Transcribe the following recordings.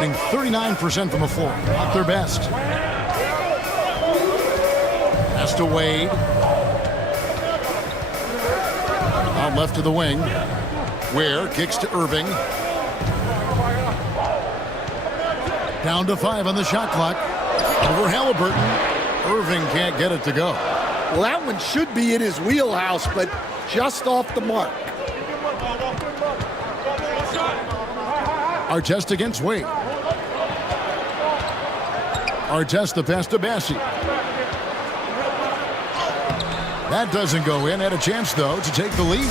shooting 39% from the floor. Not their best. Pass to Wade. Out left to the wing. Ware kicks to Irving. Down to 5 on the shot clock. Over Halliburton. Irving can't get it to go. Well, that one should be in his wheelhouse, but just off the mark. Artest against Wade. Artest the pass to Bassi. That doesn't go in. Had a chance, though, to take the lead.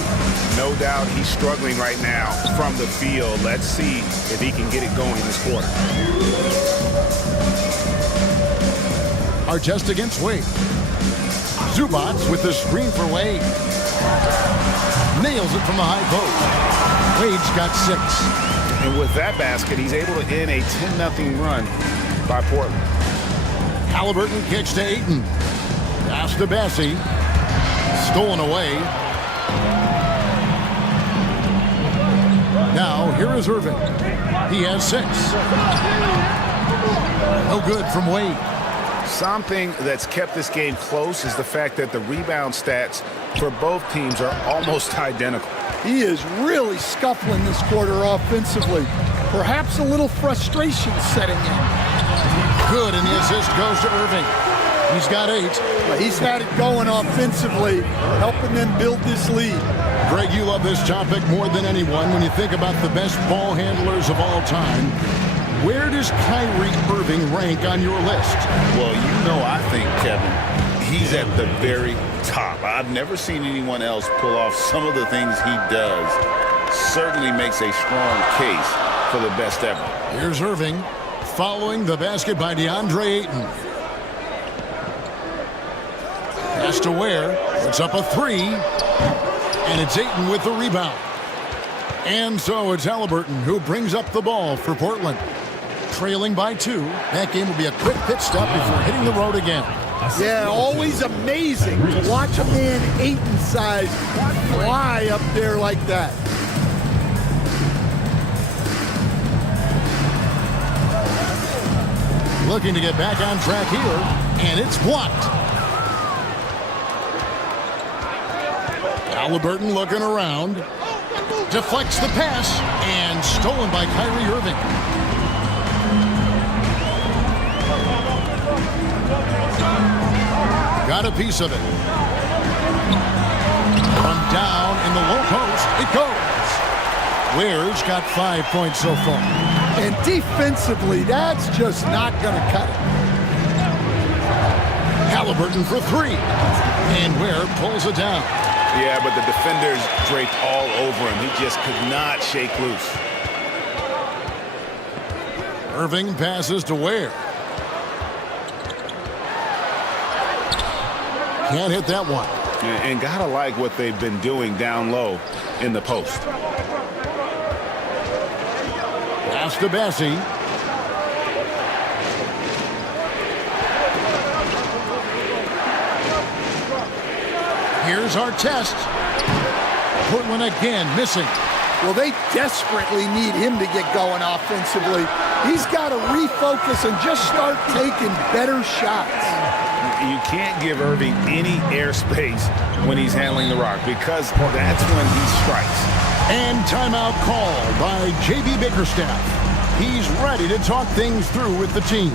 No doubt he's struggling right now from the field. Let's see if he can get it going this quarter. Artest against Wade. Zubac with the screen for Wade. Nails it from the high post. Wade's got 6. And with that basket, he's able to end a 10-0 run by Portland. Halliburton kicks to Ayton. Pass to Bassi. Stolen away. Now, here is Irving. He has 6. No good from Wade. Something that's kept this game close is the fact that the rebound stats for both teams are almost identical. He is really scuffling this quarter offensively. Perhaps a little frustration setting in. Good, and the assist goes to Irving. He's got 8. But he's had it going offensively, helping them build this lead. Greg, you love this topic more than anyone when you think about the best ball handlers of all time. Where does Kyrie Irving rank on your list? Well, you know, I think, Kevin, he's at the very top. I've never seen anyone else pull off some of the things he does. Certainly makes a strong case for the best ever. Here's Irving following the basket by DeAndre Ayton. Pass to Ware. It's up a 3. And it's Ayton with the rebound. And so it's Halliburton who brings up the ball for Portland. Trailing by 2. That game will be a quick pit stop before hitting the road again. Yeah, always amazing to watch a man Ayton's size fly up there like that. Looking to get back on track here, and it's blocked. Halliburton looking around. Deflects the pass, and stolen by Kyrie Irving. Got a piece of it. From down in the low post, it goes. Ware's got 5 points so far. And defensively, that's just not going to cut it. Halliburton for 3. And Ware pulls it down. Yeah, but the defenders draped all over him. He just could not shake loose. Irving passes to Ware. Can't hit that one. And gotta like what they've been doing down low in the post. Pass to Bassi. Here's Artest. Portland again missing. Well, they desperately need him to get going offensively. He's got to refocus and just start taking better shots. You can't give Irving any airspace when he's handling the rock because that's when he strikes. And timeout call by J.B. Bickerstaff. He's ready to talk things through with the team.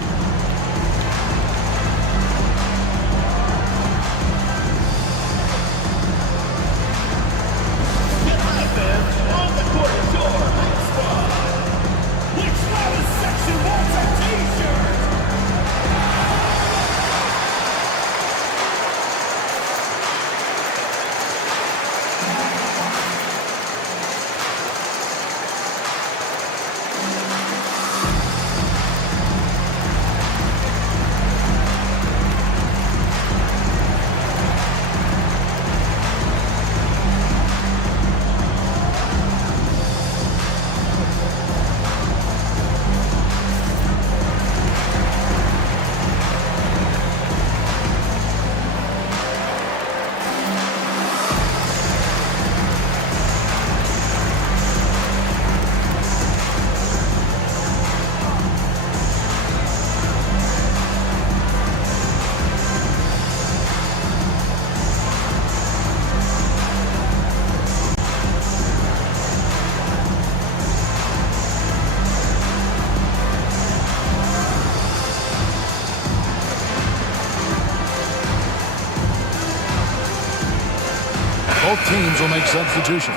teams will make substitutions.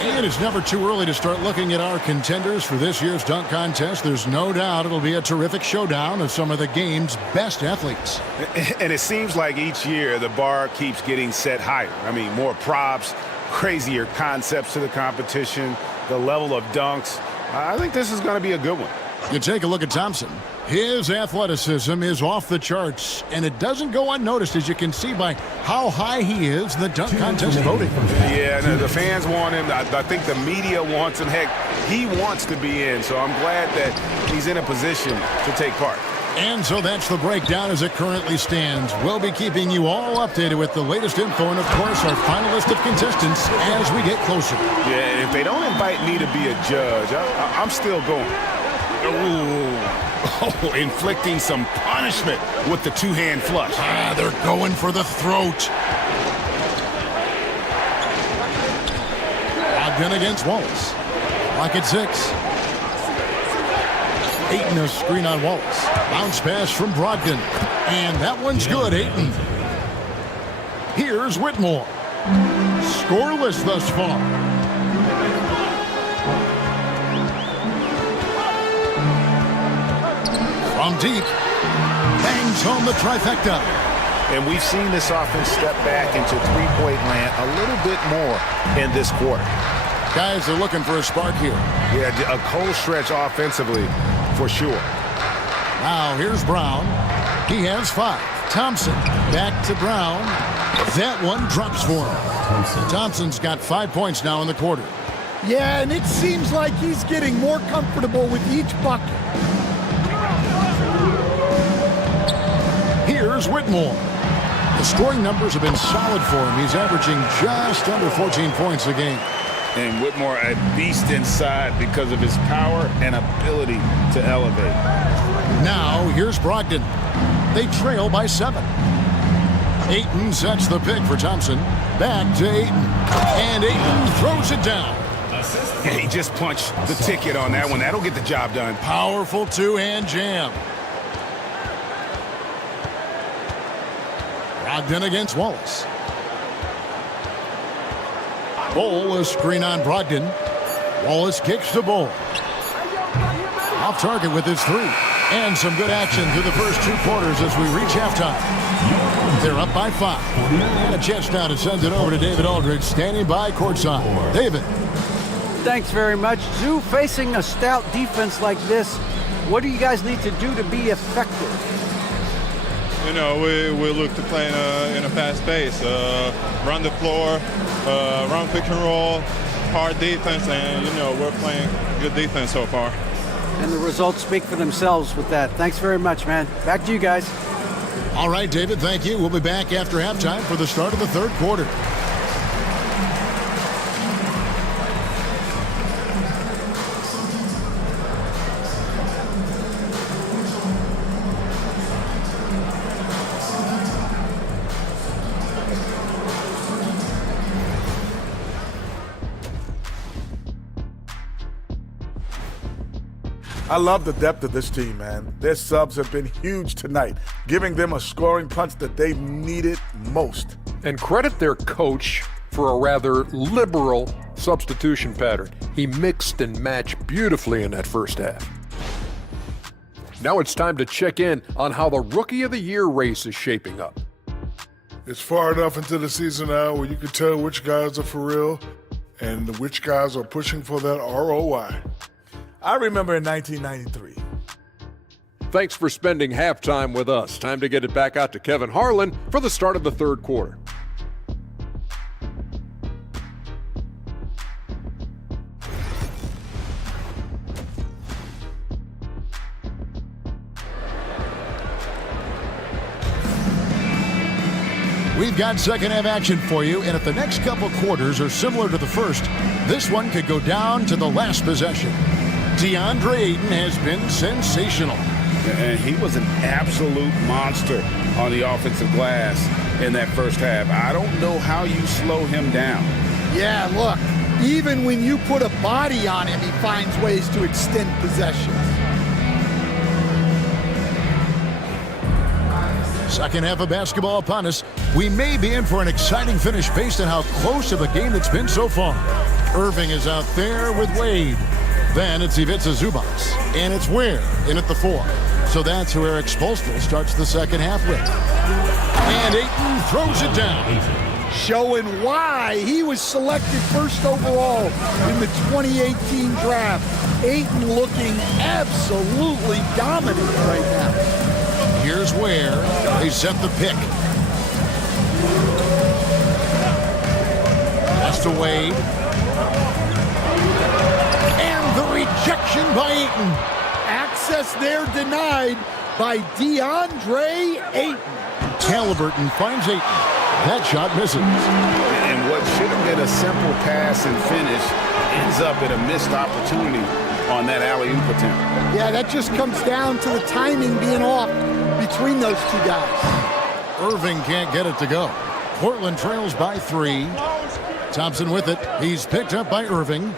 And it's never too early to start looking at our contenders for this year's dunk contest. There's no doubt it'll be a terrific showdown of some of the game's best athletes. And it seems like each year the bar keeps getting set higher. I mean, more props, crazier concepts to the competition, the level of dunks. I think this is going to be a good one. You take a look at Thompson. His athleticism is off the charts, and it doesn't go unnoticed, as you can see by how high he is in the dunk contest voting. Yeah, the fans want him. I think the media wants him. Heck, he wants to be in, so I'm glad that he's in a position to take part. And so that's the breakdown as it currently stands. We'll be keeping you all updated with the latest info and, of course, our final list of contestants as we get closer. Yeah, if they don't invite me to be a judge, I'm still going. Oh, inflicting some punishment with the two-hand flush. They're going for the throat. Ogden against Wallace. Clock at 6. Ayton a screen on Wallace. Bounce pass from Brogdon. And that one's good, Ayton. Here's Whitmore. Scoreless thus far. From deep. Bangs home the trifecta. And we've seen this offense step back into three-point land a little bit more in this quarter. Guys are looking for a spark here. Yeah, a cold stretch offensively for sure. Now here's Brown. He has 5. Thompson back to Brown. That one drops for him. Thompson's got 5 points now in the quarter. Yeah, and it seems like he's getting more comfortable with each bucket. Here's Whitmore. The scoring numbers have been solid for him. He's averaging just under 14 points a game. And Whitmore a beast inside because of his power and ability to elevate. Now here's Brogdon. They trail by 7. Ayton sets the pick for Thompson. Back to Ayton. And Ayton throws it down. Yeah, he just punched the ticket on that one. That'll get the job done. Powerful two-hand jam. Brogdon against Wallace. Bull, a screen on Brogdon. Wallace kicks the Bull. Off target with his 3. And some good action through the first 2 quarters as we reach halftime. They're up by 5. And a chance now to send it over to David Aldridge, standing by courtside. David. Thanks very much. Zoo, facing a stout defense like this, what do you guys need to do to be effective? You know, we look to play in a fast pace, run the floor, run pick and roll, hard defense, and, you know, we're playing good defense so far. And the results speak for themselves with that. Thanks very much, man. Back to you guys. All right, David, thank you. We'll be back after halftime for the start of the third quarter. I love the depth of this team, man. Their subs have been huge tonight, giving them a scoring punch that they needed most. And credit their coach for a rather liberal substitution pattern. He mixed and matched beautifully in that first half. Now it's time to check in on how the Rookie of the Year race is shaping up. It's far enough into the season now where you can tell which guys are for real and which guys are pushing for that ROI. I remember in 1993. Thanks for spending halftime with us. Time to get it back out to Kevin Harlan for the start of the third quarter. We've got second half action for you, and if the next couple quarters are similar to the first, this one could go down to the last possession. DeAndre Ayton has been sensational. And he was an absolute monster on the offensive glass in that first half. I don't know how you slow him down. Yeah, look, even when you put a body on him, he finds ways to extend possessions. Second half of basketball upon us. We may be in for an exciting finish based on how close of a game it's been so far. Irving is out there with Wade. Then it's Ivica Zubac. And it's Ware in at the 4. So that's who Eric Spoelstra starts the second half with. And Ayton throws it down. Showing why he was selected first overall in the 2018 draft. Ayton looking absolutely dominant right now. Here's Ware. They set the pick. Pass to Wade. And the rejection by Ayton. Access there denied by DeAndre Ayton. Halliburton finds Ayton. That shot misses. And what should have been a simple pass and finish ends up in a missed opportunity on that alley-oop attempt. Yeah, that just comes down to the timing being off between those two guys. Irving can't get it to go. Portland trails by 3. Thompson with it. He's picked up by Irving.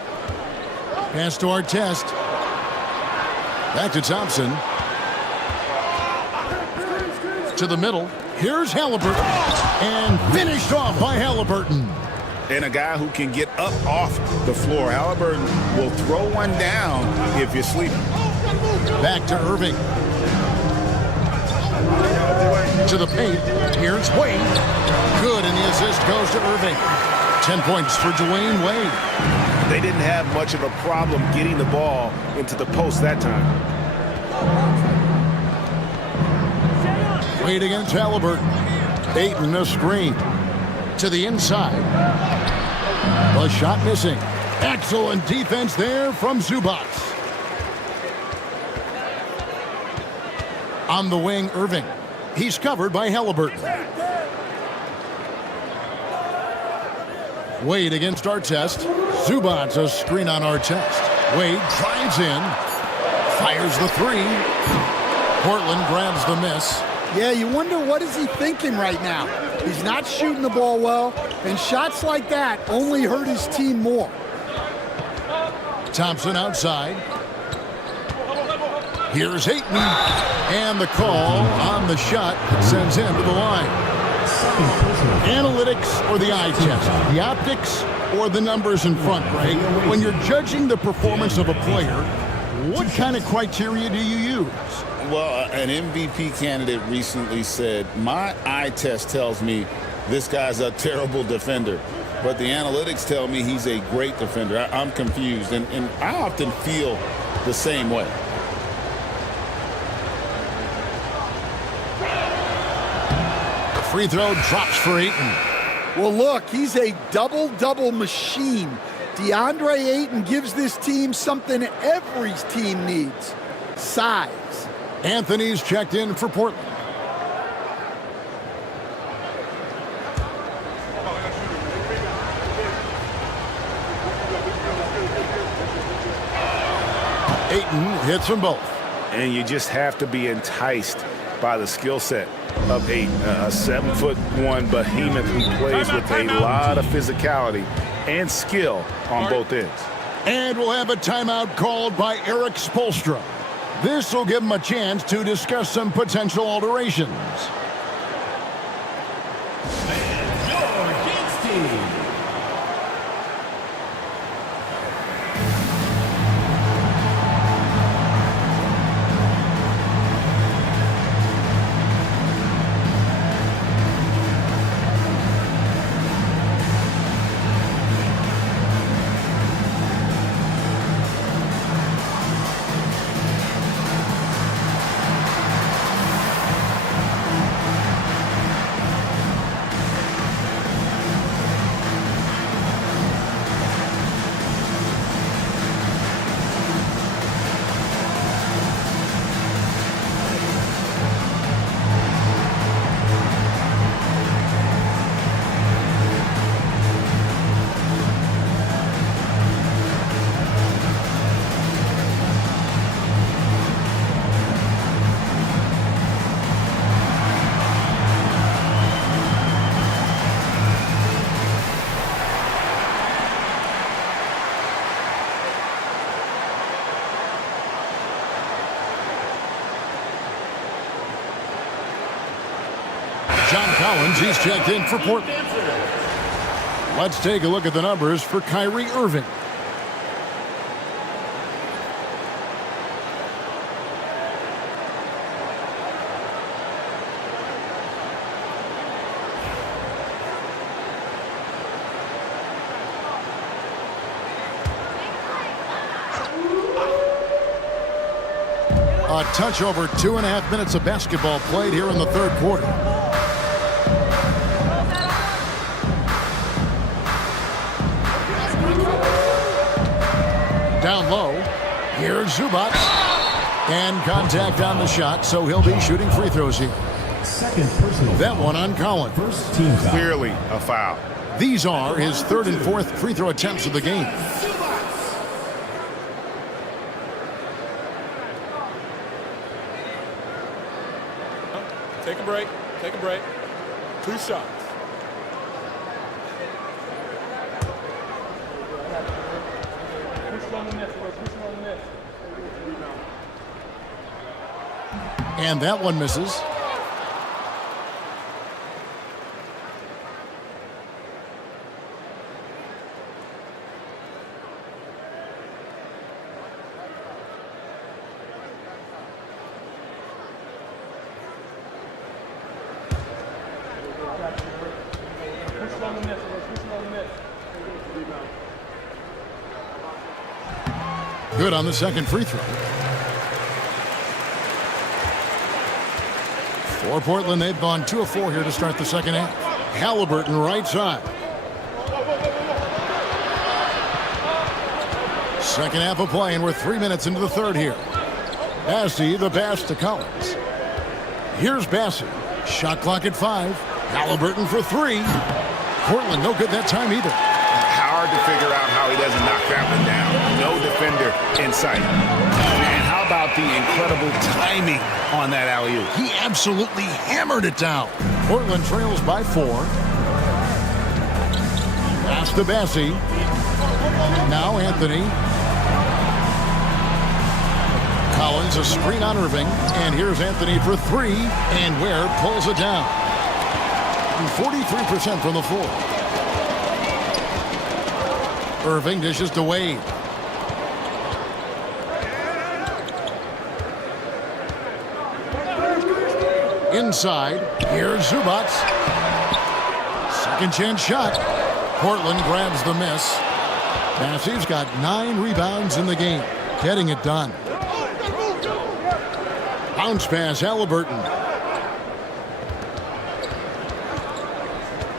Pass to Artest. Back to Thompson. To the middle. Here's Halliburton. And finished off by Halliburton. And a guy who can get up off the floor. Halliburton will throw one down if you're sleeping. Back to Irving. To the paint. Here's Wade. Good, and the assist goes to Irving. 10 points for Dwayne Wade. They didn't have much of a problem getting the ball into the post that time. Wade against Halliburton. Ayton a screen. To the inside. The shot missing. Excellent defense there from Zubac. On the wing, Irving. He's covered by Halliburton. Wade against Artest. Zubac a screen on Artest. Wade drives in. Fires the 3. Portland grabs the miss. Yeah, you wonder what is he thinking right now. He's not shooting the ball well, and shots like that only hurt his team more. Thompson outside. Here's Ayton. And the call on the shot that sends him to the line. Analytics or the eye test? The optics or the numbers in front, Greg? When you're judging the performance of a player, what kind of criteria do you use? Well, an MVP candidate recently said, my eye test tells me this guy's a terrible defender, but the analytics tell me he's a great defender. I'm confused, and I often feel the same way. The free throw drops for Ayton. Well, look, he's a double-double machine. DeAndre Ayton gives this team something every team needs: size. Anthony's checked in for Portland. Ayton hits them both. And you just have to be enticed by the skill set of Ayton, a 7'1" behemoth who plays with a lot of physicality and skill on both ends. And we'll have a timeout called by Eric Spoelstra. This will give him a chance to discuss some potential alterations. John Collins, he's checked in for Portland. Let's take a look at the numbers for Kyrie Irving. A touch over 2.5 minutes of basketball played here in the third quarter. Down low, here's Zubac. And contact on the shot, so he'll be shooting free throws here. That one on Collins. Clearly a foul. These are his third and fourth free throw attempts of the game. Take a break. Take a break. 2 shots. And that one misses. Good on the second free throw. For Portland, they've gone 2 of 4 here to start the second half. Halliburton right side. Second half of play, and we're 3 minutes into the third here. Bassey, the pass to Collins. Here's Bassey. Shot clock at 5. Halliburton for 3. Portland no good that time either. Hard to figure out how he doesn't knock that one down. No defender in sight. And how about the incredible timing on that alley-oop? He absolutely hammered it down. Portland trails by 4. Pass to Bassey. Now Anthony. Collins, a screen on Irving. And here's Anthony for 3. And Ware pulls it down. 43% from the floor. Irving dishes to Wade. Inside, here's Zubac. Second chance shot. Portland grabs the miss. Bassey's got 9 rebounds in the game, getting it done. Bounce pass, Halliburton.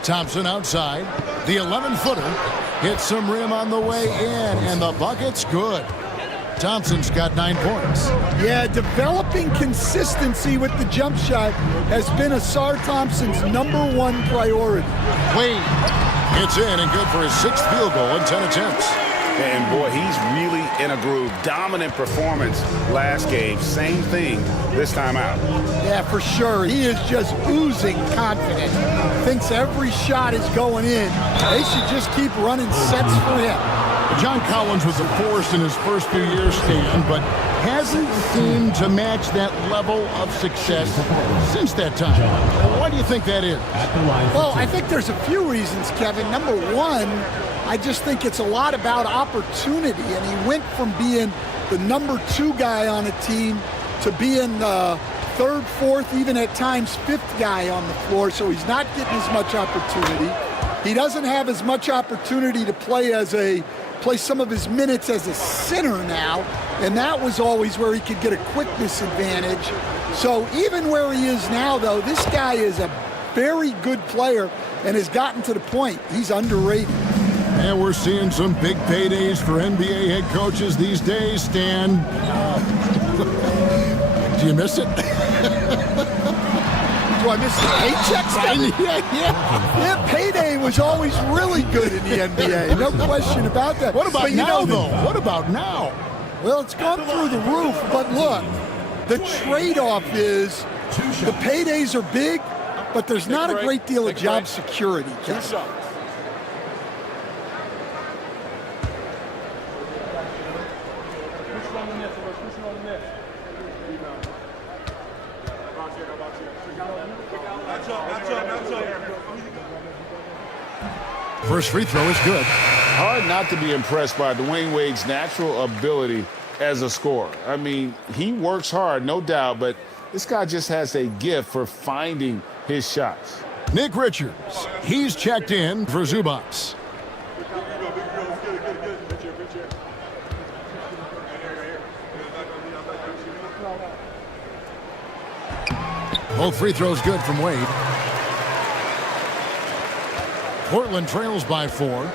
Thompson outside. The 11-footer hits some rim on the way in, and the bucket's good. Thompson's got 9 points. Yeah, developing consistency with the jump shot has been Asar Thompson's #1 priority. Wade, it's in and good for his 6th field goal in 10 attempts. And boy, he's really in a groove. Dominant performance last game. Same thing this time out. Yeah, for sure. He is just oozing confidence. Thinks every shot is going in. They should just keep running sets for him. John Collins was a force in his first few years, Stan, but hasn't seemed to match that level of success since that time. Why do you think that is? Well, I think there's a few reasons, Kevin. Number one, I just think it's a lot about opportunity, and he went from being the #2 guy on a team to being the 3rd, 4th, even at times 5th guy on the floor, so he's not getting as much opportunity. He doesn't have as much opportunity to play some of his minutes as a center now, and that was always where he could get a quickness advantage. So even where he is now, though, this guy is a very good player and has gotten to the point he's underrated. And we're seeing some big paydays for NBA head coaches these days, Stan. Do you miss it? Do I miss the paychecks? Yeah, payday was always really good in the NBA. No question about that. What about now, though? What about now? Well, it's gone through the roof, but look, the trade-off is the paydays are big, but there's not a great deal of job security. First free throw is good. Hard not to be impressed by Dwayne Wade's natural ability as a scorer. I mean, he works hard, no doubt, but this guy just has a gift for finding his shots. Nick Richards, he's checked in for Zubats. Both free throws good from Wade. Portland trails by 4.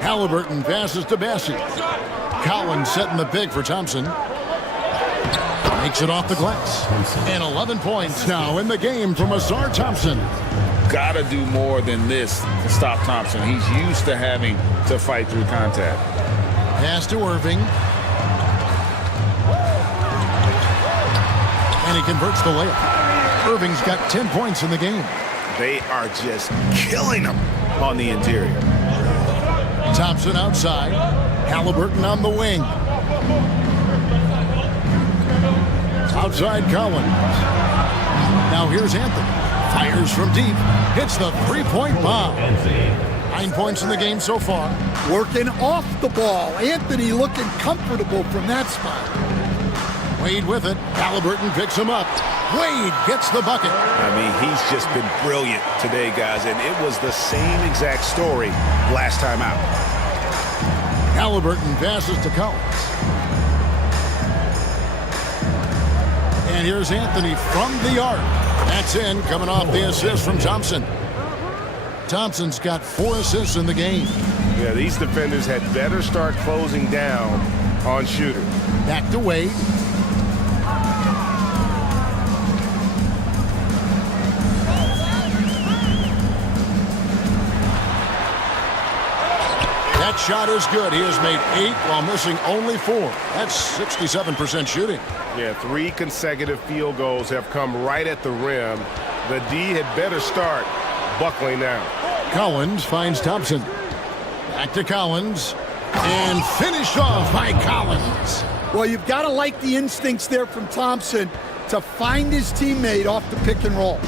Halliburton passes to Bessie. Collins setting the pick for Thompson. Makes it off the glass. And 11 points now in the game from Azar Thompson. Gotta do more than this to stop Thompson. He's used to having to fight through contact. Pass to Irving. And he converts the layup. Irving's got 10 points in the game. They are just killing them on the interior. Thompson outside. Halliburton on the wing. Outside Collins. Now here's Anthony. Fires from deep. Hits the three-point bomb. 9 points in the game so far. Working off the ball. Anthony looking comfortable from that spot. Wade with it. Halliburton picks him up. Wade gets the bucket. I mean, he's just been brilliant today, guys, and it was the same exact story last time out. Halliburton passes to Collins. And here's Anthony from the arc. That's in, coming off the assist from Thompson. Thompson's got 4 assists in the game. Yeah, these defenders had better start closing down on shooters. Back to Wade. That shot is good. He has made 8 while missing only 4. That's 67% shooting. Yeah, 3 consecutive field goals have come right at the rim. The D had better start buckling down. Collins finds Thompson. Back to Collins. And finished off by Collins. Well, you've got to like the instincts there from Thompson to find his teammate off the pick and roll.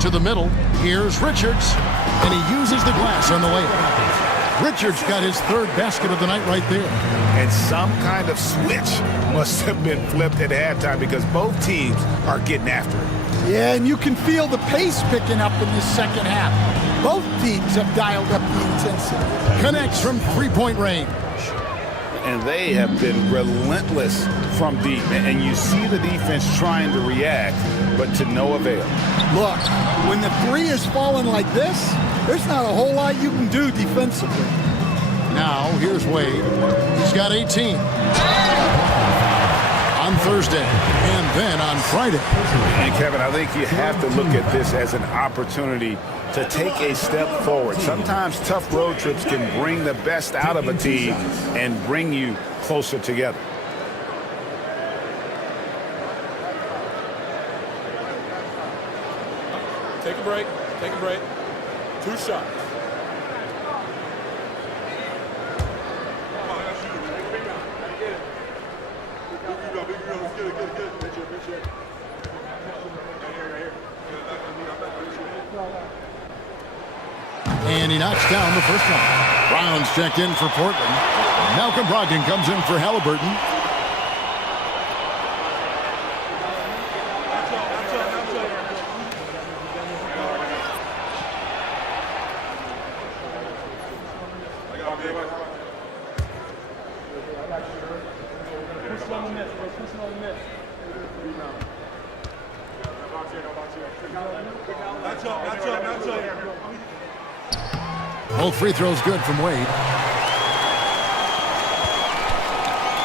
To the middle, here's Richards, and he uses the glass on the layup. Richards got his 3rd basket of the night right there. And some kind of switch must have been flipped at halftime because both teams are getting after it. Yeah, and you can feel the pace picking up in this second half. Both teams have dialed up the intensity. Connects from three-point range. And they have been relentless from deep. And you see the defense trying to react, but to no avail. Look, when the 3 is falling like this, there's not a whole lot you can do defensively. Now, here's Wade. He's got 18. On Thursday, and then on Friday. And Kevin, I think you have to look at this as an opportunity to take a step forward. Sometimes tough road trips can bring the best out of a team and bring you closer together. Take a break. Take a break. 2 shots. And he knocks down the first one. Brown's checked in for Portland. Malcolm Brogdon comes in for Halliburton. Both free throws good from Wade.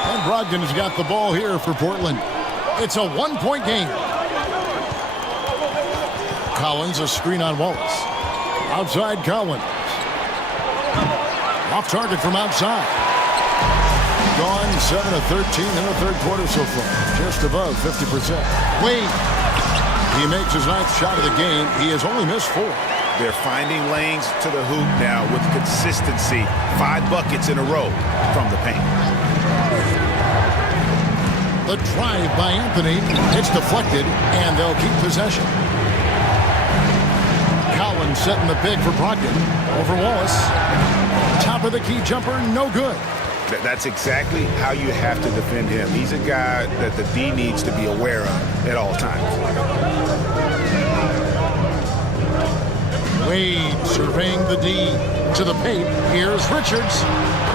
And Brogdon's got the ball here for Portland. It's a 1-point game. Collins, a screen on Wallace. Outside Collins. Off target from outside. Gone 7 of 13 in the third quarter so far. Just above 50%. Wade. He makes his 9th shot of the game. He has only missed 4. They're finding lanes to the hoop now with consistency. 5 buckets in a row from the paint. The drive by Anthony. It's deflected, and they'll keep possession. Collins setting the big for Brogdon. Over Wallace. Top of the key jumper, no good. That's exactly how you have to defend him. He's a guy that the D needs to be aware of at all times. Wade surveying the D to the paint. Here's Richards.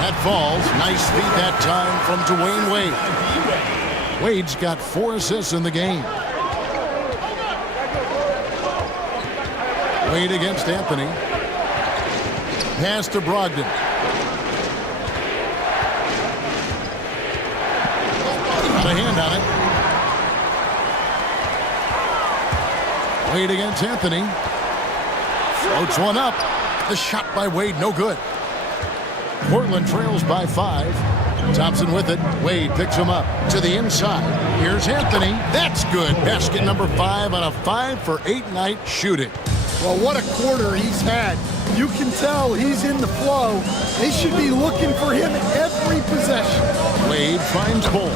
That falls. Nice feed that time from Dwayne Wade. Wade's got 4 assists in the game. Wade against Anthony. Pass to Brogdon. Got a hand on it. Wade against Anthony. Floats one up. The shot by Wade, no good. Portland trails by 5. Thompson with it. Wade picks him up to the inside. Here's Anthony. That's good. Basket number 5 on a 5 for 8 night shooting. Well, what a quarter he's had. You can tell he's in the flow. They should be looking for him every possession. Wade finds Bull.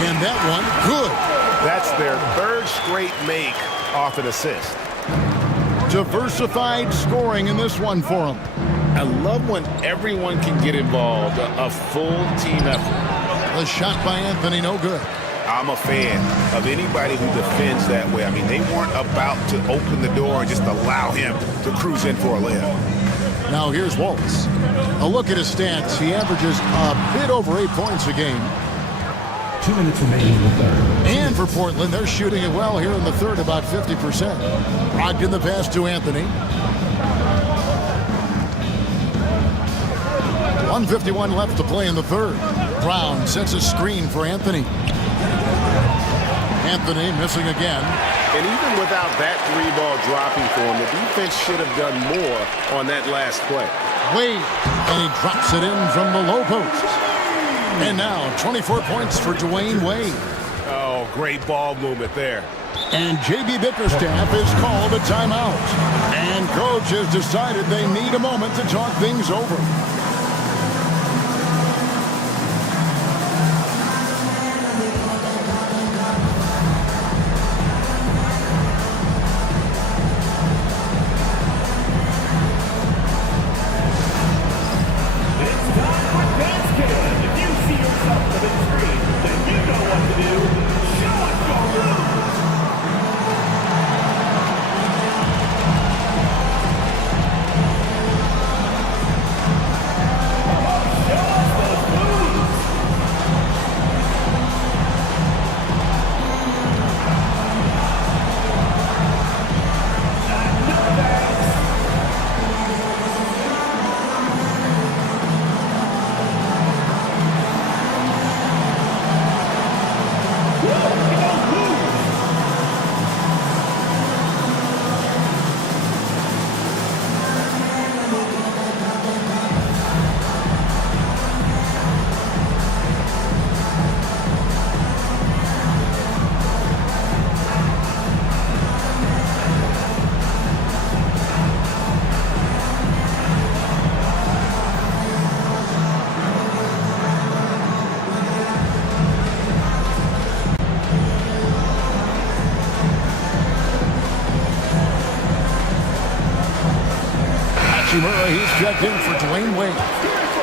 And that one, good. That's their 3rd straight make off an assist. Diversified scoring in this one for him. I love when everyone can get involved, a full team effort. The shot by Anthony, no good. I'm a fan of anybody who defends that way. I mean, they weren't about to open the door and just allow him to cruise in for a layup. Now here's Wallace. A look at his stats. He averages a bit over 8 points a game. 2 minutes remaining in the third. And for Portland, they're shooting it well here in the third, about 50%. Brogdon the pass to Anthony. 1:51 left to play in the third. Brown sets a screen for Anthony. Anthony missing again. And even without that 3-ball dropping for him, the defense should have done more on that last play. Wade, and he drops it in from the low post. And now 24 points for Dwayne Wade. Oh, great ball movement there. And J.B. Bickerstaff has called a timeout. And coach has decided they need a moment to talk things over. He's checked in for Dwayne Wade.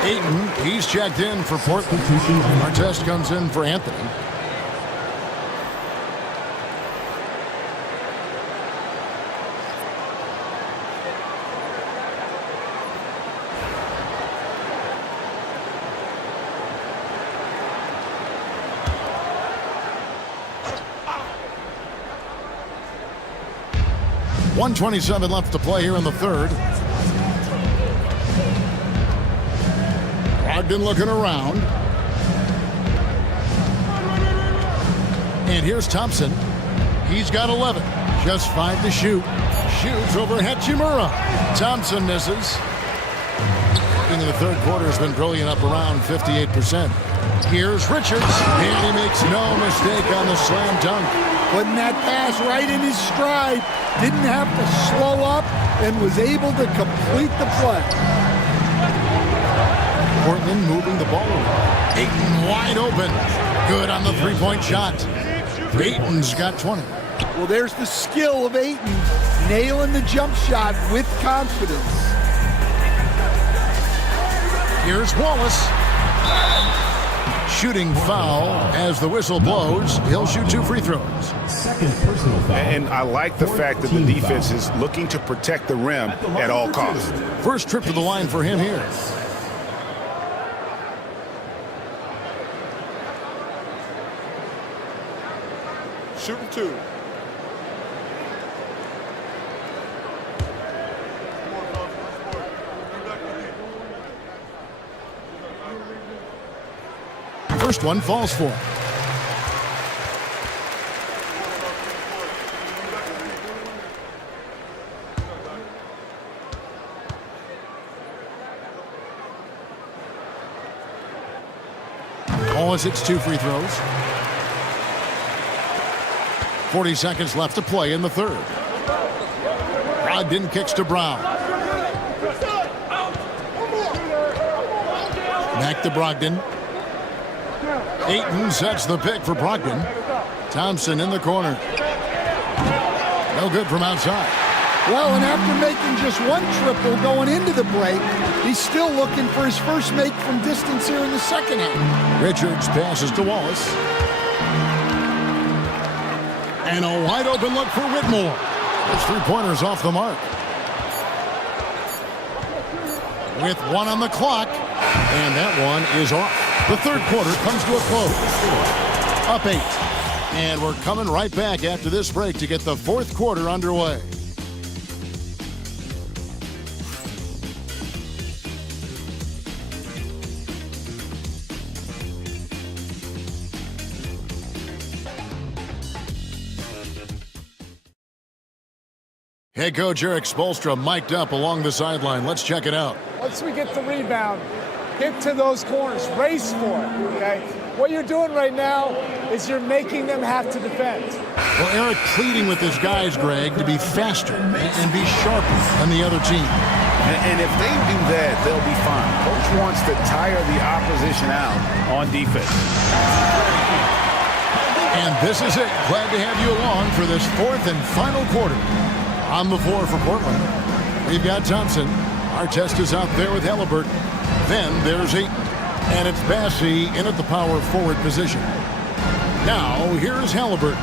Ayton, he's checked in for Portland. Artest comes in for Anthony. .127 left to play here in the third. Brogdon looking around. And here's Thompson. He's got 11. Just 5 to shoot. Shoots over Hachimura. Thompson misses. In the third quarter has been brilliant, up around 58%. Here's Richards. And he makes no mistake on the slam dunk. Putting that pass right in his stride. Didn't have to slow up and was able to complete the play. Portland moving the ball around. Ayton wide open. Good on the three-point shot. Ayton's got 20. Well, there's the skill of Ayton, nailing the jump shot with confidence. Here's Wallace. Shooting foul as the whistle blows. He'll shoot 2 free throws. Second personal foul. And I like the fact that the defense is looking to protect the rim at all costs. First trip to the line for him here. Shooting 2. First one falls for him. Wallace hits 2 free throws. 40 seconds left to play in the third. Brogdon kicks to Brown. Back to Brogdon. Ayton sets the pick for Brogdon. Thompson in the corner. No good from outside. Well, and after making just 1 triple going into the break, he's still looking for his first make from distance here in the second half. Richards passes to Wallace. And a wide open look for Whitmore. Those 3-pointers off the mark. With 1 on the clock. And that one is off. The third quarter comes to a close. Up 8. And we're coming right back after this break to get the fourth quarter underway. Head coach Eric Spoelstra mic'd up along the sideline. Let's check it out. Once we get the rebound, get to those corners, race for it, okay? What you're doing right now is you're making them have to defend. Well, Eric pleading with his guys, Greg, to be faster and be sharper than the other team. And if they do that, they'll be fine. Coach wants to tire the opposition out on defense. And this is it. Glad to have you along for this fourth and final quarter. On the floor for Portland, we've got Thompson. Artest is out there with Halliburton. Then there's Ayton. And it's Bassey in at the power forward position. Now, here's Halliburton.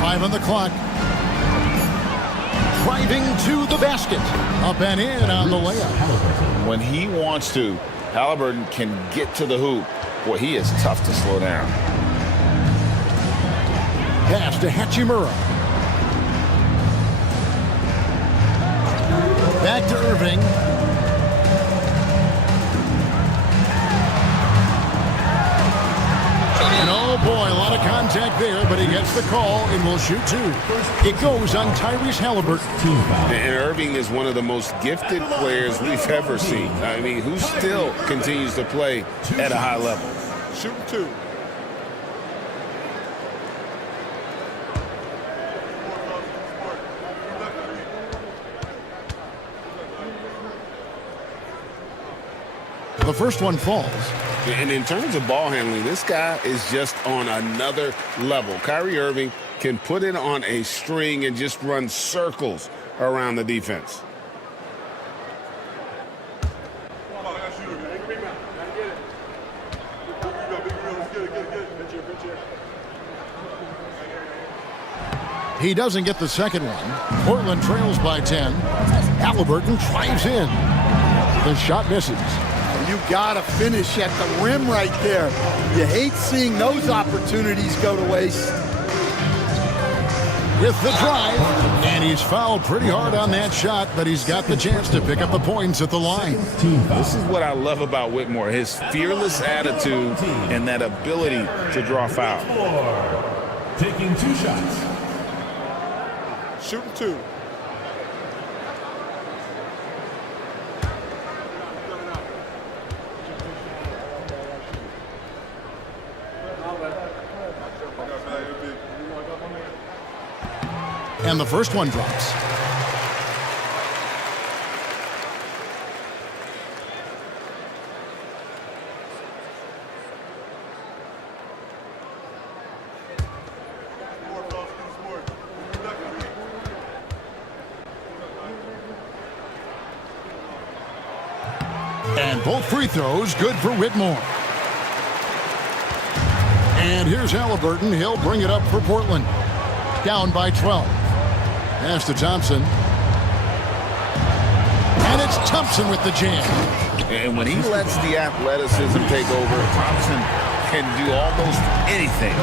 5 on the clock. Driving to the basket. Up and in on the layup. When he wants to, Halliburton can get to the hoop. Boy, he is tough to slow down. Pass to Hachimura. Back to Irving. And oh boy, a lot of contact there, but he gets the call and will shoot 2. It goes on Tyrese Halliburton. And Irving is one of the most gifted players we've ever seen. I mean, who still continues to play at a high level. Shooting 2. The first one falls. And in terms of ball handling, this guy is just on another level. Kyrie Irving can put it on a string and just run circles around the defense. He doesn't get the second one. Portland trails by 10. Halliburton drives in. The shot misses. You gotta finish at the rim right there. You hate seeing those opportunities go to waste. With the drive, and he's fouled pretty hard on that shot, but he's got the chance to pick up the points at the line. This is what I love about Whitmore, his fearless attitude and that ability to draw foul. Taking 2 shots. Shooting 2. And the first one drops. And both free throws good for Whitmore. And here's Halliburton. He'll bring it up for Portland. Down by 12. Pass to Thompson. And it's Thompson with the jam. And when he lets the athleticism take over, Thompson can do almost anything.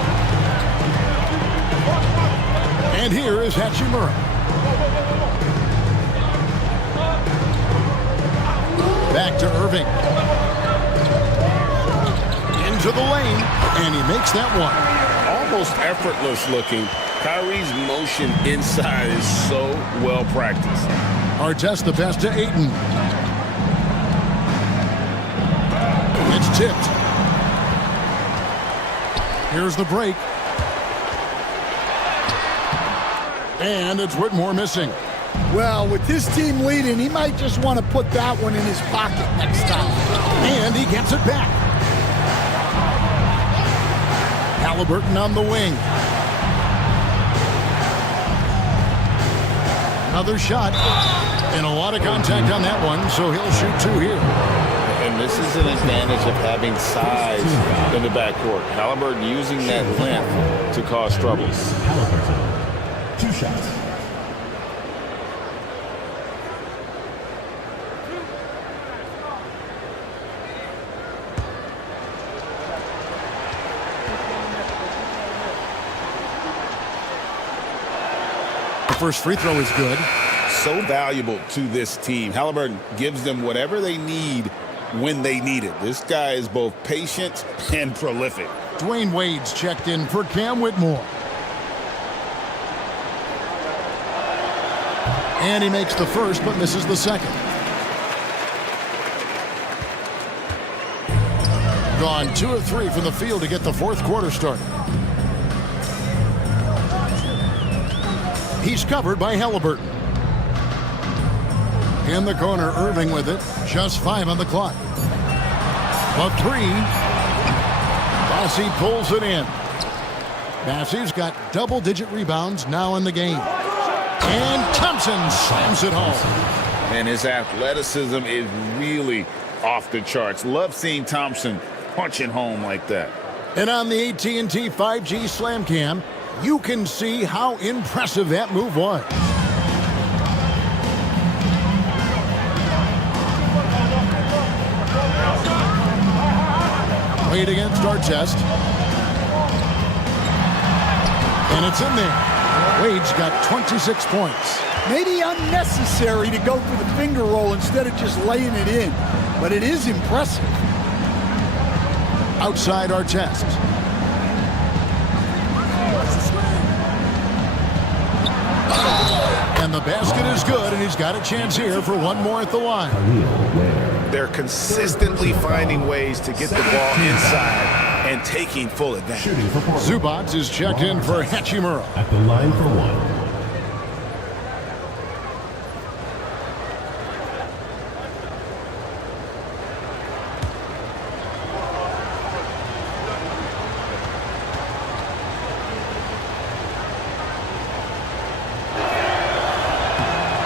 And here is Hachimura. Back to Irving. Into the lane, and he makes that one. Almost effortless looking. Kyrie's motion inside is so well practiced. Artest the pass to Ayton. It's tipped. Here's the break. And it's Whitmore missing. Well, with this team leading, he might just want to put that one in his pocket next time. And he gets it back. Halliburton on the wing. Another shot. And a lot of contact on that one, so he'll shoot two here. And this is an advantage of having size in the backcourt. Halliburton using that length to cause troubles. Halliburton, 2 shots. First free throw is good. So valuable to this team. Halliburton gives them whatever they need when they need it. This guy is both patient and prolific. Dwayne Wade's checked in for Cam Whitmore. And he makes the first but misses the second. Gone 2 of 3 from the field to get the fourth quarter started. He's covered by Halliburton. In the corner, Irving with it. Just 5 on the clock. A 3. Bassey pulls it in. Bassey's got double-digit rebounds now in the game. And Thompson slams it home. And his athleticism is really off the charts. Love seeing Thompson punching home like that. And on the AT&T 5G Slam Cam, you can see how impressive that move was. Wade against Artest. And it's in there. Wade's got 26 points. Maybe unnecessary to go for the finger roll instead of just laying it in. But it is impressive. Outside Artest. And the basket is good, and he's got a chance here for one more at the line. They're consistently finding ways to get the ball inside and taking full advantage. Zubac is checked in for Hachimura. At the line for one.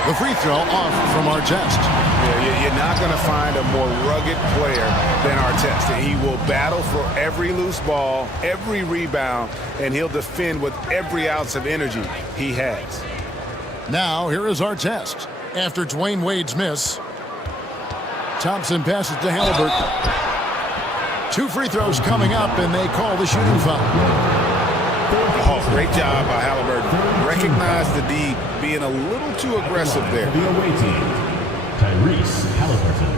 The free throw off from Artest. Yeah, you're not going to find a more rugged player than Artest. He will battle for every loose ball, every rebound, and he'll defend with every ounce of energy he has. Now, here is Artest. After Dwayne Wade's miss, Thompson passes to Halliburton. 2 free throws coming up, and they call the shooting foul. Oh, great job by Halliburton. Recognize the D being a little too aggressive there. The away team, Tyrese Halliburton,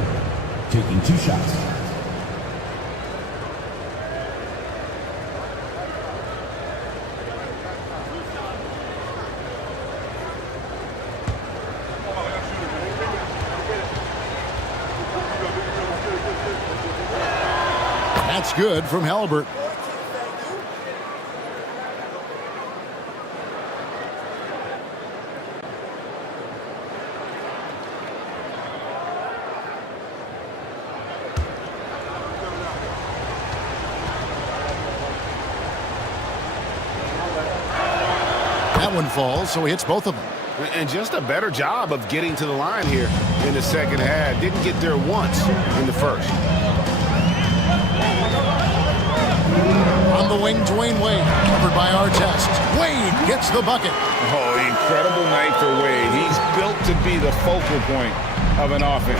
taking 2 shots. That's good from Halliburton. That one falls, so he hits both of them. And just a better job of getting to the line here in the second half. Didn't get there once in the first. On the wing, Dwayne Wade, covered by Artest. Wade gets the bucket. Oh, incredible night for Wade. He's built to be the focal point of an offense.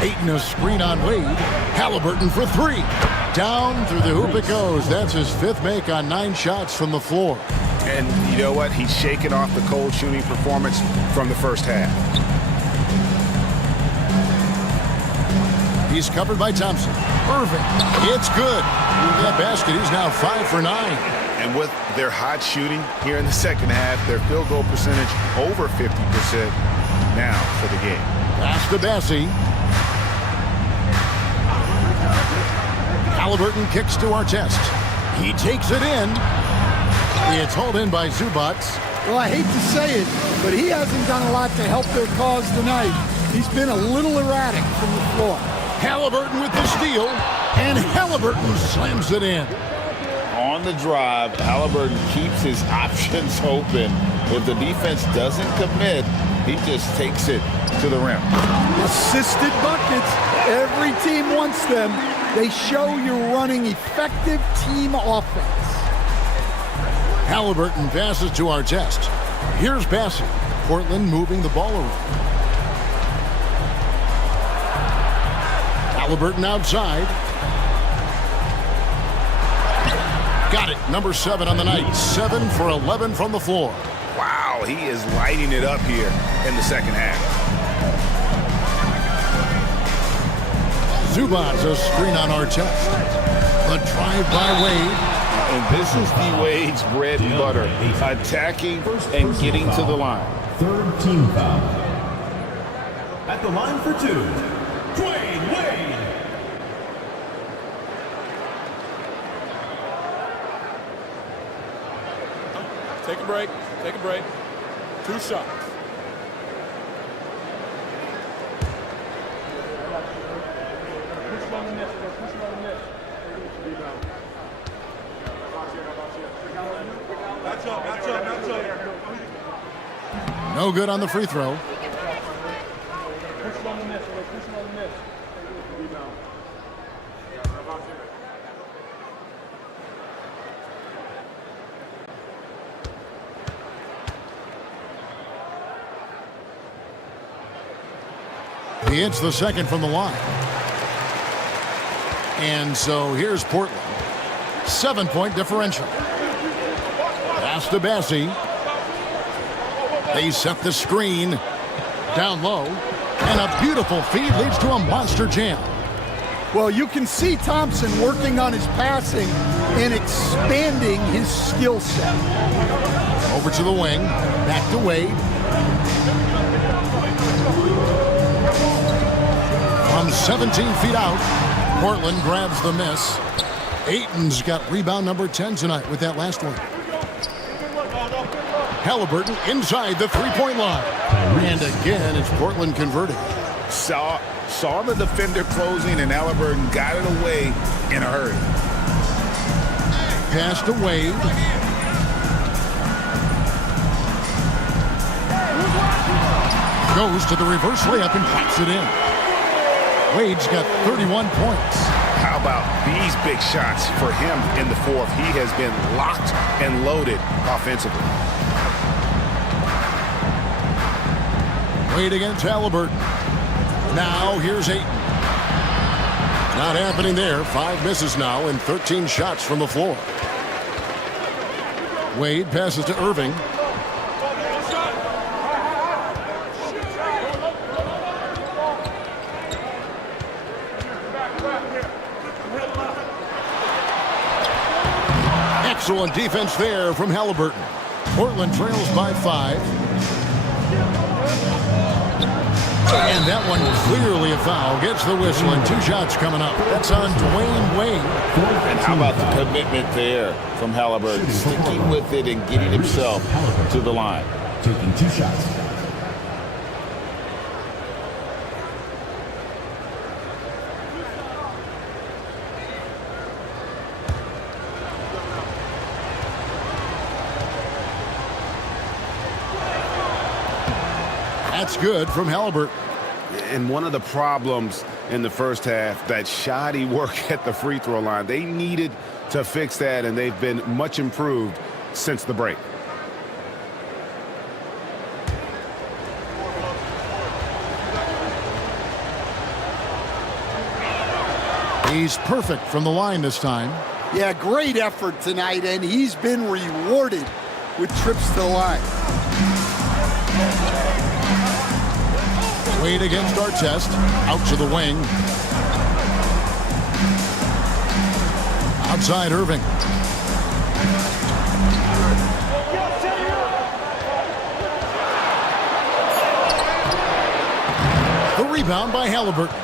Ayton a screen on Wade. Halliburton for three. Down through the hoop it goes. That's his fifth make on 9 shots from the floor. And you know what? He's shaking off the cold shooting performance from the first half. He's covered by Thompson. Irving, it's good. With that basket, he's now 5 for 9. And with their hot shooting here in the second half, their field goal percentage over 50% now for the game. Pass to Bassie. Halliburton kicks to Artest. He takes it in. It's hauled in by Zubac. Well, I hate to say it, but he hasn't done a lot to help their cause tonight. He's been a little erratic from the floor. Halliburton with the steal, and Halliburton slams it in. On the drive, Halliburton keeps his options open. If the defense doesn't commit, he just takes it to the rim. Assisted buckets. Every team wants them. They show you're running effective team offense. Halliburton passes to Artest. Here's Bassie. Portland moving the ball around. Halliburton outside. Got it. Number 7 on the night. 7 for 11 from the floor. Wow, he is lighting it up here in the second half. Zubac a screen on Artest. The drive by Wade. And this is the Wade's bread and butter. Attacking and getting to the line. Third team foul. At the line for 2, Dwayne Wade. Take a break. Take a break. 2 shots. No good on the free throw. He hits the second from the line. And so here's Portland. 7-point differential. Pass to Bassie. They set the screen down low. And a beautiful feed leads to a monster jam. Well, you can see Thompson working on his passing and expanding his skill set. Over to the wing. Back to Wade. From 17 feet out, Portland grabs the miss. Ayton's got rebound number 10 tonight with that last one. Halliburton inside the three-point line. And again, it's Portland converting. Saw the defender closing, and Halliburton got it away in a hurry. Pass to Wade. Goes to the reverse layup and pops it in. Wade's got 31 points. How about these big shots for him in the fourth? He has been locked and loaded offensively. Wade against Halliburton. Now here's Ayton. Not happening there. 5 misses now and 13 shots from the floor. Wade passes to Irving. Excellent defense there from Halliburton. Portland trails by 5. And that one clearly a foul. Gets the whistle and 2 shots coming up. That's on Dwayne Wade. And how about the commitment there from Halliburton? Sticking with it and getting himself to the line. Taking 2 shots. That's good from Halliburton. And one of the problems in the first half, that shoddy work at the free throw line. They needed to fix that, and they've been much improved since the break. He's perfect from the line this time. Yeah, great effort tonight, and he's been rewarded with trips to the line. Wade against Artest, out to the wing. Outside Irving. The rebound by Halliburton.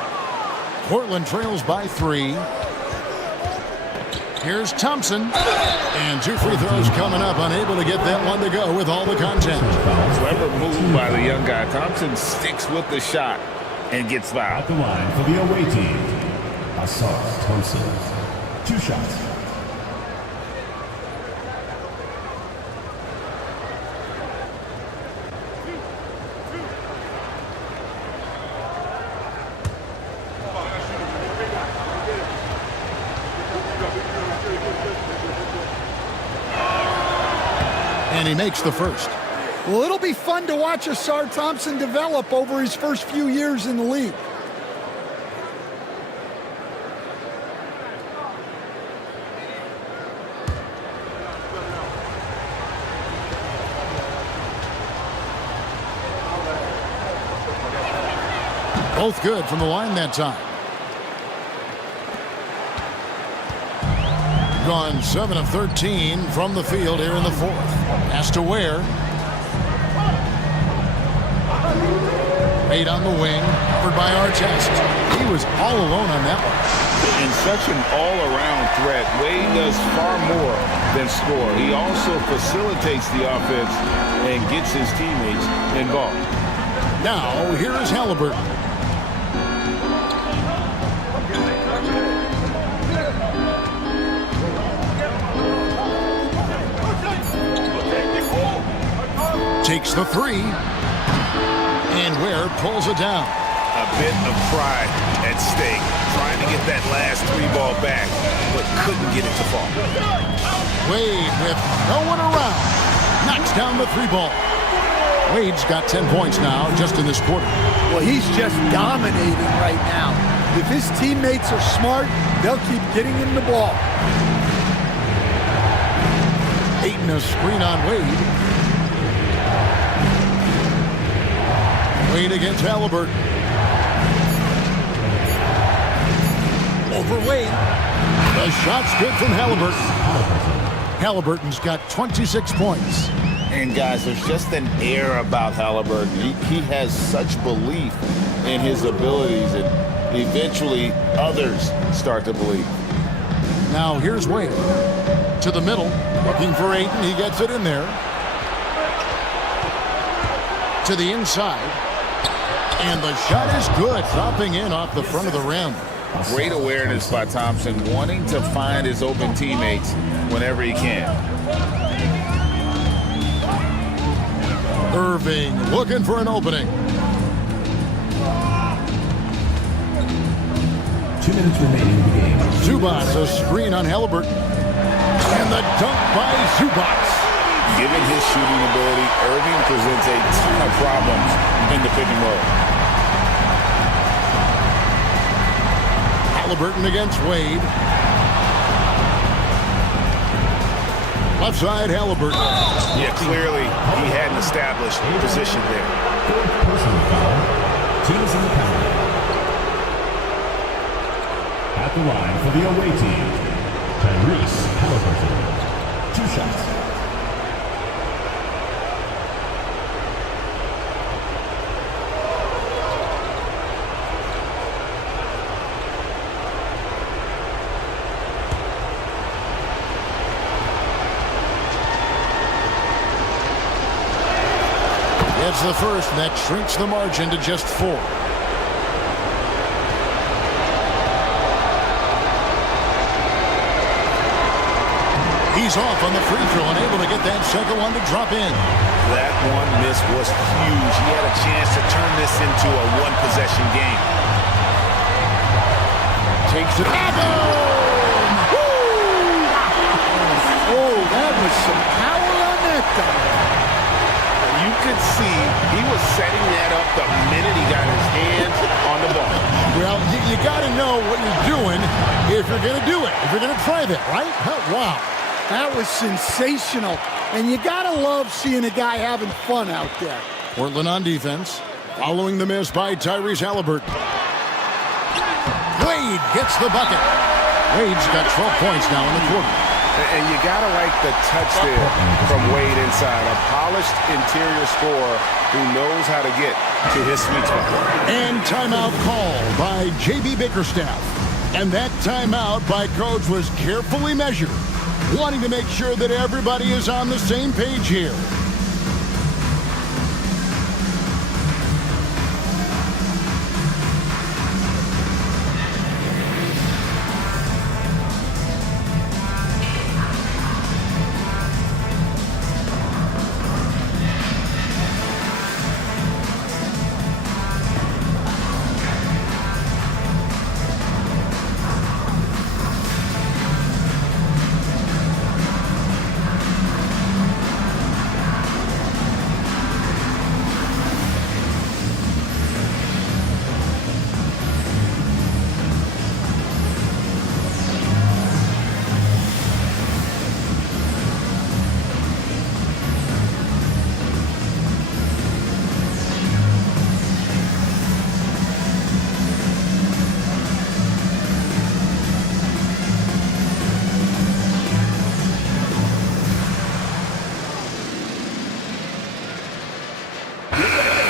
Portland trails by 3. Here's Thompson. And 2 free throws coming up, unable to get that one to go with all the content. Clever move by the young guy. Thompson sticks with the shot and gets fouled. At the line for the away team, Assault Thompson. 2 shots. And he makes the first. Well, it'll be fun to watch Asar Thompson develop over his first few years in the league. Both good from the line that time. Gone 7 of 13 from the field here in the 4th. Has to Ware. Wade on the wing, covered by Artest. He was all alone on that one. In such an all-around threat, Wade does far more than score. He also facilitates the offense and gets his teammates involved. Now, here is Halliburton. Takes the 3. And Ware pulls it down. A bit of pride at stake, trying to get that last 3 ball back, but couldn't get it to fall. Wade with no one around. Knocks down the 3 ball. Wade's got 10 points now just in this quarter. Well, he's just dominating right now. If his teammates are smart, they'll keep getting him the ball. Ayton a screen on Wade. Wade against Halliburton. Over Wade. The shot's good from Halliburton. Halliburton's got 26 points. And guys, there's just an air about Halliburton. He has such belief in his abilities, and eventually others start to believe. Now here's Wade. To the middle, looking for Ayton. He gets it in there. To the inside. And the shot is good, dropping in off the front of the rim. Great awareness by Thompson, wanting to find his open teammates whenever he can. Irving looking for an opening. 2 minutes remaining in the game. Zubats a screen on Halliburton. And the dunk by Zubats. Given his shooting ability, Irving presents a ton of problems in the pick and roll. Halliburton against Wade. Left side, Halliburton. Yeah, clearly he hadn't established position there. 4th personal foul. Teams in the penalty. At the line for the away team, Tyrese Halliburton. 2 shots. It's the first, and that shrinks the margin to just 4. He's is off on the free throw and able to get that second one to drop in. That one miss was huge. He had a chance to turn this into a one-possession game. Takes it. Boom! Oh, that was some power on that dunk. You could see he was setting that up the minute he got his hands on the ball. Well, you got to know what you're doing if you're going to do it, if you're going to try that, right? Wow. That was sensational. And you got to love seeing a guy having fun out there. Portland on defense, following the miss by Tyrese Halliburton. Wade gets the bucket. Wade's got 12 points now in the quarter. And you got to like the touch there from Wade inside. A polished interior scorer who knows how to get to his sweet spot. And timeout called by J.B. Bickerstaff. And that timeout by Coach was carefully measured, wanting to make sure that everybody is on the same page here.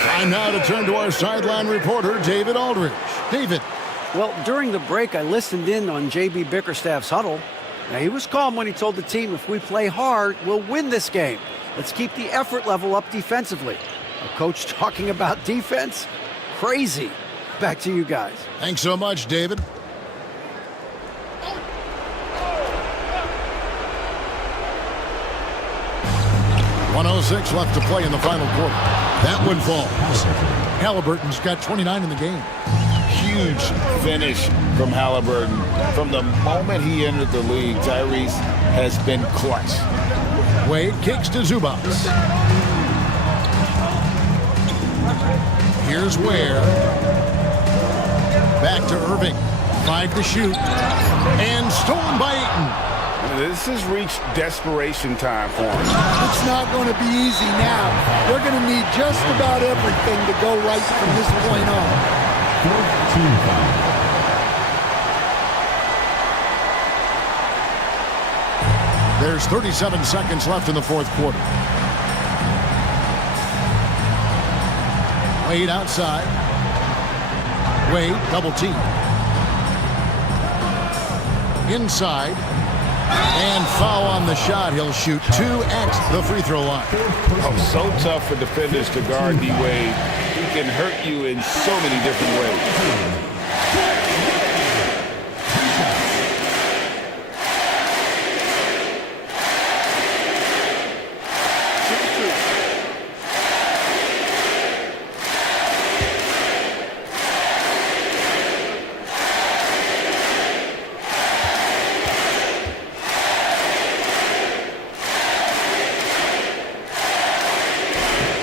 Time now to turn to our sideline reporter, David Aldridge. David. Well, during the break, I listened in on J.B. Bickerstaff's huddle. Now, he was calm when he told the team, if we play hard, we'll win this game. Let's keep the effort level up defensively. A coach talking about defense? Crazy. Back to you guys. Thanks so much, David. .106 left to play in the final quarter. That one falls. Halliburton's got 29 in the game. Huge finish from Halliburton. From the moment he entered the league, Tyrese has been clutch. Wade kicks to Zubac. Here's Ware. Back to Irving. 5 to shoot. And stolen by Ayton. This has reached desperation time for him. It's not going to be easy now. They're going to need just about everything to go right from this point on. There's 37 seconds left in the fourth quarter. Wade outside. Wade double team. Inside. And foul on the shot. He'll shoot 2x the free throw line. Oh, so tough for defenders to guard D-Wade. He can hurt you in so many different ways.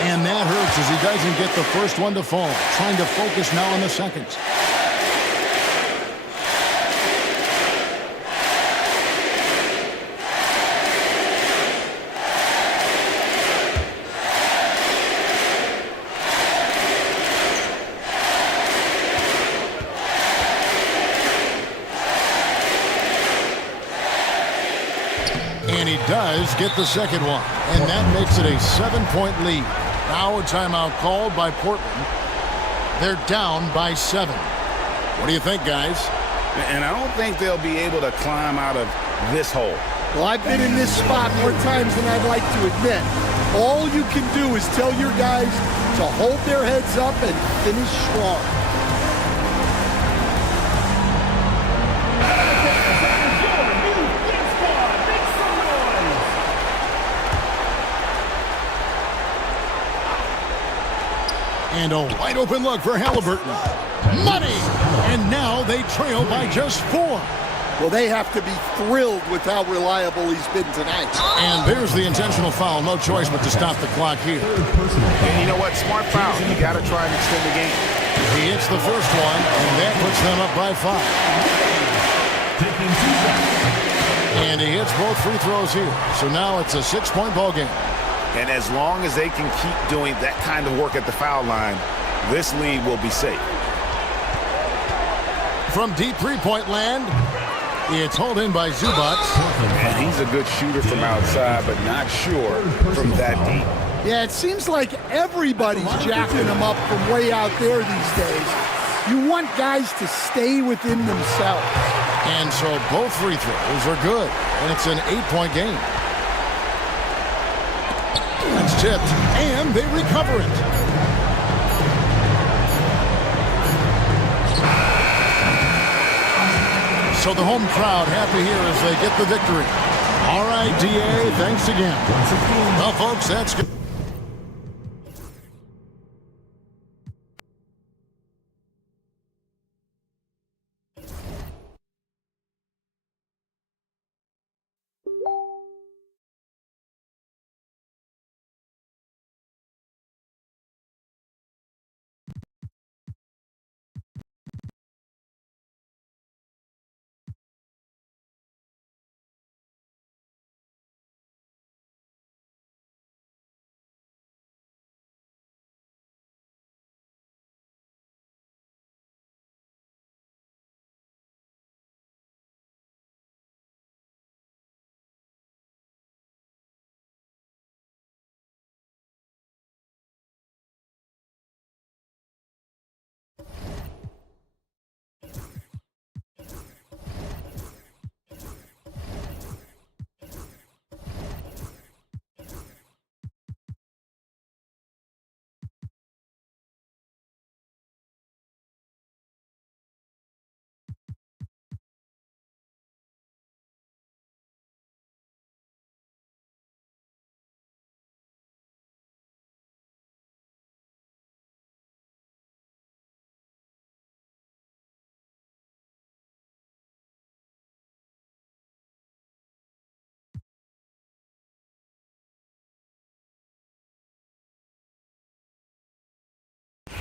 And that hurts as he doesn't get the first one to fall. Trying to focus now on the seconds. And he does get the second one. And that makes it a 7-point lead. Now a timeout called by Portland. They're down by 7. What do you think, guys? And I don't think they'll be able to climb out of this hole. Well, I've been in this spot more times than I'd like to admit. All you can do is tell your guys to hold their heads up and finish strong. And a wide open look for Halliburton. Money! And now they trail by just 4. Well, they have to be thrilled with how reliable he's been tonight. And there's the intentional foul. No choice but to stop the clock here. And you know what? Smart foul. You got to try and extend the game. He hits the first one, and that puts them up by 5. And he hits both free throws here. So now it's a 6-point ball game. And as long as they can keep doing that kind of work at the foul line, this lead will be safe. From deep three-point land, it's hauled in by Zubac. And he's a good shooter from outside, but not sure from that deep. Yeah, it seems like everybody's jacking him up from way out there these days. You want guys to stay within themselves. And so both free throws are good, and it's an 8-point game. It's tipped, and they recover it. So the home crowd happy here as they get the victory. All right, DA, thanks again. Well, folks, that's good.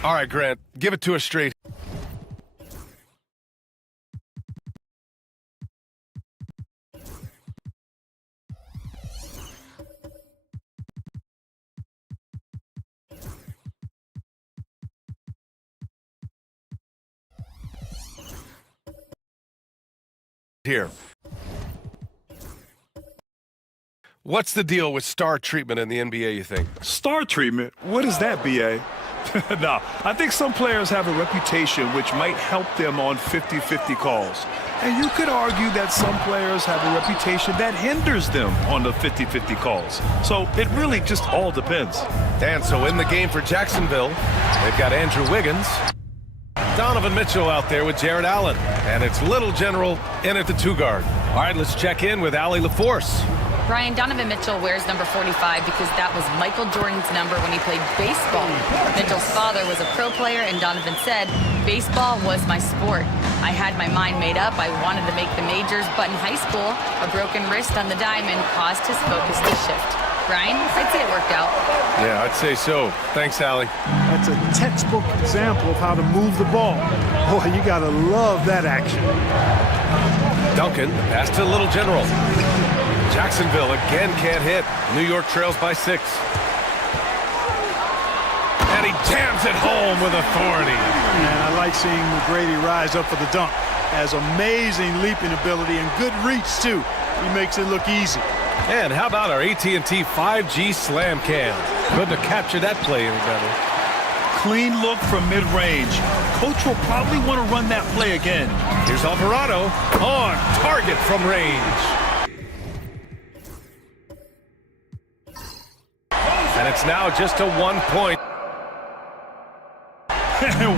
All right, Grant, give it to us straight. Here. What's the deal with star treatment in the NBA, you think? Star treatment? What is that, B.A.? No, I think some players have a reputation which might help them on 50-50 calls. And you could argue that some players have a reputation that hinders them on the 50-50 calls. So it really just all depends. And so in the game for Jacksonville, they've got Andrew Wiggins, Donovan Mitchell out there with Jared Allen, and it's Little General in at the 2-guard. All right, let's check in with Allie LaForce. Brian, Donovan Mitchell wears number 45 because that was Michael Jordan's number when he played baseball. Mitchell's father was a pro player, and Donovan said, "Baseball was my sport. I had my mind made up. I wanted to make the majors, but in high school, a broken wrist on the diamond caused his focus to shift." Brian, I'd say it worked out. Yeah, I'd say so. Thanks, Allie. That's a textbook example of how to move the ball. Boy, you got to love that action. Duncan, pass to Little General. Jacksonville again can't hit. New York trails by 6. And he jams it home with authority. And I like seeing McGrady rise up for the dunk. Has amazing leaping ability and good reach, too. He makes it look easy. And how about our AT&T 5G Slam Cam? Couldn't have captured that play any better. Clean look from mid-range. Coach will probably want to run that play again. Here's Alvarado on target from range. And it's now just a 1-point.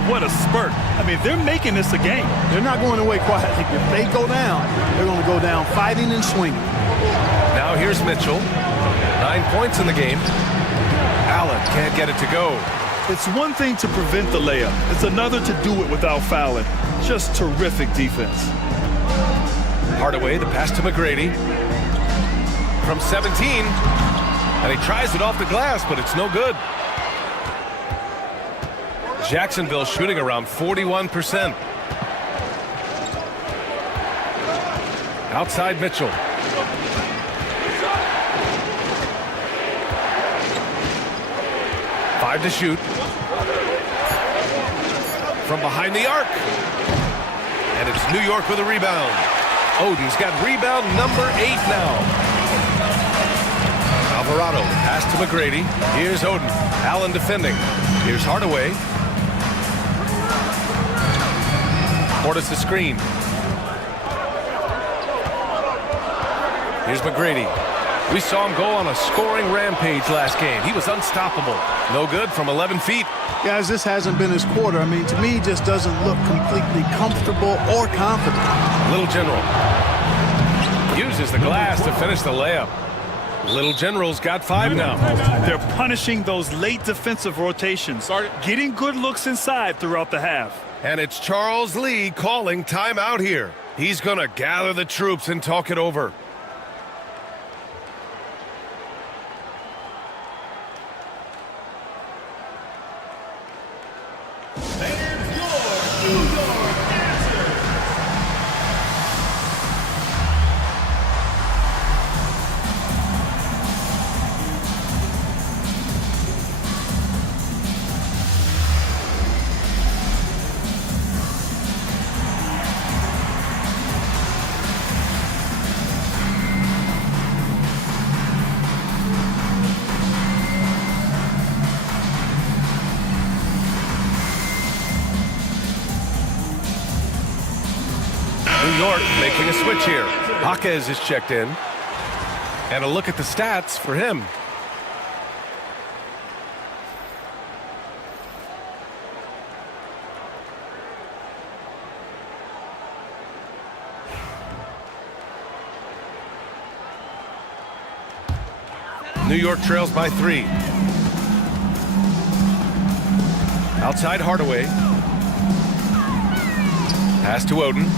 What a spurt. I mean, they're making this a game. They're not going away quietly. If they go down, they're going to go down fighting and swinging. Now here's Mitchell. 9 points in the game. Allen can't get it to go. It's one thing to prevent the layup. It's another to do it without fouling. Just terrific defense. Hardaway, the pass to McGrady. From 17. And he tries it off the glass, but it's no good. Jacksonville shooting around 41%. Outside Mitchell. Five to shoot. From behind the arc. And it's New York with a rebound. Oden's got rebound number 8 now. Alvarado, pass to McGrady. Here's Oden. Allen defending. Here's Hardaway. Portis the screen. Here's McGrady. We saw him go on a scoring rampage last game. He was unstoppable. No good from 11 feet. Guys, this hasn't been his quarter. I mean, to me, he just doesn't look completely comfortable or confident. Little General uses the glass to finish the layup. Little General's got 5 now. They're punishing those late defensive rotations, getting good looks inside throughout the half. And it's Charles Lee calling timeout here. He's going to gather the troops and talk it over. New York making a switch here. Jaquez is checked in. And a look at the stats for him. New York trails by 3. Outside Hardaway. Pass to Oden.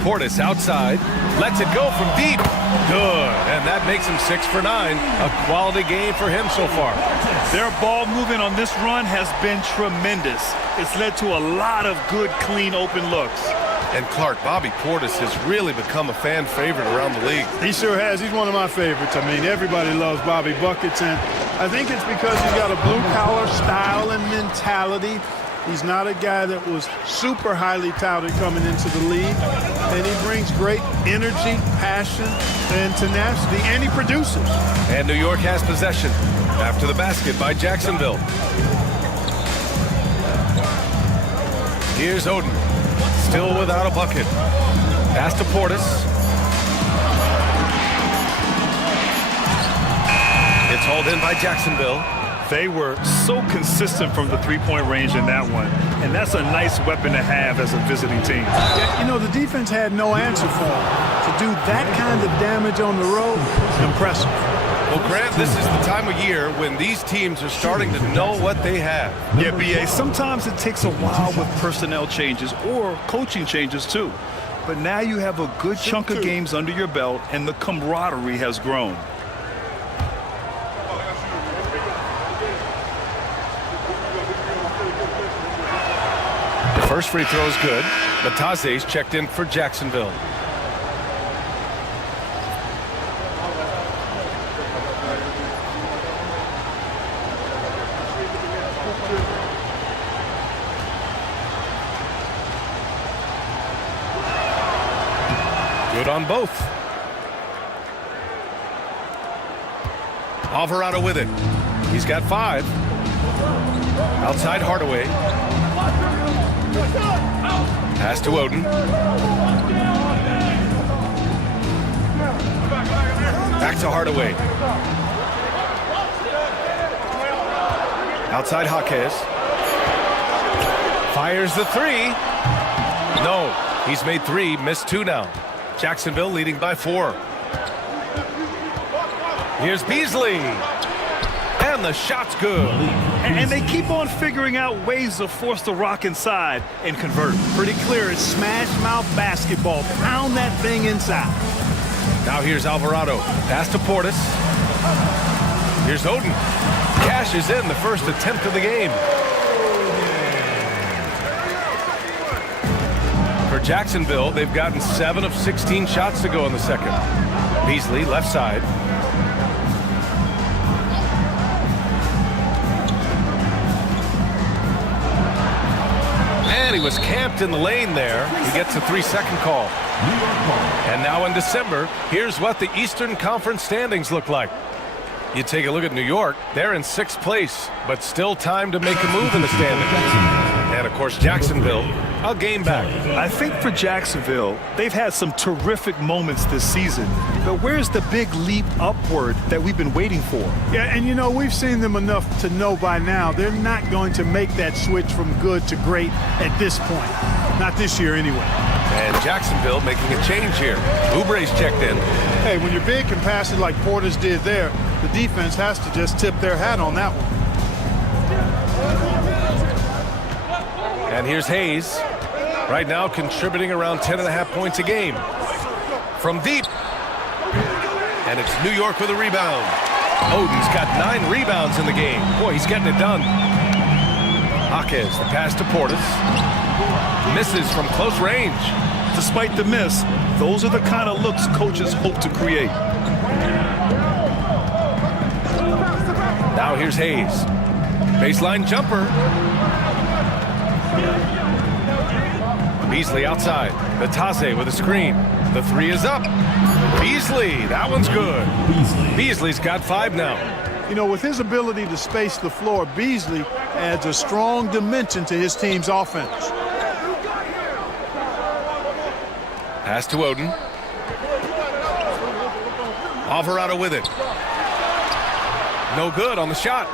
Portis outside. Lets it go from deep. Good. And that makes him 6 for 9. A quality game for him so far. Their ball movement on this run has been tremendous. It's led to a lot of good, clean, open looks. And Clark, Bobby Portis has really become a fan favorite around the league. He sure has. He's one of my favorites. I mean, everybody loves Bobby Buckets, and I think it's because he's got a blue-collar style and mentality. He's not a guy that was super highly touted coming into the league, and he brings great energy, passion, and tenacity, and he produces. And New York has possession after the basket by Jacksonville. Here's Oden, still without a bucket. Pass to Portis. It's hauled in by Jacksonville. They were so consistent from the three-point range in that one, and that's a nice weapon to have as a visiting team. Yeah, you know, the defense had no answer for him. To do that kind of damage on the road, impressive. Well, Grant, this is the time of year when these teams are starting to know what they have. Yeah, B.A., sometimes it takes a while with personnel changes or coaching changes, too. But now you have a good chunk of games under your belt, and the camaraderie has grown. First free throw is good. Bataze's checked in for Jacksonville. Good on both. Alvarado with it. He's got 5. Outside Hardaway. Pass to Oden. Back to Hardaway. Outside Jaquez. Fires the 3. No, he's made 3, missed 2 now. Jacksonville leading by 4. Here's Beasley. And And the shot's good. And they keep on figuring out ways to force the rock inside and convert. Pretty clear. It's smash mouth basketball. Pound that thing inside. Now here's Alvarado. Pass to Portis. Here's Oden. Cashes in the first attempt of the game. For Jacksonville, they've gotten 7 of 16 shots to go in the second. Beasley, left side. And he was camped in the lane there. He gets a 3-second call. And now in December, here's what the Eastern Conference standings look like. You take a look at New York, they're in 6th place, but still time to make a move in the standings. And of course, Jacksonville, a game back. I think for Jacksonville, they've had some terrific moments this season. But where's the big leap upward that we've been waiting for? Yeah, and you know, we've seen them enough to know by now they're not going to make that switch from good to great at this point. Not this year anyway. And Jacksonville making a change here. Oubre's checked in. Hey, when you're big and pass it like Portis did there, the defense has to just tip their hat on that one. And here's Hayes. Right now contributing around 10.5 points a game. From deep. And it's New York with a rebound. Oden's got 9 rebounds in the game. Boy, he's getting it done. Jaquez, the pass to Portis. Misses from close range. Despite the miss, those are the kind of looks coaches hope to create. Now here's Hayes. Baseline jumper. Beasley outside. Natase with a screen. The 3 is up. Beasley, that one's good. Beasley's got 5 now. You know, with his ability to space the floor, Beasley adds a strong dimension to his team's offense. Pass to Oden. Alvarado with it. No good on the shot.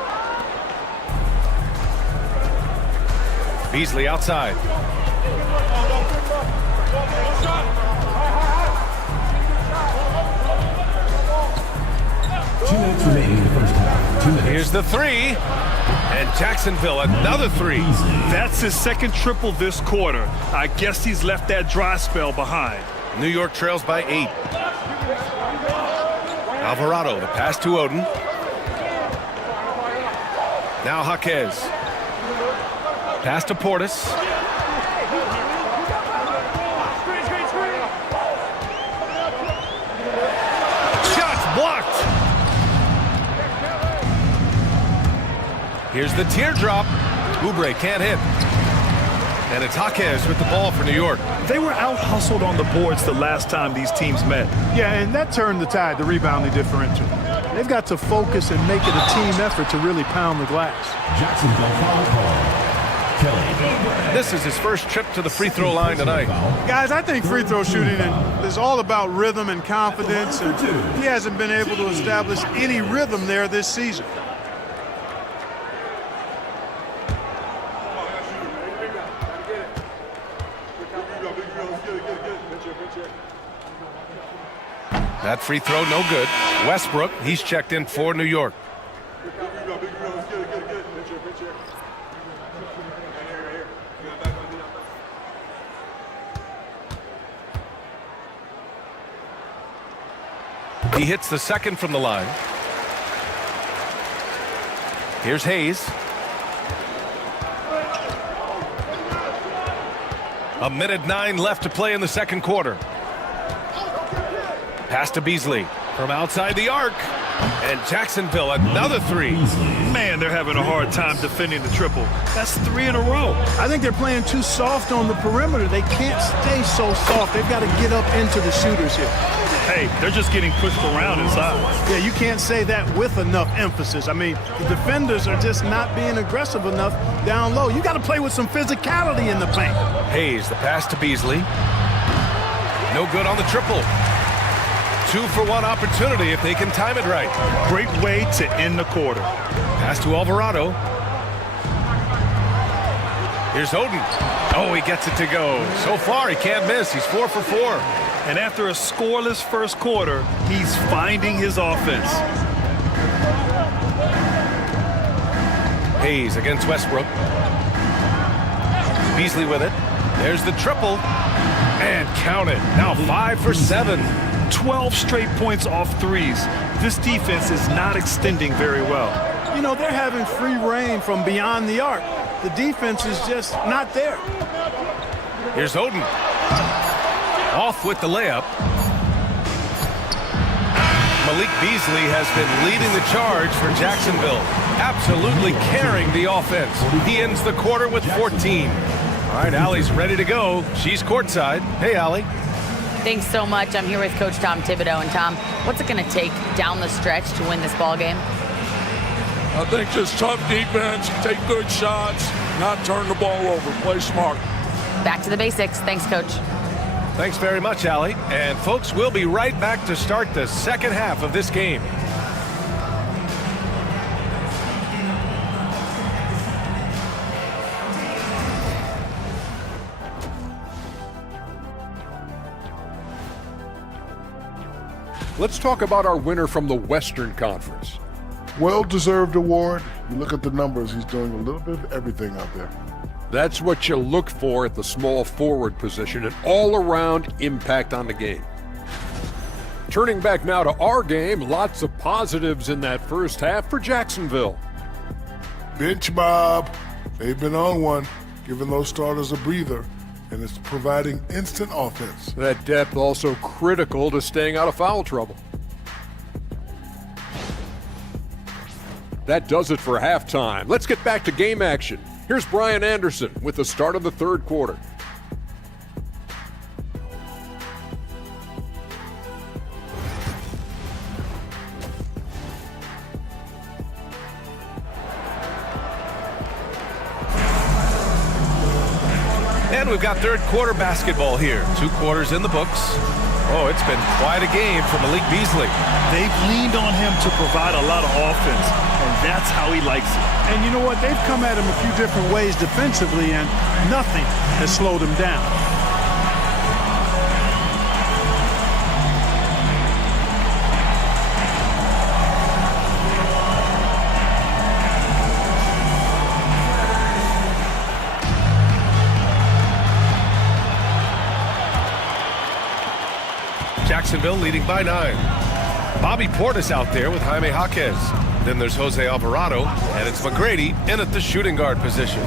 Beasley outside. 2 minutes remaining in the first half. 2 minutes. Here's the 3. And Jacksonville, another 3. That's his second triple this quarter. I guess he's left that dry spell behind. New York trails by 8. Alvarado, the pass to Oden. Now Jaquez. Pass to Portis. Shots blocked. Here's the teardrop. Oubre can't hit. And it's Jaquez with the ball for New York. They were out-hustled on the boards the last time these teams met. Yeah, and that turned the tide, the rebounding differential. They've got to focus and make it a team effort to really pound the glass. Jacksonville foul call. Kelly. This is his first trip to the free throw line tonight. Guys, I think free throw shooting is all about rhythm and confidence, and he hasn't been able to establish any rhythm there this season. That free throw, no good. Westbrook, he's checked in for New York. He hits the second from the line. Here's Hayes. A minute 9 left to play in the second quarter. Pass to Beasley from outside the arc. And Jacksonville, another 3. Man, they're having a hard time defending the triple. That's 3 in a row. I think they're playing too soft on the perimeter. They can't stay so soft. They've got to get up into the shooters here. Hey, they're just getting pushed around inside. Yeah, you can't say that with enough emphasis. I mean, the defenders are just not being aggressive enough down low. You got to play with some physicality in the paint. Hayes, the pass to Beasley. No good on the triple. 2-for-1 opportunity if they can time it right. Great way to end the quarter. Pass to Alvarado. Here's Oden. Oh, he gets it to go. So far, he can't miss. He's 4 for 4. And after a scoreless first quarter, he's finding his offense. Hayes against Westbrook. Beasley with it. There's the triple. And count it. Now 5 for 7. 12 straight points off threes. This defense is not extending very well. You know, they're having free reign from beyond the arc. The defense is just not there. Here's Oden. Off with the layup. Malik Beasley has been leading the charge for Jacksonville. Absolutely carrying the offense. He ends the quarter with 14. All right, Allie's ready to go. She's courtside. Hey, Allie. Thanks so much. I'm here with Coach Tom Thibodeau. And Tom, what's it going to take down the stretch to win this ball game? I think just tough defense, take good shots, not turn the ball over, play smart. Back to the basics. Thanks, Coach. Thanks very much, Allie. And folks, we'll be right back to start the second half of this game. Let's talk about our winner from the Western Conference. Well-deserved award. You look at the numbers, he's doing a little bit of everything out there. That's what you look for at the small forward position, an all-around impact on the game. Turning back now to our game, lots of positives in that first half for Jacksonville. Bench Bob, they've been on one, giving those starters a breather, and it's providing instant offense. That depth also critical to staying out of foul trouble. That does it for halftime. Let's get back to game action. Here's Brian Anderson with the start of the third quarter. And we've got third quarter basketball here. 2 quarters in the books. Oh, it's been quite a game for Malik Beasley. They've leaned on him to provide a lot of offense, and that's how he likes it. And you know what? They've come at him a few different ways defensively, and nothing has slowed him down. Jacksonville leading by 9. Bobby Portis out there with Jaime Jaquez. Then there's Jose Alvarado, and it's McGrady in at the shooting guard position.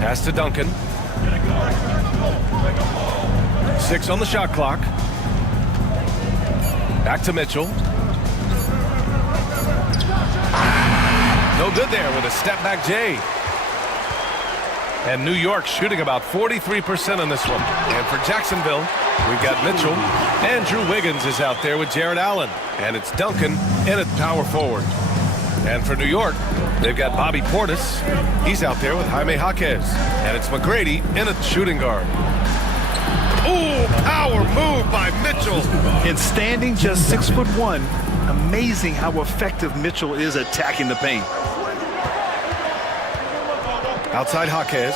Pass to Duncan. 6 on the shot clock. Back to Mitchell. No good there with a step back J. And New York shooting about 43% on this one. And for Jacksonville, we've got Mitchell. Andrew Wiggins is out there with Jared Allen. And it's Duncan in at power forward. And for New York, they've got Bobby Portis. He's out there with Jaime Jaquez. And it's McGrady in at shooting guard. Ooh, power move by Mitchell. And standing just 6'1", amazing how effective Mitchell is attacking the paint. Outside Jaquez.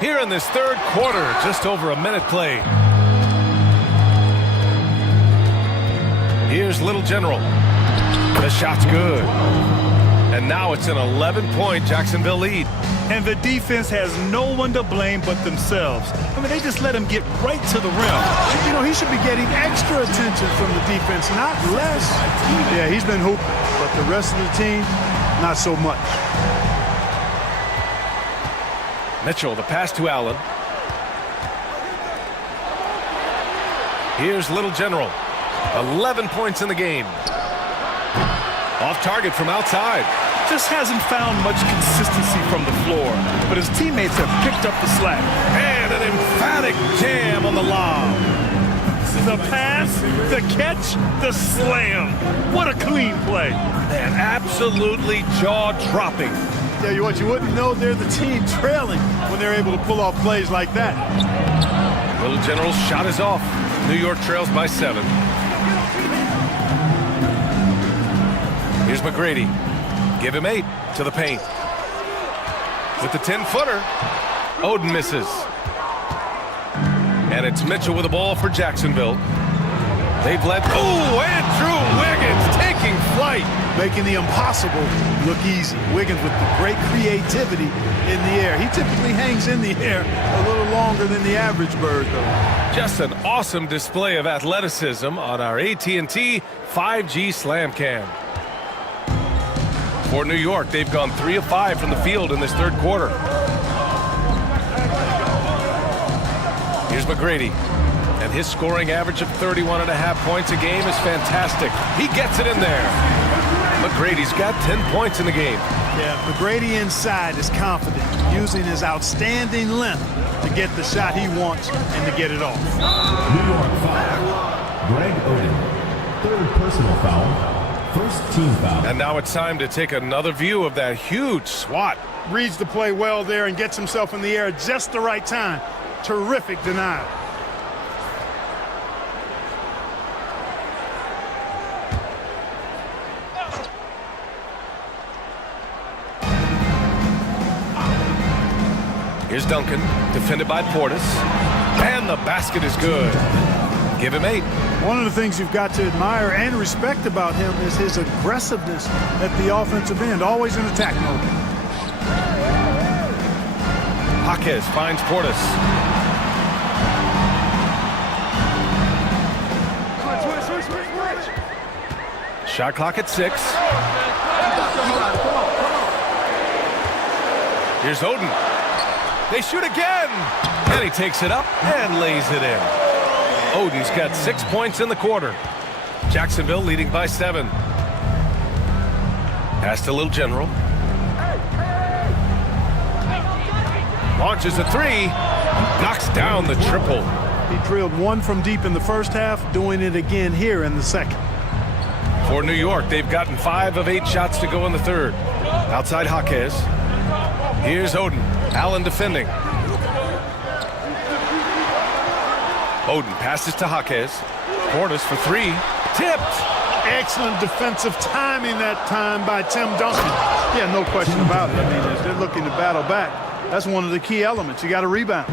Here in this third quarter, just over a minute played. Here's Little General. The shot's good. And now it's an 11-point Jacksonville lead. And the defense has no one to blame but themselves. I mean, they just let him get right to the rim. You know, he should be getting extra attention from the defense, not less. Yeah, he's been hooping, but the rest of the team, not so much. Mitchell, the pass to Allen. Here's Little General. 11 points in the game. Off target from outside. Just hasn't found much consistency from the floor, but his teammates have picked up the slack. And an emphatic jam on the lob. The pass, the catch, the slam. What a clean play. And absolutely jaw-dropping. Tell you what, you wouldn't know they're the team trailing when they're able to pull off plays like that. Little General's shot is off. New York trails by 7. Here's McGrady. Give him 8 to the paint. With the 10-footer, Oden misses. And it's Mitchell with the ball for Jacksonville. They've led. Oh, Andrew Wiggins taking flight. Making the impossible look easy. Wiggins with the great creativity in the air. He typically hangs in the air a little longer than the average bird, though. Just an awesome display of athleticism on our AT&T 5G Slam Cam. For New York, they've gone 3 of 5 from the field in this third quarter. Here's McGrady. And his scoring average of 31.5 points a game is fantastic. He gets it in there. McGrady's got 10 points in the game. Yeah, McGrady inside is confident, using his outstanding length to get the shot he wants and to get it off. New York foul. Greg Oden. Third personal foul. First team foul. And now it's time to take another view of that huge swat. Reads the play well there and gets himself in the air at just the right time. Terrific denial. Here's Duncan, defended by Portis. And the basket is good. Give him 8. One of the things you've got to admire and respect about him is his aggressiveness at the offensive end, always in attack mode. Jaquez finds Portis. Shot clock at 6. Here's Oden. They shoot again. And he takes it up and lays it in. Oden's got 6 points in the quarter. Jacksonville leading by 7. Pass to Little General. Launches a 3. Knocks down the triple. He drilled one from deep in the first half, doing it again here in the second. For New York, they've gotten 5 of 8 shots to go in the third. Outside Jaquez. Here's Oden. Allen defending. Oden passes to Jaquez. Portis for 3. Tipped. Excellent defensive timing that time by Tim Duncan. Yeah, no question about it. I mean, as they're looking to battle back, that's one of the key elements. You got to rebound.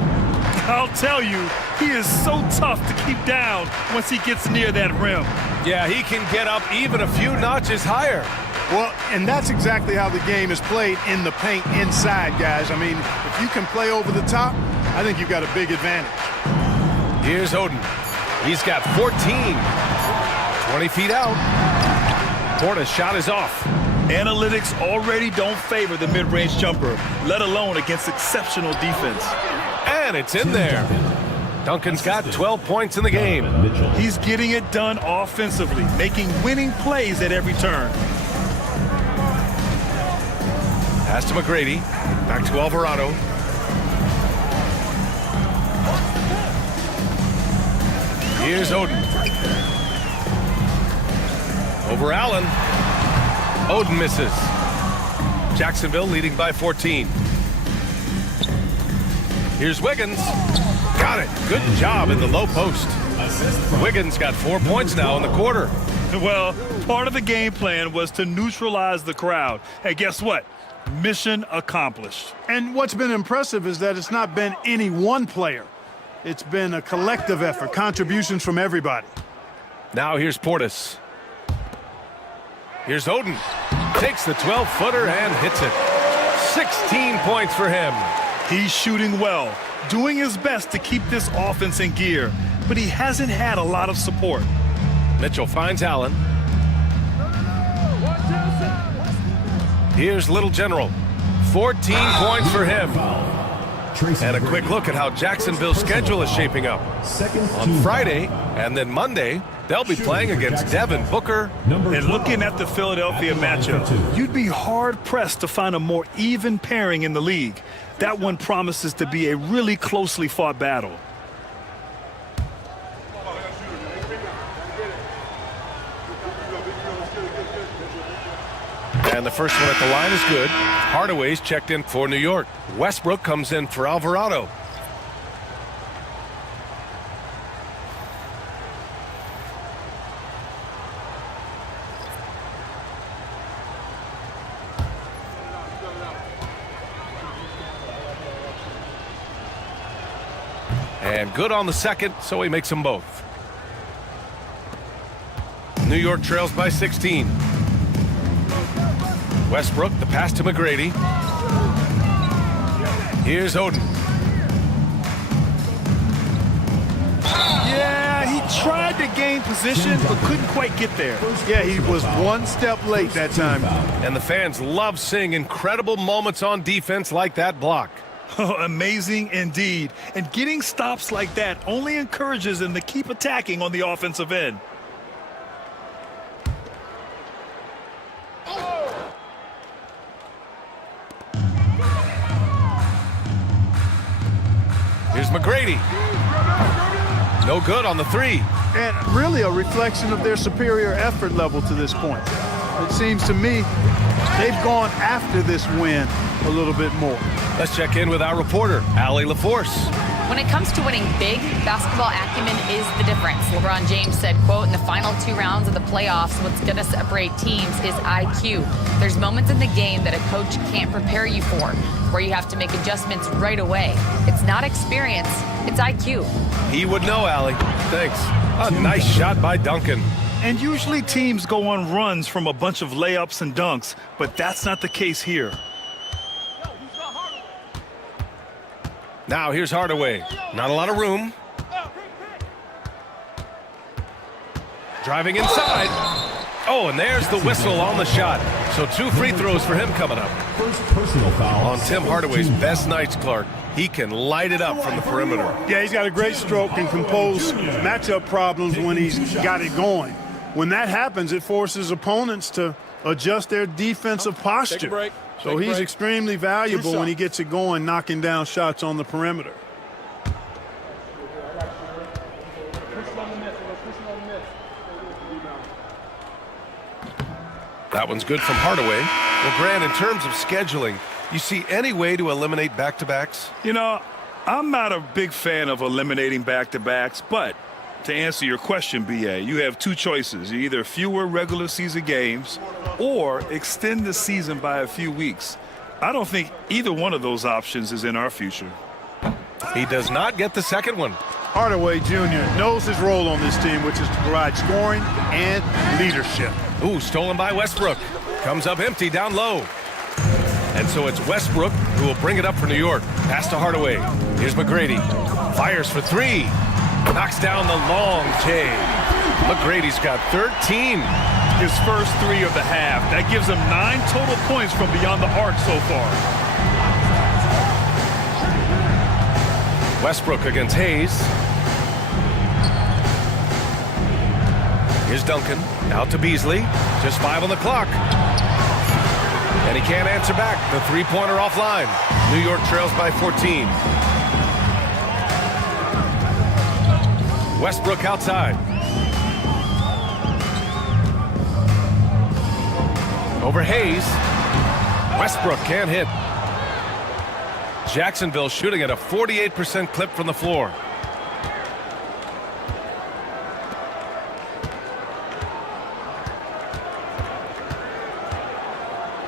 I'll tell you, he is so tough to keep down once he gets near that rim. Yeah, he can get up even a few notches higher. Well, and that's exactly how the game is played in the paint inside, guys. I mean, if you can play over the top, I think you've got a big advantage. Here's Oden. He's got 14. 20 feet out. Portis' shot is off. Analytics already don't favor the mid-range jumper, let alone against exceptional defense. And it's in there. Duncan's got 12 points in the game. He's getting it done offensively, making winning plays at every turn. Pass to McGrady. Back to Alvarado. Here's Oden. Over Allen. Oden misses. Jacksonville leading by 14. Here's Wiggins. Got it. Good job in the low post. Wiggins got 4 points now in the quarter. Well, part of the game plan was to neutralize the crowd. And guess what? Mission accomplished. And what's been impressive is that it's not been any one player. It's been a collective effort, contributions from everybody. Now here's Portis. Here's Oden. Takes the 12-footer and hits it. 16 points for him. He's shooting well, doing his best to keep this offense in gear, but he hasn't had a lot of support. Mitchell finds Allen. Here's Little General. 14 points for him. And a quick look at how Jacksonville's schedule is shaping up. On Friday and then Monday, they'll be playing against Devin Booker. And looking at the Philadelphia matchup, you'd be hard-pressed to find a more even pairing in the league. That one promises to be a really closely fought battle. And the first one at the line is good. Hardaway's checked in for New York. Westbrook comes in for Alvarado. And good on the second, so he makes them both. New York trails by 16. Westbrook, the pass to McGrady. Here's Oden. Yeah, he tried to gain position, but couldn't quite get there. Yeah, he was one step late that time. And the fans love seeing incredible moments on defense like that block. Oh, amazing indeed. And getting stops like that only encourages them to keep attacking on the offensive end. Here's McGrady. No good on the three. And really a reflection of their superior effort level to this point. It seems to me they've gone after this win a little bit more. Let's check in with our reporter, Allie LaForce. When it comes to winning big, basketball acumen is the difference. LeBron James said, quote, in the final 2 rounds of the playoffs, what's going to separate teams is IQ. There's moments in the game that a coach can't prepare you for, where you have to make adjustments right away. It's not experience, it's IQ. He would know, Allie. Thanks. A nice shot by Duncan. And usually teams go on runs from a bunch of layups and dunks, but that's not the case here. Now here's Hardaway. Not a lot of room. Driving inside. Oh, and there's the whistle on the shot. So 2 free throws for him coming up. First personal foul. On Tim Hardaway's best nights, Clark, he can light it up from the perimeter. Yeah, he's got a great stroke and compose matchup problems when he's got it going. When that happens, it forces opponents to adjust their defensive posture. So he's extremely valuable when he gets it going, knocking down shots on the perimeter. That one's good from Hardaway. Well, Grant, in terms of scheduling, you see any way to eliminate back-to-backs? You know, I'm not a big fan of eliminating back-to-backs, but to answer your question, B.A., you have 2 choices. Either fewer regular season games or extend the season by a few weeks. I don't think either one of those options is in our future. He does not get the second one. Hardaway Jr. knows his role on this team, which is to provide scoring and leadership. Ooh, stolen by Westbrook. Comes up empty down low. And so it's Westbrook who will bring it up for New York. Pass to Hardaway. Here's McGrady. Fires for 3. Knocks down the long J. McGrady's got 13. His first 3 of the half. That gives him 9 total points from beyond the arc so far. Westbrook against Hayes. Here's Duncan. Out to Beasley. Just 5 on the clock. And he can't answer back. The 3-pointer offline. New York trails by 14. Westbrook outside. Over Hayes. Westbrook can't hit. Jacksonville shooting at a 48% clip from the floor.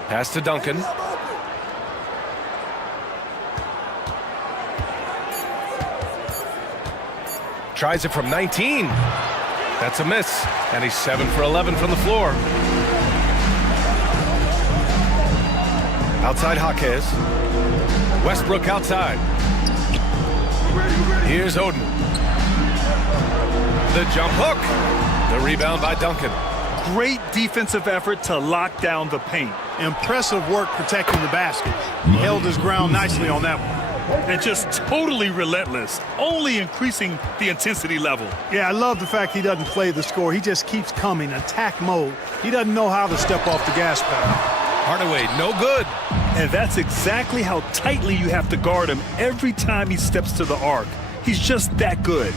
Pass to Duncan. Tries it from 19. That's a miss. And he's 7 for 11 from the floor. Outside Jaquez. Westbrook outside. Here's Oden. The jump hook. The rebound by Duncan. Great defensive effort to lock down the paint. Impressive work protecting the basket. He held his ground nicely on that one. And just totally relentless, only increasing the intensity level. Yeah, I love the fact he doesn't play the score. He just keeps coming, attack mode. He doesn't know how to step off the gas pedal. Hardaway, no good. And that's exactly how tightly you have to guard him every time he steps to the arc. He's just that good.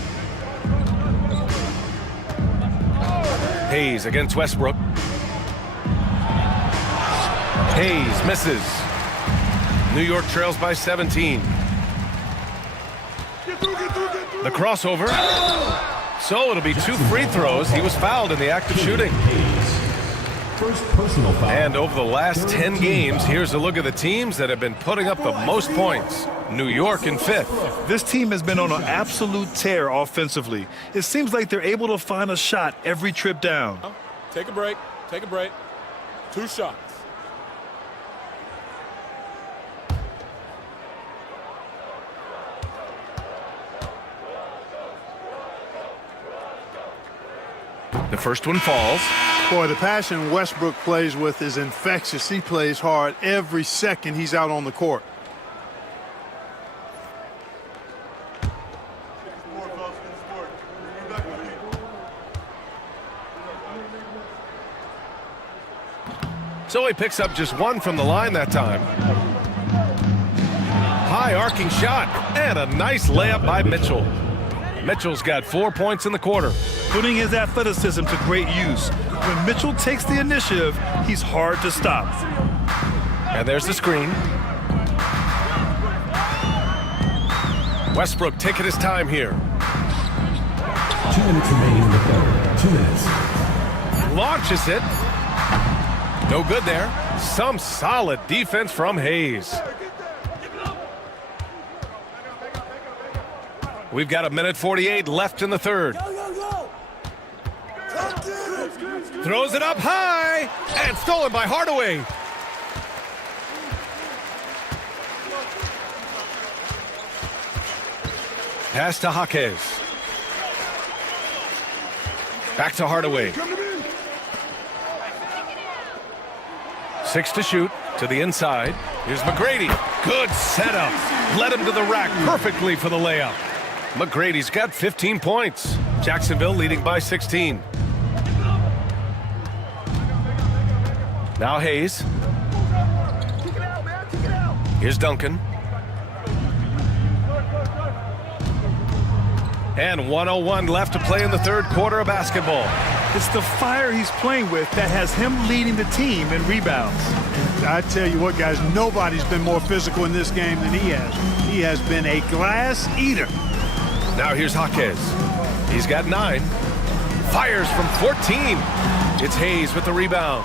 Hayes against Westbrook. Hayes misses. New York trails by 17. The crossover. So it'll be 2 free throws. He was fouled in the act of shooting. First personal foul. And over the last 10 games, here's a look at the teams that have been putting up the most points. New York in 5th. This team has been on an absolute tear offensively. It seems like they're able to find a shot every trip down. Take a break. Take a break. 2 shots. The first one falls. Boy, the passion Westbrook plays with is infectious. He plays hard every second he's out on the court. So he picks up just 1 from the line that time. High arcing shot and a nice layup by Mitchell. Mitchell's got 4 points in the quarter. Putting his athleticism to great use. When Mitchell takes the initiative, he's hard to stop. And there's the screen. Westbrook taking his time here. 2 minutes remaining in the third. 2 minutes. Launches it. No good there. Some solid defense from Hayes. We've got 1:48 left in the third. Throws it up high and stolen by Hardaway. Pass to Jaquez. Back to Hardaway. 6 to shoot to the inside. Here's McGrady. Good setup. Led him to the rack perfectly for the layup. McGrady's got 15 points. Jacksonville leading by 16. Now Hayes. Here's Duncan. And 1:01 left to play in the third quarter of basketball. It's the fire he's playing with that has him leading the team in rebounds. I tell you what, guys, nobody's been more physical in this game than he has. He has been a glass eater. Now here's Jaquez. He's got 9. Fires from 14. It's Hayes with the rebound.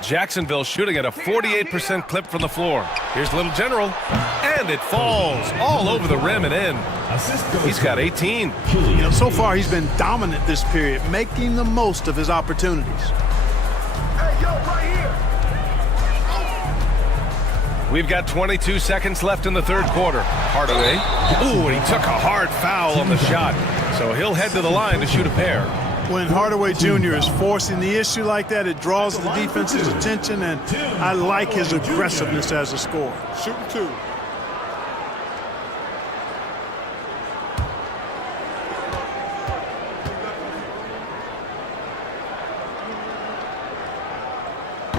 Jacksonville shooting at a 48% clip from the floor. Here's Little General. And it falls all over the rim and in. He's got 18. You know, so far he's been dominant this period, making the most of his opportunities. Hey, yo, right here. We've got 22 seconds left in the third quarter. Hardaway. Ooh, and he took a hard foul on the shot. So he'll head to the line to shoot a pair. When Hardaway Jr. is forcing the issue like that, it draws the defense's attention, and I like his aggressiveness as a scorer. Shooting 2.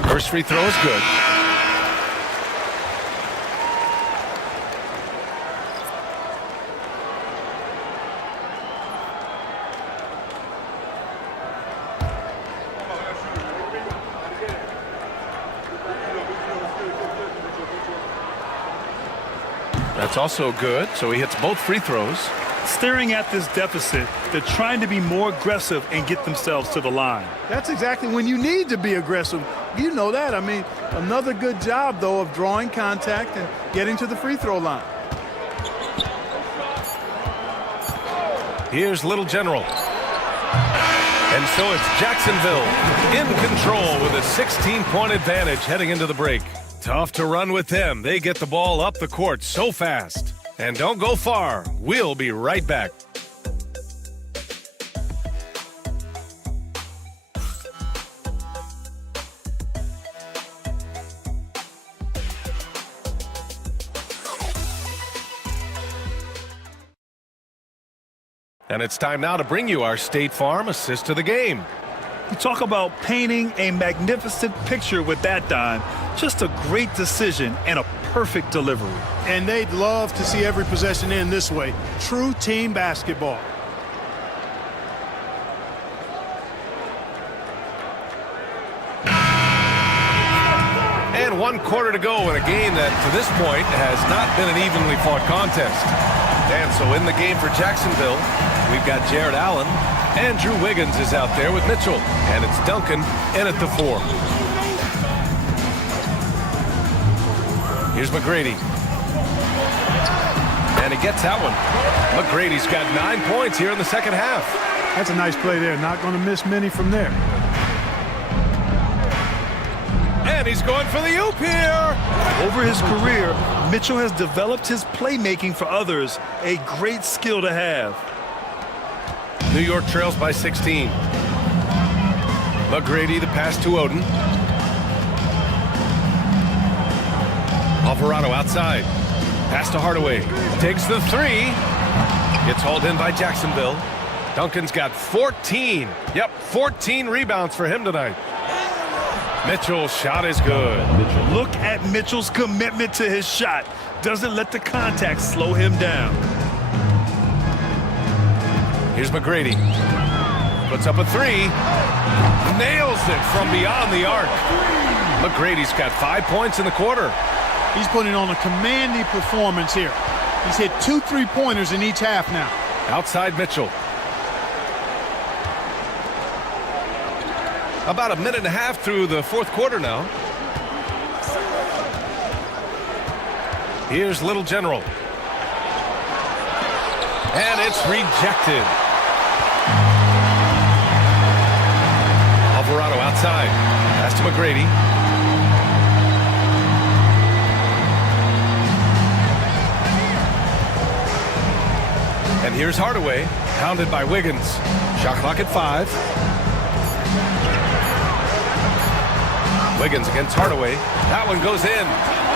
First free throw is good. That's also good, so he hits both free throws. Staring at this deficit, they're trying to be more aggressive and get themselves to the line. That's exactly when you need to be aggressive. You know that. I mean, another good job, though, of drawing contact and getting to the free throw line. Here's Little General. And so it's Jacksonville in control with a 16-point advantage heading into the break. Tough to run with them. They get the ball up the court so fast. And don't go far. We'll be right back. And it's time now to bring you our State Farm assist to the game. You talk about painting a magnificent picture with that dime. Just a great decision and a perfect delivery. And they'd love to see every possession end this way. True team basketball. And 1 quarter to go in a game that, to this point, has not been an evenly fought contest. And so in the game for Jacksonville, we've got Jared Allen. Andrew Wiggins is out there with Mitchell. And it's Duncan in at the 4. Here's McGrady. And he gets that one. McGrady's got 9 points here in the second half. That's a nice play there. Not going to miss many from there. And he's going for the oop here. Over his career, Mitchell has developed his playmaking for others, a great skill to have. New York trails by 16. McGrady, the pass to Oden. Alvarado outside. Pass to Hardaway. Takes the three. Gets hauled in by Jacksonville. Duncan's got 14. Yep, 14 rebounds for him tonight. Mitchell's shot is good. Look at Mitchell's commitment to his shot. Doesn't let the contact slow him down. Here's McGrady. Puts up a three. Nails it from beyond the arc. McGrady's got 5 points in the quarter. He's putting on a commanding performance here. He's hit 2 3-pointers in each half now. Outside Mitchell. About a minute and a half through the fourth quarter now. Here's Little General. And it's rejected. Alvarado outside. Pass to McGrady. And here's Hardaway, pounded by Wiggins. Shot clock at 5. Wiggins against Hardaway. That one goes in.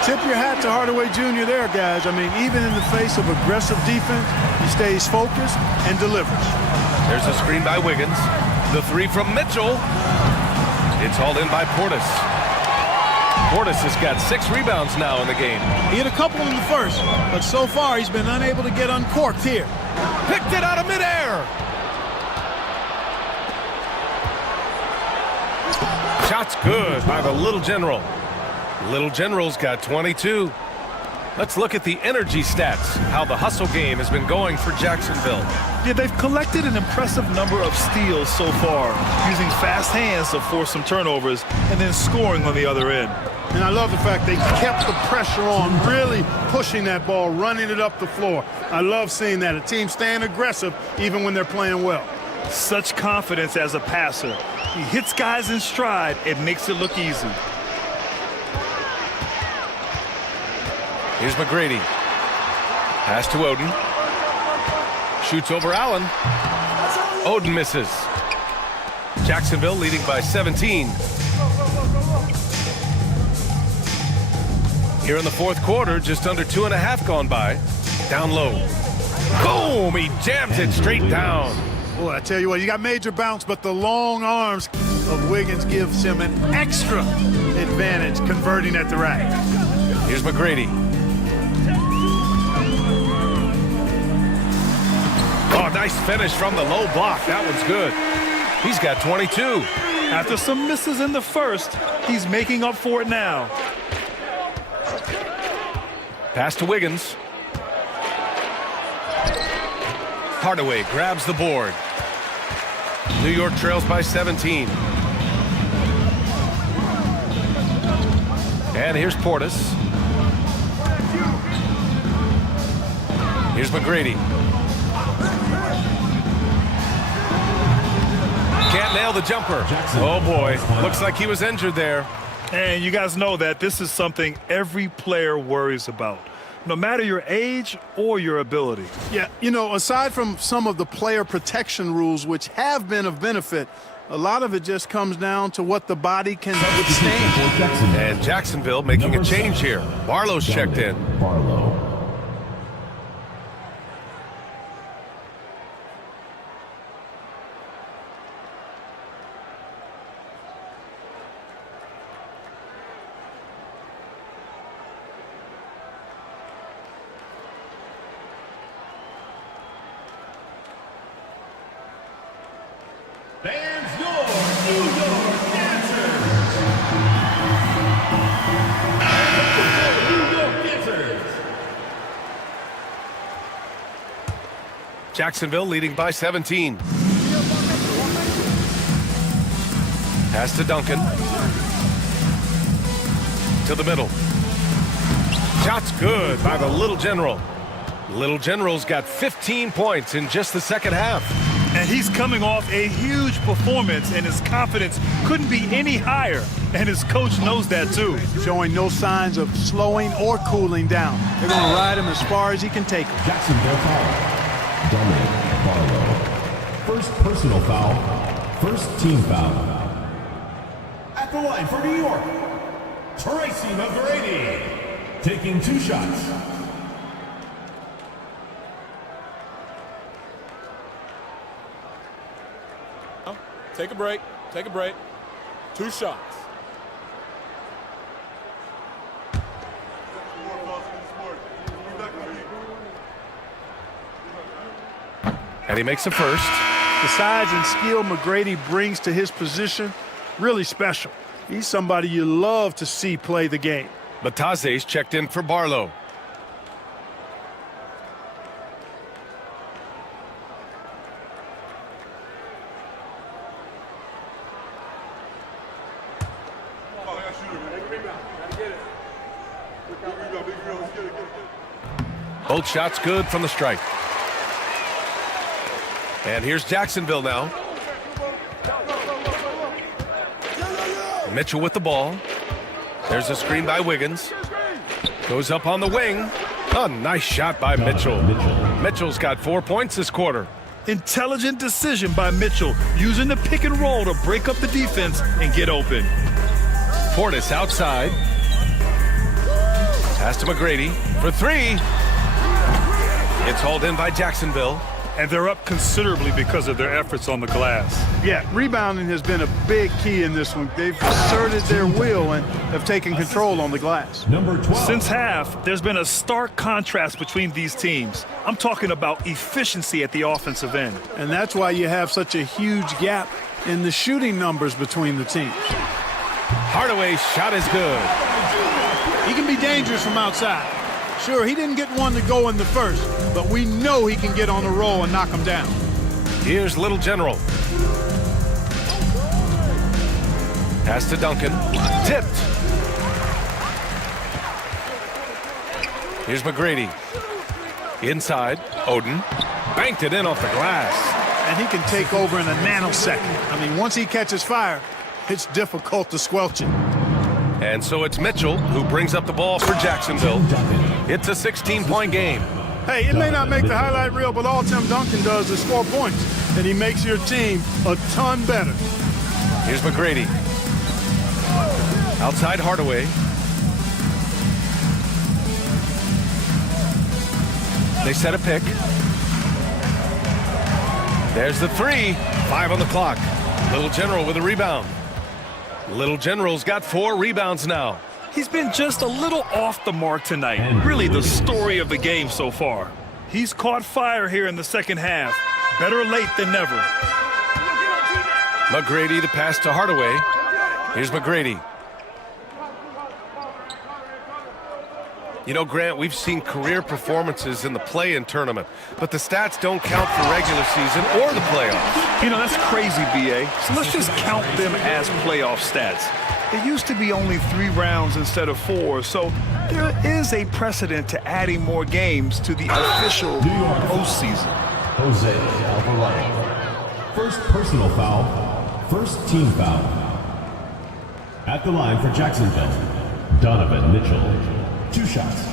Tip your hat to Hardaway Jr. there, guys. I mean, even in the face of aggressive defense, he stays focused and delivers. There's a screen by Wiggins. The three from Mitchell. It's hauled in by Portis. Portis has got 6 rebounds now in the game. He hit a couple in the first, but so far he's been unable to get uncorked here. Picked it out of midair. Shot's good by the Little General. Little General's got 22. Let's look at the energy stats, how the hustle game has been going for Jacksonville. Yeah, they've collected an impressive number of steals so far, using fast hands to force some turnovers and then scoring on the other end. And I love the fact they kept the pressure on, really pushing that ball, running it up the floor. I love seeing that. A team staying aggressive even when they're playing well. Such confidence as a passer. He hits guys in stride and makes it look easy. Here's McGrady. Pass to Oden. Shoots over Allen. Oden misses. Jacksonville leading by 17. Here in the fourth quarter, just under 2.5 gone by. Down low. Boom! He jams it straight down. Boy, I tell you what, you got major bounce, but the long arms of Wiggins gives him an extra advantage converting at the rack. Here's McGrady. Oh, nice finish from the low block. That one's good. He's got 22. After some misses in the first, he's making up for it now. Pass to Wiggins. Hardaway grabs the board. New York trails by 17. And here's Portis. Here's McGrady. Can't nail the jumper. Oh boy, looks like he was injured there. And you guys know that this is something every player worries about, no matter your age or your ability. Yeah, you know, aside from some of the player protection rules, which have been of benefit, a lot of it just comes down to what the body can withstand. And Jacksonville making a change here. Barlow's checked in. Barlow. Fans, your New York Dancers. New York Dancers. Jacksonville leading by 17. Pass to Duncan. To the middle. Shot's good by the Little General. Little General's got 15 points in just the second half. And he's coming off a huge performance, and his confidence couldn't be any higher. And his coach knows that, too. Showing no signs of slowing or cooling down. They're going to ride him as far as he can take him. Jacksonville foul. Dominic Barlow. First personal foul. First team foul. At the line for New York, Tracy McGrady. Taking 2 shots. Take a break. Take a break. 2 shots. And he makes the first. The size and skill McGrady brings to his position, really special. He's somebody you love to see play the game. Bataze's checked in for Barlow. Both shots good from the strike. And here's Jacksonville now. Mitchell with the ball. There's a screen by Wiggins. Goes up on the wing. A nice shot by Mitchell. Mitchell's got 4 points this quarter. Intelligent decision by Mitchell, using the pick and roll to break up the defense and get open. Portis outside. Pass to McGrady for 3. It's hauled in by Jacksonville. And they're up considerably because of their efforts on the glass. Yeah, rebounding has been a big key in this one. They've asserted their will and have taken control on the glass. Number 12. Since half, there's been a stark contrast between these teams. I'm talking about efficiency at the offensive end. And that's why you have such a huge gap in the shooting numbers between the teams. Hardaway's shot is good. He can be dangerous from outside. Sure, he didn't get one to go in the first, but we know he can get on the roll and knock him down. Here's Little General. Pass to Duncan. Tipped. Here's McGrady. Inside. Oden. Banked it in off the glass. And he can take over in a nanosecond. I mean, once he catches fire, it's difficult to squelch it. And so it's Mitchell who brings up the ball for Jacksonville. It's a 16-point game. Hey, it may not make the highlight reel, but all Tim Duncan does is score points, and he makes your team a ton better. Here's McGrady. Outside Hardaway. They set a pick. There's the 3. 5 on the clock. Little General with a rebound. Little General's got 4 rebounds now. He's been just a little off the mark tonight. Really the story of the game so far. He's caught fire here in the second half. Better late than never. McGrady, the pass to Hardaway. Here's McGrady. You know, Grant, we've seen career performances in the play-in tournament, but the stats don't count for regular season or the playoffs. You know, that's crazy, B.A. So let's just count them as playoff stats. It used to be only 3 rounds instead of 4, so there is a precedent to adding more games to the official postseason. Jose Alvarado. First personal foul. First team foul. At the line for Jacksonville, Donovan Mitchell. 2 shots.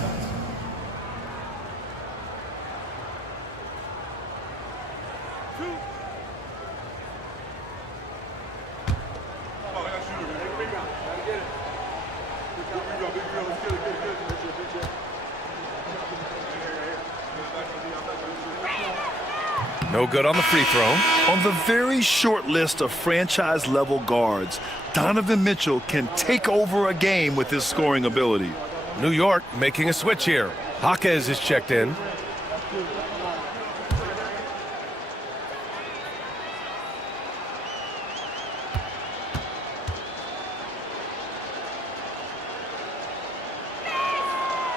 No good on the free throw. On the very short list of franchise-level guards, Donovan Mitchell can take over a game with his scoring ability. New York making a switch here. Jaquez is checked in.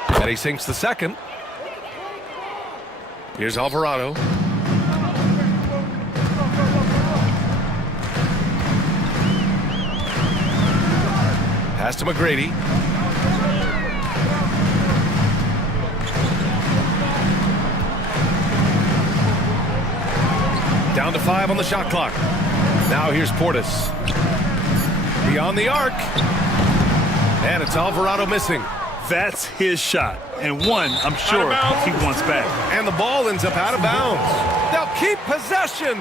And he sinks the second. Here's Alvarado. Pass to McGrady. Down to 5 on the shot clock. Now here's Portis. Beyond the arc. And it's Alvarado missing. That's his shot, and one I'm sure he wants back. And the ball ends up out of bounds. They'll keep possession.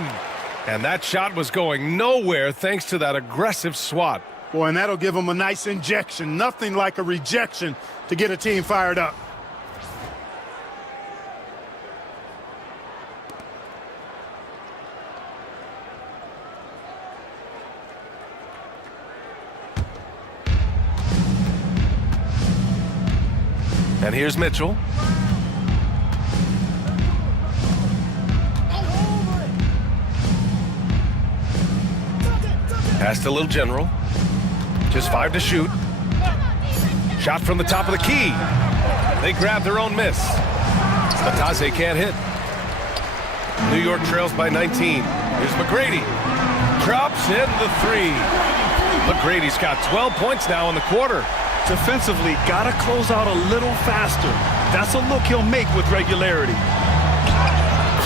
And that shot was going nowhere thanks to that aggressive swat. Boy, and that'll give them a nice injection. Nothing like a rejection to get a team fired up. And here's Mitchell. Pass to Little General. Just 5 to shoot. Shot from the top of the key. They grab their own miss. Batase can't hit. New York trails by 19. Here's McGrady. Drops in the 3. McGrady's got 12 points now in the quarter. Defensively, gotta close out a little faster. That's a look he'll make with regularity.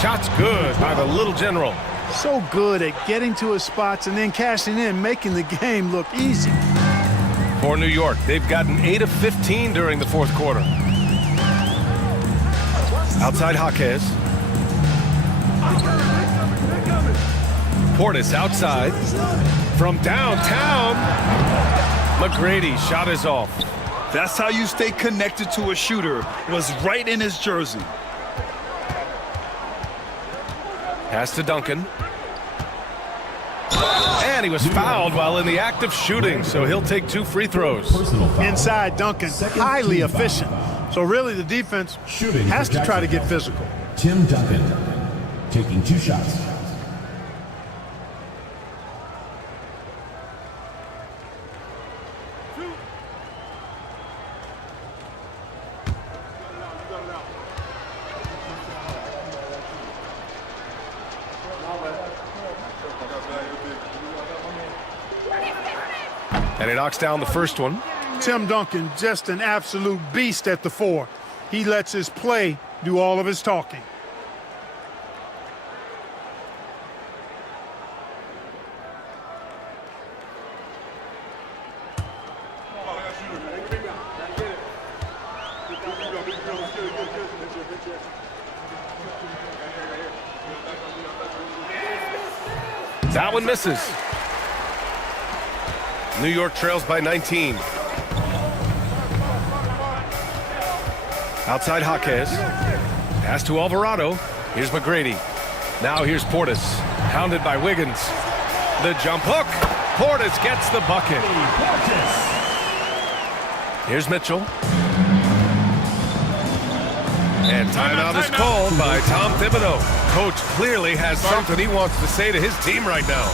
Shot's good by the Little General. So good at getting to his spots and then cashing in, making the game look easy. For New York, they've gotten 8 of 15 during the fourth quarter. Outside Jaquez. Portis outside. From downtown. McGrady shot is off. That's how you stay connected to a shooter. Was right in his jersey. Pass to Duncan. And he was fouled while in the act of shooting, so he'll take 2 free throws. Inside Duncan, highly efficient. So really the defense has to try to get physical. Tim Duncan taking 2 shots. And he knocks down the first one. Tim Duncan, just an absolute beast at the 4. He lets his play do all of his talking. That one misses. New York trails by 19. Outside Jaquez. Pass to Alvarado. Here's McGrady. Now here's Portis. Hounded by Wiggins. The jump hook. Portis gets the bucket. Here's Mitchell. And timeout is called by Tom Thibodeau. Coach clearly has something he wants to say to his team right now.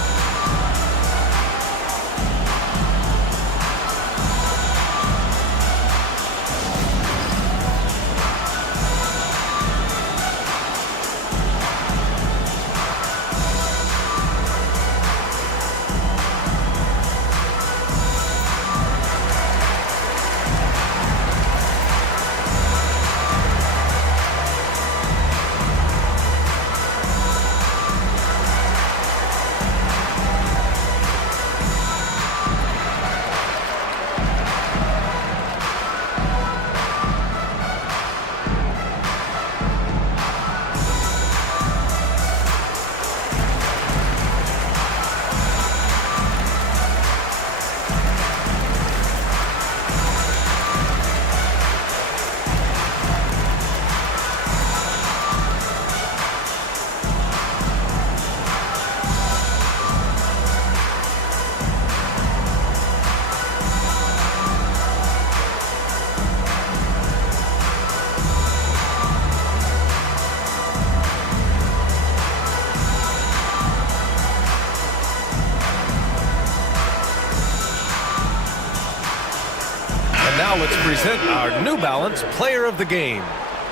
Now let's present our New Balance Player of the Game.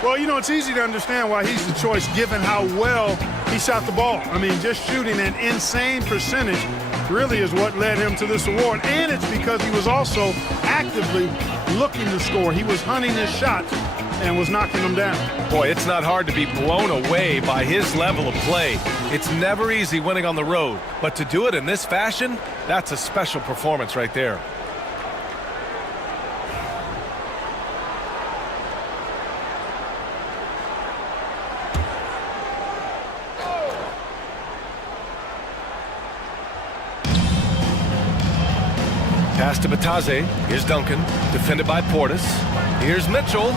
Well, you know, it's easy to understand why he's the choice given how well he shot the ball. I mean, just shooting an insane percentage really is what led him to this award. And it's because he was also actively looking to score. He was hunting his shots and was knocking them down. Boy, it's not hard to be blown away by his level of play. It's never easy winning on the road, but to do it in this fashion, that's a special performance right there. Pass to Bataze. Here's Duncan. Defended by Portis. Here's Mitchell.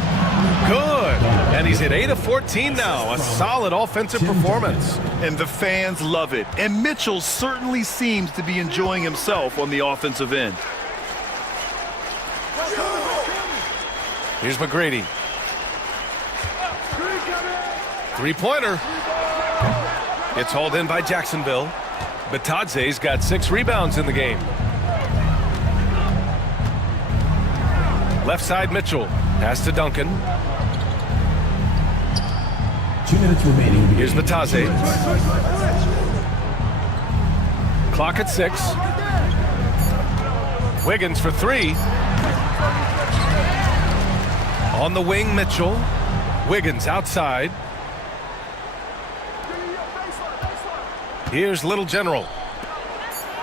Good. And he's at 8 of 14 now. A solid offensive performance. And the fans love it. And Mitchell certainly seems to be enjoying himself on the offensive end. Here's McGrady. Three-pointer. It's hauled in by Jacksonville. Bataze's got 6 rebounds in the game. Left side, Mitchell. Pass to Duncan. 2 minutes remaining. Here's Bataze. Clock at 6. Wiggins for 3. On the wing, Mitchell. Wiggins outside. Here's Little General.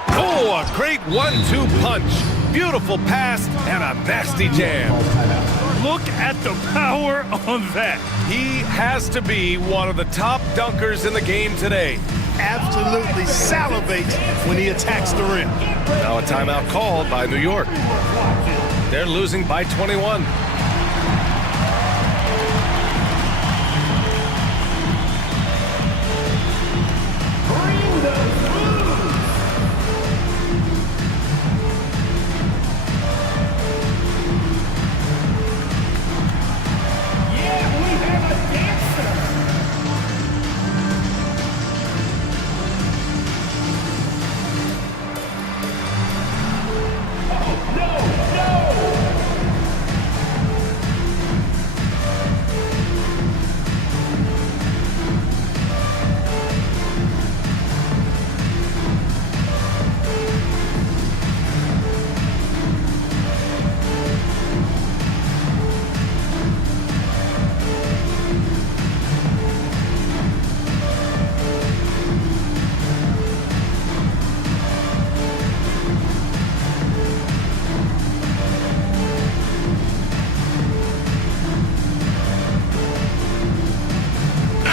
Oh, a great 1-2 punch. Beautiful pass and a nasty jam. Look at the power on that. He has to be one of the top dunkers in the game today. Absolutely salivates when he attacks the rim. Now a timeout called by New York. They're losing by 21.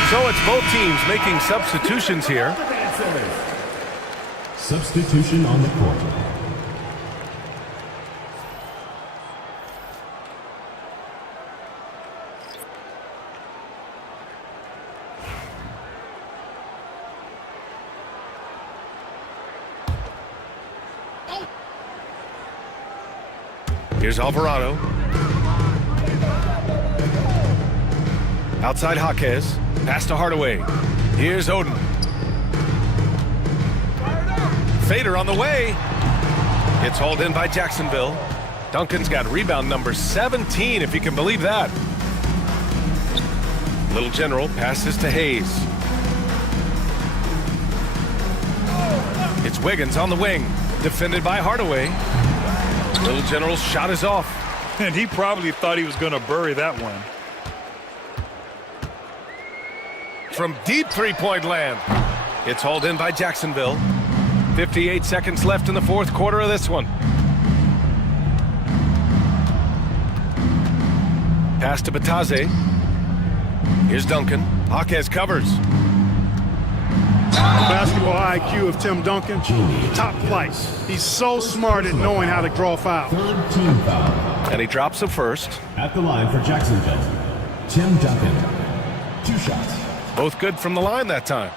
So it's both teams making substitutions here. Substitution on the court. Here's Alvarado. Outside Jaquez. Pass to Hardaway. Here's Oden. Fader on the way. It's hauled in by Jacksonville. Duncan's got rebound number 17, if you can believe that. Little General passes to Hayes. It's Wiggins on the wing. Defended by Hardaway. Little General's shot is off. And he probably thought he was going to bury that one. From deep three-point land. It's hauled in by Jacksonville. 58 seconds left in the fourth quarter of this one. Pass to Bataze. Here's Duncan. Jaquez covers. Basketball IQ of Tim Duncan, top flight. He's so smart at knowing how to draw fouls. Third team foul. And he drops the first. At the line for Jacksonville, Tim Duncan. 2 shots. Both good from the line that time.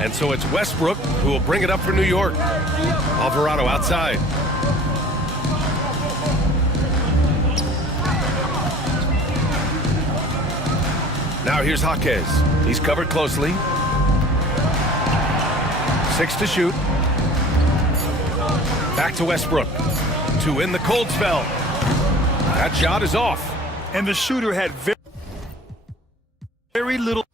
And so it's Westbrook who will bring it up for New York. Alvarado outside. Now here's Jaquez. He's covered closely. 6 to shoot. Back to Westbrook. To end the cold spell. That shot is off. And the shooter had very little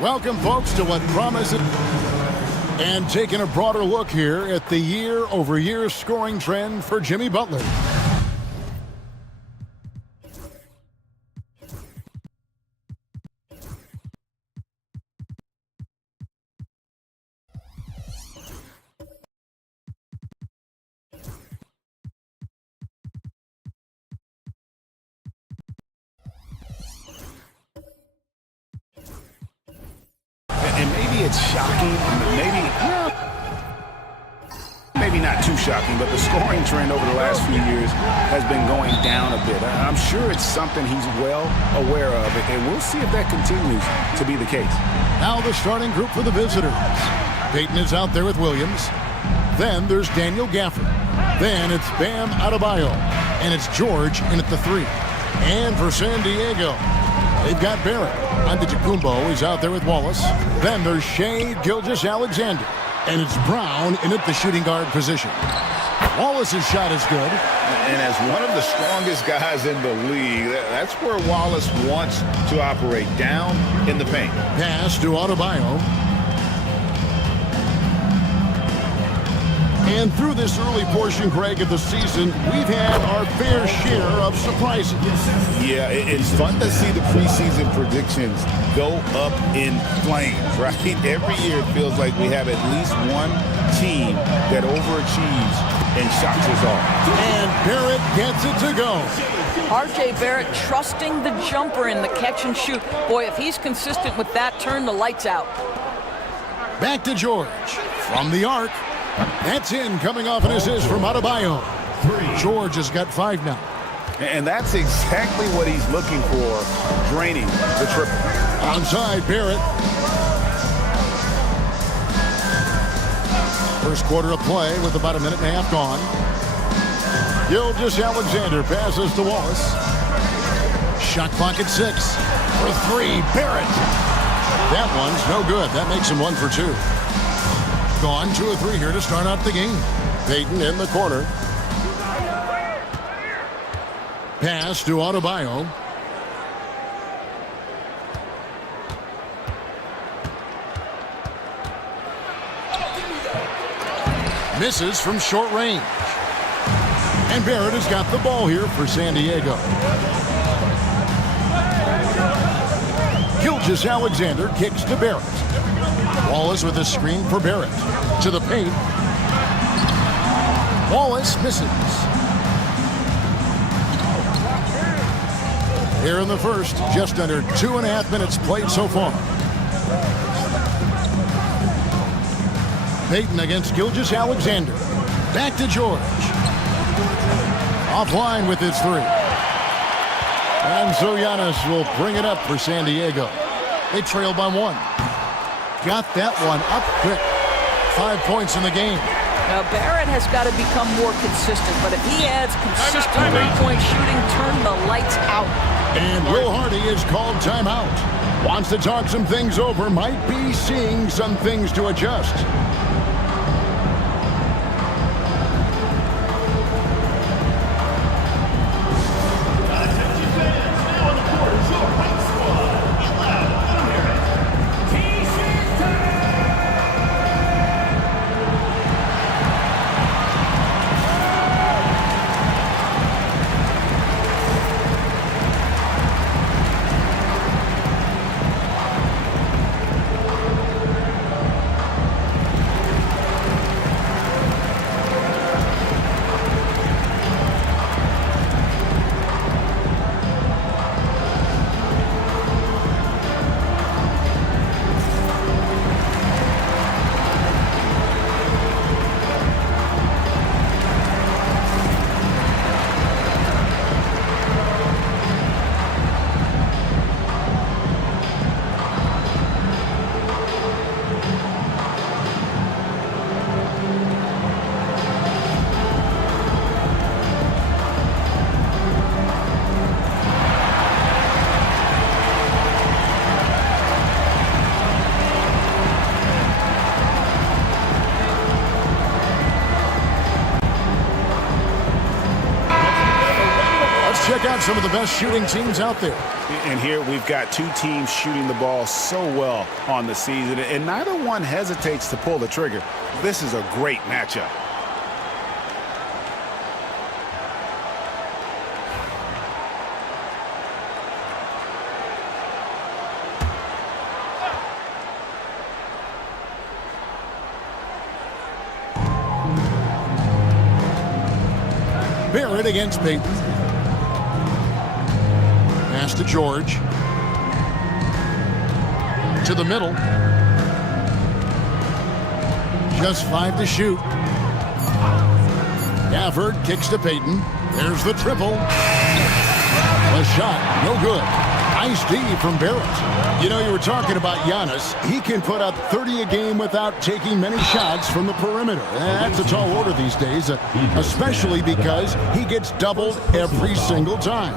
Welcome, folks, to what promises. And taking a broader look here at the year-over-year scoring trend for Jimmy Butler. And maybe it's shocking, maybe not too shocking, but the scoring trend over the last few years has been going down a bit. I'm sure it's something he's well aware of, and we'll see if that continues to be the case. Now the starting group for the visitors. Peyton is out there with Williams. Then there's Daniel Gafford. Then it's Bam Adebayo. And it's George in at the 3. And for San Diego, they've got Barrett. Antetokounmpo is out there with Wallace. Then there's Shai Gilgeous-Alexander. And it's Brown in at the shooting guard position. Wallace's shot is good. And as one of the strongest guys in the league, that's where Wallace wants to operate, down in the paint. Pass to Adebayo. And through this early portion, Greg, of the season, we've had our fair share of surprises. Yeah, it's fun to see the preseason predictions go up in flames, right? Every year it feels like we have at least one team that overachieves and shocks us all. And Barrett gets it to go. R.J. Barrett trusting the jumper in the catch and shoot. Boy, if he's consistent with that, turn the lights out. Back to George. From the arc. That's in, coming off an assist from Adebayo. George has got 5 now. And that's exactly what he's looking for, draining the triple. Onside, Barrett. First quarter of play with about a minute and a half gone. Gilgeous-Alexander passes to Wallace. Shot clock at 6. For 3, Barrett. That one's no good. That makes him 1 for 2. Gone 2 of 3 here to start out the game. Peyton in the corner. Pass to Adebayo. Misses from short range. And Barrett has got the ball here for San Diego. Gilgeous-Alexander kicks to Barrett. Wallace with a screen for Barrett. To the paint. Wallace misses. Here in the first, just under 2.5 minutes played so far. Peyton against Gilgeous-Alexander. Back to George. Offline with his 3. And so Giannis will bring it up for San Diego. They trail by 1. Got that one up quick. 5 points in the game. Now Barrett has got to become more consistent, but if he adds consistent three-point shooting, turn the lights out. And Will Hardy is called timeout. Wants to talk some things over, might be seeing some things to adjust. got some of the best shooting teams out there. And here we've got two teams shooting the ball so well on the season, and neither one hesitates to pull the trigger. This is a great matchup. Barrett against Payton. Pass to George. To the middle. Just 5 to shoot. Gafford kicks to Payton. There's the triple. The shot, no good. Nice D from Barrett. You know, you were talking about Giannis. He can put up 30 a game without taking many shots from the perimeter. That's a tall order these days, especially because he gets doubled every single time.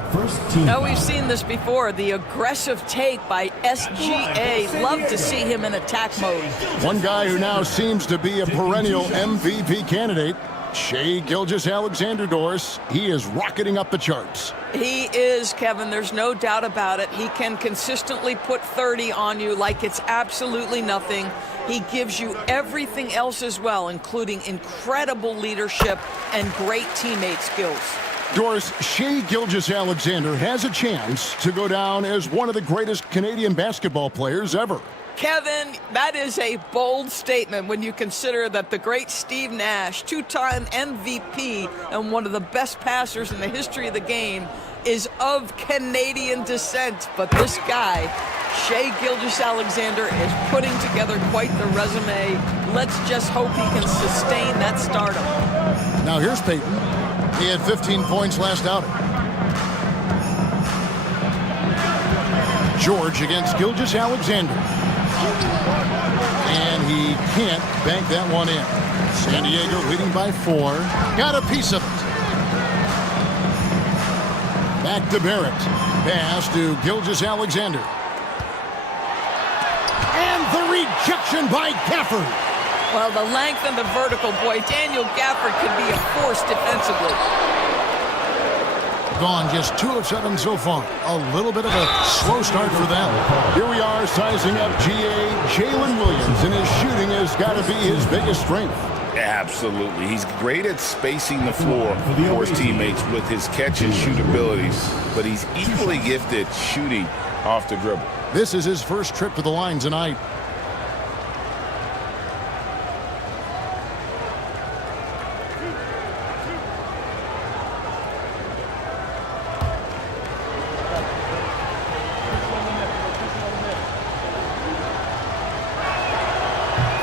Now, we've seen this before, the aggressive take by SGA. Love to see him in attack mode. One guy who now seems to be a perennial MVP candidate, Shai Gilgeous-Alexander, Doris. He is rocketing up the charts. He is, Kevin. There's no doubt about it. He can consistently put 30 on you like it's absolutely nothing. He gives you everything else as well, including incredible leadership and great teammate skills. Doris, Shai Gilgeous-Alexander has a chance to go down as one of the greatest Canadian basketball players ever. Kevin, that is a bold statement when you consider that the great Steve Nash, two-time MVP and one of the best passers in the history of the game, is of Canadian descent. But this guy, Shai Gilgeous-Alexander, is putting together quite the resume. Let's just hope he can sustain that stardom. Now here's Payton. He had 15 points last outing. George against Gilgeous-Alexander. And he can't bank that one in. San Diego leading by 4. Got a piece of it. Back to Barrett. Pass to Gilgeous-Alexander. And the rejection by Gafford. Well, the length and the vertical, boy, Daniel Gafford could be a force defensively. Gone just 2 of 7 so far. A little bit of a slow start for them. Here we are sizing up GA Jalen Williams, and his shooting has got to be his biggest strength. Absolutely. He's great at spacing the floor for his teammates with his catch and shoot abilities, but he's equally gifted shooting off the dribble. This is his first trip to the line tonight.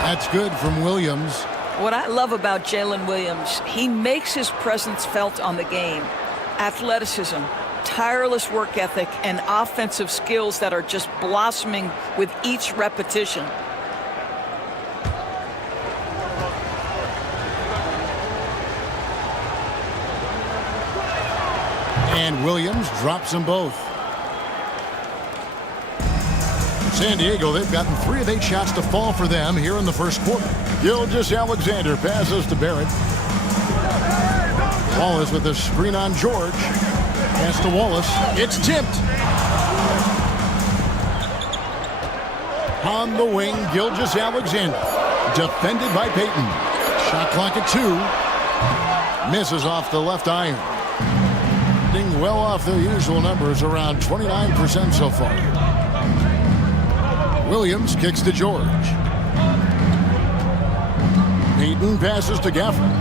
That's good from Williams. What I love about Jalen Williams, he makes his presence felt on the game. Athleticism, tireless work ethic, and offensive skills that are just blossoming with each repetition. And Williams drops them both. San Diego, they've gotten 3 of 8 shots to fall for them here in the first quarter. Gilgeous-Alexander passes to Barrett. Wallace with a screen on George. Pass to Wallace. It's tipped. On the wing, Gilgeous-Alexander. Defended by Payton. Shot clock at 2. Misses off the left iron. Well off their usual numbers, around 29% so far. Williams kicks to George. Payton passes to Gafford.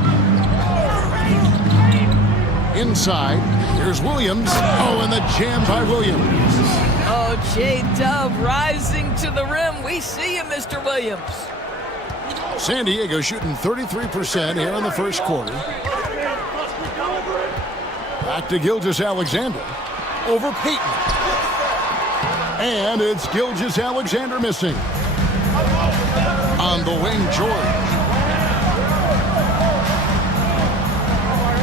Inside, here's Williams. Oh, and the jam by Williams. Oh, J-Dub rising to the rim. We see you, Mr. Williams. San Diego shooting 33% here in the first quarter. Back to Gilgeous-Alexander. Over Payton. And it's Gilgeous-Alexander missing. On the wing, George.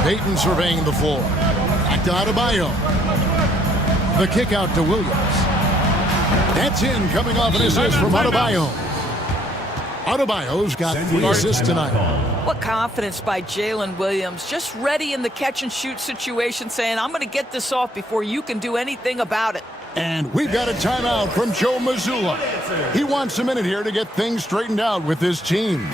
Payton surveying the floor. Back to Adebayo. The kick out to Williams. That's in, coming off an assist from Adebayo. Adebayo's got 3 assists tonight. What confidence by Jalen Williams, just ready in the catch-and-shoot situation, saying, I'm going to get this off before you can do anything about it. And we've got a timeout from Joe Mazzulla. He wants a minute here to get things straightened out with his team.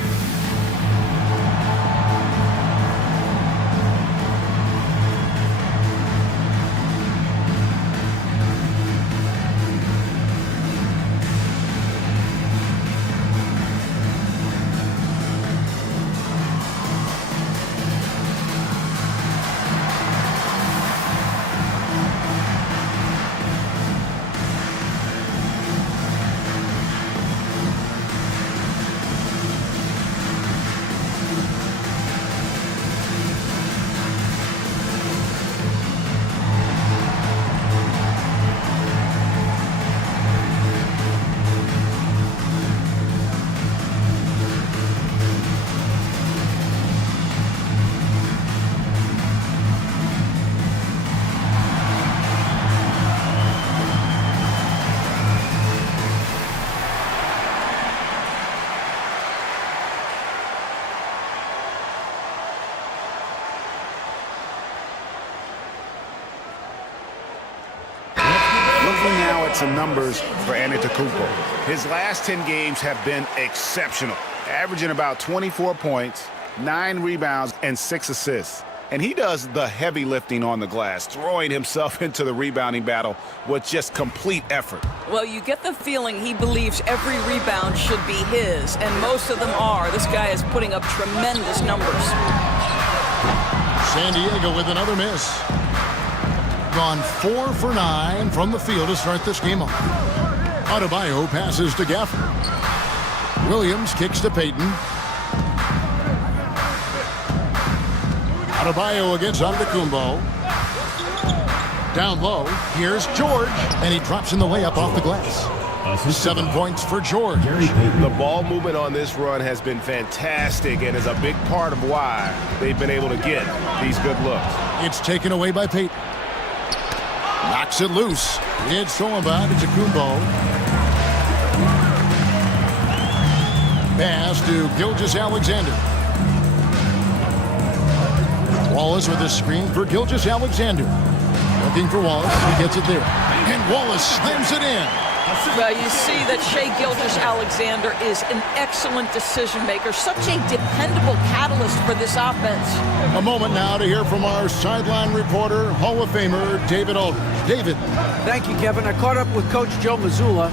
Now at some numbers for Antetokounmpo. His last 10 games have been exceptional, averaging about 24 points, 9 rebounds, and 6 assists. And he does the heavy lifting on the glass, throwing himself into the rebounding battle with just complete effort. Well, you get the feeling he believes every rebound should be his, and most of them are. This guy is putting up tremendous numbers. San Diego with another miss. Gone 4 for 9 from the field to start this game off. Adebayo passes to Gafford. Williams kicks to Payton. Adebayo against Antetokounmpo. Down low, here's George, and he drops in the layup off the glass. 7 points for George. The ball movement on this run has been fantastic and is a big part of why they've been able to get these good looks. It's taken away by Payton. Knocks it loose. It's stolen by Antetokounmpo. Pass to Gilgeous-Alexander. Wallace with a screen for Gilgeous-Alexander. Looking for Wallace. He gets it there. And Wallace slams it in. Well, you see that Shai Gilgeous-Alexander is an excellent decision maker, such a dependable catalyst for this offense. A moment now to hear from our sideline reporter, Hall of Famer David Aldridge. David. Thank you, Kevin. I caught up with Coach Joe Mazzulla.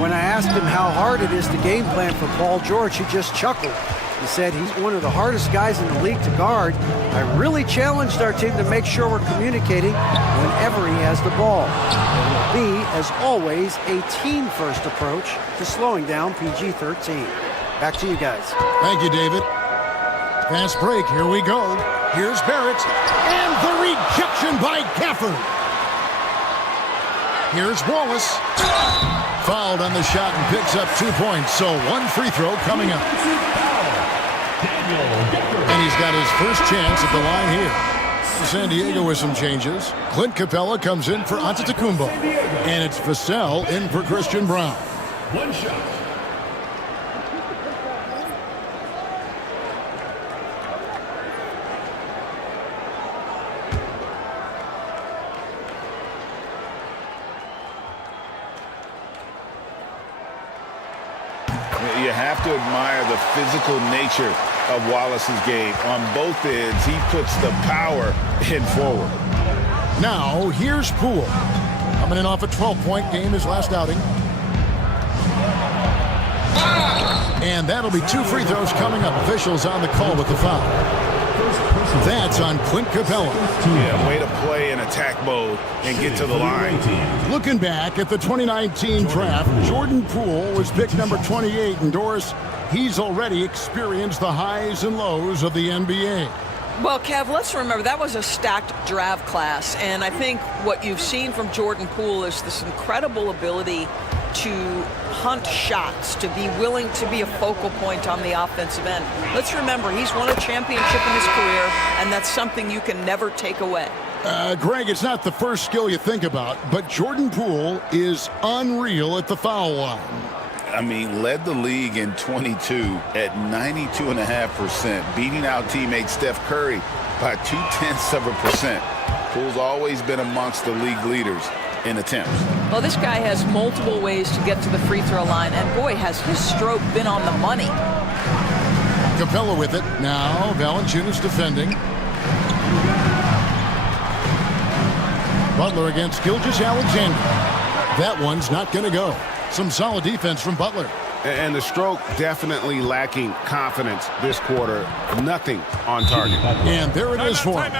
When I asked him how hard it is to game plan for Paul George, he just chuckled. He said he's one of the hardest guys in the league to guard. I really challenged our team to make sure we're communicating whenever he has the ball. It will be, as always, a team-first approach to slowing down PG-13. Back to you guys. Thank you, David. Fast break. Here we go. Here's Barrett. And the rejection by Gafford. Here's Wallace. Fouled on the shot and picks up 2 points. So 1 free throw coming up. And he's got his first chance at the line here. San Diego with some changes. Clint Capella comes in for Antetokounmpo. And it's Vassell in for Christian Brown. One shot. You have to admire the physical nature of Wallace's game. On both ends, he puts the power in forward. Now, here's Poole. Coming in off a 12-point game his last outing. And that'll be 2 free throws coming up. Officials on the call with the foul. That's on Clint Capella. Yeah, way to play in attack mode and get to the line. Looking back at the 2019 draft, Jordan Poole was picked number 28. And Doris, he's already experienced the highs and lows of the NBA. Well, Kev, let's remember that was a stacked draft class, and I think what you've seen from Jordan Poole is this incredible ability to hunt shots, to be willing to be a focal point on the offensive end. Let's remember, he's won a championship in his career, and that's something you can never take away. Greg, it's not the first skill you think about, but Jordan Poole is unreal at the foul line. I mean, led the league in 22 at 92.5%, beating out teammate Steph Curry by 0.2%. Poole's always been amongst the league leaders in attempts. Well, this guy has multiple ways to get to the free throw line, and boy, has his stroke been on the money. Capella with it. Now Valanciunas defending. Butler against Gilgeous-Alexander. That one's not going to go. Some solid defense from Butler. And the stroke definitely lacking confidence this quarter. Nothing on target. And there it is for him.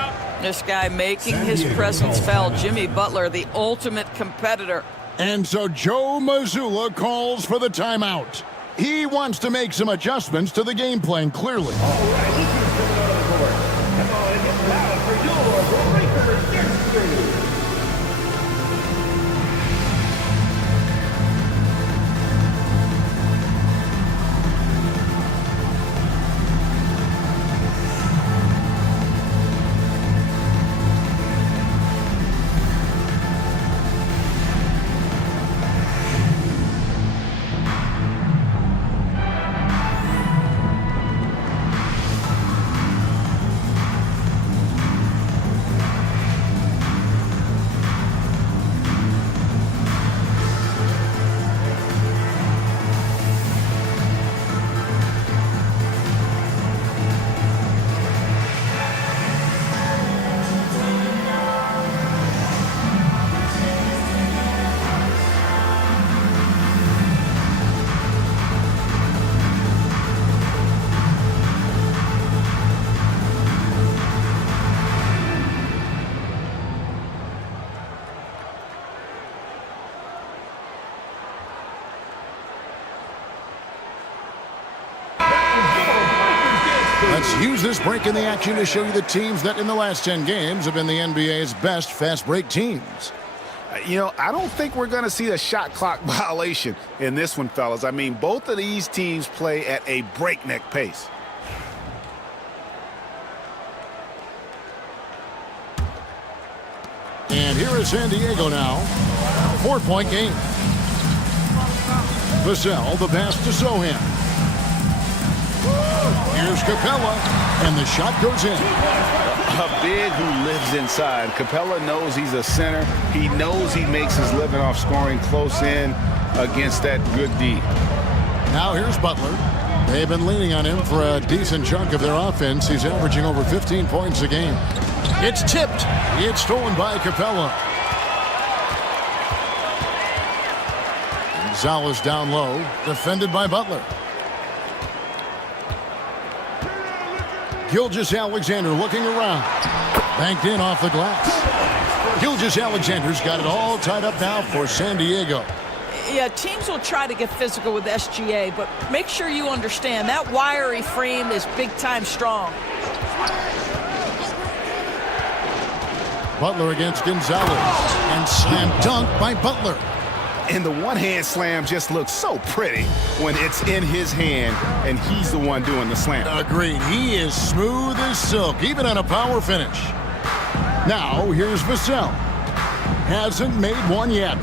This guy making his presence felt. Jimmy Butler, the ultimate competitor. And so Joe Mazzulla calls for the timeout. He wants to make some adjustments to the game plan, clearly. Let's use this break in the action to show you the teams that in the last 10 games have been the NBA's best fast break teams. You know, I don't think we're going to see a shot clock violation in this one, fellas. I mean, both of these teams play at a breakneck pace. And here is San Diego now. 4-point game. Vassell, the pass to Sohan. Here's Capella, and the shot goes in. A big who lives inside. Capella knows he's a center. He knows he makes his living off scoring close in against that good D. Now here's Butler. They've been leaning on him for a decent chunk of their offense. He's averaging over 15 points a game. It's tipped. It's stolen by Capella. Gonzalez down low, defended by Butler. Gilgeous-Alexander looking around. Banked in off the glass. Gilgeous-Alexander's got it all tied up now for San Diego. Yeah, teams will try to get physical with SGA, but make sure you understand that wiry frame is big-time strong. Butler against Gonzalez. And slam dunk by Butler. And the one-hand slam just looks so pretty when it's in his hand and he's the one doing the slam. Agreed. He is smooth as silk, even on a power finish. Now, here's Vassell. Hasn't made one yet.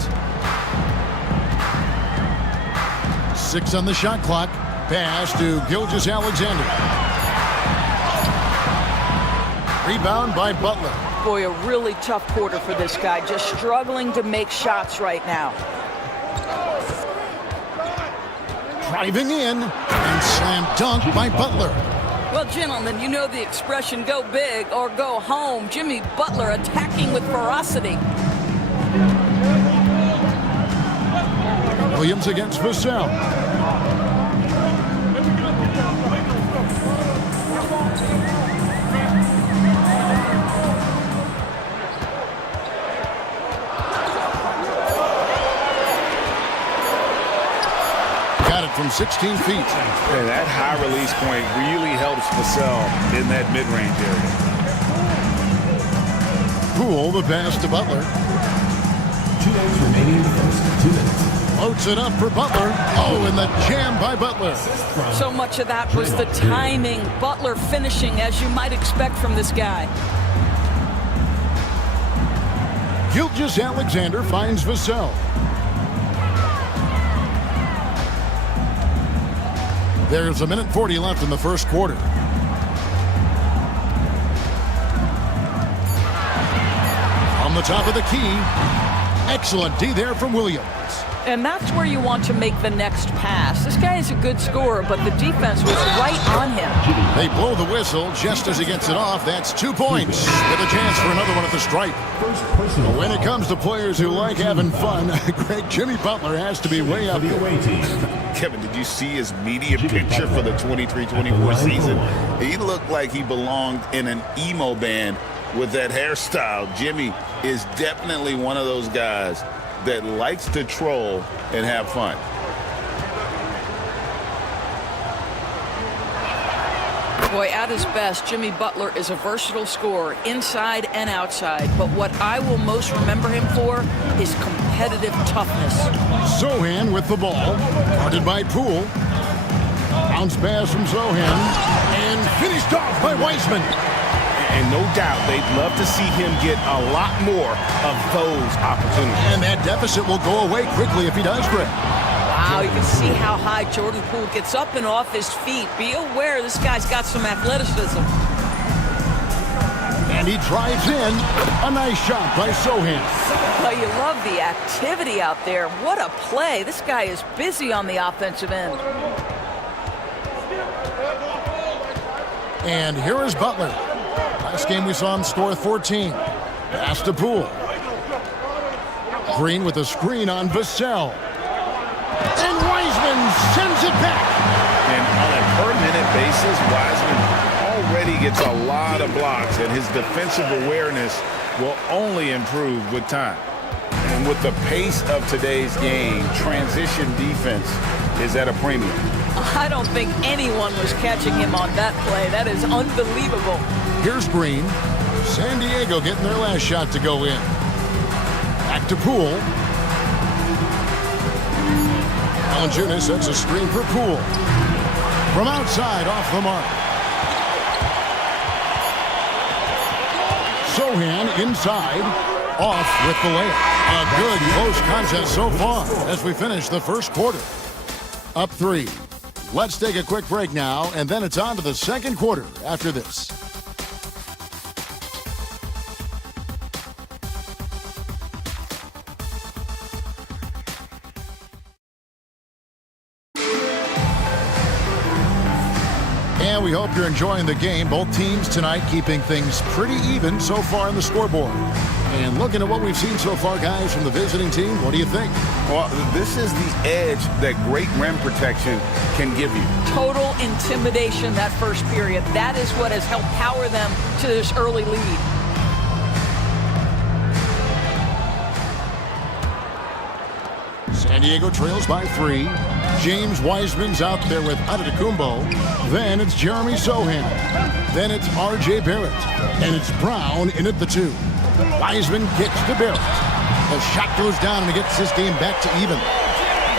6 on the shot clock. Pass to Gilgeous-Alexander. Rebound by Butler. Boy, a really tough quarter for this guy. Just struggling to make shots right now. Driving in and slam dunk by Butler. Well, gentlemen, you know the expression go big or go home. Jimmy Butler attacking with ferocity. Williams against Vassell. From 16 feet. And that high release point really helps Vassell in that mid-range area. Poole, the pass to Butler. 2 minutes remaining in the first. 2 minutes. Floats it up for Butler. Oh, and the jam by Butler. So much of that was the timing. Butler finishing as you might expect from this guy. Gilgeous-Alexander finds Vassell. There's 1:40 left in the first quarter. On the top of the key. Excellent D there from Williams. And that's where you want to make the next pass. This guy is a good scorer, but the defense was right on him. They blow the whistle just as he gets it off. That's 2 points with a chance for another one at the stripe. When it comes to players who like having fun, Greg, Jimmy Butler has to be way up there. Kevin, did you see his media picture for the 23-24 season? He looked like he belonged in an emo band with that hairstyle. Jimmy is definitely one of those guys that likes to troll and have fun. Boy, at his best, Jimmy Butler is a versatile scorer, inside and outside. But what I will most remember him for is competitive toughness. Sohan with the ball, guarded by Poole. Bounce pass from Sohan, and finished off by Wiseman. And no doubt they'd love to see him get a lot more of those opportunities. And that deficit will go away quickly if he does, Greg. Wow, you can see how high Jordan Poole gets up and off his feet. Be aware this guy's got some athleticism. And he drives in. A nice shot by Sohan. Well, you love the activity out there. What a play. This guy is busy on the offensive end. And here is Butler. Last game we saw him score 14. Pass to Poole. Green with a screen on Vassell. And Wiseman sends it back. And on a per-minute basis, Wiseman already gets a lot of blocks, and his defensive awareness will only improve with time. And with the pace of today's game, transition defense is at a premium. I don't think anyone was catching him on that play. That is unbelievable. Here's Green. San Diego getting their last shot to go in. Back to Poole. Valanciunas sets a screen for Poole. From outside, off the mark. Sohan inside, off with the layup. A good close contest so far as we finish the first quarter. Up 3. Let's take a quick break now, and then it's on to the second quarter after this. And we hope you're enjoying the game. Both teams tonight keeping things pretty even so far on the scoreboard. And looking at what we've seen so far, guys, from the visiting team, what do you think? Well, this is the edge that great rim protection can give you. Total intimidation that first period. That is what has helped power them to this early lead. San Diego trails by 3. James Wiseman's out there with Antetokounmpo. Then it's Jeremy Sohan. Then it's R.J. Barrett. And it's Brown in at the 2. Wiseman kicks to Barrett. The shot goes down and it gets this game back to even.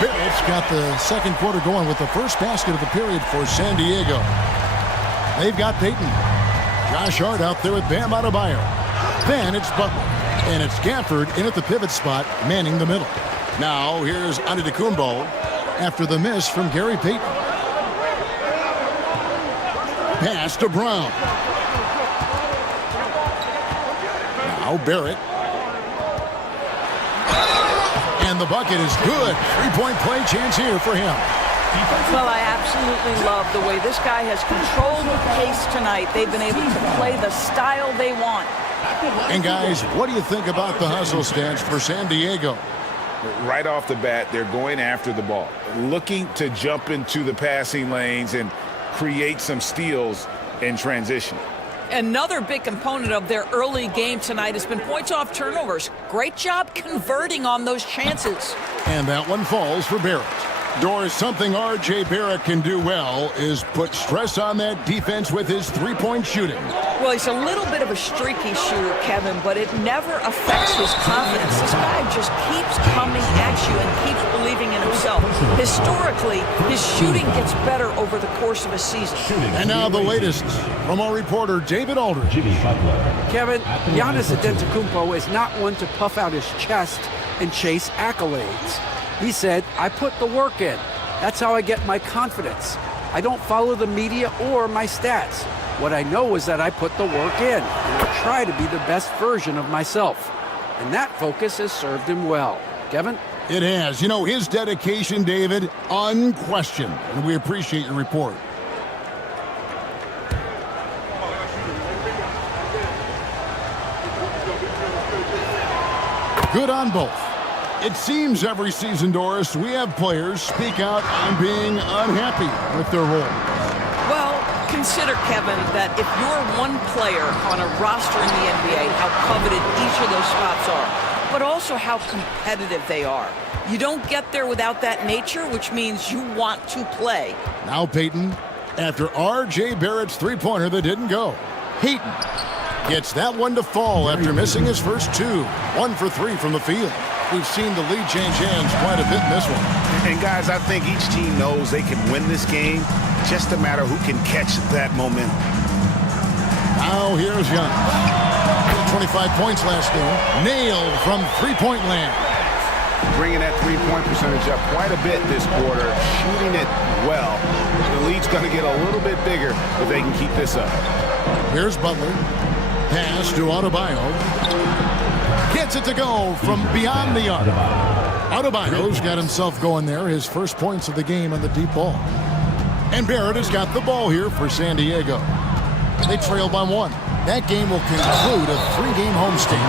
Barrett's got the second quarter going with the first basket of the period for San Diego. They've got Payton. Josh Hart out there with Bam Adebayo. Then it's Butler. And it's Gafford in at the pivot spot, manning the middle. Now here's Antetokounmpo after the miss from Gary Payton. Pass to Brown. Now Barrett. And the bucket is good. 3-point play chance here for him. Well, I absolutely love the way this guy has controlled the pace tonight. They've been able to play the style they want. And guys, what do you think about the hustle stats for San Diego? Right off the bat, they're going after the ball, looking to jump into the passing lanes and create some steals in transition. Another big component of their early game tonight has been points off turnovers. Great job converting on those chances. And that one falls for Barrett. Doris, something R.J. Barrett can do well is put stress on that defense with his three-point shooting. Well, he's a little bit of a streaky shooter, Kevin, but it never affects his confidence. This guy just keeps coming at you and keeps believing in himself. Historically, his shooting gets better over the course of a season. And now the latest from our reporter, David Aldridge. Kevin, Giannis Antetokounmpo is not one to puff out his chest and chase accolades. He said, I put the work in. That's how I get my confidence. I don't follow the media or my stats. What I know is that I put the work in, and I try to be the best version of myself. And that focus has served him well. Kevin? It has. You know, his dedication, David, unquestioned. And we appreciate your report. Good on both. It seems every season, Doris, we have players speak out on being unhappy with their role. Well, consider, Kevin, that if you're one player on a roster in the NBA, how coveted each of those spots are, but also how competitive they are. You don't get there without that nature, which means you want to play. Now Peyton, after R.J. Barrett's three-pointer that didn't go. Peyton gets that one to fall after missing his first two. 1 for 3 from the field. We've seen the lead change hands quite a bit in this one. And guys, I think each team knows they can win this game. Just a matter who can catch that momentum. Now here's Young. 25 points last game. Nailed from three-point land. Bringing that three-point percentage up quite a bit this quarter. Shooting it well. The lead's going to get a little bit bigger if they can keep this up. Here's Butler. Pass to Adebayo. Gets it to go from beyond the arc. Adebayo's got himself going there. His first points of the game on the deep ball. And Barrett has got the ball here for San Diego. They trail by 1. That game will conclude a 3-game homestand.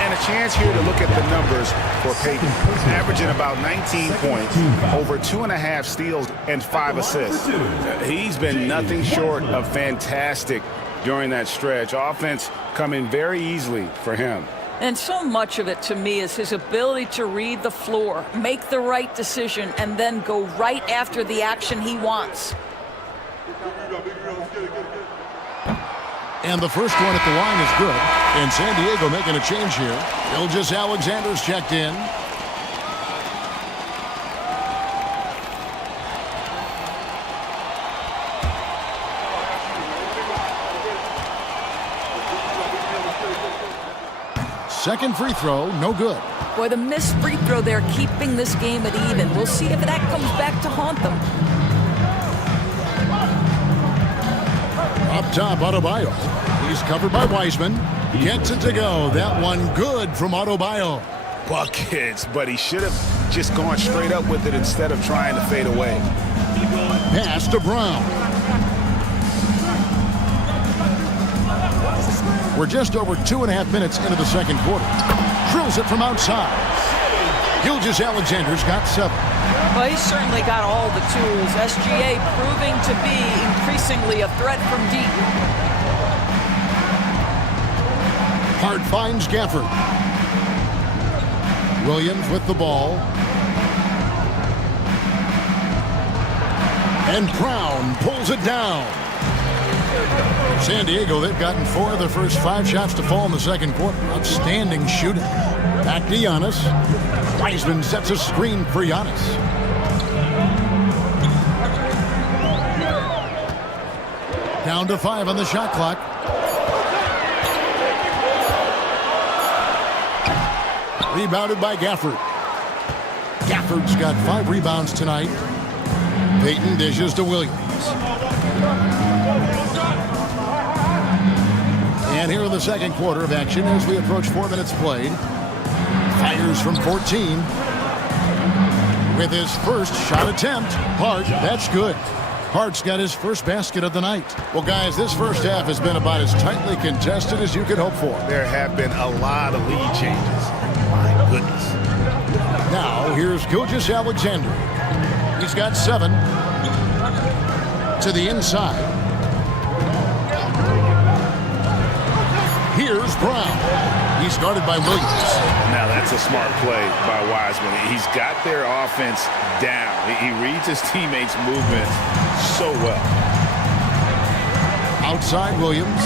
And a chance here to look at the numbers for Peyton. Averaging about 19 points, over 2.5 steals, and 5 assists. He's been nothing short of fantastic during that stretch. Offense coming very easily for him. And so much of it, to me, is his ability to read the floor, make the right decision, and then go right after the action he wants. And the first one at the line is good. And San Diego making a change here. Gilgeous-Alexander's checked in. Second free throw, no good. Boy, the missed free throw there, keeping this game at even. We'll see if that comes back to haunt them. Up top, Adebayo. He's covered by Wiseman. Gets it to go. That one good from Adebayo. Buckets, but he should have just gone straight up with it instead of trying to fade away. Pass to Brown. We're just over 2.5 minutes into the second quarter. Drills it from outside. Gilgeous-Alexander's got 7. Well, he's certainly got all the tools. SGA proving to be increasingly a threat from deep. Hart finds Gafford. Williams with the ball. And Brown pulls it down. San Diego, they've gotten 4 of their first 5 shots to fall in the second quarter. Outstanding shooting. Back to Giannis. Wiseman sets a screen for Giannis. Down to 5 on the shot clock. Rebounded by Gafford. Gafford's got 5 rebounds tonight. Peyton dishes to Williams. And here in the second quarter of action as we approach 4 minutes played. Fires from 14. With his first shot attempt. Hart, that's good. Hart's got his first basket of the night. Well, guys, this first half has been about as tightly contested as you could hope for. There have been a lot of lead changes. My goodness. Now, here's Gilgeous-Alexander. He's got 7. To the inside. Here's Brown. He's guarded by Williams. Now that's a smart play by Wiseman. He's got their offense down. He reads his teammates' movement so well. Outside Williams.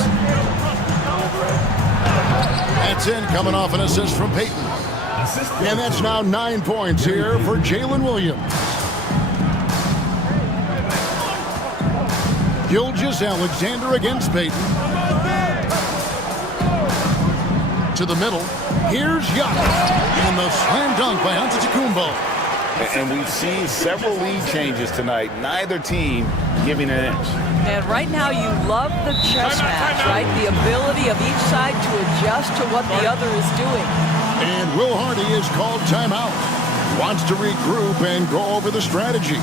That's in, coming off an assist from Peyton. And that's now 9 points here for Jalen Williams. Gilgeous-Alexander against Peyton. To the middle. Here's Giannis. And the slam dunk by Antetokounmpo. And we've seen several lead changes tonight, neither team giving an inch. And right now you love the chess match, right? The ability of each side to adjust to what the other is doing. And Will Hardy is called timeout. Wants to regroup and go over the strategy.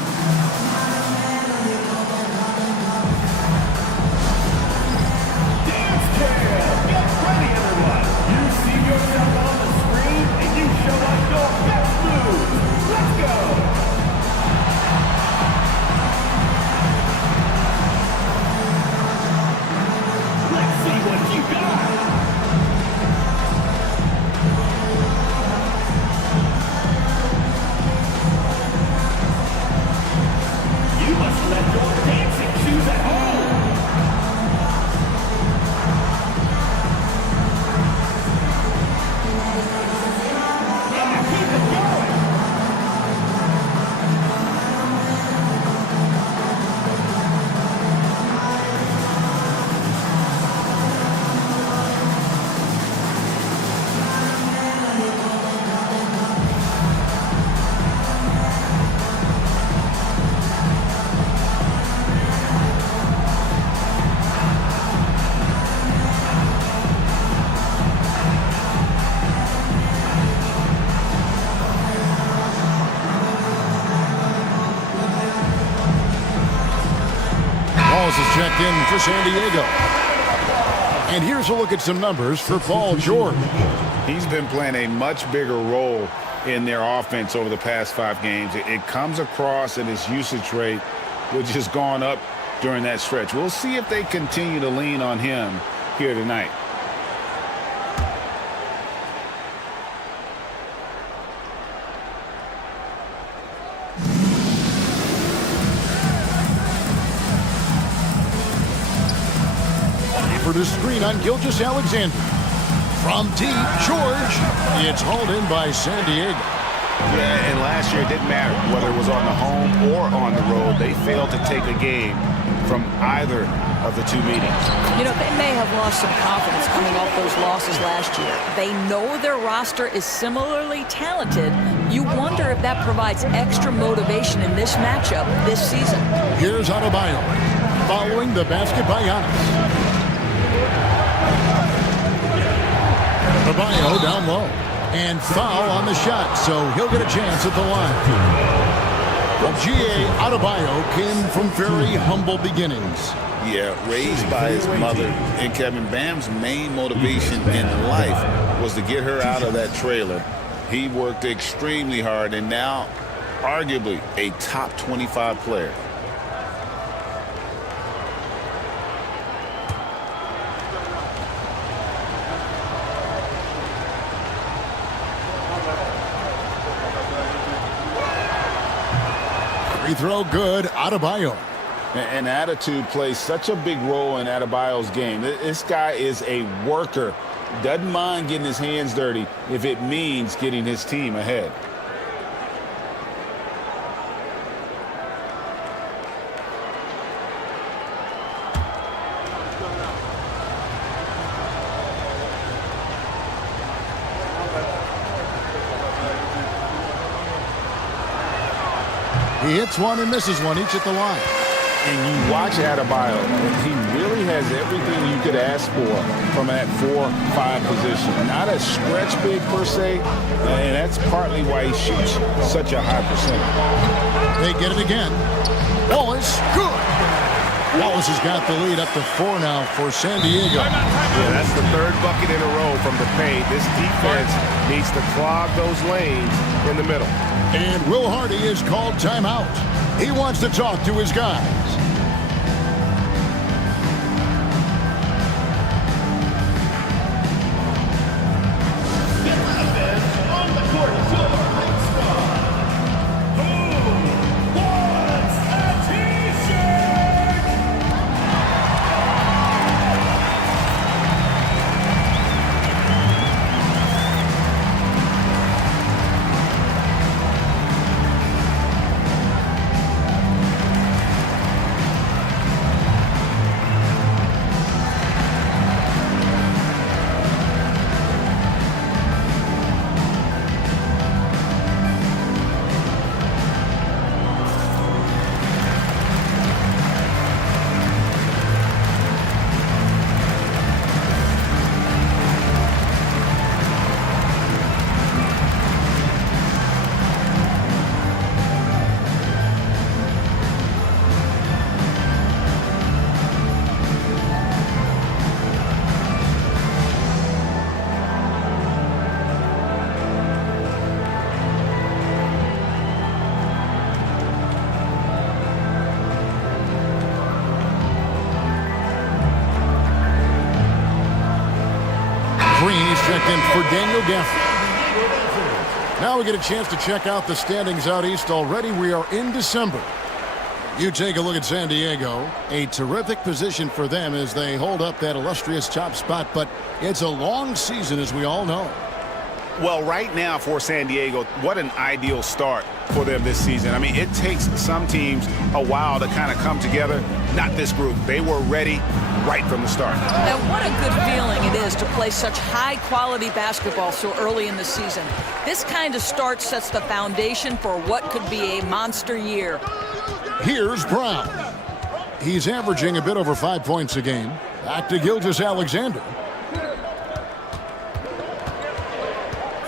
Is checked in for San Diego. And here's a look at some numbers for Paul George. He's been playing a much bigger role in their offense over the past 5 games. It comes across in his usage rate, which has gone up during that stretch. We'll see if they continue to lean on him here tonight. The screen on Gilgeous-Alexander. From deep, George. It's hauled in by San Diego. Yeah, and last year it didn't matter whether it was on the home or on the road. They failed to take a game from either of the two meetings. You know, they may have lost some confidence coming off those losses last year. They know their roster is similarly talented. You wonder if that provides extra motivation in this matchup this season. Here's Adebayo following the basket by Giannis. Adebayo down low. And foul on the shot, so he'll get a chance at the line. Well, G.A. Adebayo came from very humble beginnings. Yeah, raised by his mother. And Kevin, Bam's main motivation in life was to get her out of that trailer. He worked extremely hard and now arguably a top 25 player. Free throw good, Adebayo. And attitude plays such a big role in Adebayo's game. This guy is a worker. Doesn't mind getting his hands dirty if it means getting his team ahead. He hits one and misses one, each at the line. And you watch Adebayo, he really has everything you could ask for from that 4-5 position. Not a stretch big per se, and that's partly why he shoots such a high percentage. They get it again. Wallace, good. Wallace has got the lead up to 4 now for San Diego. Yeah, that's the third bucket in a row from the paint. This defense needs to clog those lanes in the middle. And Will Hardy is called timeout. He wants to talk to his guys. checked in for Daniel Gafford. Now we get a chance to check out the standings out east. Already we are in December. You take a look at San Diego. A terrific position for them as they hold up that illustrious top spot, but it's a long season, as we all know. Well, right now for San Diego, what an ideal start for them this season. I mean, it takes some teams a while to kind of come together. Not this group. They were ready right from the start. And what a good feeling it is to play such high-quality basketball so early in the season. This kind of start sets the foundation for what could be a monster year. Here's Brown. He's averaging a bit over 5 points a game. Back to Gilgeous-Alexander.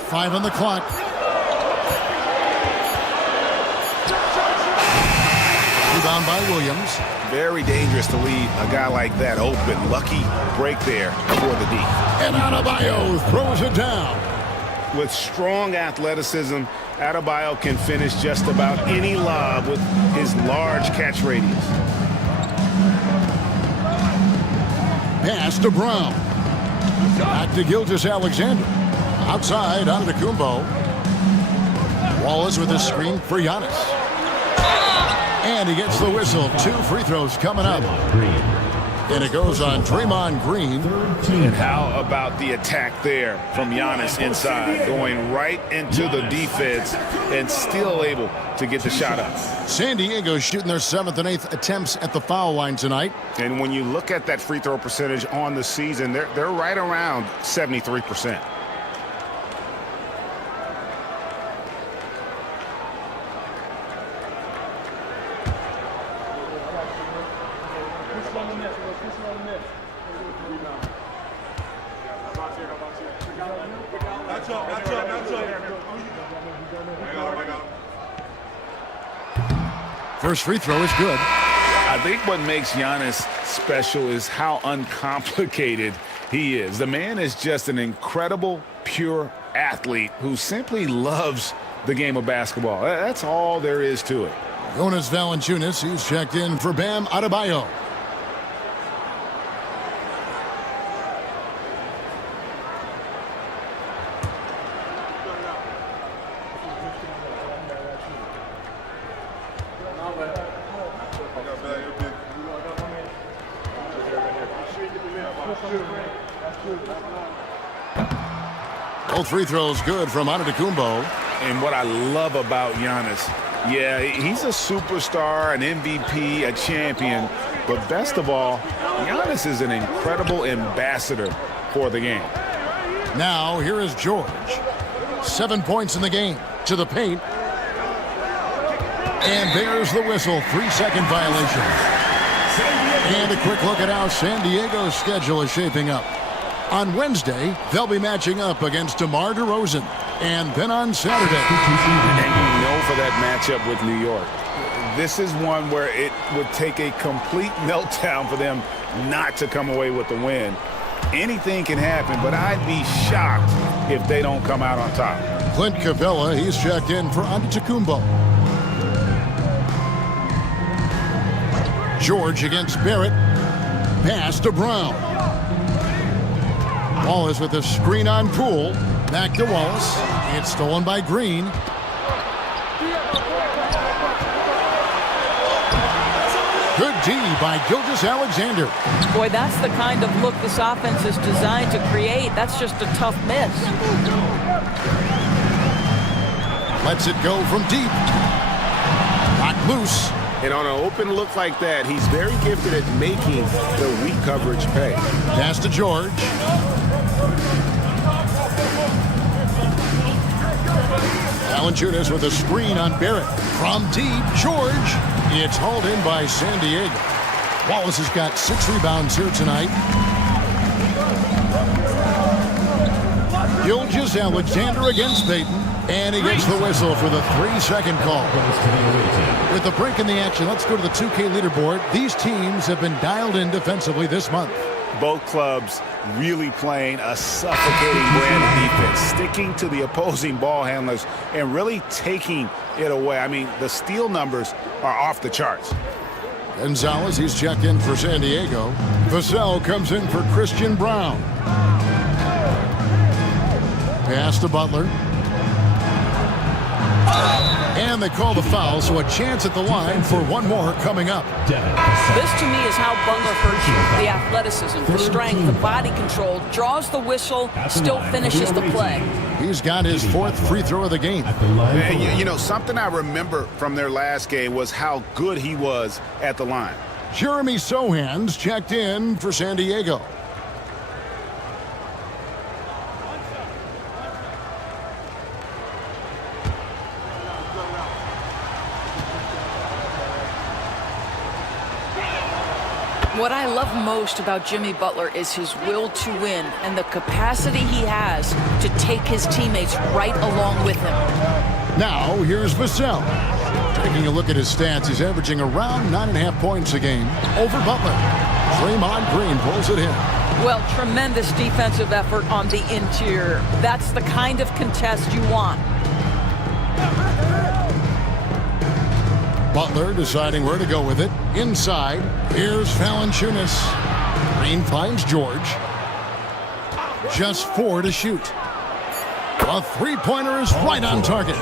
5 on the clock. Rebound by Williams. Very dangerous to leave a guy like that open. Lucky break there for the D. And Adebayo throws it down. With strong athleticism, Adebayo can finish just about any lob with his large catch radius. Pass to Brown. Back to Gilgeous-Alexander. Outside, Antetokounmpo. Wallace with a screen for Giannis. And he gets the whistle. 2 free throws coming up. And it goes on Draymond Green. And how about the attack there from Giannis inside, going right into the defense and still able to get the shot up. San Diego shooting their 7th and 8th attempts at the foul line tonight. And when you look at that free throw percentage on the season, they're right around 73%. First free throw is good. I think what makes Giannis special is how uncomplicated he is. The man is just an incredible, pure athlete who simply loves the game of basketball. That's all there is to it. Jonas Valanciunas, he's checked in for Bam Adebayo. Both free throws good from Antetokounmpo. And what I love about Giannis, yeah, he's a superstar, an MVP, a champion, but best of all, Giannis is an incredible ambassador for the game. Now, here is George. 7 points in the game. To the paint. And there's the whistle. 3-second violation. And a quick look at how San Diego's schedule is shaping up. On Wednesday, they'll be matching up against DeMar DeRozan. And then on Saturday. And you know for that matchup with New York, this is one where it would take a complete meltdown for them not to come away with the win. Anything can happen, but I'd be shocked if they don't come out on top. Clint Capella, he's checked in for Antetokounmpo. George against Barrett. Pass to Brown. Wallace with a screen on Poole. Back to Wallace. It's stolen by Green. Good D by Gilgeous-Alexander. Boy, that's the kind of look this offense is designed to create. That's just a tough miss. Lets it go from deep. Knocked loose. And on an open look like that, he's very gifted at making the weak coverage pay. Pass to George. Valanciunas with a screen on Barrett. From deep, George. It's hauled in by San Diego. Wallace has got 6 rebounds here tonight. Gilgeous-Alexander against Payton. And he gets the whistle for the 3-second call. With the break in the action, let's go to the 2K leaderboard. These teams have been dialed in defensively this month. Both clubs really playing a suffocating brand of defense, sticking to the opposing ball handlers and really taking it away. I mean, the steal numbers are off the charts. Gonzalez, he's checked in for San Diego. Vassell comes in for Christian Brown. Pass to Butler. And they call the foul, so a chance at the line for one more coming up. This, to me, is how Butler hurts you. The athleticism, the strength, the body control, draws the whistle, still finishes the play. He's got his 4th free throw of the game. And, you know, something I remember from their last game was how good he was at the line. Jeremy Sohan's checked in for San Diego. What I love most about Jimmy Butler is his will to win and the capacity he has to take his teammates right along with him. Now, here's Vassell. Taking a look at his stats, he's averaging around 9.5 points a game over Butler. Draymond Green pulls it in. Well, tremendous defensive effort on the interior. That's the kind of contest you want. Butler deciding where to go with it. Inside, here's Valanciunas. Green finds George. Just 4 to shoot. A three-pointer is right on target.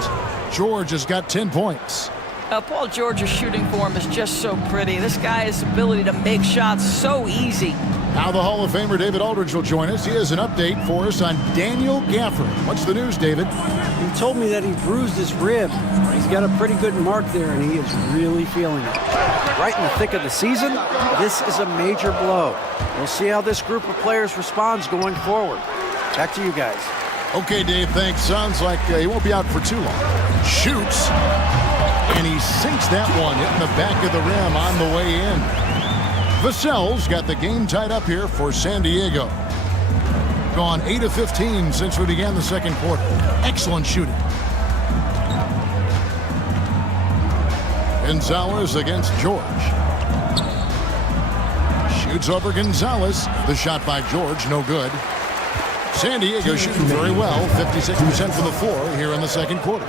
George has got 10 points. Paul George's shooting form is just so pretty. This guy's ability to make shots so easy. Now the Hall of Famer David Aldridge will join us. He has an update for us on Daniel Gafford. What's the news, David? He told me that he bruised his rib. He's got a pretty good mark there, and he is really feeling it. Right in the thick of the season, this is a major blow. We'll see how this group of players responds going forward. Back to you guys. Okay, Dave, thanks. Sounds like he won't be out for too long. Shoots, and he sinks that one, hitting the back of the rim on the way in. Vassell's got the game tied up here for San Diego. Gone 8 of 15 since we began the second quarter. Excellent shooting. Gonzalez against George. Shoots over Gonzalez. The shot by George, no good. San Diego shooting very well, 56% from the floor here in the second quarter.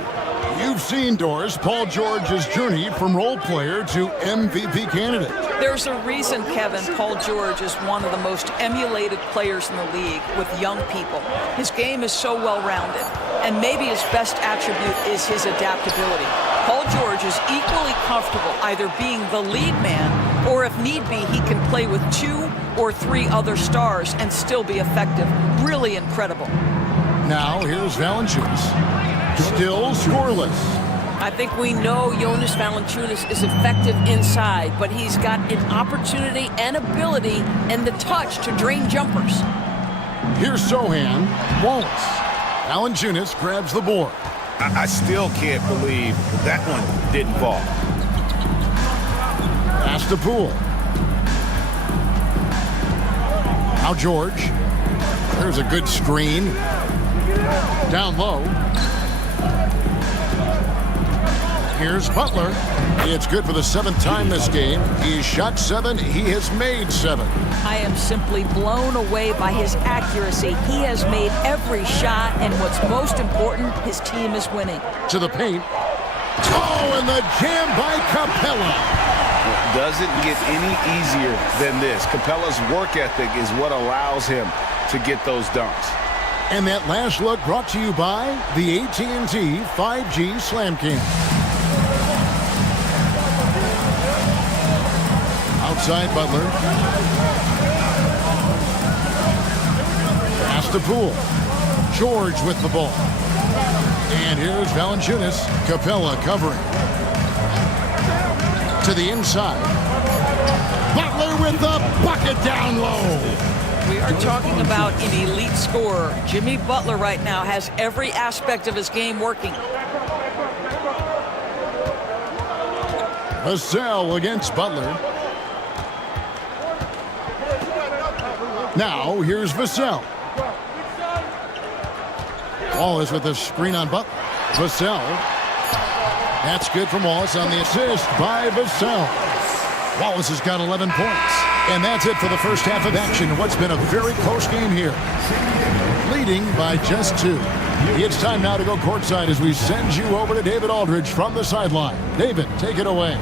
You've seen, Doris, Paul George's journey from role player to MVP candidate. There's a reason, Kevin, Paul George is one of the most emulated players in the league with young people. His game is so well-rounded, and maybe his best attribute is his adaptability. Paul George is equally comfortable either being the lead man, or if need be, he can play with 2 or 3 other stars and still be effective. Really incredible. Now, here's Valanciunas. Still scoreless. I think we know Jonas Valanciunas is effective inside, but he's got an opportunity and ability and the touch to drain jumpers. Here's Sohan. Won't. Valanciunas grabs the board. I still can't believe that one didn't fall. Pass to Poole. Now George. There's a good screen. Down low. Here's Butler. It's good for the 7th time this game. He's shot 7. He has made 7. I am simply blown away by his accuracy. He has made every shot, and what's most important, his team is winning. To the paint. Oh, and the jam by Capella. It doesn't get any easier than this. Capella's work ethic is what allows him to get those dunks. And that last look brought to you by the AT&T 5G Slam Cam. Outside Butler. Pass to Poole. George with the ball. And here's Valanciunas. Capella covering. To the inside. Butler with the bucket down low. We are talking about an elite scorer. Jimmy Butler right now has every aspect of his game working. Vassell against Butler. Now, here's Vassell. Wallace with the screen on Butler. Vassell. That's good from Wallace on the assist by Vassell. Wallace has got 11 points. And that's it for the first half of action. What's been a very close game here. Leading by just 2. It's time now to go courtside as we send you over to David Aldridge from the sideline. David, take it away.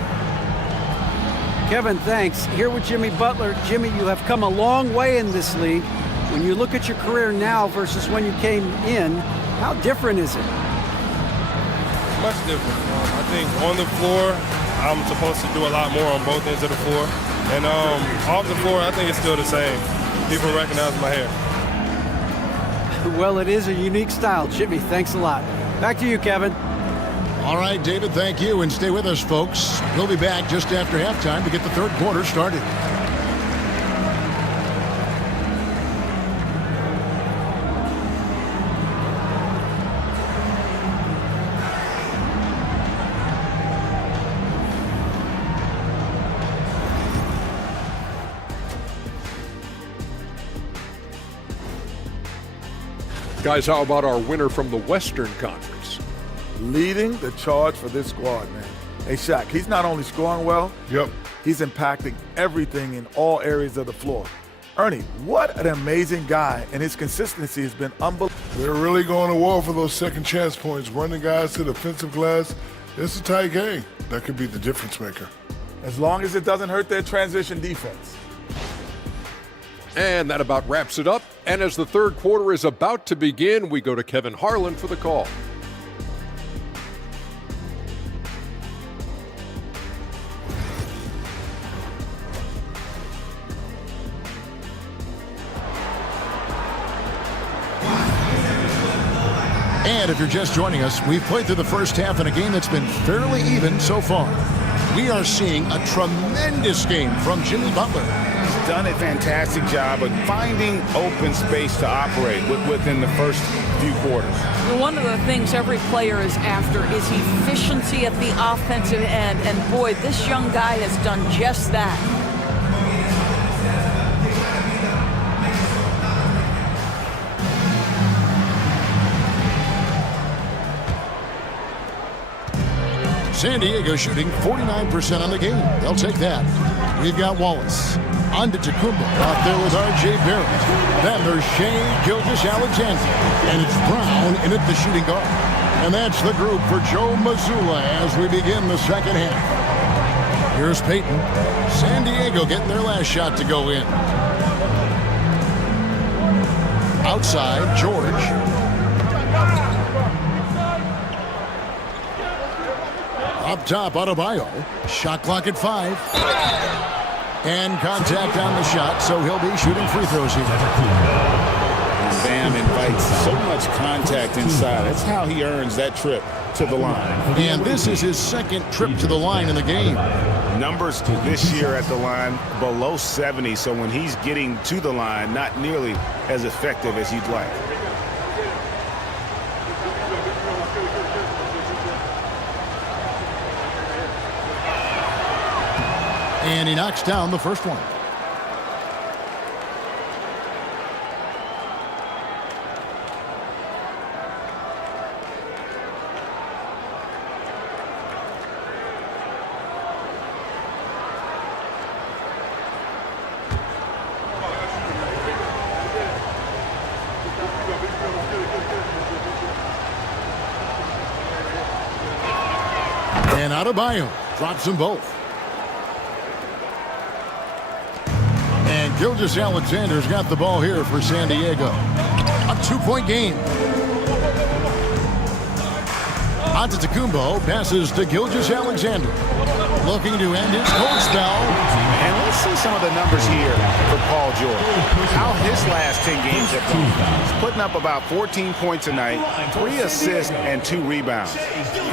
Kevin, thanks. Here with Jimmy Butler. Jimmy, you have come a long way in this league. When you look at your career now versus when you came in, How different is it? Much different. I think on the floor, I'm supposed to do a lot more on both ends of the floor. And off the floor, I think it's still the same. People recognize my hair. Well, it is a unique style. Jimmy, thanks a lot. Back to you, Kevin. All right, David, thank you. And stay with us, folks. We'll be back just after halftime to get the third quarter started. Guys, how about our winner from the Western Conference? Leading the charge for this squad, man. Hey, Shaq, he's not only scoring well, he's impacting everything in all areas of the floor. Ernie, what an amazing guy, and his consistency has been unbelievable. They're really going to war for those second chance points, running guys to the offensive glass. It's a tight game. That could be the difference maker. As long as it doesn't hurt their transition defense. And that about wraps it up. And as the third quarter is about to begin, we go to Kevin Harlan for the call. And if you're just joining us, we've played through the first half in a game that's been fairly even so far. We are seeing a tremendous game from Jimmy Butler. He's done a fantastic job of finding open space to operate within the first few quarters. One of the things every player is after is efficiency at the offensive end. And boy, this young guy has done just that. San Diego shooting 49% on the game. They'll take that. We've got Wallace. On to Tacumba. Out there with R.J. Barrett. Then there's Shea Gilgeous-Alexander. And it's Brown in at the shooting guard. And that's the group for Joe Mazzulla as we begin the second half. Here's Peyton. San Diego getting their last shot to go in. Outside, George. Up top, Adebayo. Shot clock at 5. And contact on the shot, so he'll be shooting free throws here. Bam invites so much contact inside. That's how he earns that trip to the line. And this is his second trip to the line in the game. Numbers this year at the line below 70, so when he's getting to the line, not nearly as effective as you'd like. And he knocks down the first one. And Adebayo drops them both. And Gilgeous-Alexander's got the ball here for San Diego. A 2-point game. Antetokounmpo passes to Gilgeous-Alexander. Looking to end his cold spell. And let's see some of the numbers here for Paul George. How his last 10 games have gone. He's putting up about 14 points a night, 3 assists, and 2 rebounds.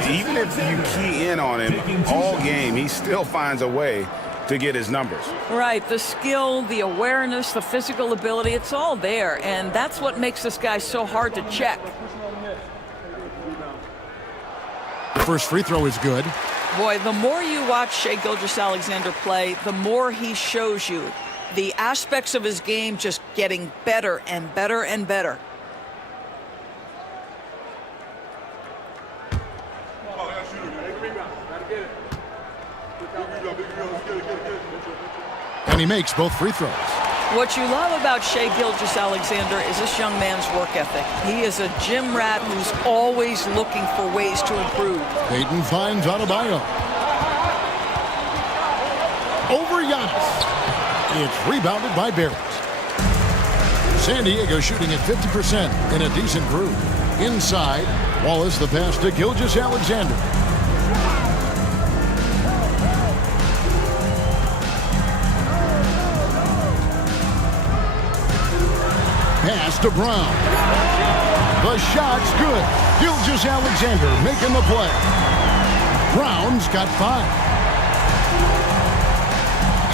Even if you key in on him all game, he still finds a way to get his numbers. Right, the skill, the awareness, the physical ability, it's all there. And that's what makes this guy so hard to check. The first free throw is good. Boy, the more you watch Shea Gilgeous-Alexander play, the more he shows you the aspects of his game just getting better and better and better. And he makes both free throws. What you love about Shea Gilgeous-Alexander is this young man's work ethic. He is a gym rat who's always looking for ways to improve. Peyton finds Adebayo. Over Giannis. It's rebounded by Barrett. San Diego shooting at 50% in a decent groove. Inside, Wallace the pass to Gilgeous-Alexander. Pass to Brown. The shot's good. Gilgeous-Alexander making the play. Brown's got 5.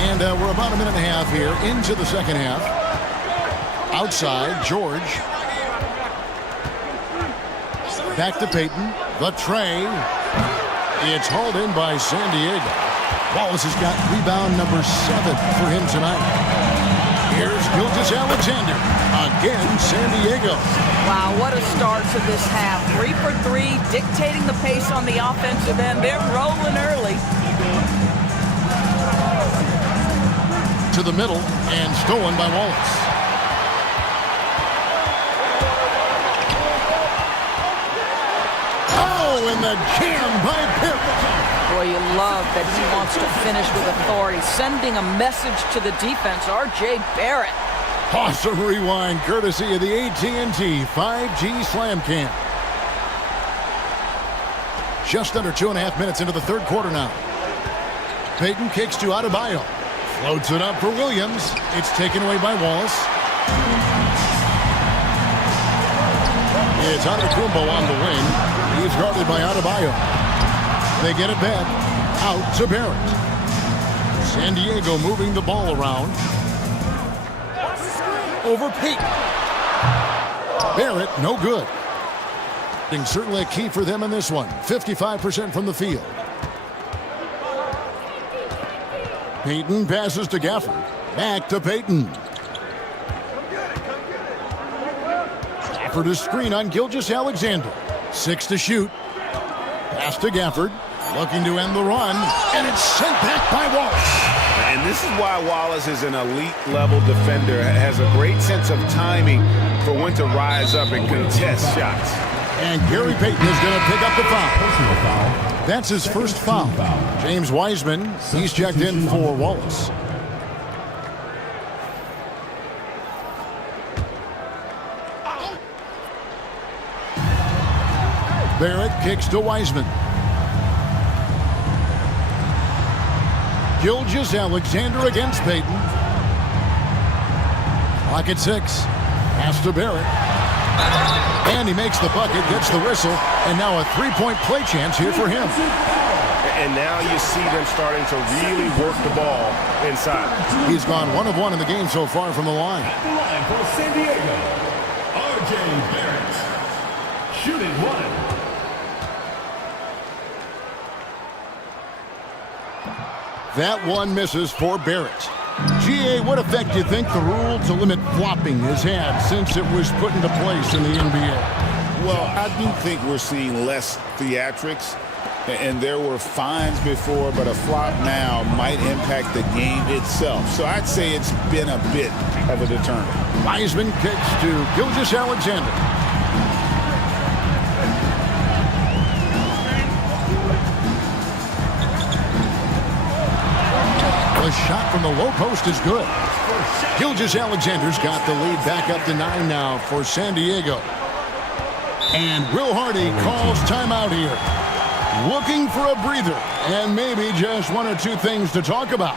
And we're about a minute and a half here into the second half. Outside, George. Back to Payton. The tray. It's hauled in by San Diego. Wallace has got rebound number 7 for him tonight. Here's Gilgeous-Alexander. Again, San Diego. Wow, what a start to this half. 3 for 3, dictating the pace on the offensive end. They're rolling early. To the middle and stolen by Wallace. Oh, and the jam by Barrett. Boy, you love that he wants to finish with authority, sending a message to the defense. R.J. Barrett. Awesome rewind, courtesy of the AT&T 5G Slam Cam. Just under 2.5 minutes into the third quarter now. Payton kicks to Adebayo. Floats it up for Williams. It's taken away by Wallace. It's Antetokounmpo on the wing. He's guarded by Adebayo. They get it back. Out to Barrett. San Diego moving the ball around. Over Payton. Barrett, no good. Certainly a key for them in this one. 55% from the field. Payton passes to Gafford. Back to Payton. Gafford is screen on Gilgeous-Alexander. 6 to shoot. Pass to Gafford. Looking to end the run. And it's sent back by Wallace. And this is why Wallace is an elite-level defender. Has a great sense of timing for when to rise up and contest shots. And Gary Payton is going to pick up the foul. That's his first foul. James Wiseman, he's checked in for Wallace. Barrett kicks to Wiseman. Gilgeous-Alexander against Payton. Clock at 6. Pass to Barrett. And he makes the bucket, gets the whistle, and now a three-point play chance here for him. And now you see them starting to really work the ball inside. He's gone 1 of 1 in the game so far from the line. At the line for San Diego, R.J. Barrett, shooting 1. That one misses for Barrett. G.A., what effect do you think the rule to limit flopping has had since it was put into place in the NBA? Well, I do think we're seeing less theatrics, and there were fines before, but a flop now might impact the game itself. So I'd say it's been a bit of a deterrent. Wiseman kicks to Gilgeous-Alexander. The shot from the low post is good. Gilgeous-Alexander's got the lead back up to 9 now for San Diego. And Will Hardy calls timeout here. Looking for a breather and maybe just 1 or 2 things to talk about.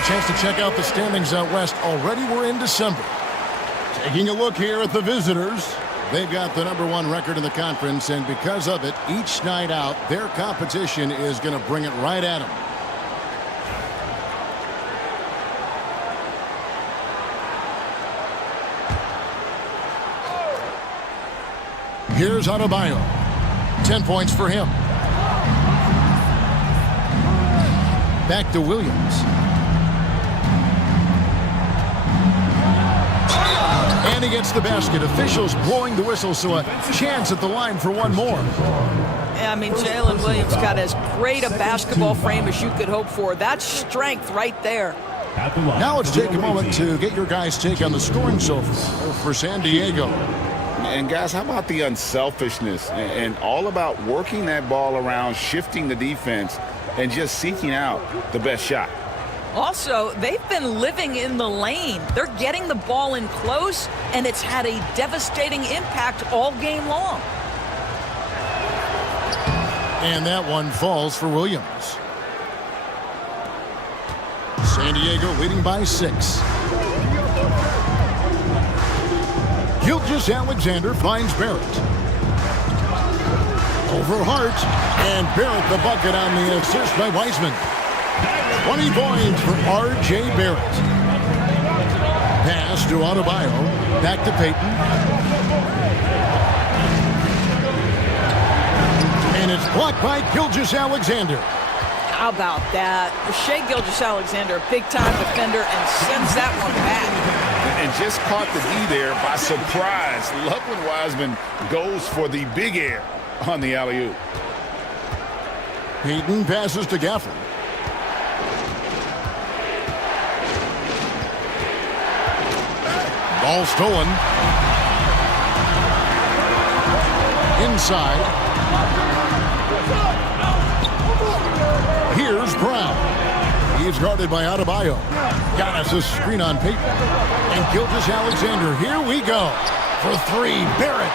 a chance to check out the standings out west. Already we're in December. Taking a look here at the visitors. They've got the #1 record in the conference, and because of it, each night out, their competition is going to bring it right at them. Here's Adebayo. 10 points for him. Back to Williams. And he gets the basket. Officials blowing the whistle, so a chance at the line for one more. I mean, Jalen Williams got as great a basketball frame as you could hope for. That's strength right there. Now let's take a moment to get your guys' take on the scoring so far for San Diego. And guys, how about the unselfishness and all about working that ball around, shifting the defense, and just seeking out the best shot. Also, they've been living in the lane. They're getting the ball in close, and it's had a devastating impact all game long. And that one falls for Williams. San Diego leading by 6. Gilgeous-Alexander finds Barrett. Over Hart, and Barrett the bucket on the assist by Wiseman. 20 points for R.J. Barrett. Pass to Adebayo. Back to Payton. And it's blocked by Gilgeous-Alexander. How about that? Shai Gilgeous-Alexander, a big-time defender, and sends that one back. And just caught the D there by surprise. Love when Wiseman goes for the big air on the alley-oop. Payton passes to Gafford. Ball stolen. Inside. Here's Brown. He's guarded by Adebayo. Got us a screen on Payton. And Gilgeous-Alexander. Here we go. For 3, Barrett.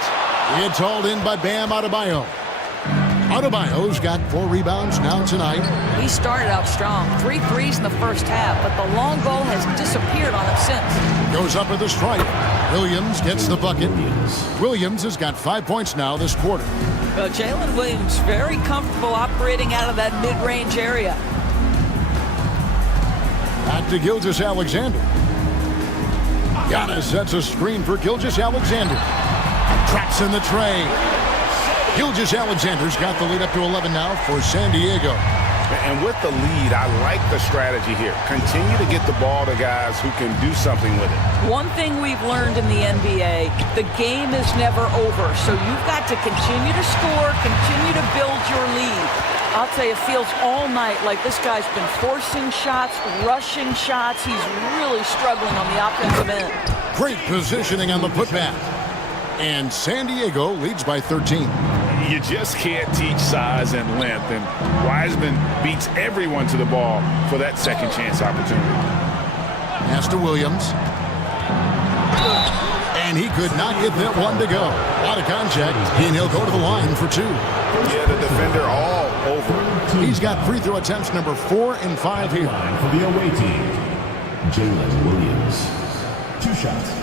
It's hauled in by Bam Adebayo. Adebayo's got 4 rebounds now tonight. He started out strong. 3 threes in the first half, but the long ball has disappeared on him since. Goes up with a strike. Williams gets the bucket. Williams has got 5 points now this quarter. Well, Jalen Williams very comfortable operating out of that mid-range area. Back to Gilgeous-Alexander. Giannis sets a screen for Gilgeous-Alexander. Traps in the tray. Gilgeous-Alexander's got the lead up to 11 now for San Diego. And with the lead, I like the strategy here. Continue to get the ball to guys who can do something with it. One thing we've learned in the NBA, the game is never over. So you've got to continue to score, continue to build your lead. I'll tell you, it feels all night like this guy's been forcing shots, rushing shots. He's really struggling on the offensive end. Great positioning on the putback. And San Diego leads by 13. You just can't teach size and length, and Wiseman beats everyone to the ball for that second chance opportunity. Pass to Williams. And he could not get that one to go. Out of contact, and he'll go to the line for 2. Yeah, the defender all over. He's got free throw attempts number 4 and 5 here. For the away team, Jalen Williams. 2 shots.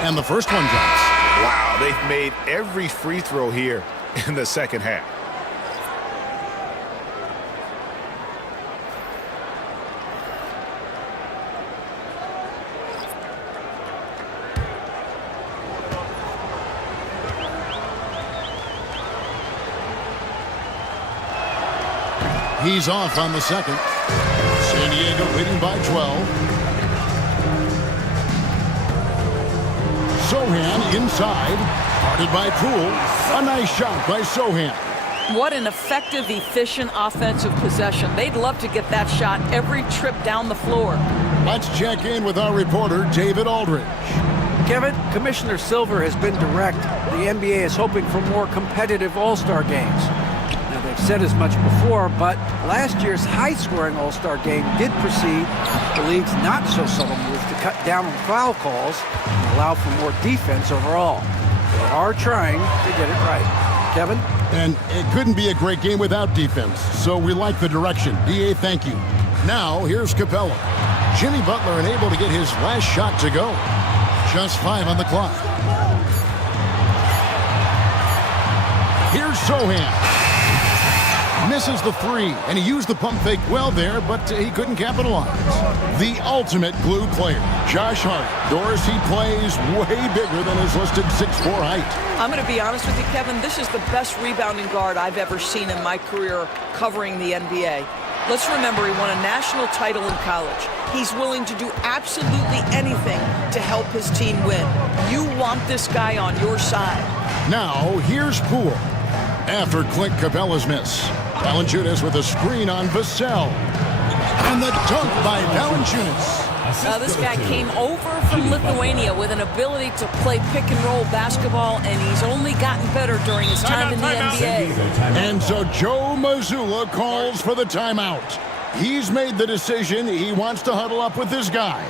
And the first one drops. Wow, they've made every free throw here in the second half. He's off on the second. San Diego leading by 12. Sohan inside, guarded by Poole. A nice shot by Sohan. What an effective, efficient offensive possession. They'd love to get that shot every trip down the floor. Let's check in with our reporter, David Aldridge. Kevin, Commissioner Silver has been direct. The NBA is hoping for more competitive All-Star games. Now, They've said as much before, but last year's high-scoring All-Star game did precede the league's not-so-subtle move to cut down on foul calls and allow for more defense overall. They are trying to get it right. Kevin? And it couldn't be a great game without defense, so we like the direction. DA, thank you. Now, here's Capella. Jimmy Butler unable to get his last shot to go. Just 5 on the clock. Here's Sohan. Misses the 3, and he used the pump fake well there, but he couldn't capitalize. The ultimate glue player, Josh Hart. Doris, he plays way bigger than his listed 6'4" height. I'm going to be honest with you, Kevin. This is the best rebounding guard I've ever seen in my career covering the NBA. Let's remember, he won a national title in college. He's willing to do absolutely anything to help his team win. You want this guy on your side. Now, here's Poole. After Clint Capella's miss, Valanciunas with a screen on Vassell. And the dunk by Valanciunas. This guy came over from Lithuania with an ability to play pick-and-roll basketball, and he's only gotten better during his time in the NBA. And so Joe Mazzulla calls for the timeout. He's made the decision. He wants to huddle up with his guys.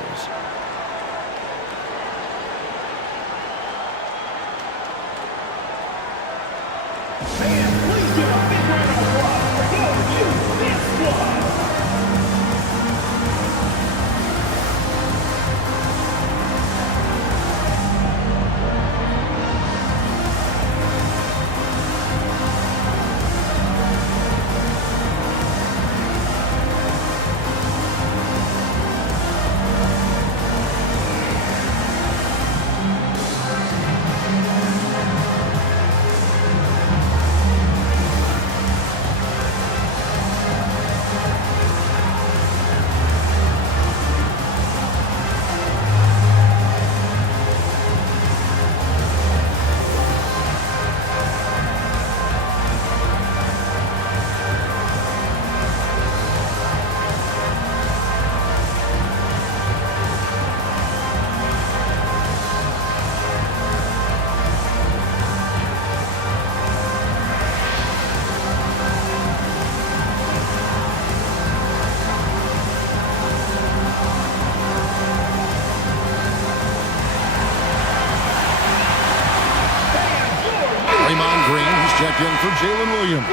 Checked in for Jalen Williams.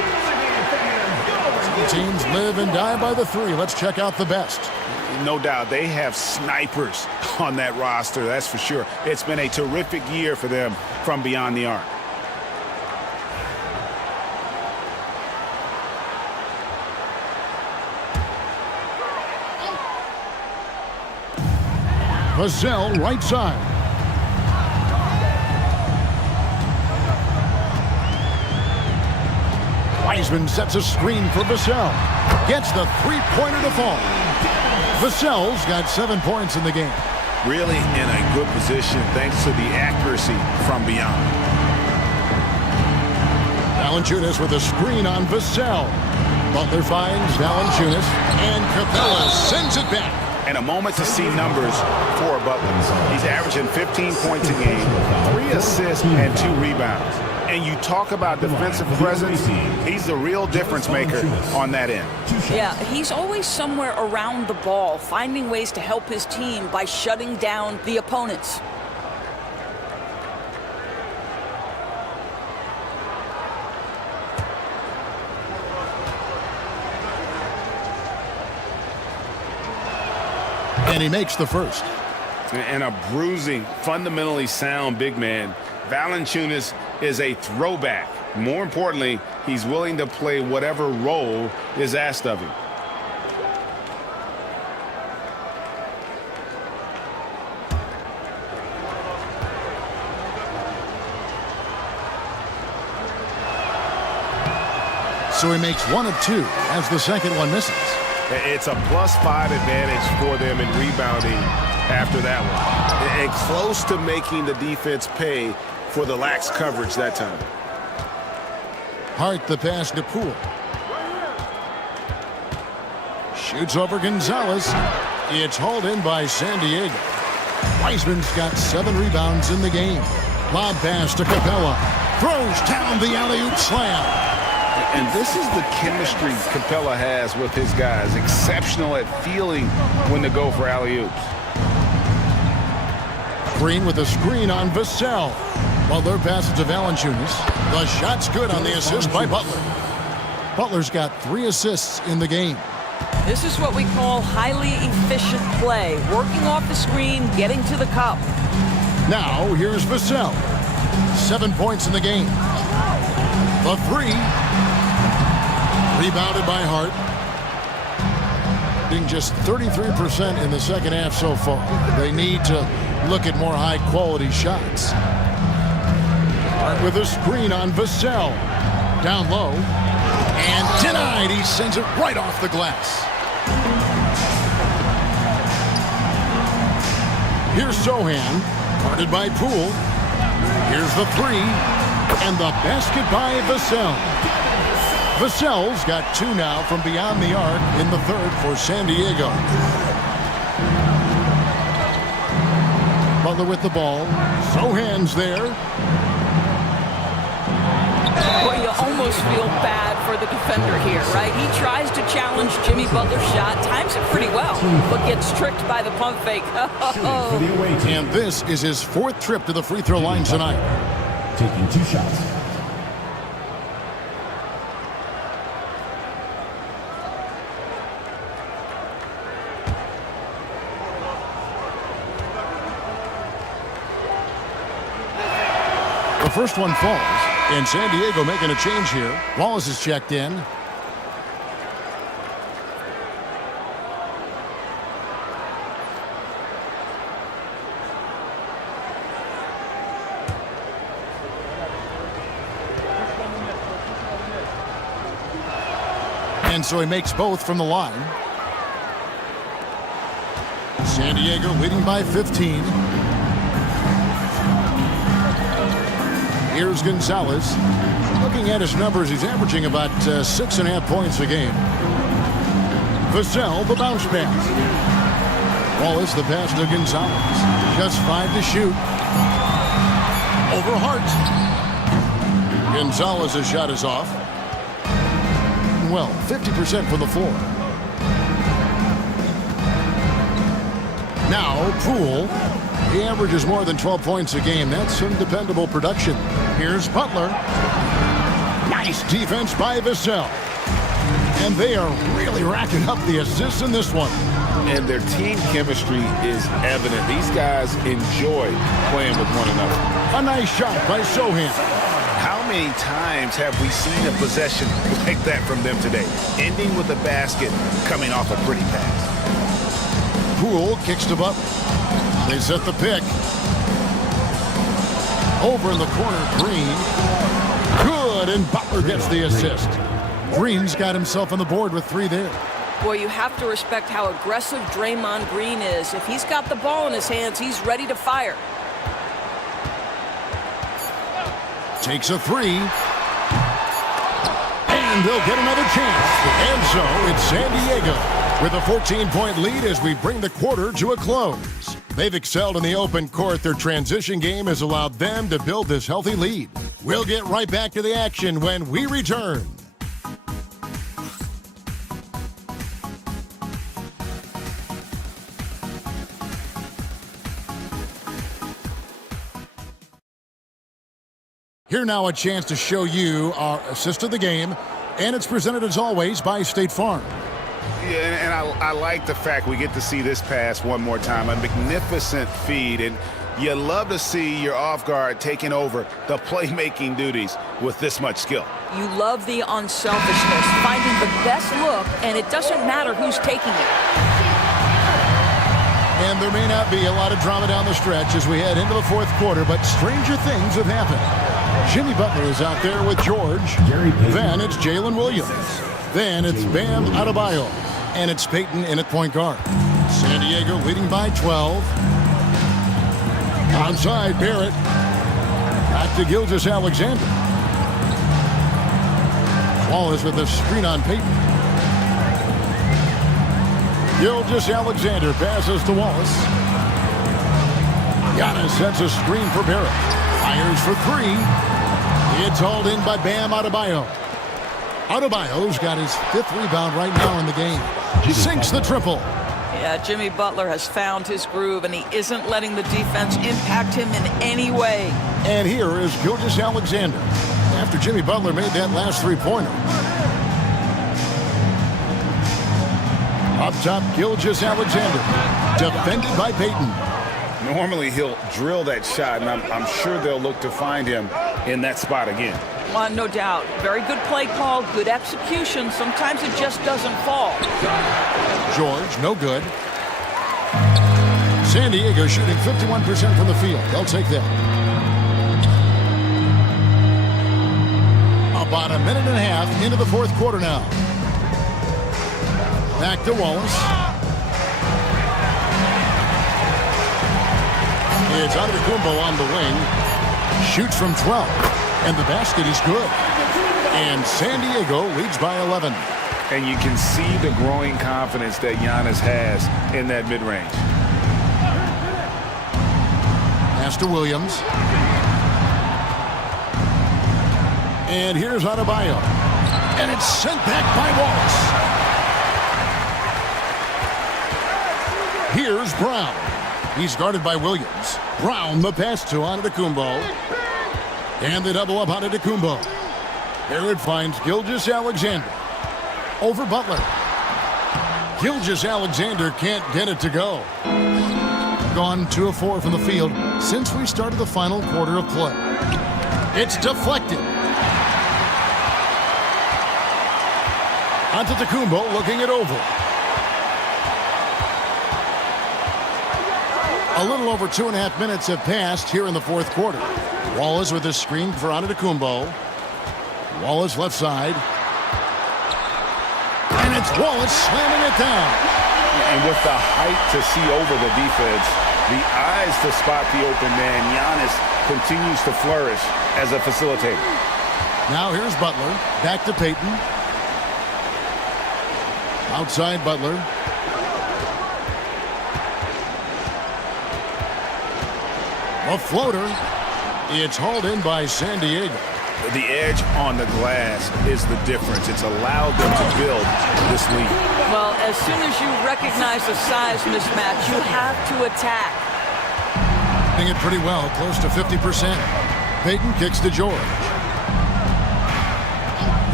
Some teams live and die by the 3. Let's check out the best. No doubt, they have snipers on that roster, that's for sure. It's been a terrific year for them from beyond the arc. Vassell, right side. Wiseman sets a screen for Vassell. Gets the three-pointer to fall. Vassell's got 7 points in the game. Really in a good position thanks to the accuracy from beyond. Valanciunas with a screen on Vassell. Butler finds Valanciunas, and Capella sends it back. And a moment to see numbers for Butler. He's averaging 15 points a game, 3 assists, and 2 rebounds. And you talk about defensive presence, he's the real difference maker on that end. Yeah, he's always somewhere around the ball, finding ways to help his team by shutting down the opponents. And he makes the first. And a bruising, fundamentally sound big man. Valanciunas is a throwback. More importantly, he's willing to play whatever role is asked of him. So he makes 1 of 2 as the second one misses. It's a +5 advantage for them in rebounding after that one. And close to making the defense pay for the lax coverage that time. Hart the pass to Poole. Shoots over Gonzalez. It's hauled in by San Diego. Wiseman's got 7 rebounds in the game. Lob pass to Capella. Throws down the alley-oop slam. And this is the chemistry Capella has with his guys. Exceptional at feeling when to go for alley-oops. Green with a screen on Vassell. Butler passes to Valanciunas. The shot's good on the assist by Butler. Butler's got 3 assists in the game. This is what we call highly efficient play. Working off the screen, getting to the cup. Now, here's Vassell. 7 points in the game. The 3. Rebounded by Hart. Being just 33% in the second half so far. They need to look at more high-quality shots. Hart with a screen on Vassell. Down low. And denied. He sends it right off the glass. Here's Sohan. Guarded by Poole. Here's the 3. And the basket by Vassell. Vassell's got 2 now from beyond the arc in the third for San Diego. Butler with the ball. Sohan's there. Well, you almost feel bad for the defender here, right? He tries to challenge Jimmy Butler's shot, times it pretty well, but gets tricked by the pump fake. And this is his 4th trip to the free throw line tonight. Taking 2 shots. The first one falls, and San Diego making a change here. Wallace is checked in. And so he makes both from the line. San Diego leading by 15. Here's Gonzalez. Looking at his numbers, he's averaging about 6.5 points a game. Vassell, the bounce pass. Wallace, the pass to Gonzalez. Just 5 to shoot. Over Hart. Gonzalez's shot is off. Well, 50% from the floor. Now, Poole. He averages more than 12 points a game. That's some dependable production. Here's Butler. Nice defense by Vassell. And they are really racking up the assists in this one. And their team chemistry is evident. These guys enjoy playing with one another. A nice shot by Sohan. How many times have we seen a possession like that from them today? Ending with a basket, coming off a pretty pass. Poole kicks to Butler. They set the pick. Over in the corner, Green. Good, and Butler gets the assist. Green's got himself on the board with 3 there. Boy, you have to respect how aggressive Draymond Green is. If he's got the ball in his hands, he's ready to fire. Takes a 3. And they'll get another chance. And so it's San Diego with a 14-point lead as we bring the quarter to a close. They've excelled in the open court. Their transition game has allowed them to build this healthy lead. We'll get right back to the action when we return. Here now a chance to show you our assist of the game, and it's presented as always by State Farm. Yeah, and I like the fact we get to see this pass one more time. A magnificent feed, and you love to see your off guard taking over the playmaking duties with this much skill. You love the unselfishness, finding the best look, and it doesn't matter who's taking it. And there may not be a lot of drama down the stretch as we head into the 4th quarter, but stranger things have happened. Jimmy Butler is out there with George. Then it's Jalen Williams. Then it's Bam Adebayo. And it's Peyton in at point guard. San Diego leading by 12. Outside, Barrett. Back to Gilgeous-Alexander. Wallace with a screen on Peyton. Gilgeous-Alexander passes to Wallace. Giannis sets a screen for Barrett. Fires for 3. It's hauled in by Bam Adebayo. Adebayo's got his 5th rebound right now in the game. Sinks the triple. Yeah, Jimmy Butler has found his groove, and he isn't letting the defense impact him in any way. And here is Gilgeous-Alexander after Jimmy Butler made that last three-pointer. Up top, Gilgeous-Alexander, defended by Payton. Normally he'll drill that shot, and I'm sure they'll look to find him in that spot again. No doubt. Very good play call, good execution. Sometimes it just doesn't fall. George, no good. San Diego shooting 51% from the field. They'll take that. About a minute and a half into the fourth quarter now. Back to Wallace. It's Antetokounmpo on the wing. Shoots from 12. And the basket is good. And San Diego leads by 11. And you can see the growing confidence that Giannis has in that mid-range. Pass to Williams. And here's Adebayo. And it's sent back by Wallace. Here's Brown. He's guarded by Williams. Brown, the pass to Antetokounmpo. And they double up Antetokounmpo. There it finds Gilgeous-Alexander. Over Butler. Gilgeous-Alexander can't get it to go. Gone 2 of 4 from the field since we started the final quarter of play. It's deflected. Antetokounmpo looking it over. A little over 2.5 minutes have passed here in the fourth quarter. Wallace with a screen for Antetokounmpo. Wallace left side. And it's Wallace slamming it down. And with the height to see over the defense, the eyes to spot the open man, Giannis continues to flourish as a facilitator. Now here's Butler. Back to Payton. Outside Butler. A floater. It's hauled in by San Diego. The edge on the glass is the difference. It's allowed them to build this lead. Well, as soon as you recognize the size mismatch, you have to attack. Doing it pretty well, close to 50%. Payton kicks to George.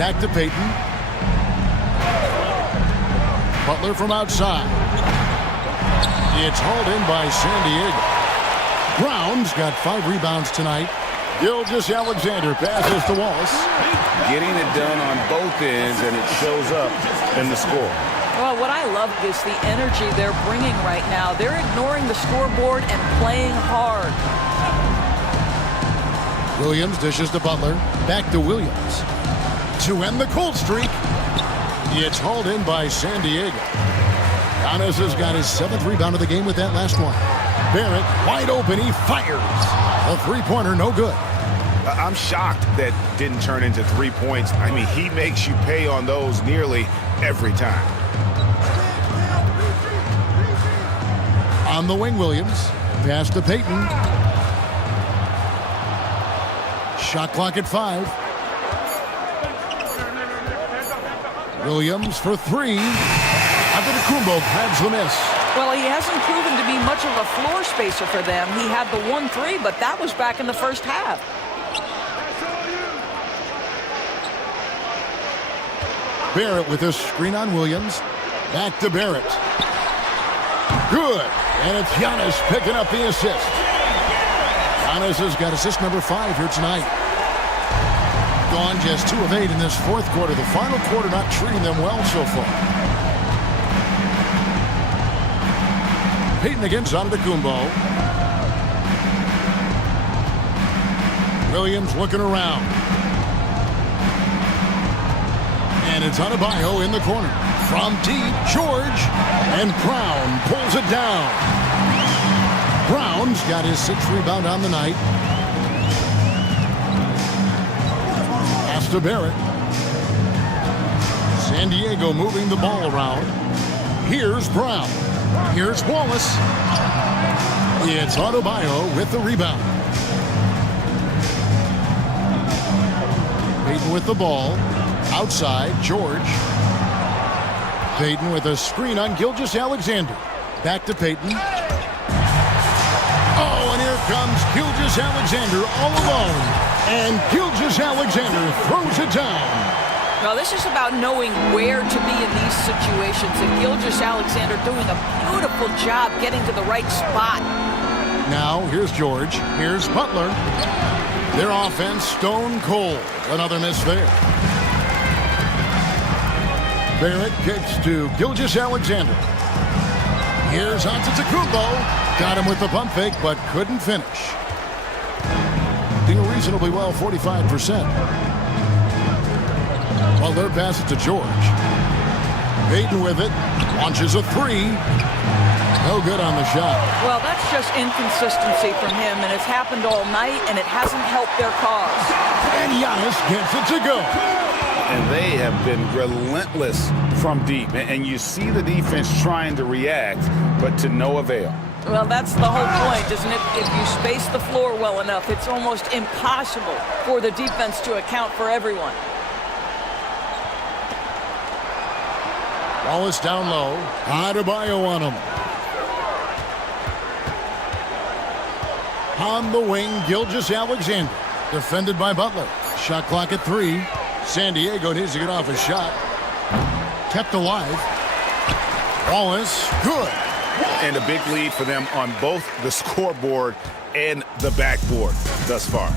Back to Payton. Butler from outside. It's hauled in by San Diego. Brown's got 5 rebounds tonight. Gilgeous-Alexander passes to Wallace. Getting it done on both ends, and it shows up in the score. Well, what I love is the energy they're bringing right now. They're ignoring the scoreboard and playing hard. Williams dishes to Butler. Back to Williams. To end the cold streak. It's hauled in by San Diego. Giannis has got his 7th rebound of the game with that last one. Barrett wide open. He fires. A three-pointer, no good. I'm shocked that didn't turn into 3 points. I mean, he makes you pay on those nearly every time. On the wing, Williams. Pass to Payton. Shot clock at 5. Williams for 3. Antetokounmpo grabs the miss. Well, he hasn't proven to be much of a floor spacer for them. He had the 1-3, but that was back in the first half. Barrett with a screen on Williams. Back to Barrett. Good. And it's Giannis picking up the assist. Giannis has got assist number 5 here tonight. Gone just 2 of 8 in this fourth quarter. The final quarter not treating them well so far. Payton against Antetokounmpo. Williams looking around. And it's Adebayo in the corner. From deep, George. And Brown pulls it down. Brown's got his 6th rebound on the night. Pass to Barrett. San Diego moving the ball around. Here's Brown. Here's Wallace. It's Adebayo with the rebound. Payton with the ball. Outside, George. Payton with a screen on Gilgeous-Alexander. Back to Payton. Oh, and here comes Gilgeous-Alexander all alone. And Gilgeous-Alexander throws it down. Well, this is about knowing where to be in these situations. And Gilgeous-Alexander doing a beautiful job getting to the right spot. Now, here's George. Here's Butler. Their offense stone cold. Another miss there. Barrett kicks to Gilgeous-Alexander. Here's Antetokounmpo. Got him with the pump fake, but couldn't finish. Doing reasonably well, 45%. Butler passes to George. Payton with it. Launches a three. No good on the shot. Well, that's just inconsistency from him, and it's happened all night, and it hasn't helped their cause. And Giannis gets it to go. And they have been relentless from deep. And you see the defense trying to react, but to no avail. Well, that's the whole point, isn't it? If you space the floor well enough, it's almost impossible for the defense to account for everyone. Wallace down low. Adebayo on him. On the wing, Gilgeous-Alexander. Defended by Butler. Shot clock at 3. San Diego needs to get off a shot. Kept alive. Wallace, good. And a big lead for them on both the scoreboard and the backboard thus far.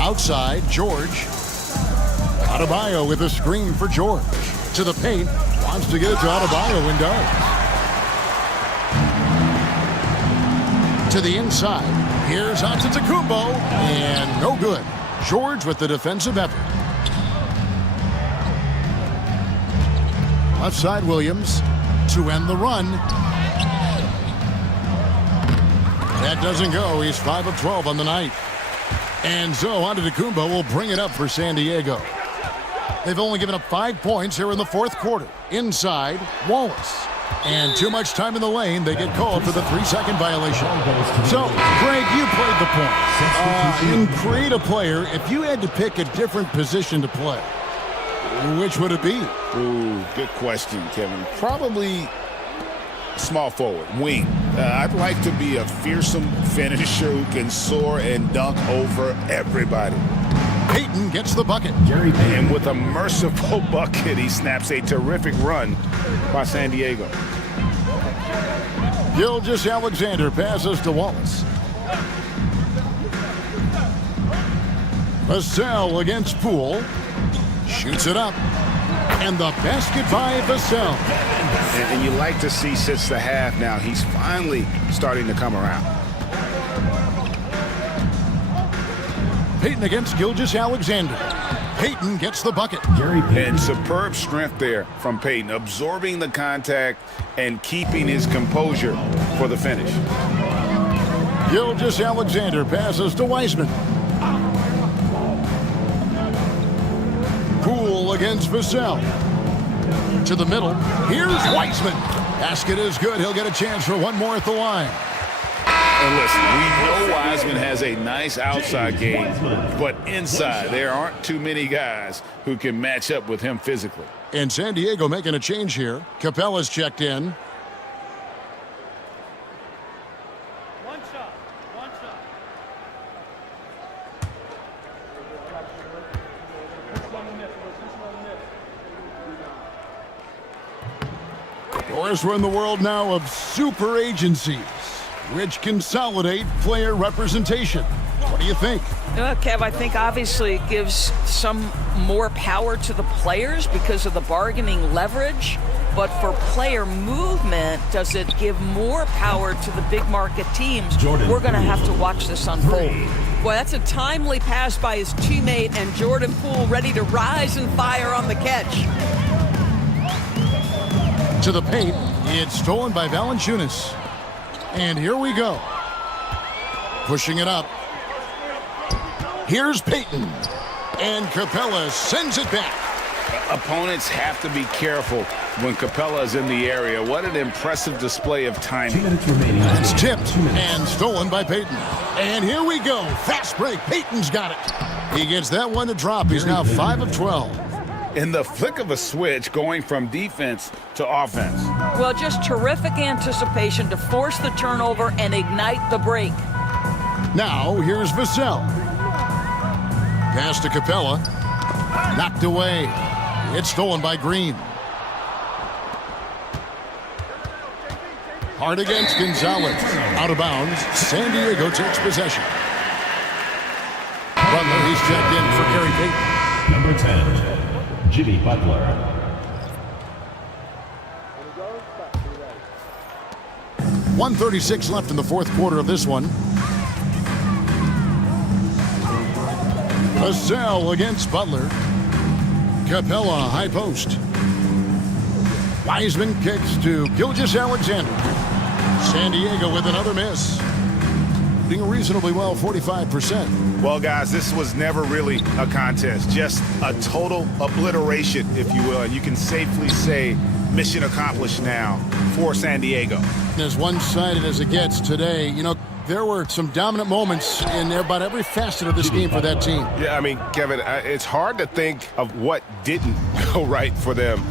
Outside, George. Adebayo with a screen for George. To the paint. Wants to get it to Adebayo and does. To the inside. Here's Antetokounmpo. And no good. George with the defensive effort. Left side, Williams to end the run. That doesn't go. He's 5 of 12 on the night. And so Antetokounmpo will bring it up for San Diego. They've only given up 5 points here in the fourth quarter. Inside, Wallace. And too much time in the lane. They get called for the 3-second violation. So, Greg, you played the point. In create a player, if you had to pick a different position to play, which would it be? Ooh, good question, Kevin. Probably small forward, wing. I'd like to be a fearsome finisher who can soar and dunk over everybody. Payton gets the bucket. And with a merciful bucket, he snaps a terrific run by San Diego. Gilgeous-Alexander passes to Wallace. Vassell against Poole. Shoots it up. And the basket by Vassell. And you like to see since the half now, he's finally starting to come around. Payton against Gilgeous-Alexander. Payton gets the bucket. And superb strength there from Payton, absorbing the contact and keeping his composure for the finish. Gilgeous-Alexander passes to Wiseman. Poole against Vassell. To the middle. Here's Wiseman. Basket is good. He'll get a chance for one more at the line. And listen, we know Wiseman has a nice outside game, but inside, there aren't too many guys who can match up with him physically. And San Diego making a change here. Capella's checked in. One shot. Of course, we're in the world now of super agencies, which consolidate player representation. What do you think? Kev, I think obviously it gives some more power to the players because of the bargaining leverage. But for player movement, does it give more power to the big market teams? We're going to have to watch this unfold. Boy, that's a timely pass by his teammate, and Jordan Poole ready to rise and fire on the catch. To the paint. It's stolen by Valanciunas. And here we go. Pushing it up. Here's Payton. And Capella sends it back. Opponents have to be careful when Capella is in the area. What an impressive display of timing. It's tipped and stolen by Peyton. And here we go. Fast break. Peyton's got it. He gets that one to drop. He's now 5 of 12. In the flick of a switch, going from defense to offense. Well, just terrific anticipation to force the turnover and ignite the break. Now, here's Vassell. Pass to Capella. Knocked away. It's stolen by Green. Hard against Gonzalez. Out of bounds. San Diego takes possession. Butler, he's checked in for Gary Payton. Number 10, Jimmy Butler. .136 left in the fourth quarter of this one. Vassell against Butler. Capella, high post. Wiseman kicks to Gilgeous-Alexander. San Diego with another miss. Doing reasonably well, 45%. Well, guys, this was never really a contest. Just a total obliteration, if you will. And you can safely say mission accomplished now for San Diego. As one-sided as it gets today, you know, there were some dominant moments in about every facet of this game for that team. Yeah, I mean, Kevin, it's hard to think of what didn't go right for them.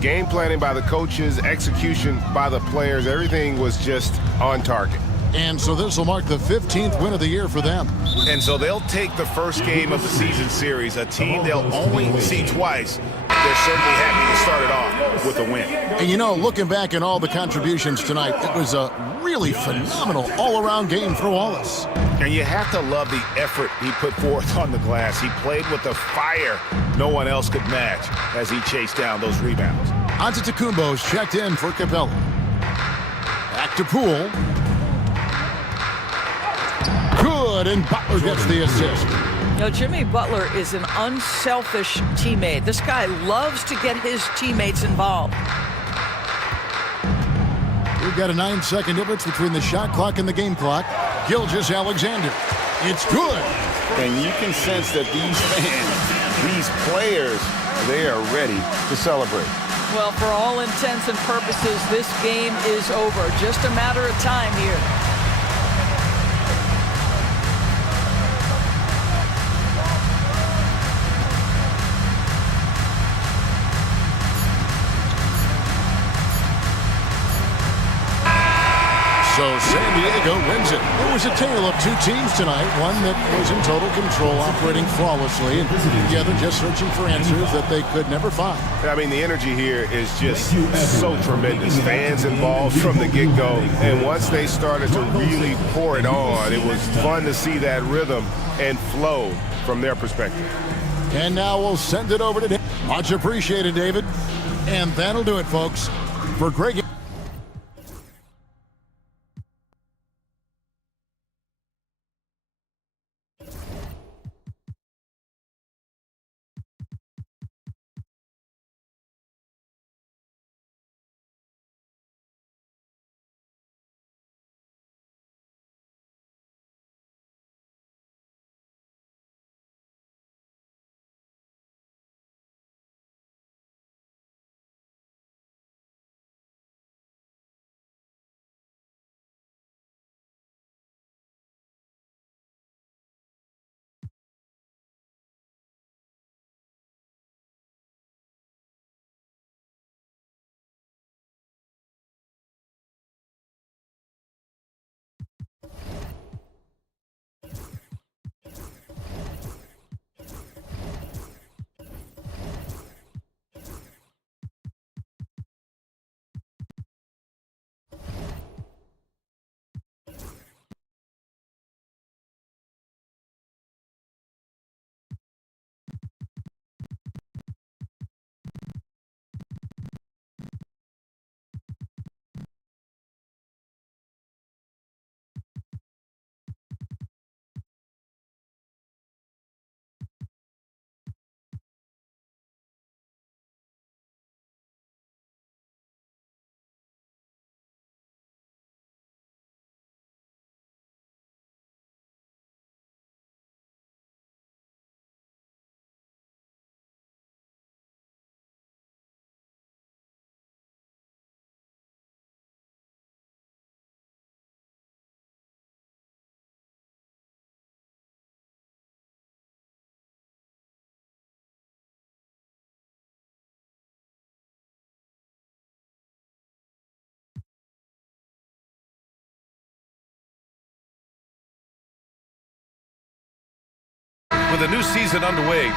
Game planning by the coaches, execution by the players, everything was just on target. And so this will mark the 15th win of the year for them. And so they'll take the first game of the season series, a team they'll only see twice. They're certainly happy to start it off with a win. And you know, looking back at all the contributions tonight, it was a really phenomenal all-around game for Wallace. And you have to love the effort he put forth on the glass. He played with a fire no one else could match as he chased down those rebounds. Antetokounmpo's checked in for Capella. Back to Poole. Good, and Butler gets the assist. You know, Jimmy Butler is an unselfish teammate. This guy loves to get his teammates involved. We've got a 9-second difference between the shot clock and the game clock. Gilgeous-Alexander. It's good. And you can sense that these fans, these players, they are ready to celebrate. Well, for all intents and purposes, this game is over. Just a matter of time here. So San Diego wins it. It was a tale of two teams tonight, one that was in total control, operating flawlessly, and the other just searching for answers that they could never find. I mean, the energy here is just so tremendous. Fans involved from the get-go, and once they started to really pour it on, it was fun to see that rhythm and flow from their perspective. And now we'll send it over to David. Much appreciated, David. And that'll do it, folks. For Greg with a new season underway.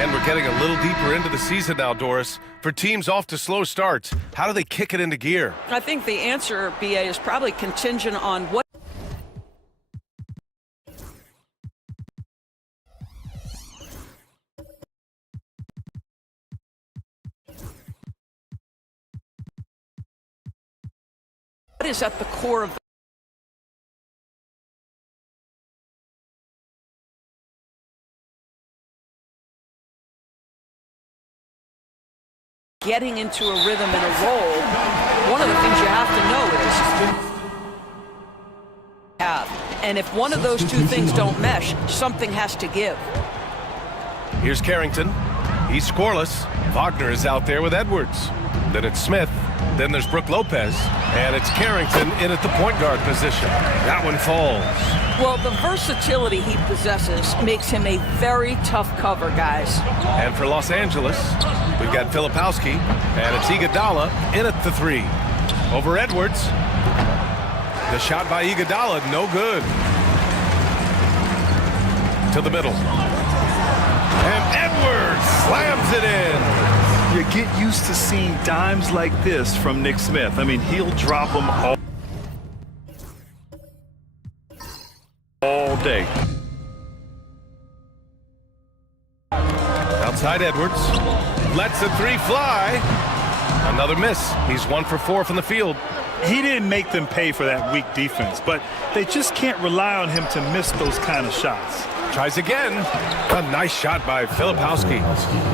And we're getting a little deeper into the season now, Doris. For teams off to slow starts, how do they kick it into gear? I think the answer, BA, is probably contingent on what is at the core of getting into a rhythm and a role. One of the things you have to know is and if one of those two things don't mesh, something has to give. Here's Carrington. He's scoreless. Wagner is out there with Edwards. Then it's Smith. Then there's Brook Lopez. And it's Carrington in at the point guard position. That one falls. Well, the versatility he possesses makes him a very tough cover, guys. And for Los Angeles, we've got Filipowski, and it's Iguodala in at the three. Over Edwards. The shot by Iguodala, no good. To the middle. And Edwards slams it in. You get used to seeing dimes like this from Nick Smith. I mean, he'll drop them all day. Outside Edwards. Lets the three fly. Another miss. He's 1 for 4 from the field. He didn't make them pay for that weak defense, but they just can't rely on him to miss those kind of shots. Tries again. A nice shot by Filipowski.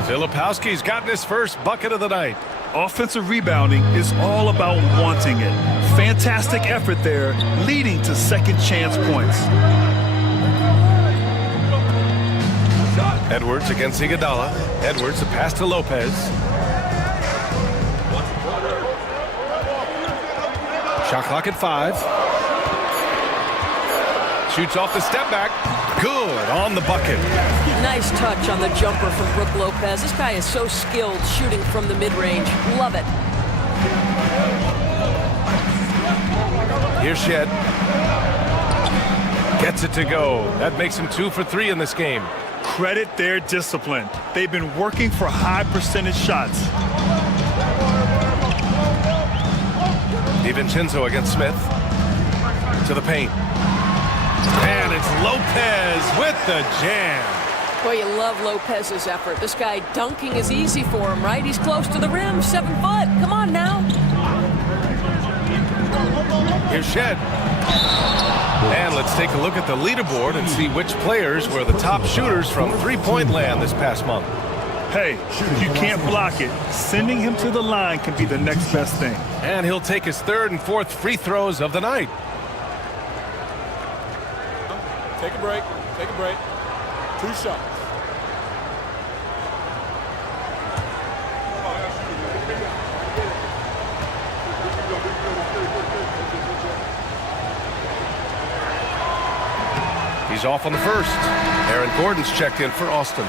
Filipowski's gotten his first bucket of the night. Offensive rebounding is all about wanting it. Fantastic effort there, leading to second chance points. Edwards against Iguodala. Edwards, a pass to Lopez. Shot clock at 5. Shoots off the step back. Good on the bucket. Nice touch on the jumper from Brook Lopez. This guy is so skilled shooting from the mid-range. Love it. Here's Shed. Gets it to go. That makes him 2 for 3 in this game. Credit their discipline. They've been working for high percentage shots. DiVincenzo against Smith. To the paint. And it's Lopez with the jam. Boy, you love Lopez's effort. This guy dunking is easy for him, right? He's close to the rim, 7 foot. Come on now. Here's Shed. And let's take a look at the leaderboard and see which players were the top shooters from three-point land this past month. Hey, if you can't block it, sending him to the line can be the next best thing. And he'll take his 3rd and 4th free throws of the night. Take a break. Take a break. 2 shots. He's off on the first. Aaron Gordon's checked in for Austin.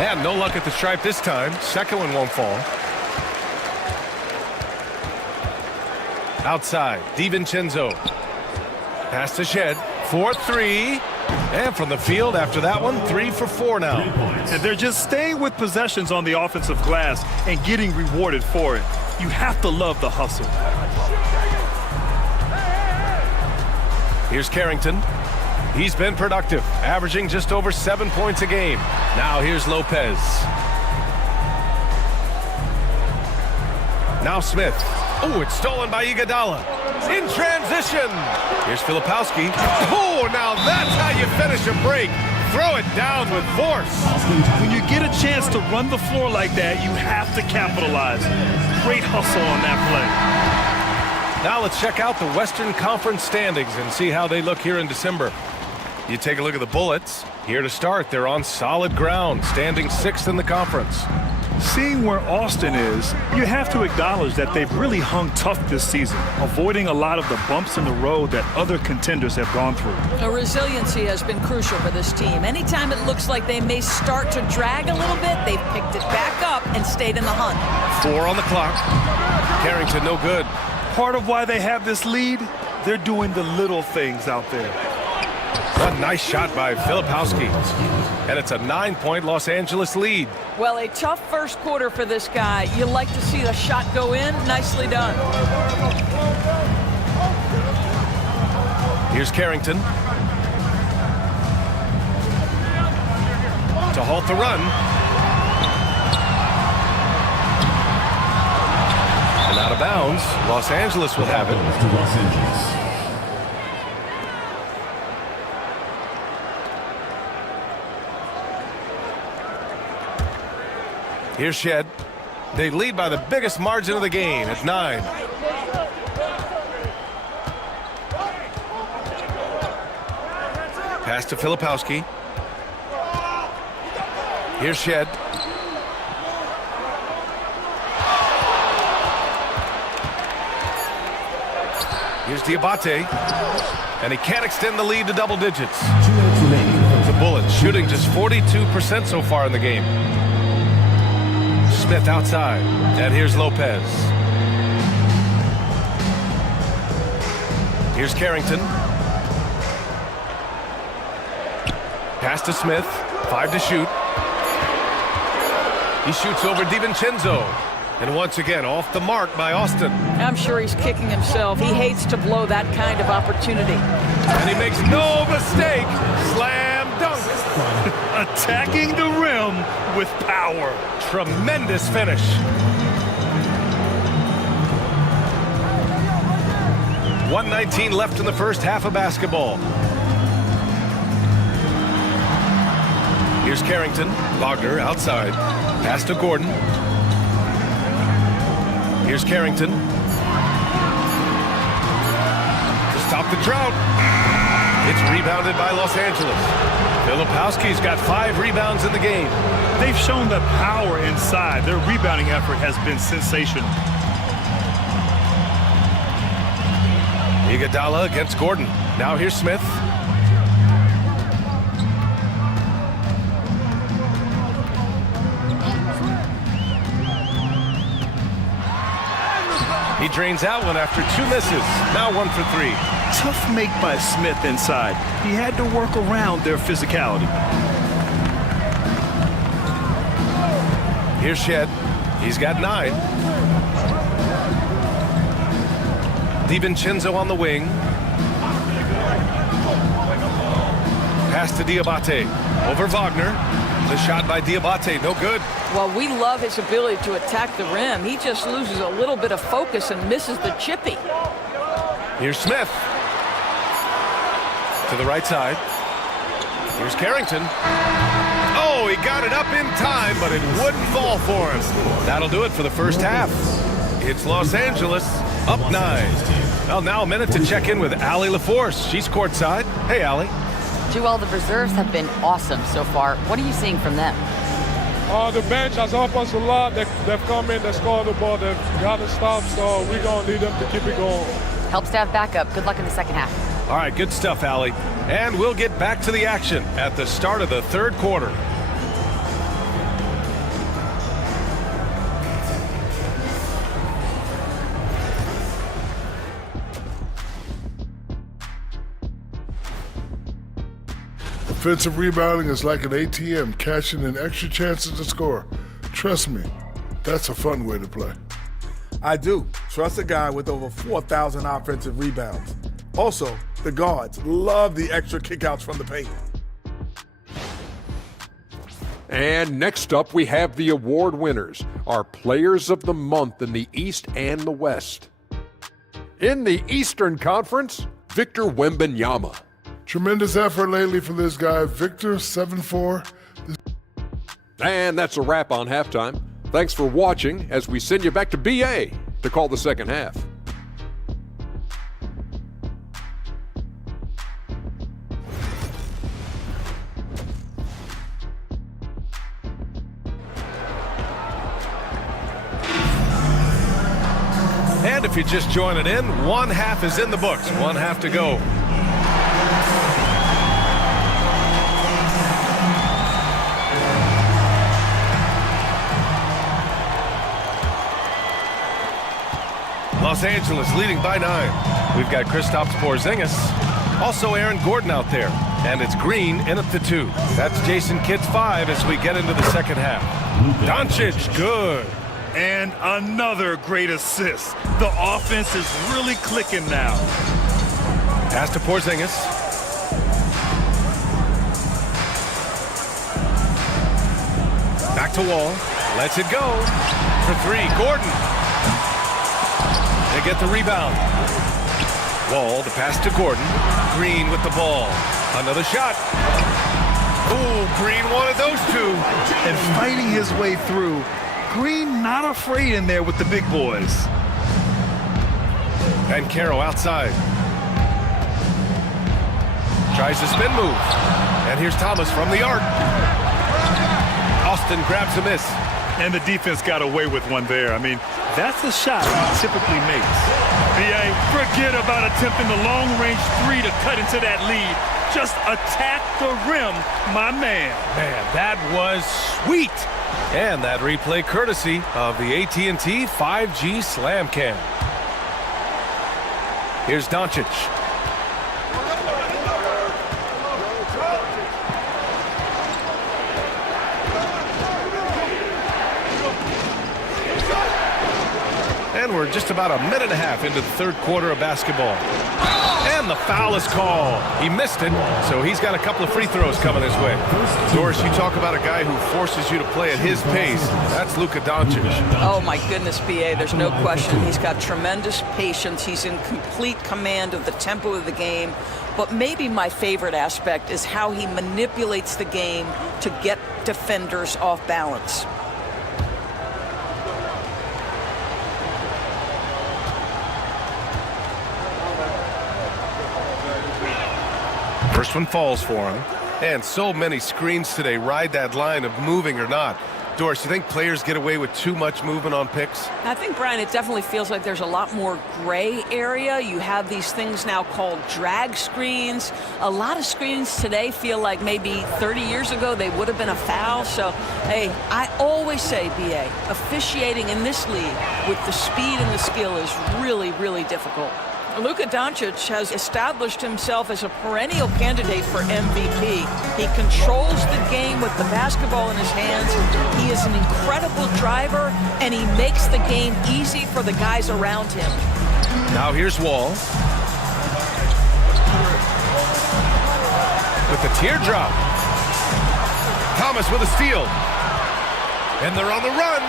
And no luck at the stripe this time. Second one won't fall. Outside, DiVincenzo. Pass to Shed. 4-3. And from the field after that one, 3 for 4 now. And they're just staying with possessions on the offensive glass and getting rewarded for it. You have to love the hustle. Here's Carrington. He's been productive, averaging just over 7 points a game. Now here's Lopez. Now Smith. Oh, it's stolen by Iguodala. In transition. Here's Filipowski. Oh, now that's how you finish a break. Throw it down with force. When you get a chance to run the floor like that, you have to capitalize. Great hustle on that play. Now let's check out the Western Conference standings and see how they look here in December. You take a look at the Bullets. Here to start, they're on solid ground, standing 6th in the conference. Seeing where Austin is, you have to acknowledge that they've really hung tough this season, avoiding a lot of the bumps in the road that other contenders have gone through. The resiliency has been crucial for this team. Anytime it looks like they may start to drag a little bit, they've picked it back up and stayed in the hunt. 4 on the clock. Carrington no good. Part of why they have this lead, they're doing the little things out there. A nice shot by Filipowski. And it's a 9-point Los Angeles lead. Well, a tough first quarter for this guy. You like to see the shot go in. Nicely done. Here's Carrington. To halt the run. And out of bounds. Los Angeles will have it. Los Angeles. Here's Shed. They lead by the biggest margin of the game at 9. Pass to Filipowski. Here's Shed. Here's Diabate. And he can't extend the lead to double digits. 2 minutes remaining. The Bullets shooting just 42% so far in the game. Smith outside. And here's Lopez. Here's Carrington. Pass to Smith. 5 to shoot. He shoots over DiVincenzo. And once again, off the mark by Austin. I'm sure he's kicking himself. He hates to blow that kind of opportunity. And he makes no mistake. Slam dunk. Attacking the rim with power. Tremendous finish. .119 left in the first half of basketball. Here's Carrington. Wagner outside. Pass to Gordon. Here's Carrington. To stop the drought. It's rebounded by Los Angeles. Filipowski's got 5 rebounds in the game. They've shown the power inside. Their rebounding effort has been sensational. Iguodala against Gordon. Now here's Smith. He drains out one after 2 misses. Now 1 for 3. Tough make by Smith inside. He had to work around their physicality. Here's Shed. He's got 9. DiVincenzo on the wing. Pass to Diabate. Over Wagner. The shot by Diabate, no good. Well, we love his ability to attack the rim. He just loses a little bit of focus and misses the chippy. Here's Smith. To the right side. Here's Carrington. Oh, he got it up in time, but it wouldn't fall for him. That'll do it for the first half. It's Los Angeles up 9. Well, now a minute to check in with Allie LaForce. She's courtside. Hey, Allie. Joel, the reserves have been awesome so far. What are you seeing from them? The bench has helped us a lot. They've come in, they scored the ball, they've got to stop, so we're going to need them to keep it going. Helps to have backup. Good luck in the second half. All right, good stuff, Allie. And we'll get back to the action at the start of the third quarter. Defensive rebounding is like an ATM, cashing in extra chances to score. Trust me, that's a fun way to play. I do. Trust a guy with over 4,000 offensive rebounds. Also, the guards love the extra kickouts from the paint. And next up, we have the award winners, our Players of the Month in the East and the West. In the Eastern Conference, Victor Wembanyama. Tremendous effort lately for this guy, Victor, 7'4". And that's a wrap on halftime. Thanks for watching as we send you back to BA to call the second half. And if you're just joining in, one half is in the books. One half to go. Los Angeles leading by 9. We've got Kristaps Porzingis. Also Aaron Gordon out there. And it's Green in at the 2. That's Jason Kidd's 5 as we get into the second half. Doncic, good. And another great assist. The offense is really clicking now. Pass to Porzingis. Back to Wall. Lets it go. For 3, Gordon. They get the rebound. Wall, the pass to Gordon. Green with the ball. Another shot. Ooh, Green wanted those 2. And fighting his way through. Green not afraid in there with the big boys. And Caro outside. Tries the spin move. And here's Thomas from the arc. Austin grabs a miss. And the defense got away with one there. I mean, that's a shot he typically makes. BA, forget about attempting the long-range 3 to cut into that lead. Just attack the rim, my man. Man, that was sweet. And that replay courtesy of the AT&T 5G Slam Cam. Here's Doncic. And we're just about a minute and a half into the third quarter of basketball. And the foul is called. He missed it, so he's got a couple of free throws coming his way. Doris, you talk about a guy who forces you to play at his pace. That's Luka Doncic. Oh, my goodness, BA, there's no question. He's got tremendous patience. He's in complete command of the tempo of the game. But maybe my favorite aspect is how he manipulates the game to get defenders off balance. First one falls for him. And so many screens today ride that line of moving or not. Doris, you think players get away with too much movement on picks? I think, Brian, it definitely feels like there's a lot more gray area. You have these things now called drag screens. A lot of screens today feel like maybe 30 years ago they would have been a foul. So, hey, I always say, BA, officiating in this league with the speed and the skill is really, really difficult. Luka Doncic has established himself as a perennial candidate for MVP. He controls the game with the basketball in his hands. He is an incredible driver, and he makes the game easy for the guys around him. Now here's Wall. With the teardrop. Thomas with a steal. And they're on the run.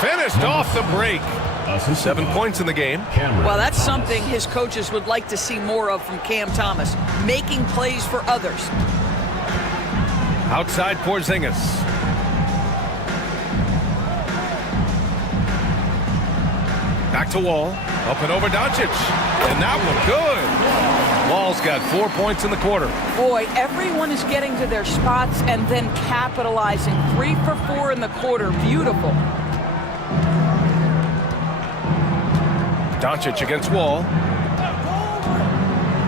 Finished off the break. 7 points in the game. Well, that's something his coaches would like to see more of from Cam Thomas, making plays for others. Outside Porzingis. Back to Wall. Up and over Doncic. And that one good. Wall's got 4 points in the quarter. Boy, everyone is getting to their spots and then capitalizing. 3 for 4 in the quarter. Beautiful. Doncic against Wall.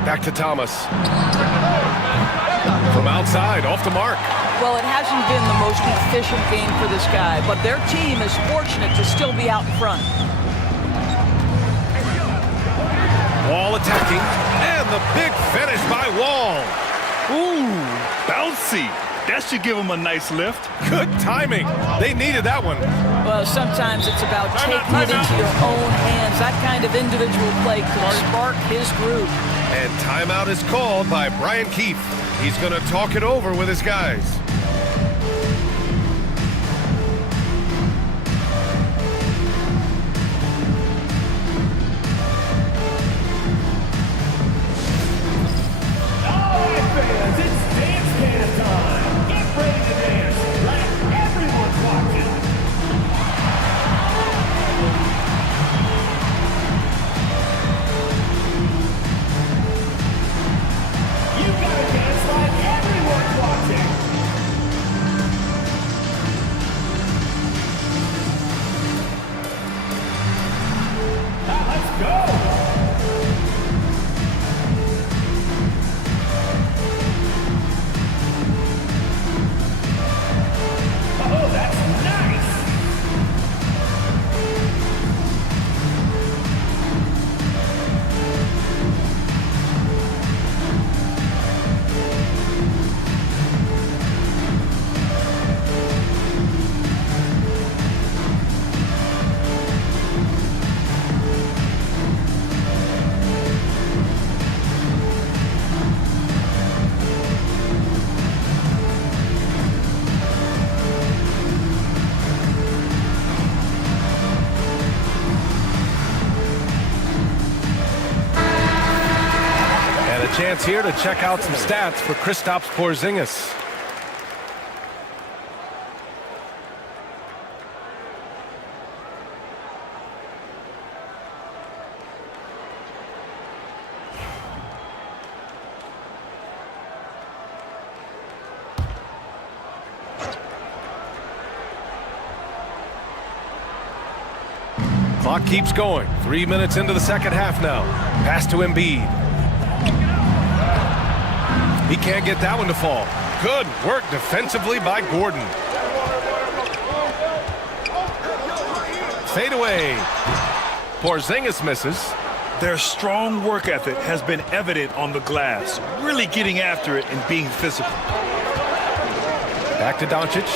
Back to Thomas. From outside, off the mark. Well, it hasn't been the most efficient game for this guy, but their team is fortunate to still be out in front. Wall attacking, and the big finish by Wall. Ooh, bouncy. That should give him a nice lift. Good timing. They needed that one. Well, sometimes it's about taking it into your own hands. That kind of individual play could spark his groove. And timeout is called by Brian Keefe. He's going to talk it over with his guys. Chance here to check out some stats for Kristaps Porzingis. Clock keeps going. 3 minutes into the second half now. Pass to Embiid. He can't get that one to fall. Good work defensively by Gordon. Fade away. Porzingis misses. Their strong work ethic has been evident on the glass, really getting after it and being physical. Back to Doncic.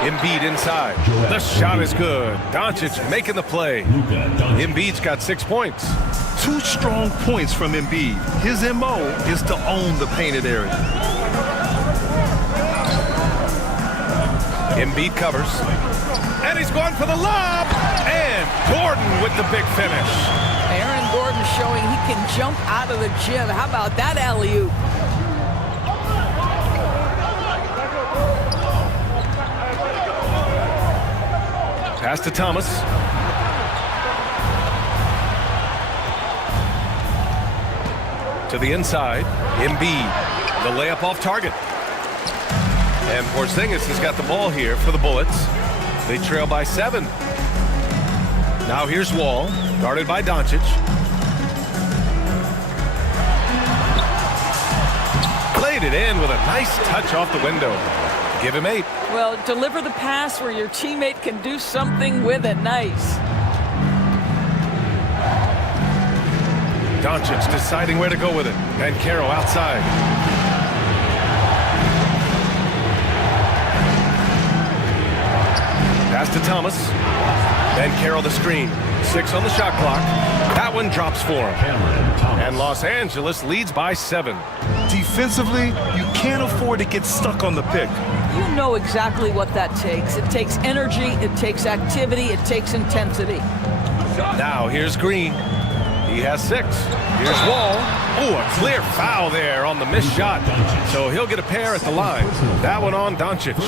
Embiid inside. The shot is good. Doncic making the play. Embiid's got 6 points. 2 strong points from Embiid. His MO is to own the painted area. Embiid covers. And he's going for the lob. And Gordon with the big finish. Aaron Gordon showing he can jump out of the gym. How about that alley-oop? Pass to Thomas. To the inside. Embiid. The layup off target. And Porzingis has got the ball here for the Bullets. They trail by 7. Now here's Wall, guarded by Doncic. Played it in with a nice touch off the window. Give him 8. Well, deliver the pass where your teammate can do something with it. Nice. Doncic deciding where to go with it. And Caro outside. Pass to Thomas. And Caro the screen. 6 on the shot clock. That one drops for him. And Los Angeles leads by 7. Defensively, you can't afford to get stuck on the pick. You know exactly what that takes. It takes energy, it takes activity, it takes intensity. Now here's Green. He has 6. Here's Wall. Oh, a clear foul there on the missed shot. So he'll get a pair at the line. That one on Doncic.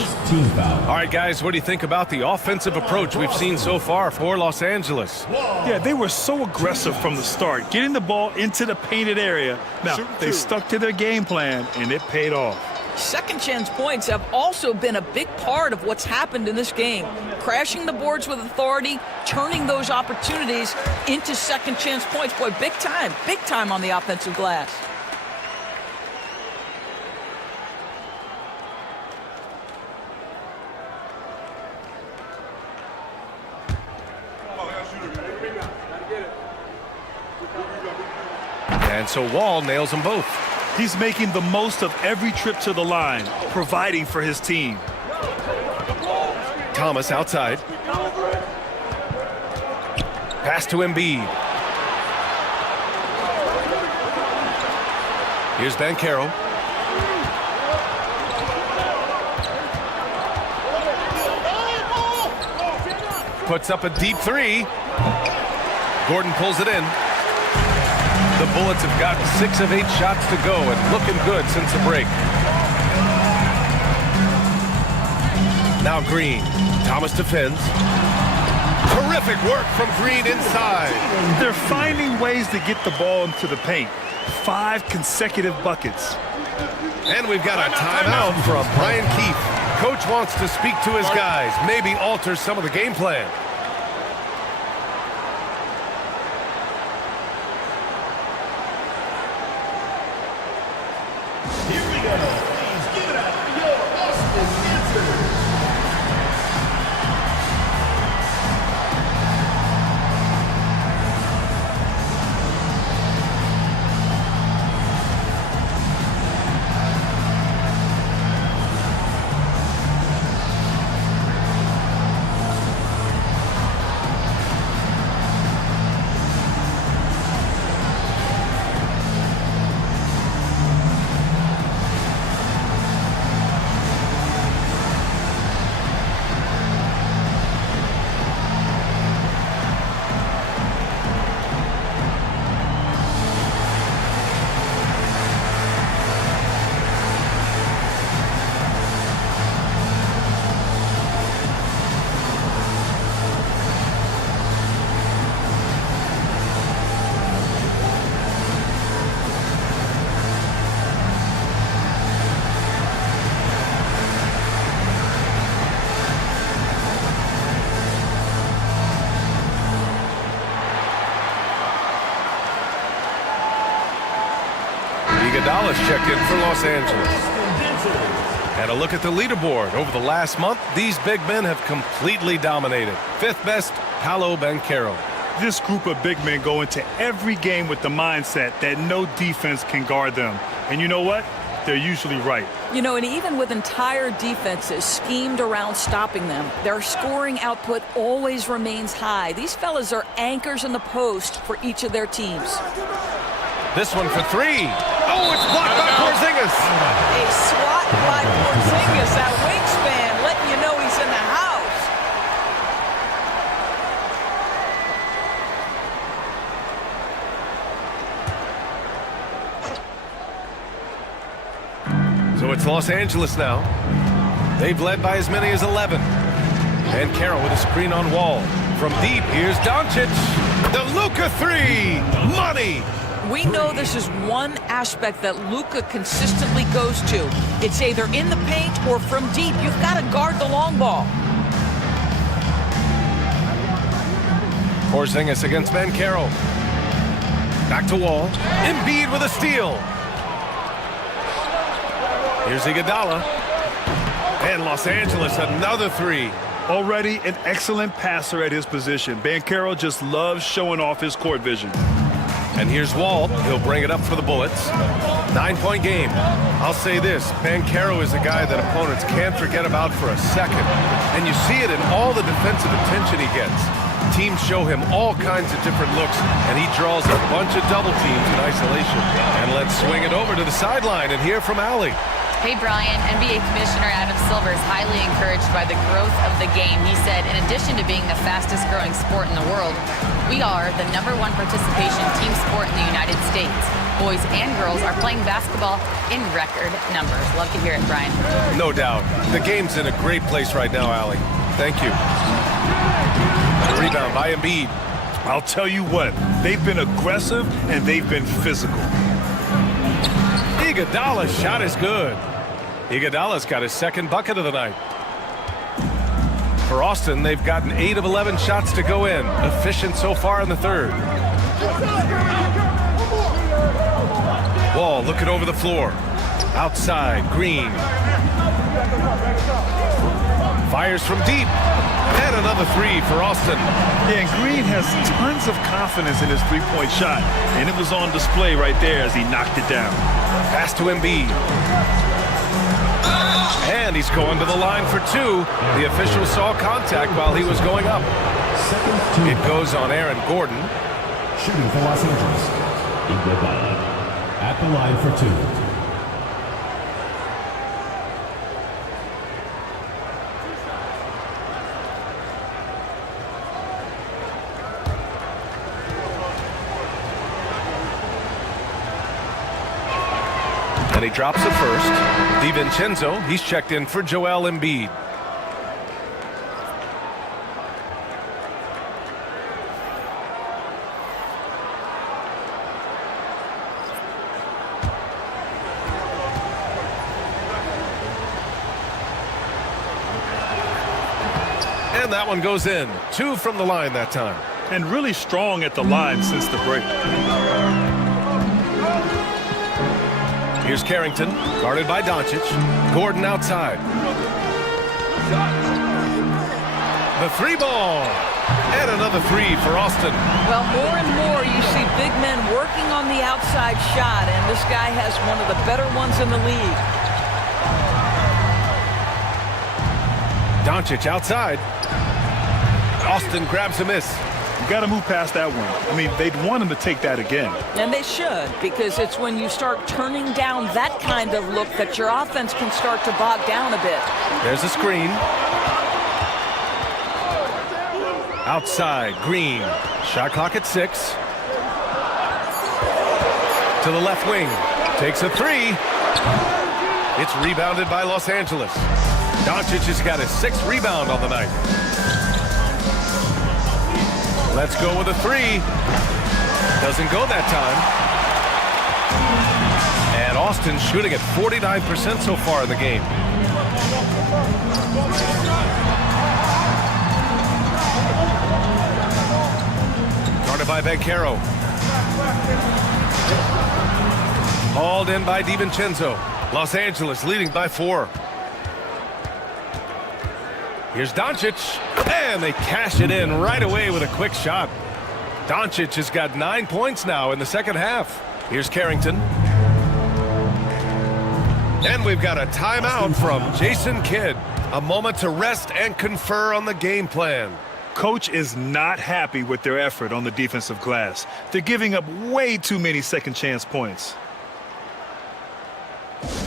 All right, guys, what do you think about the offensive approach we've seen so far for Los Angeles? Yeah, they were so aggressive from the start, getting the ball into the painted area. Now, they stuck to their game plan, and it paid off. Second chance points have also been a big part of what's happened in this game. Crashing the boards with authority, turning those opportunities into second chance points. Boy, big time on the offensive glass. And so Wall nails them both. He's making the most of every trip to the line, providing for his team. Thomas outside. Pass to Embiid. Here's Banchero. Puts up a deep three. Gordon pulls it in. The Bullets have gotten 6 of 8 shots to go and looking good since the break. Now Green. Thomas defends. Terrific work from Green inside. They're finding ways to get the ball into the paint. 5 consecutive buckets. And we've got a timeout from Brian Keefe. Coach wants to speak to his guys, maybe alter some of the game plan. Here we go. Please give it up for your Austin Dancers. Iguodala's checked in for Los Angeles. And a look at the leaderboard. Over the last month, these big men have completely dominated. 5th best, Paolo Banchero. This group of big men go into every game with the mindset that no defense can guard them. And you know what? They're usually right. You know, and even with entire defenses schemed around stopping them, their scoring output always remains high. These fellas are anchors in the post for each of their teams. This one for 3. Oh, it's blocked by Porzingis. A swat by Porzingis, that wingspan, letting you know he's in the house. So it's Los Angeles now. They've led by as many as 11. And Carroll with a screen on Wall. From deep, here's Doncic. The Luka 3. Money. We know this is one aspect that Luka consistently goes to. It's either in the paint or from deep. You've got to guard the long ball. Porzingis against Banchero. Back to Wall. Embiid with a steal. Here's Iguodala. And Los Angeles, another 3. Already an excellent passer at his position. Banchero just loves showing off his court vision. And here's Wall. He'll bring it up for the Bullets. 9-point game. I'll say this. Banchero is a guy that opponents can't forget about for a second. And you see it in all the defensive attention he gets. Teams show him all kinds of different looks, and he draws a bunch of double teams in isolation. And let's swing it over to the sideline and hear from Allie. Hey, Brian, NBA Commissioner Adam Silver is highly encouraged by the growth of the game. He said, in addition to being the fastest growing sport in the world, we are the #1 participation team sport in the United States. Boys and girls are playing basketball in record numbers. Love to hear it, Brian. No doubt. The game's in a great place right now, Allie. Thank you. The rebound by Embiid. I'll tell you what, they've been aggressive and they've been physical. Iguodala's shot is good. Iguodala's got his 2nd bucket of the night. For Austin, they've gotten 8 of 11 shots to go in. Efficient so far in the 3rd. Wall looking over the floor. Outside, Green. Fires from deep. And another three for Austin. Yeah, and Green has tons of confidence in his three-point shot, and it was on display right there as he knocked it down. Pass to Embiid. And he's going to the line for two. The official saw contact while he was going up. It goes on Aaron Gordon. Shooting for Los Angeles, Iguodala at the line for two. And he drops it first. DiVincenzo, he's checked in for Joel Embiid. And that one goes in. Two from the line that time. And really strong at the line since the break. Here's Carrington, guarded by Doncic. Gordon outside. The three ball. And another three for Austin. Well, more and more you see big men working on the outside shot, and this guy has one of the better ones in the league. Doncic outside. Austin grabs a miss. You got to move past that one. I mean, they'd want him to take that again. And they should, because it's when you start turning down that kind of look that your offense can start to bog down a bit. There's a screen. Outside, Green. Shot clock at 6. To the left wing. Takes a three. It's rebounded by Los Angeles. Doncic has got his 6th rebound on the night. Let's go with a three. Doesn't go that time. And Austin shooting at 49% so far in the game. Guarded by Banchero. Hauled in by DiVincenzo. Los Angeles leading by 4. Here's Doncic, and they cash it in right away with a quick shot. Doncic has got 9 points now in the second half. Here's Carrington. And we've got a timeout from Jason Kidd. A moment to rest and confer on the game plan. Coach is not happy with their effort on the defensive glass. They're giving up way too many second chance points.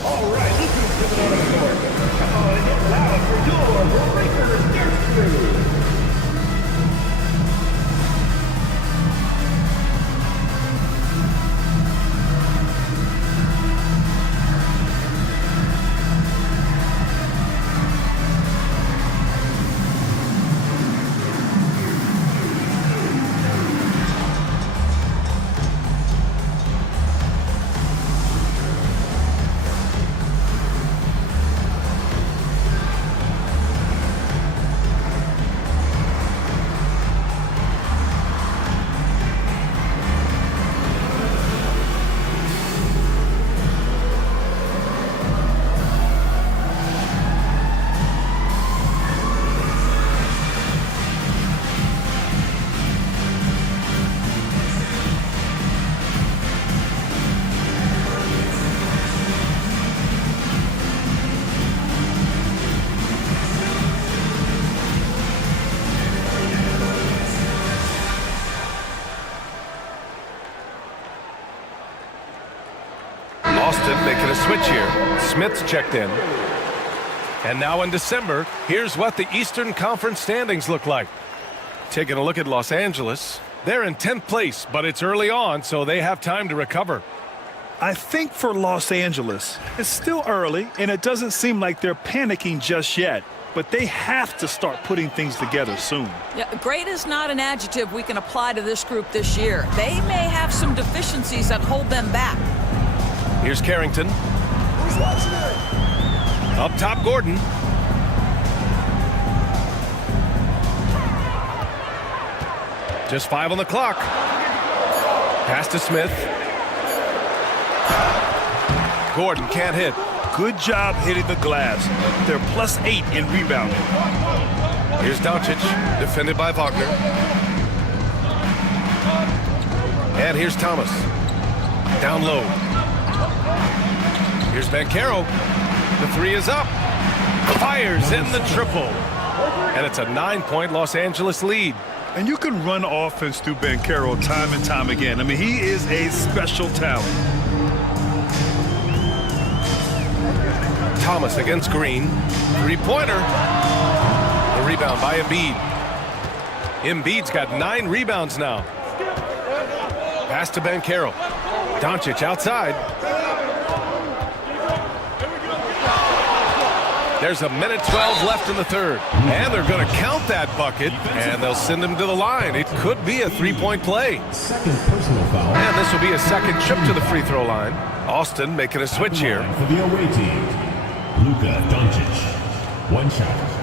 All right, look who's coming on the court. Come on and get loud for your Breakers Dirt Crew. Austin making a switch here. Smith's checked in. And now in December, here's what the Eastern Conference standings look like. Taking a look at Los Angeles. They're in 10th place, but it's early on, so they have time to recover. I think for Los Angeles, it's still early, and it doesn't seem like they're panicking just yet. But they have to start putting things together soon. Yeah, great is not an adjective we can apply to this group this year. They may have some deficiencies that hold them back. Here's Carrington. Up top, Gordon. Just 5 on the clock. Pass to Smith. Gordon can't hit. Good job hitting the glass. They're +8 in rebounding. Here's Doncic, defended by Wagner. And here's Thomas. Down low. Here's Banchero. The three is up. Fires in the triple. And it's a 9-point Los Angeles lead. And you can run offense through Banchero time and time again. I mean, he is a special talent. Thomas against Green. Three-pointer. The rebound by Embiid. Embiid's got 9 rebounds now. Pass to Banchero. Doncic outside. There's 1:12 left in the third. And they're going to count that bucket, and they'll send him to the line. It could be a 3-point play. Second personal foul. And this will be a second trip to the free throw line. Austin making a switch here. For the away team, Luka Doncic. One shot.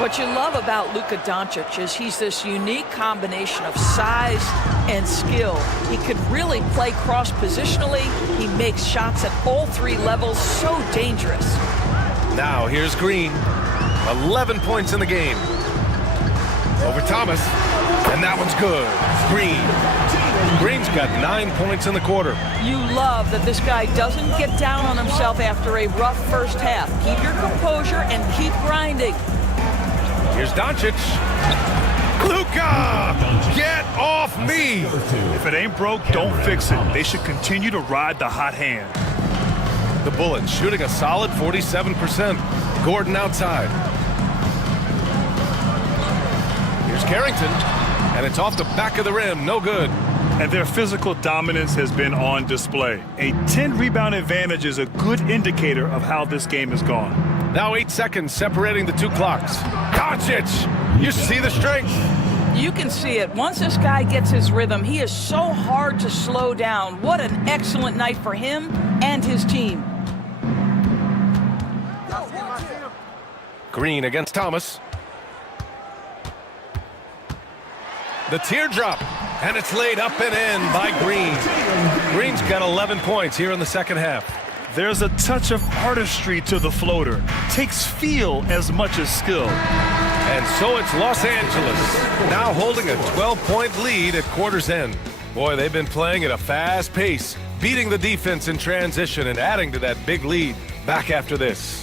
What you love about Luka Doncic is he's this unique combination of size and skill. He could really play cross-positionally. He makes shots at all 3 levels, so dangerous. Now here's Green. 11 points in the game. Over Thomas. And that one's good. Green's got 9 points in the quarter. You love that this guy doesn't get down on himself after a rough first half. Keep your composure and keep grinding. Here's Doncic. Luka! Get off me! If it ain't broke, don't fix it. They should continue to ride the hot hand. The Bullets shooting a solid 47%. Gordon outside. Here's Carrington. And it's off the back of the rim. No good. And their physical dominance has been on display. A 10-rebound advantage is a good indicator of how this game has gone. Now 8 seconds separating the 2 clocks. Doncic! You see the strength. You can see it. Once this guy gets his rhythm, he is so hard to slow down. What an excellent night for him and his team. Green against Thomas. The teardrop. And it's laid up and in by Green. Green's got 11 points here in the second half. There's a touch of artistry to the floater. Takes feel as much as skill. And so it's Los Angeles, now holding a 12-point lead at quarter's end. Boy, they've been playing at a fast pace, beating the defense in transition and adding to that big lead. Back after this.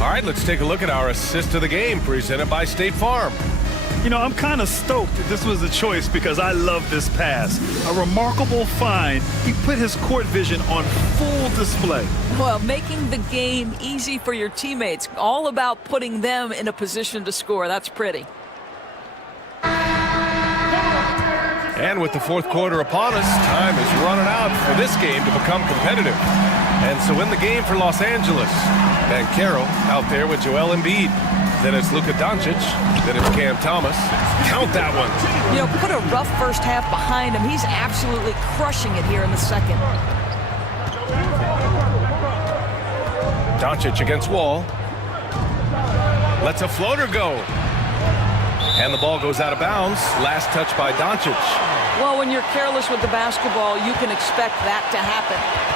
All right, let's take a look at our assist of the game presented by State Farm. You know, I'm kind of stoked that this was a choice because I love this pass. A remarkable find. He put his court vision on full display. Well, making the game easy for your teammates. All about putting them in a position to score. That's pretty. And with the fourth quarter upon us, time is running out for this game to become competitive. And so in the game for Los Angeles, Banchero out there with Joel Embiid. Then it's Luka Doncic. Then it's Cam Thomas. Count that one. You know, put a rough first half behind him. He's absolutely crushing it here in the second. Doncic against Wall. Lets a floater go. And the ball goes out of bounds. Last touch by Doncic. Well, when you're careless with the basketball, you can expect that to happen.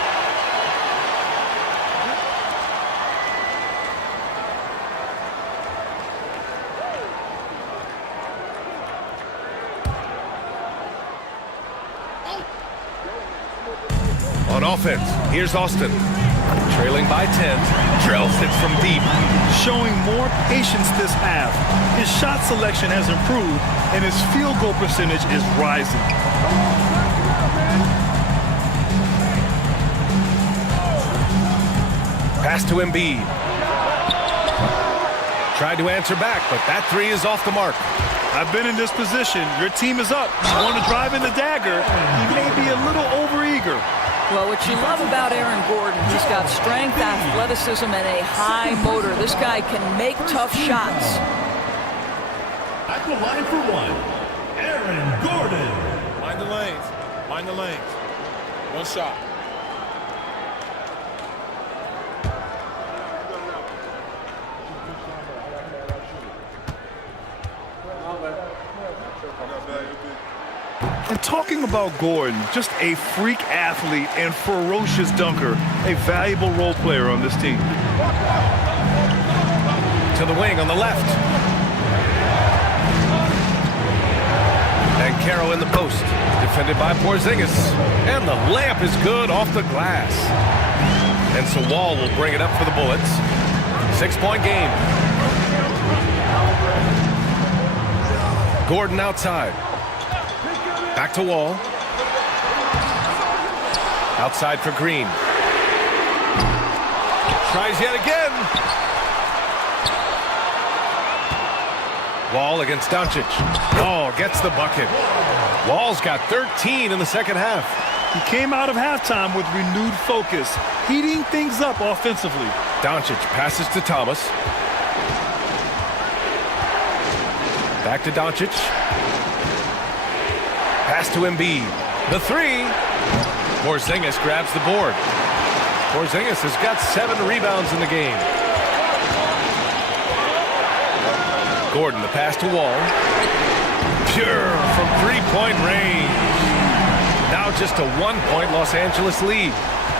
On offense, here's Austin. Trailing by 10. Drills it from deep. Showing more patience this half. His shot selection has improved, and his field goal percentage is rising. Pass to Embiid. Tried to answer back, but that three is off the mark. I've been in this position. Your team is up. You want to drive in the dagger. He may be a little overeager. Well, what you love about Aaron Gordon, he's got strength, athleticism, and a high motor. This guy can make tough shots. At the line for one, Aaron Gordon. Mind the lanes. Mind the lanes. One shot. And talking about Gordon, just a freak athlete and ferocious dunker, a valuable role player on this team. To the wing on the left. And Caro in the post. Defended by Porzingis. And the layup is good off the glass. And so Wall will bring it up for the Bullets. 6-point game. Gordon outside. Back to Wall. Outside for Green. Tries yet again. Wall against Doncic. Oh, gets the bucket. Wall's got 13 in the second half. He came out of halftime with renewed focus, heating things up offensively. Doncic passes to Thomas. Back to Doncic. Pass to Embiid. The three. Porzingis grabs the board. Porzingis has got 7 rebounds in the game. Gordon, the pass to Wall. Pure from 3-point range. Now just a 1-point Los Angeles lead.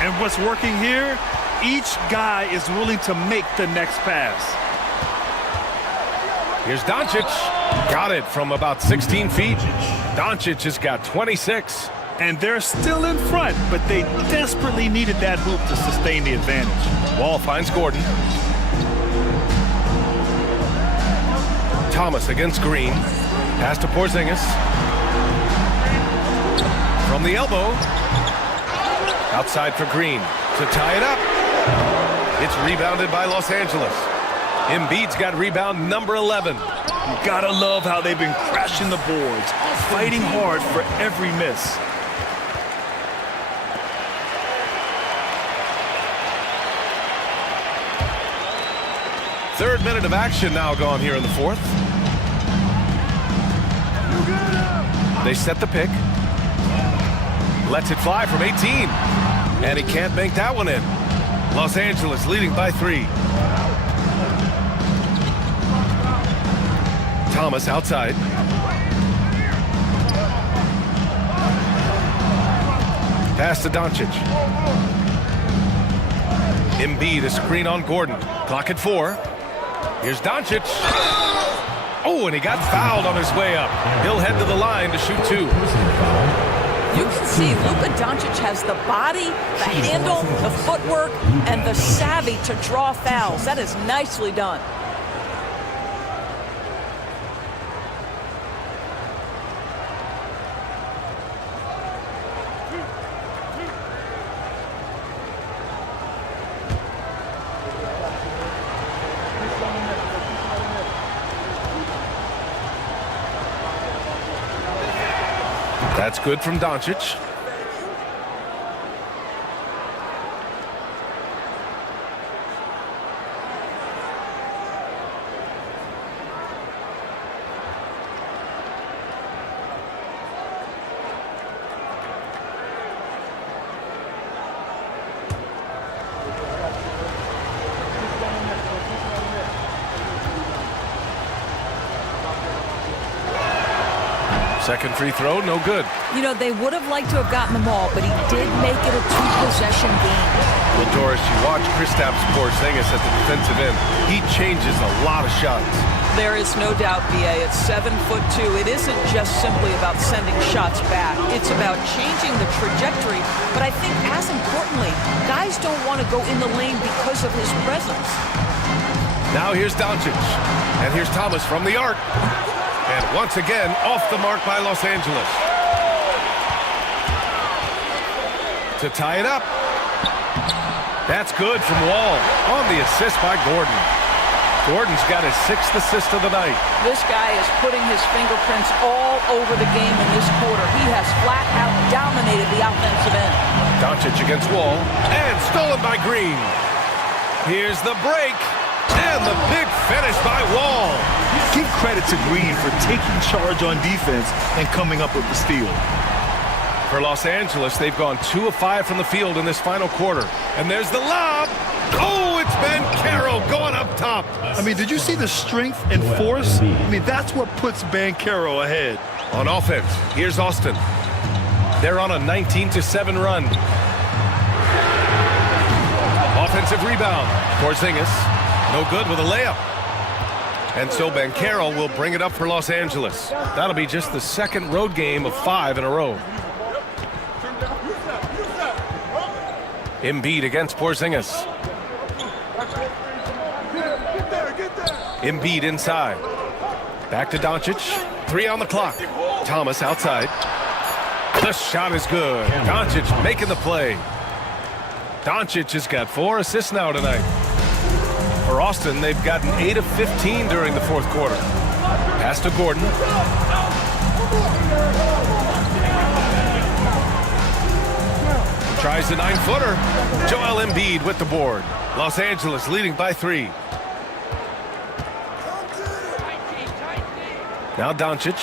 And what's working here? Each guy is willing to make the next pass. Here's Doncic. Got it from about 16 feet. Doncic has got 26. And they're still in front, but they desperately needed that hoop to sustain the advantage. Wall finds Gordon. Thomas against Green. Pass to Porzingis. From the elbow. Outside for Green to tie it up. It's rebounded by Los Angeles. Embiid's got rebound number 11. You gotta love how they've been crashing the boards, fighting hard for every miss. Third minute of action now gone here in the fourth. They set the pick. Lets it fly from 18. And he can't make that one in. Los Angeles leading by 3. Thomas outside. Pass to Doncic. Embiid, a screen on Gordon. Clock at 4. Here's Doncic. Oh, and he got fouled on his way up. He'll head to the line to shoot 2. You can see Luka Doncic has the body, the handle, the footwork, and the savvy to draw fouls. That is nicely done. That's good from Doncic. Second free throw, no good. You know, they would have liked to have gotten them all, but he did make it a 2-possession game. Well, Doris, you watch Kristaps Porzingis at the defensive end. He changes a lot of shots. There is no doubt, B.A. It's 7'2". It isn't just simply about sending shots back. It's about changing the trajectory. But I think, as importantly, guys don't want to go in the lane because of his presence. Now here's Doncic. And here's Thomas from the arc. And once again, off the mark by Los Angeles. To tie it up. That's good from Wall on the assist by Gordon. Gordon's got his 6th assist of the night. This guy is putting his fingerprints all over the game in this quarter. He has flat out dominated the offensive end. Doncic against Wall, and stolen by Green. Here's the break, and the big finish by Wall. Give credit to Green for taking charge on defense and coming up with the steal. For Los Angeles, they've gone 2 of 5 from the field in this final quarter. And there's the lob. Oh, it's Banchero going up top. I mean, did you see the strength and force? I mean, that's what puts Banchero ahead. On offense, here's Austin. They're on a 19-7 run. Offensive rebound. Porzingis, no good with a layup. And so Banchero will bring it up for Los Angeles. That'll be just the 2nd road game of 5 in a row. Embiid against Porzingis. Embiid inside. Back to Doncic. 3 on the clock. Thomas outside. The shot is good. Doncic making the play. Doncic has got 4 assists now tonight. For Austin, they've gotten 8 of 15 during the 4th quarter. Pass to Gordon. Tries the 9-footer. Joel Embiid with the board. Los Angeles leading by 3. Now Doncic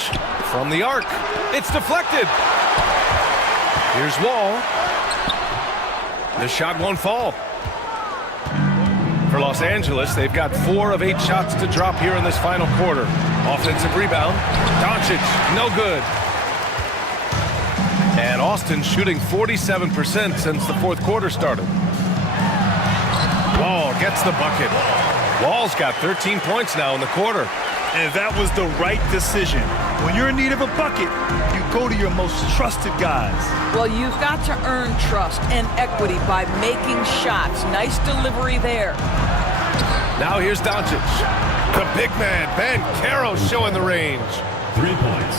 from the arc. It's deflected. Here's Wall. The shot won't fall. For Los Angeles, they've got 4 of 8 shots to drop here in this final quarter. Offensive rebound. Doncic, no good. And Austin shooting 47% since the 4th quarter started. Wall gets the bucket. Wall's got 13 points now in the quarter. And that was the right decision. When you're in need of a bucket, you go to your most trusted guys. Well, you've got to earn trust and equity by making shots. Nice delivery there. Now here's Doncic. The big man, Banchero, showing the range. 3 points.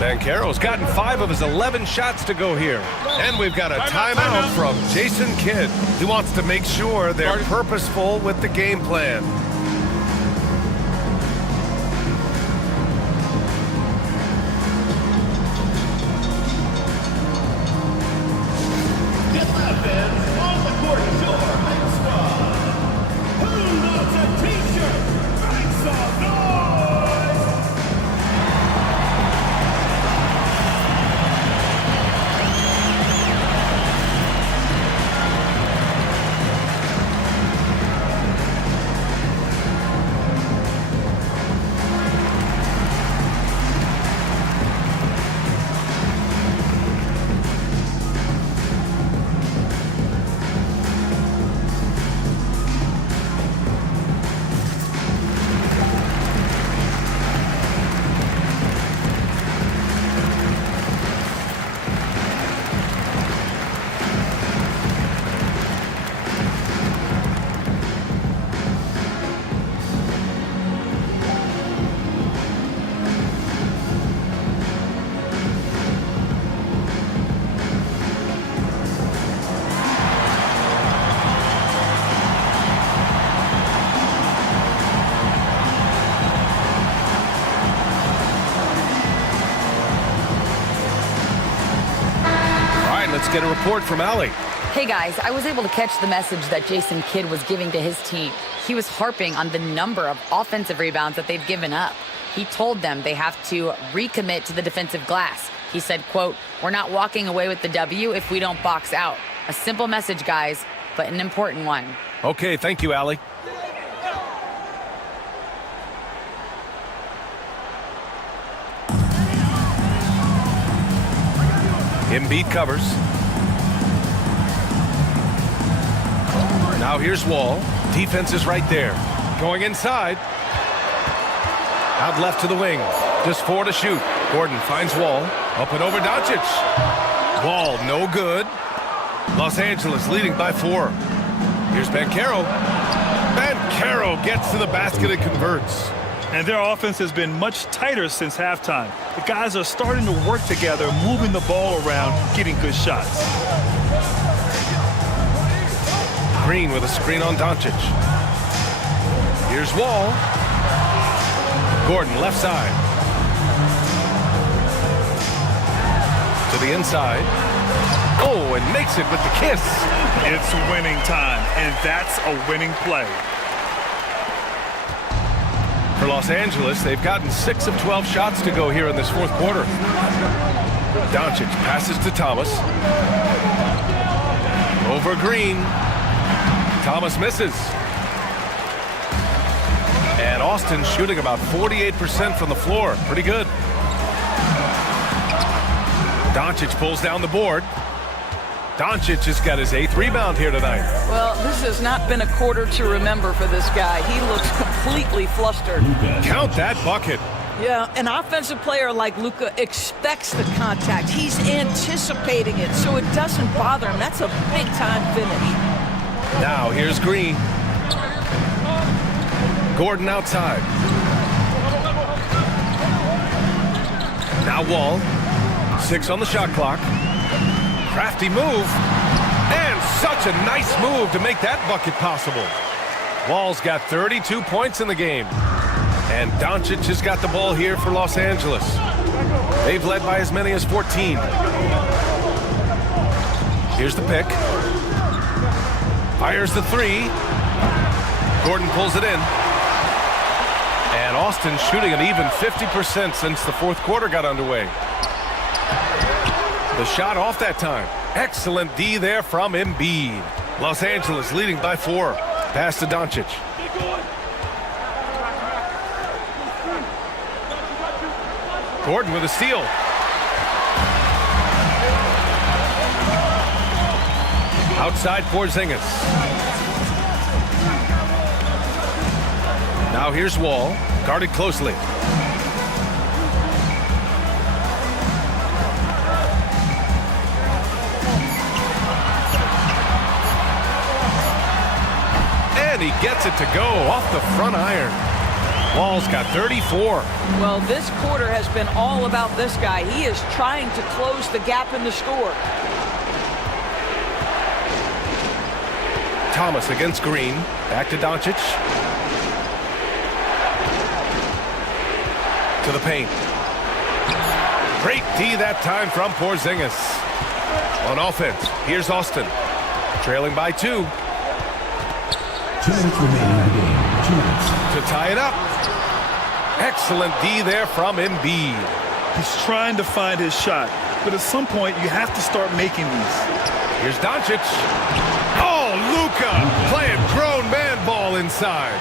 Banchero's gotten 5 of his 11 shots to go here. And we've got a timeout from Jason Kidd. He wants to make sure they're purposeful with the game plan. Let's get a report from Allie. Hey guys, I was able to catch the message that Jason Kidd was giving to his team. He was harping on the number of offensive rebounds that they've given up. He told them they have to recommit to the defensive glass. He said, quote, "We're not walking away with the W if we don't box out." A simple message, guys, but an important one. Okay, thank you, Allie. Embiid covers. Now here's Wall. Defense is right there. Going inside. Out left to the wing. Just 4 to shoot. Gordon finds Wall. Up and over Doncic. Wall no good. Los Angeles leading by 4. Here's Banchero. Banchero gets to the basket and converts. And their offense has been much tighter since halftime. The guys are starting to work together, moving the ball around, getting good shots. Green with a screen on Doncic. Here's Wall. Gordon, left side. To the inside. Oh, and makes it with the kiss. It's winning time, and that's a winning play. For Los Angeles, they've gotten 6 of 12 shots to go here in this fourth quarter. Doncic passes to Thomas. Over Green. Thomas misses. And Austin shooting about 48% from the floor. Pretty good. Doncic pulls down the board. Doncic has got his 8th rebound here tonight. Well, this has not been a quarter to remember for this guy. He looks completely flustered. Count that bucket. Yeah, an offensive player like Luka expects the contact. He's anticipating it, so it doesn't bother him. That's a big-time finish. Now, here's Green. Gordon outside. Now Wall. 6 on the shot clock. Crafty move. And such a nice move to make that bucket possible. Wall's got 32 points in the game. And Doncic has got the ball here for Los Angeles. They've led by as many as 14. Here's the pick. Fires the 3. Gordon pulls it in. And Austin shooting an even 50% since the fourth quarter got underway. The shot off that time. Excellent D there from Embiid. Los Angeles leading by 4. Pass to Doncic. Gordon with a steal. Outside Porzingis. Now here's Wall, guarded closely. And he gets it to go off the front iron. Wall's got 34. Well, this quarter has been all about this guy. He is trying to close the gap in the score. Thomas against Green. Back to Doncic. To the paint. Great D that time from Porzingis. On offense, here's Austin. Trailing by 2. 2 minutes remaining in the game. 2 minutes. To tie it up. Excellent D there from Embiid. He's trying to find his shot, but at some point you have to start making these. Here's Doncic. Oh, Luka playing grown man ball inside.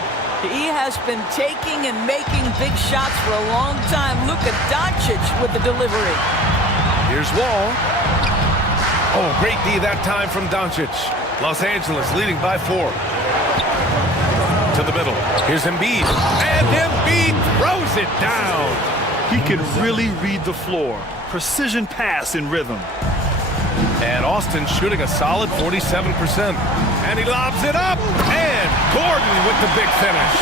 He has been taking and making big shots for a long time. Luka Doncic with the delivery. Here's Wall. Oh, great D that time from Doncic. Los Angeles leading by 4. To the middle. Here's Embiid. And Embiid throws it down. He can really read the floor. Precision pass in rhythm. And Austin shooting a solid 47%. And he lobs it up. And Gordon with the big finish.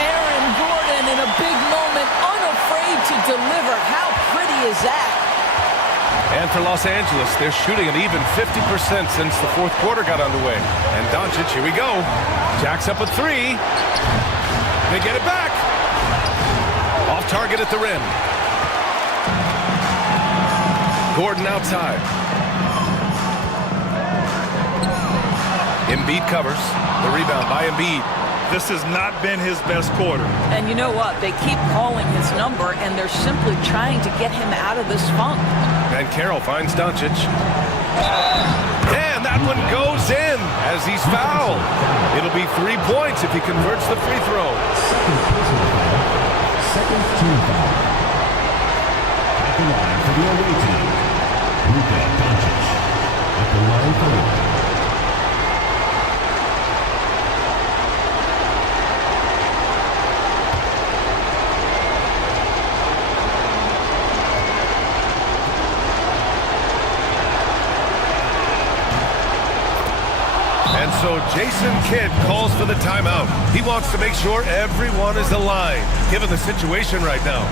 Aaron Gordon in a big moment, unafraid to deliver. How pretty is that? And for Los Angeles, they're shooting an even 50% since the fourth quarter got underway. And Doncic, here we go. Jacks up a 3. They get it back. Off target at the rim. Gordon outside. Embiid covers. The rebound by Embiid. This has not been his best quarter. And you know what? They keep calling his number, and they're simply trying to get him out of this funk. And Carroll finds Doncic. And that one goes in as he's fouled. It'll be 3 points if he converts the free throw. Second team foul. At the line for the away team, Luka Doncic. At the line for one. And so Jason Kidd calls for the timeout. He wants to make sure everyone is aligned, given the situation right now.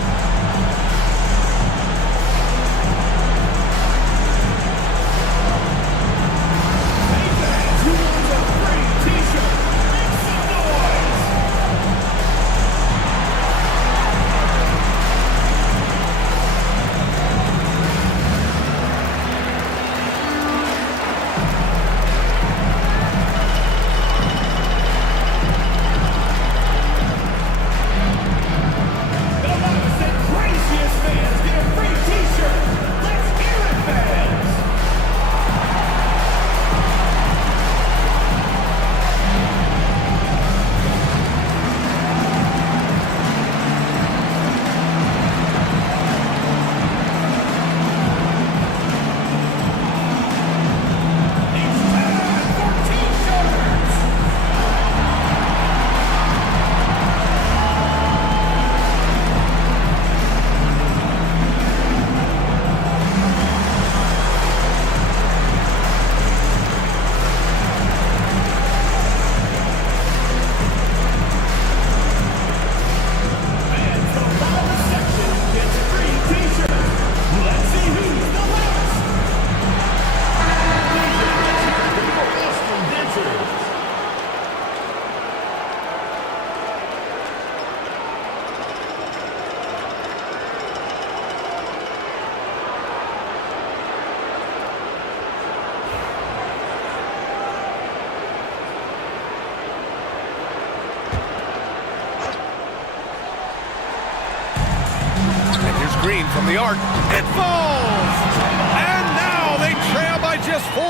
Green from the arc. It falls! And now they trail by just 4.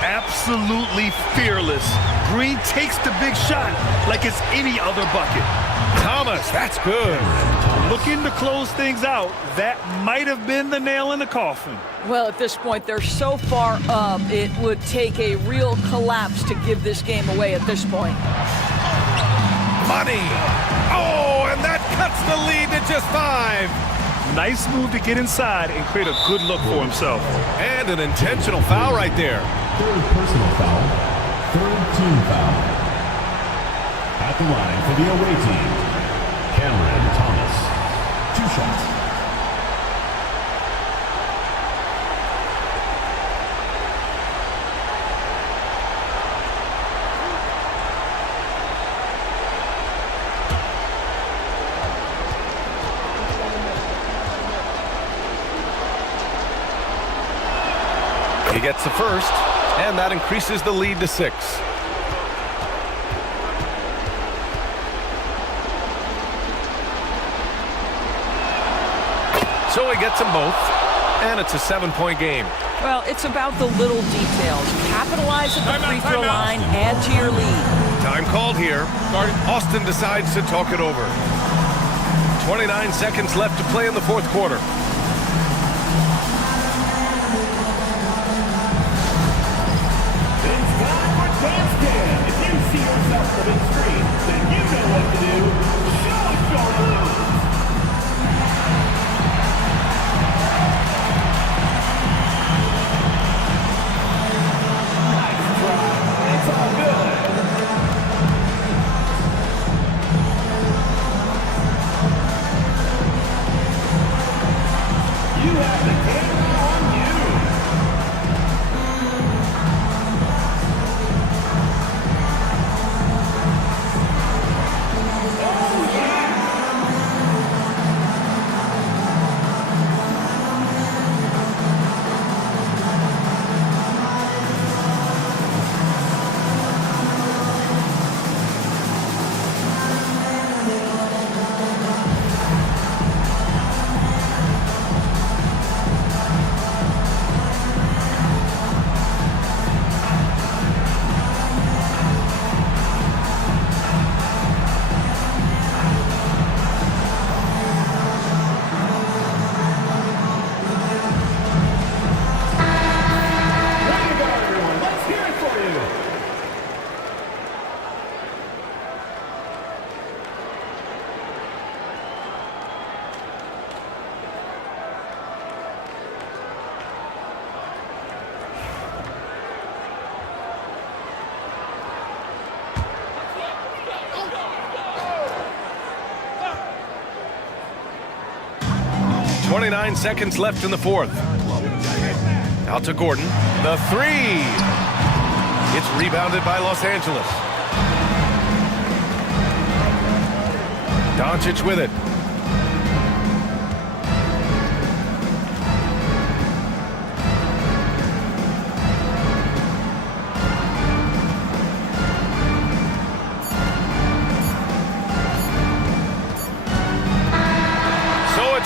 Absolutely fearless. Green takes the big shot like it's any other bucket. Thomas, that's good. Looking to close things out. That might have been the nail in the coffin. Well, at this point, they're so far up, it would take a real collapse to give this game away at this point. Money. Oh, and that cuts the lead to just 5. Nice move to get inside and create a good look for himself. And an intentional foul right there. 3rd personal foul. 3rd team foul. At the line for the away team, Cameron Thomas. 2 shots. He gets the first, and that increases the lead to 6. So he gets them both, and it's a 7-point game. Well, it's about the little details. Capitalize at the free throw line, add to your lead. Time called here. Austin decides to talk it over. 29 seconds left to play in the 4th quarter. If you see yourself on the screen, then you know what to do. Show us your moves. Nice try. It's all good. You have the camera on you. Let's hear it for you. 29 seconds left in the 4th. Out to Gordon. The 3. It's rebounded by Los Angeles. Doncic with it.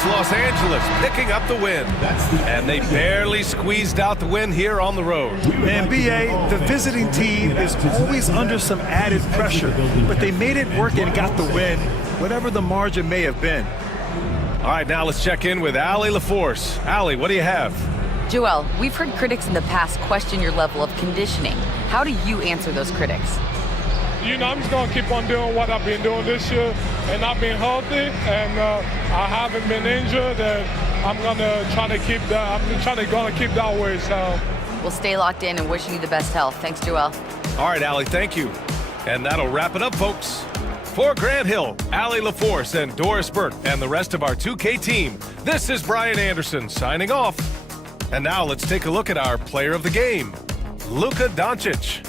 Los Angeles picking up the win. And they barely squeezed out the win here on the road. And B.A., the visiting team is always under some added pressure, but they made it work and got the win, whatever the margin may have been. All right, now let's check in with Allie LaForce. Allie, what do you have? Joel, we've heard critics in the past question your level of conditioning. How do you answer those critics? You know, I'm just going to keep on doing what I've been doing this year and I've been healthy and I haven't been injured and I'm going to try to keep that. I'm going to keep that way. So we'll stay locked in and wishing you the best health. Thanks, Joel. All right, Allie, thank you. And that'll wrap it up, folks. For Grant Hill, Allie LaForce, and Doris Burke, and the rest of our 2K team, this is Brian Anderson signing off. And now let's take a look at our player of the game, Luka Doncic.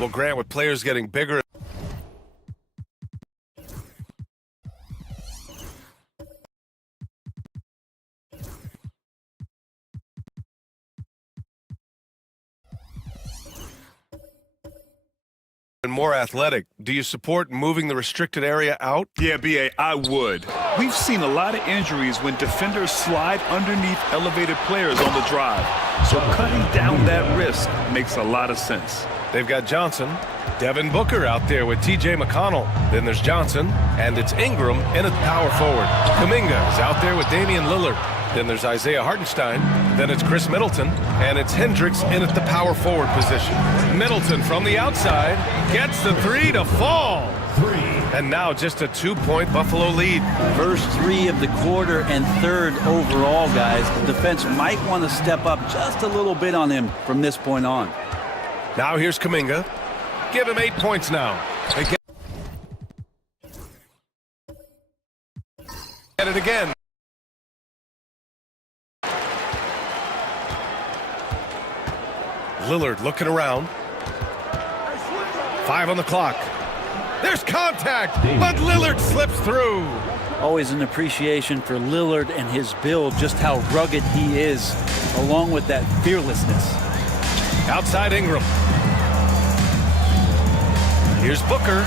Well, Grant, with players getting bigger, and more athletic, do you support moving the restricted area out? Yeah, B.A., I would. We've seen a lot of injuries when defenders slide underneath elevated players on the drive. So cutting down that risk makes a lot of sense. They've got Johnson, Devin Booker out there with T.J. McConnell. Then there's Johnson, and it's Ingram in at power forward. Kuminga is out there with Damian Lillard. Then there's Isaiah Hartenstein. Then it's Chris Middleton, and it's Hendricks in at the power forward position. Middleton from the outside gets the three to fall. And now just a 2-point Buffalo lead. First 3 of the quarter and 3rd overall, guys. The defense might want to step up just a little bit on him from this point on. Now here's Kuminga. Give him 8 points now. They get it again. Lillard looking around. 5 on the clock. There's contact, but Lillard slips through. Always an appreciation for Lillard and his build, just how rugged he is, along with that fearlessness. Outside Ingram. Here's Booker.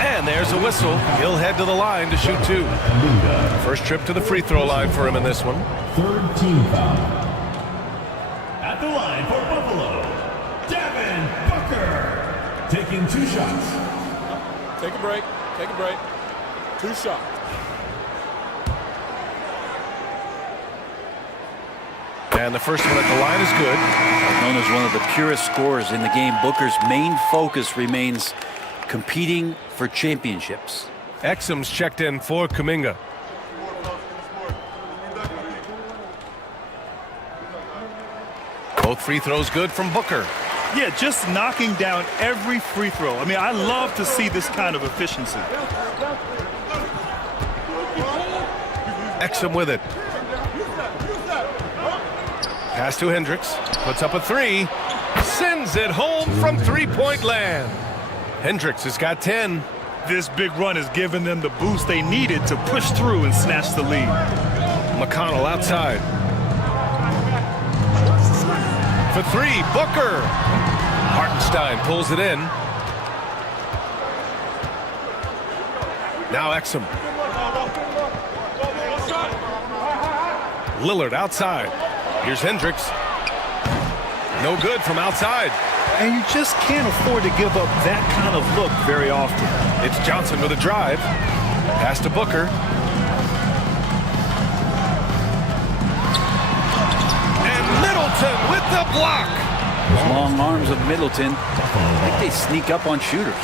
And there's a whistle. He'll head to the line to shoot 2. First trip to the free throw line for him in this one. 3rd team foul. At the line for Buffalo, Devin Booker. Taking 2 shots. Take a break. Take a break. 2 shots. And the first one at the line is good. Known as one of the purest scorers in the game, Booker's main focus remains competing for championships. Exum's checked in for Kuminga. Both free throws good from Booker. Yeah, just knocking down every free throw. I mean, I love to see this kind of efficiency. Exum with it. Pass to Hendricks. Puts up a 3. Sends it home from 3-point land. Hendricks has got 10. This big run has given them the boost they needed to push through and snatch the lead. McConnell outside. For 3, Booker. Hartenstein pulls it in. Now Exum. Lillard outside. Here's Hendricks. No good from outside. And you just can't afford to give up that kind of look very often. It's Johnson with a drive. Pass to Booker. And Middleton with the block. Those long arms of Middleton, I think they sneak up on shooters.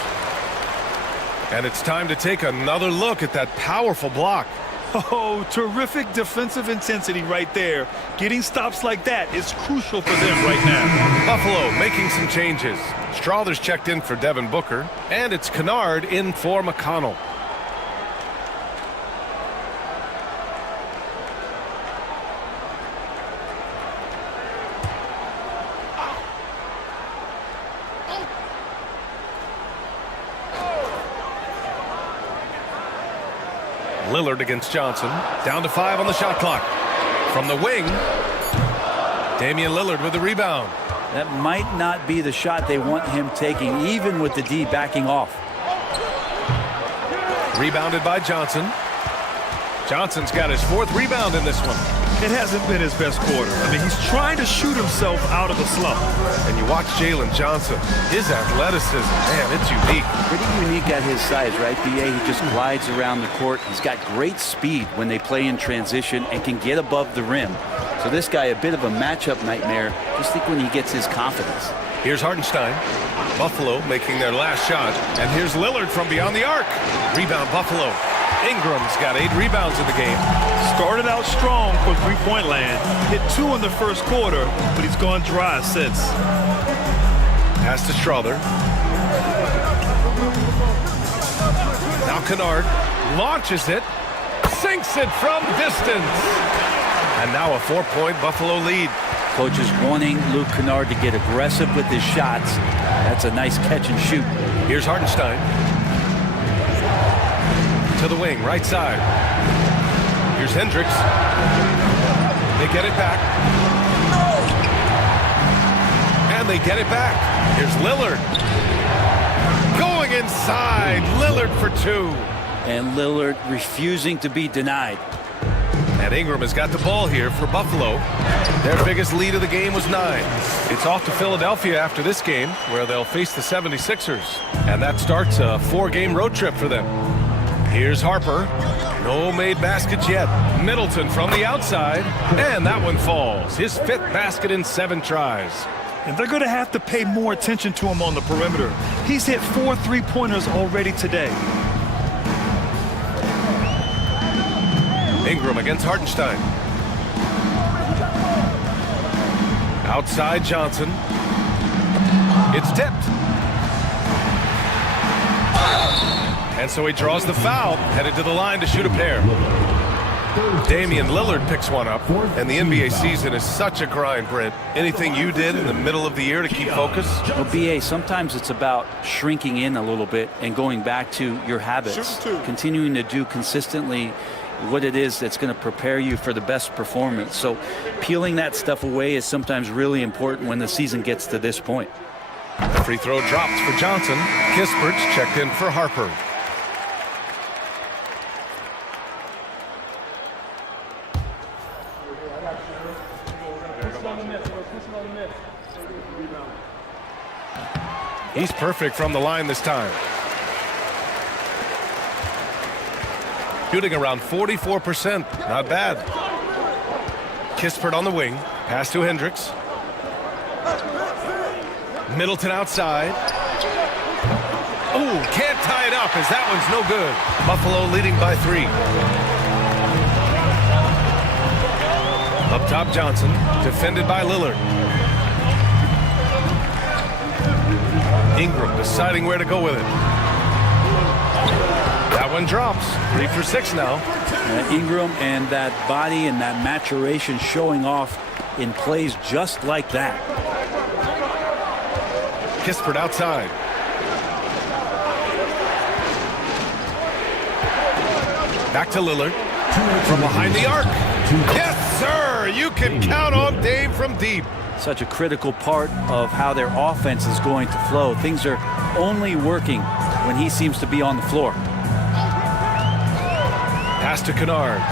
And it's time to take another look at that powerful block. Oh, terrific defensive intensity right there. Getting stops like that is crucial for them right now. Buffalo making some changes. Strother's checked in for Devin Booker, and it's Kennard in for McConnell. Lillard against Johnson. Down to 5 on the shot clock. From the wing, Damian Lillard with the rebound. That might not be the shot they want him taking, even with the D backing off. Rebounded by Johnson. Johnson's got his 4th rebound in this one. It hasn't been his best quarter. I mean, he's trying to shoot himself out of a slump. And you watch Jalen Johnson. His athleticism, man, it's unique. Pretty unique at his size, right, B.A.? He just glides around the court. He's got great speed when they play in transition and can get above the rim. So this guy, a bit of a matchup nightmare. Just think when he gets his confidence. Here's Hartenstein. Buffalo making their last shot. And here's Lillard from beyond the arc. Rebound Buffalo. Ingram's got 8 rebounds in the game. Started out strong for 3-point land. Hit 2 in the first quarter, but he's gone dry since. Pass to Strother. Now Kennard launches it. Sinks it from distance. And now a 4-point Buffalo lead. Coach is wanting Luke Kennard to get aggressive with his shots. That's a nice catch and shoot. Here's Hartenstein. To the wing, right side. Here's Hendricks. They get it back. And they get it back. Here's Lillard. Going inside. Lillard for 2. And Lillard refusing to be denied. And Ingram has got the ball here for Buffalo. Their biggest lead of the game was 9. It's off to Philadelphia after this game, where they'll face the 76ers. And that starts a 4-game road trip for them. Here's Harper. No made baskets yet. Middleton from the outside. And that one falls. His 5th basket in 7 tries. And they're going to have to pay more attention to him on the perimeter. He's hit 4 3-pointers already today. Ingram against Hartenstein. Outside Johnson. It's tipped. And so he draws the foul, headed to the line to shoot a pair. Damian Lillard picks one up, and the NBA season is such a grind, Brent. Anything you did in the middle of the year to keep focus? Well, BA, sometimes it's about shrinking in a little bit and going back to your habits. Continuing to do consistently what it is that's going to prepare you for the best performance. So peeling that stuff away is sometimes really important when the season gets to this point. The free throw drops for Johnson. Kispert's checked in for Harper. He's perfect from the line this time. Shooting around 44%. Not bad. Kispert on the wing. Pass to Hendricks. Middleton outside. Ooh, can't tie it up as that one's no good. Buffalo leading by 3. Up top Johnson. Defended by Lillard. Ingram deciding where to go with it. That one drops. 3 for 6 now. Ingram and that body and that maturation showing off in plays just like that. Kispert outside. Back to Lillard. From behind the arc. Yes, sir! You can count on Dave from deep. Such a critical part of how their offense is going to flow. Things are only working when he seems to be on the floor. Pass to Kennard.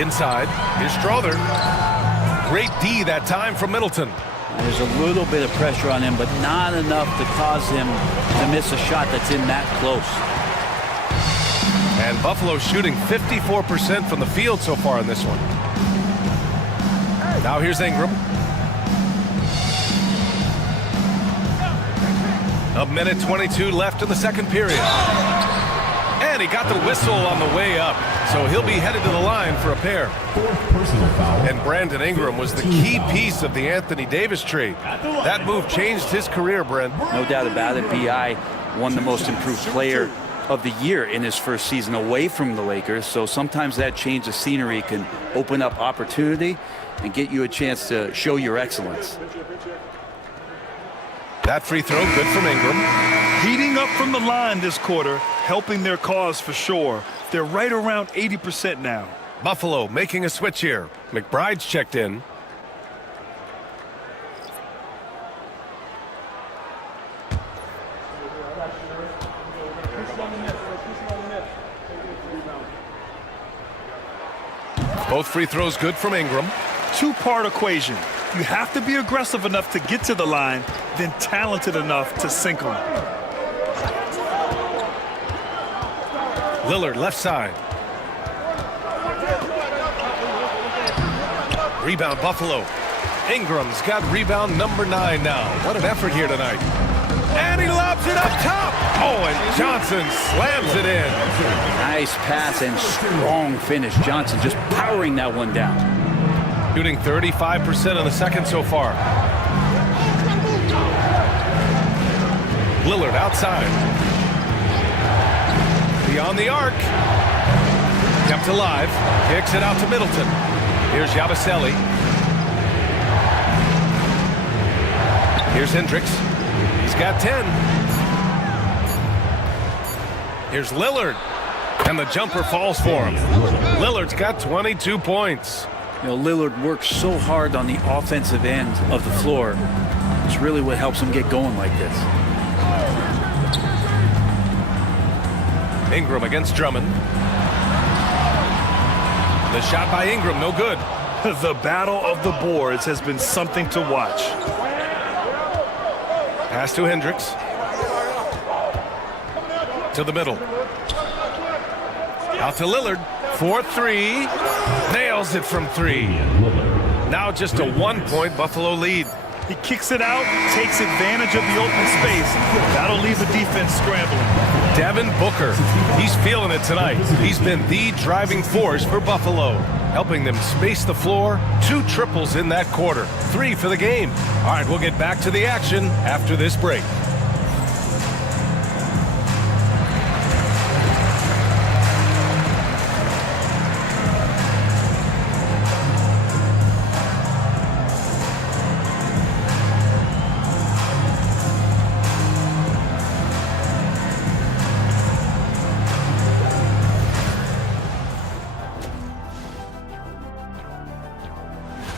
Inside. Here's Strother. Great D that time from Middleton. There's a little bit of pressure on him, but not enough to cause him to miss a shot that's in that close. And Buffalo shooting 54% from the field so far in this one. Now here's Ingram. A minute 22 left in the second period. And he got the whistle on the way up. So he'll be headed to the line for a pair. And Brandon Ingram was the key piece of the Anthony Davis trade. That move changed his career, Brent. No doubt about it. B.I. won the most improved player of the year in his first season away from the Lakers. So sometimes that change of scenery can open up opportunity and get you a chance to show your excellence. That free throw good from Ingram. Heating up from the line this quarter, helping their cause for sure. They're right around 80% now. Buffalo making a switch here. McBride's checked in. Both free throws good from Ingram. Two-part equation. You have to be aggressive enough to get to the line, then talented enough to sink them. Lillard left side. Rebound Buffalo. Ingram's got rebound number 9 now. What an effort here tonight. And he lobs it up top. Oh, and Johnson slams it in. Nice pass and strong finish. Johnson just powering that one down. Shooting 35% in the second so far. Lillard outside. Beyond the arc. Kept alive. Kicks it out to Middleton. Here's Yabusele. Here's Hendricks. He's got 10. Here's Lillard. And the jumper falls for him. Lillard's got 22 points. You know, Lillard works so hard on the offensive end of the floor. It's really what helps him get going like this. Ingram against Drummond. The shot by Ingram, no good. The battle of the boards has been something to watch. Pass to Hendricks. To the middle. Out to Lillard. 4-3. Nails it from 3. Now just a 1-point Buffalo lead. He kicks it out, takes advantage of the open space. That'll leave the defense scrambling. Devin Booker. He's feeling it tonight. He's been the driving force for Buffalo, helping them space the floor. 2 triples in that quarter. 3 for the game. All right, we'll get back to the action after this break.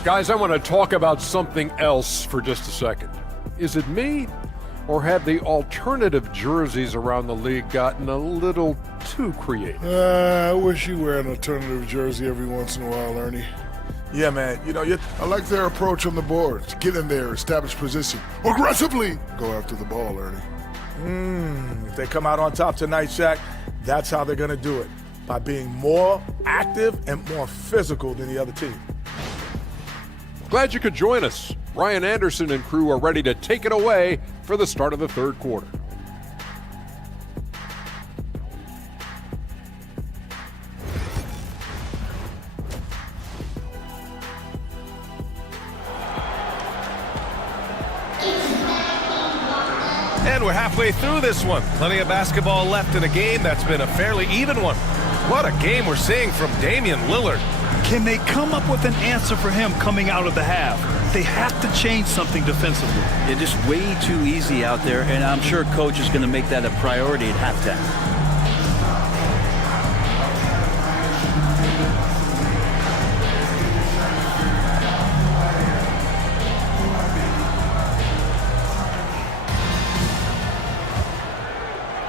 Guys, I want to talk about something else for just a second. Is it me, or have the alternative jerseys around the league gotten a little too creative? I wish you wear an alternative jersey every once in a while, Ernie. Yeah, man. You know, I like their approach on the boards. Get in there, establish position. Aggressively go after the ball, Ernie. If they come out on top tonight, Shaq, that's how they're going to do it. By being more active and more physical than the other team. Glad you could join us. Ryan Anderson and crew are ready to take it away for the start of the third quarter. And we're halfway through this one. Plenty of basketball left in a game that's been a fairly even one. What a game we're seeing from Damian Lillard. Can they come up with an answer for him coming out of the half? They have to change something defensively. They're just way too easy out there, and I'm sure coach is going to make that a priority at halftime.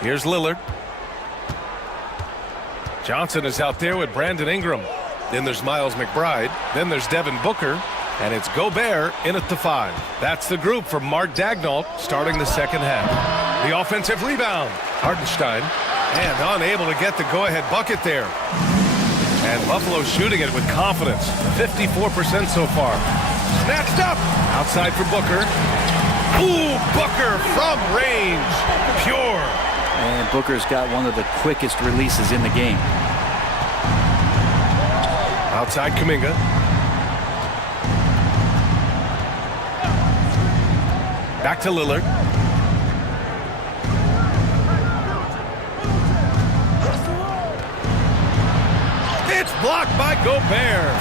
Here's Lillard. Johnson is out there with Brandon Ingram. Then there's Miles McBride. Then there's Devin Booker. And it's Gobert in at the 5. That's the group for Mark Daigneault starting the second half. The offensive rebound. Hartenstein. And unable to get the go-ahead bucket there. And Buffalo shooting it with confidence. 54% so far. Snatched up. Outside for Booker. Ooh, Booker from range. Pure. And Booker's got one of the quickest releases in the game. Outside Kuminga. Back to Lillard. It's blocked by Gobert.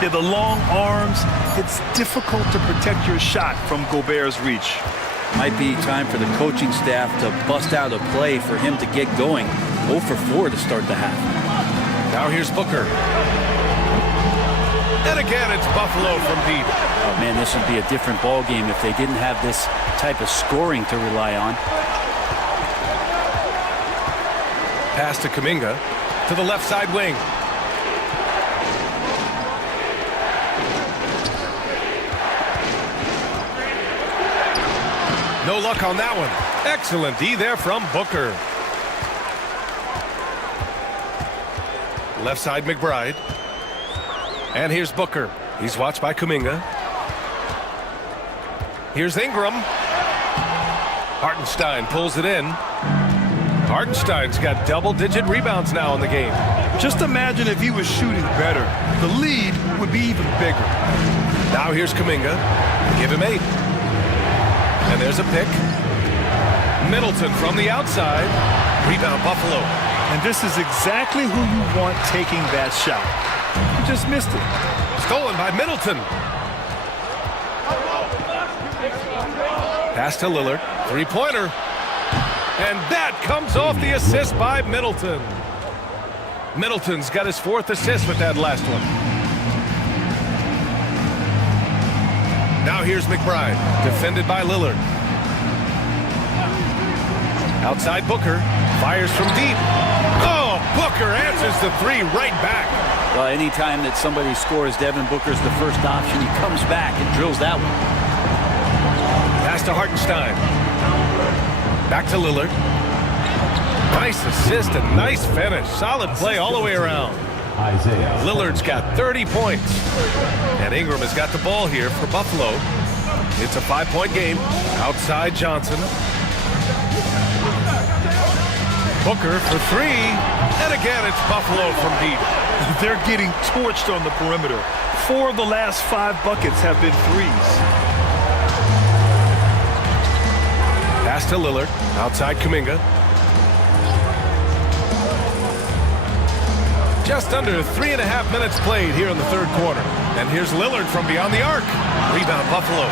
Yeah, the long arms, it's difficult to protect your shot from Gobert's reach. Might be time for the coaching staff to bust out a play for him to get going. 0 for 4 to start the half. Now here's Booker. And again, it's Buffalo from deep. Oh, man, this would be a different ball game if they didn't have this type of scoring to rely on. Pass to Kuminga. To the left side wing. No luck on that one. Excellent D there from Booker. Left side McBride. And here's Booker. He's watched by Kuminga. Here's Ingram. Hartenstein pulls it in. Hartenstein's got double-digit rebounds now in the game. Just imagine if he was shooting better. The lead would be even bigger. Now here's Kuminga. Give him 8. And there's a pick. Middleton from the outside. Rebound Buffalo. And this is exactly who you want taking that shot. You just missed it. Stolen by Middleton. Pass to Lillard. Three-pointer. And that comes off the assist by Middleton. Middleton's got his 4th assist with that last one. Now here's McBride, defended by Lillard. Outside Booker, fires from deep. Oh, Booker answers the three right back. Well, anytime that somebody scores, Devin Booker's the first option. He comes back and drills that one. Pass to Hartenstein. Back to Lillard. Nice assist and nice finish. Solid play all the way around. Lillard's got 30 points. And Ingram has got the ball here for Buffalo. It's a 5-point game. Outside Johnson. Booker for three. And again, it's Buffalo from deep. They're getting torched on the perimeter. 4 of the last 5 buckets have been threes. Pass to Lillard. Outside Kuminga. Just under 3.5 minutes played here in the third quarter. And here's Lillard from beyond the arc. Rebound Buffalo.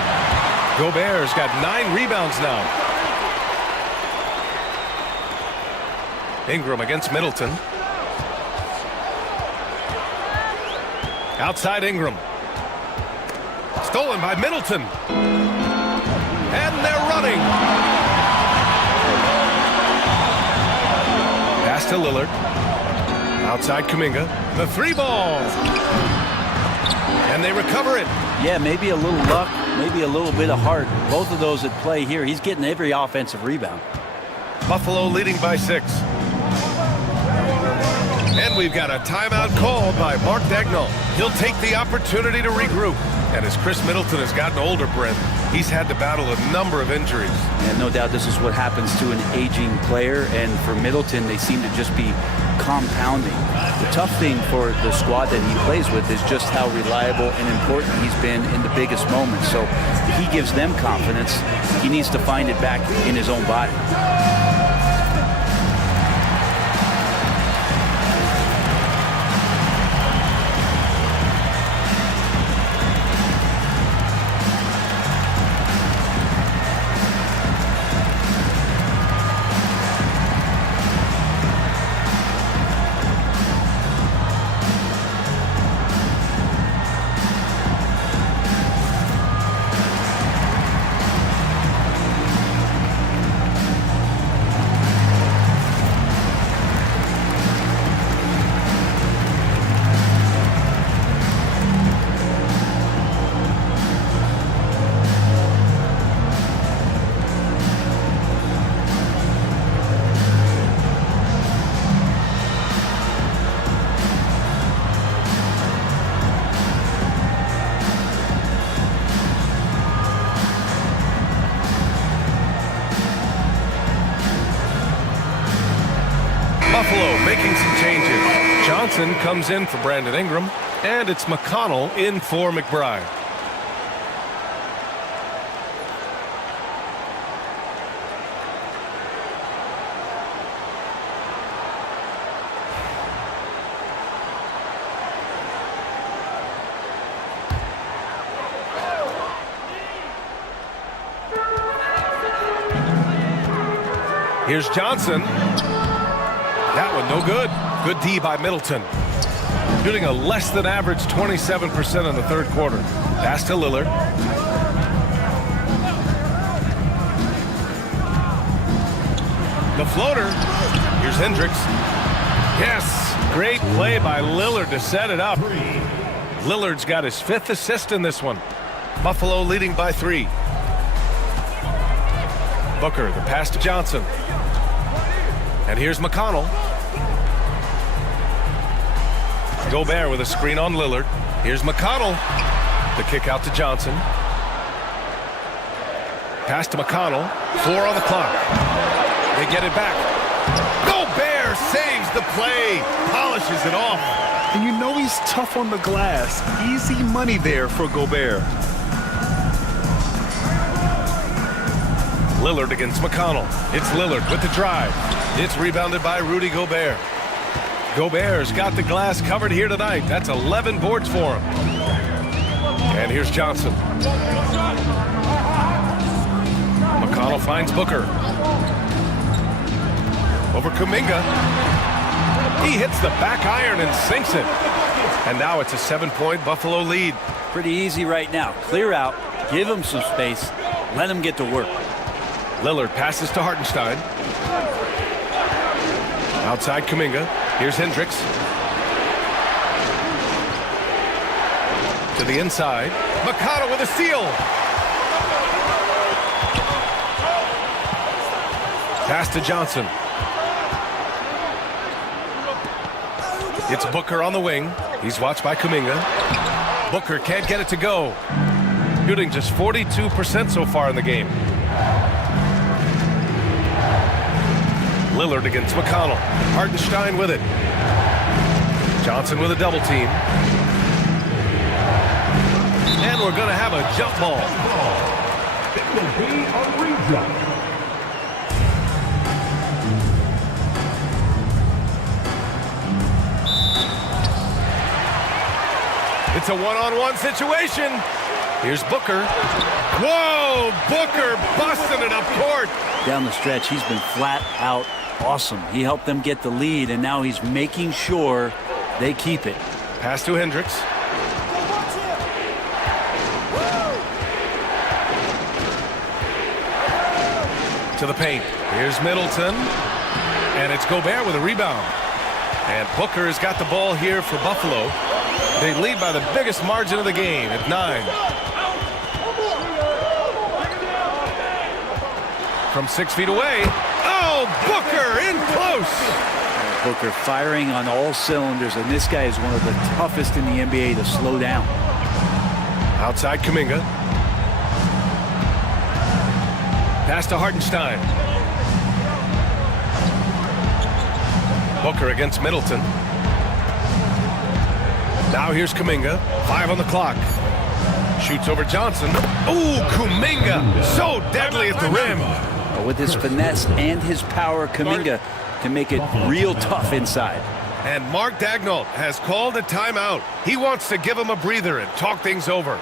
Gobert's got 9 rebounds now. Ingram against Middleton. Outside Ingram. Stolen by Middleton. And they're running. Pass to Lillard. Outside Kuminga. The 3-ball. And they recover it. Yeah, maybe a little luck, maybe a little bit of heart. Both of those at play here. He's getting every offensive rebound. Buffalo leading by 6. And we've got a timeout called by Mark Daigneault. He'll take the opportunity to regroup. And as Chris Middleton has gotten older, Brent, he's had to battle a number of injuries. And no doubt this is what happens to an aging player. And for Middleton, they seem to just be compounding. The tough thing for the squad that he plays with is just how reliable and important he's been in the biggest moments. So if he gives them confidence, he needs to find it back in his own body. Buffalo making some changes. Johnson comes in for Brandon Ingram, and it's McConnell in for McBride. Here's Johnson. That one no good. Good D by Middleton. Shooting a less than average 27% in the third quarter. Pass to Lillard. The floater. Here's Hendricks. Yes, great play by Lillard to set it up. Lillard's got his 5th assist in this one. Buffalo leading by 3. Booker, the pass to Johnson. And here's McConnell. Gobert with a screen on Lillard. Here's McConnell. The kick out to Johnson. Pass to McConnell. 4 on the clock. They get it back. Gobert saves the play. Polishes it off. And you know he's tough on the glass. Easy money there for Gobert. Lillard against McConnell. It's Lillard with the drive. It's rebounded by Rudy Gobert. Gobert's got the glass covered here tonight. That's 11 boards for him. And here's Johnson. McConnell finds Booker. Over Kuminga. He hits the back iron and sinks it. And now it's a 7-point Buffalo lead. Pretty easy right now. Clear out, give him some space, let him get to work. Lillard passes to Hartenstein. Outside Kuminga. Here's Hendricks. To the inside. McConnell with a steal. Pass to Johnson. It's Booker on the wing. He's watched by Kuminga. Booker can't get it to go. Shooting just 42% so far in the game. Lillard against McConnell. Hartenstein with it. Johnson with a double team. And we're going to have a jump ball. It will be a re-jump. It's a one-on-one situation. Here's Booker. Whoa! Booker busting it up court. Down the stretch, he's been flat out awesome. He helped them get the lead, and now he's making sure they keep it. Pass to Hendricks. To the paint. Here's Middleton. And it's Gobert with a rebound. And Booker has got the ball here for Buffalo. They lead by the biggest margin of the game at 9. From 6 feet away. Oh, Booker in close. Booker firing on all cylinders, and this guy is one of the toughest in the NBA to slow down. Outside Kuminga. Pass to Hartenstein. Booker against Middleton. Now here's Kuminga. 5 on the clock. Shoots over Johnson. Ooh, Kuminga. So deadly at the rim. With his finesse and his power, Kuminga can make it real tough inside. And Mark Daigneault has called a timeout. He wants to give him a breather and talk things over.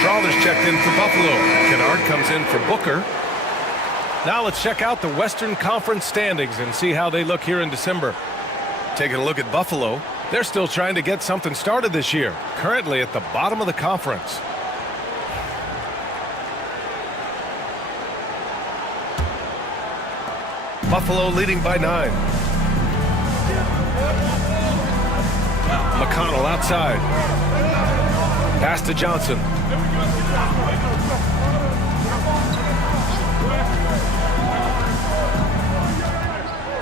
Strawler's checked in for Buffalo. Kennard comes in for Booker. Now let's check out the Western Conference standings and see how they look here in December. Taking a look at Buffalo, they're still trying to get something started this year. Currently at the bottom of the conference. Buffalo leading by 9. McConnell outside. Pass to Johnson.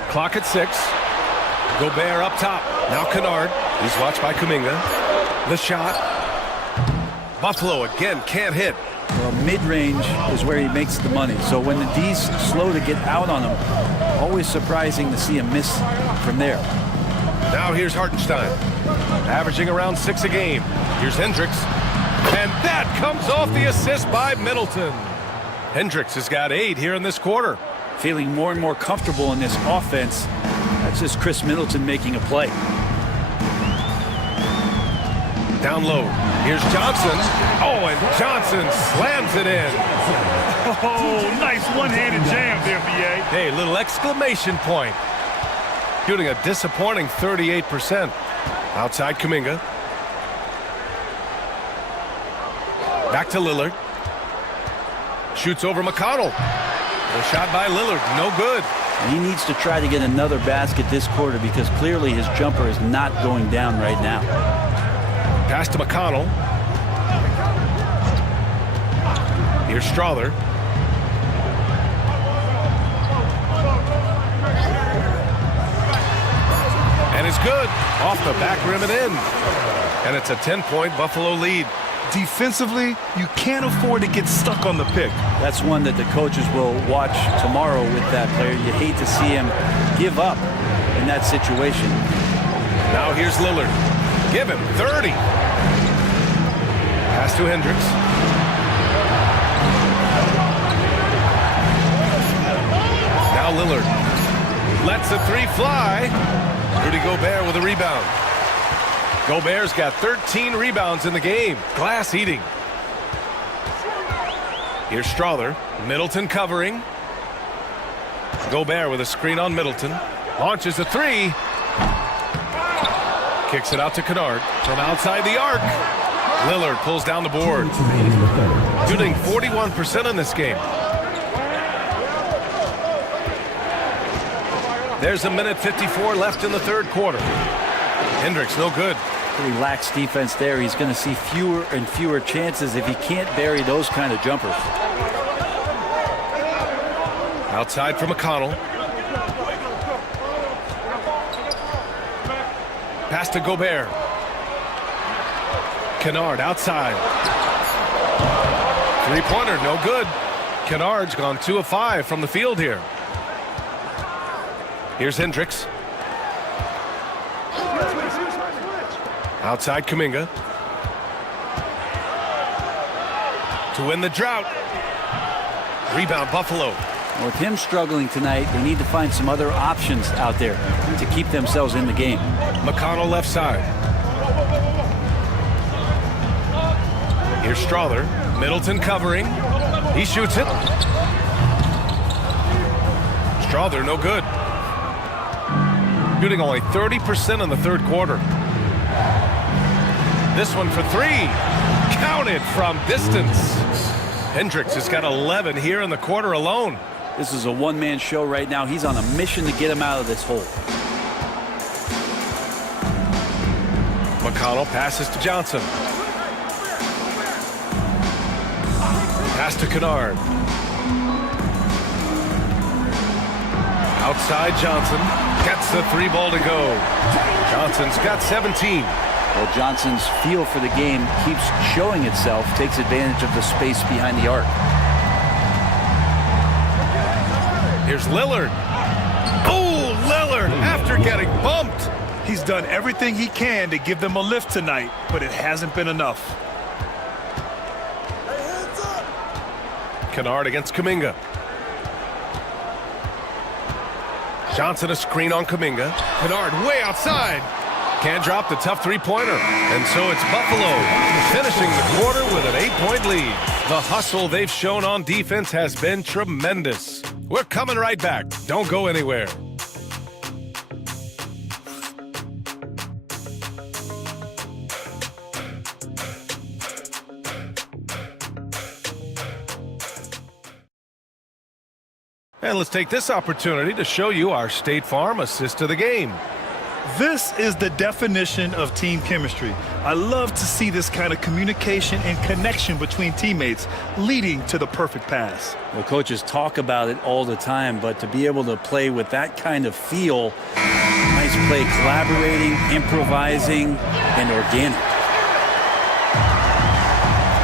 Clock at 6. Gobert up top. Now Kennard. He's watched by Kuminga. The shot. Buffalo again can't hit. Well, mid-range is where he makes the money. So when the D's slow to get out on him, always surprising to see him miss from there. Now here's Hartenstein. Averaging around 6 a game. Here's Hendricks. And that comes off the assist by Middleton. Hendricks has got 8 here in this quarter. Feeling more and more comfortable in this offense. That's just Chris Middleton making a play. Down low. Here's Johnson. Oh, and Johnson slams it in. Oh, nice one-handed jam there, B.A. Hey, little exclamation point. Shooting a disappointing 38%. Outside Kuminga. Back to Lillard. Shoots over McConnell. The shot by Lillard, no good. He needs to try to get another basket this quarter because clearly his jumper is not going down right now. Pass to McConnell. Here's Strother. And it's good. Off the back rim and in. And it's a 10-point Buffalo lead. Defensively, you can't afford to get stuck on the pick. That's one that the coaches will watch tomorrow with that player. You hate to see him give up in that situation. Now here's Lillard. Give him 30. Pass to Hendricks. Now Lillard lets the three fly. Rudy Gobert with a rebound. Gobert's got 13 rebounds in the game. Glass eating. Here's Strother. Middleton covering. Gobert with a screen on Middleton. Launches a three. Kicks it out to Kennard from outside the arc. Lillard pulls down the board. Shooting 41% in this game. There's a minute 54 left in the third quarter. Hendricks no good. Pretty lax defense there. He's going to see fewer and fewer chances if he can't bury those kind of jumpers. Outside for McConnell. Pass to Gobert. Kennard outside. Three-pointer, no good. Kennard's gone 2 of 5 from the field here. Here's Hendricks. Outside Kuminga. To win the drought. Rebound Buffalo. With him struggling tonight, they need to find some other options out there to keep themselves in the game. McConnell left side. Here's Strother. Middleton covering. He shoots it. Strother no good. Shooting only 30% in the third quarter. This one for three. Counted from distance. Hendricks has got 11 here in the quarter alone. This is a one-man show right now. He's on a mission to get him out of this hole. McConnell passes to Johnson. Pass to Kennard. Outside Johnson. Gets the three ball to go. Johnson's got 17. Well, Johnson's feel for the game keeps showing itself, takes advantage of the space behind the arc. Here's Lillard. Oh, Lillard after getting bumped. He's done everything he can to give them a lift tonight, but it hasn't been enough. Kennard against Kuminga. Johnson a screen on Kuminga. Kennard way outside. Can't drop the tough three-pointer. And so it's Buffalo finishing the quarter with an 8-point lead. The hustle they've shown on defense has been tremendous. We're coming right back. Don't go anywhere. And let's take this opportunity to show you our State Farm assist to the game. This is the definition of team chemistry. I love to see this kind of communication and connection between teammates leading to the perfect pass. Well, coaches talk about it all the time, but to be able to play with that kind of feel, nice play, collaborating, improvising, and organic.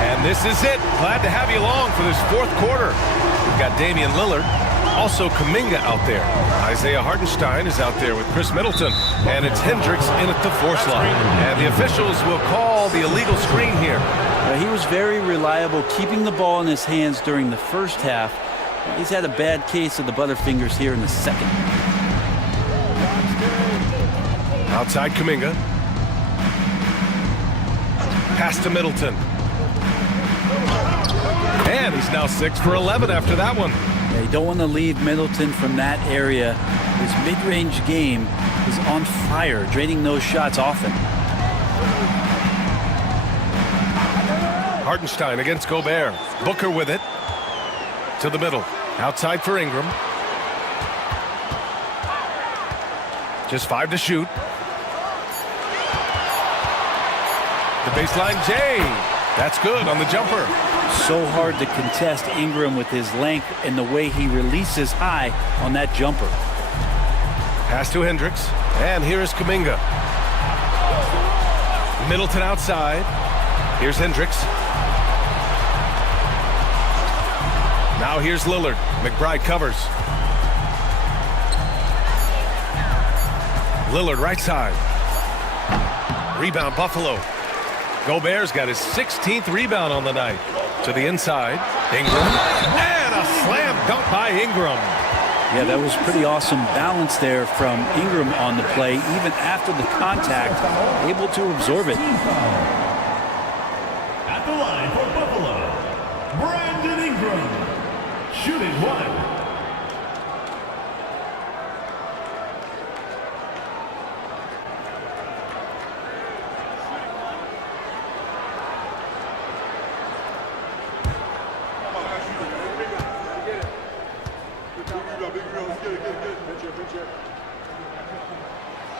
And this is it. Glad to have you along for this fourth quarter. We've got Damian Lillard. Also Kuminga out there. Isaiah Hartenstein is out there with Chris Middleton. And it's Hendricks in at the force line. And the officials will call the illegal screen here. He was very reliable, keeping the ball in his hands during the first half. He's had a bad case of the butterfingers here in the second. Outside Kuminga. Pass to Middleton. And he's now 6 for 11 after that one. Yeah, you don't want to leave Middleton from that area. His mid-range game is on fire, draining those shots often. Hartenstein against Gobert. Booker with it. To the middle. Outside for Ingram. Just 5 to shoot. The baseline J. That's good on the jumper. So hard to contest Ingram with his length and the way he releases high on that jumper. Pass to Hendricks. And here is Kuminga. Middleton outside. Here's Hendricks. Now here's Lillard. McBride covers. Lillard right side. Rebound Buffalo. Gobert's got his 16th rebound on the night. To the inside. Ingram. And a slam dunk by Ingram. Yeah, that was pretty awesome balance there from Ingram on the play. Even after the contact, able to absorb it. At the line for Buffalo, Brandon Ingram. Shooting 1.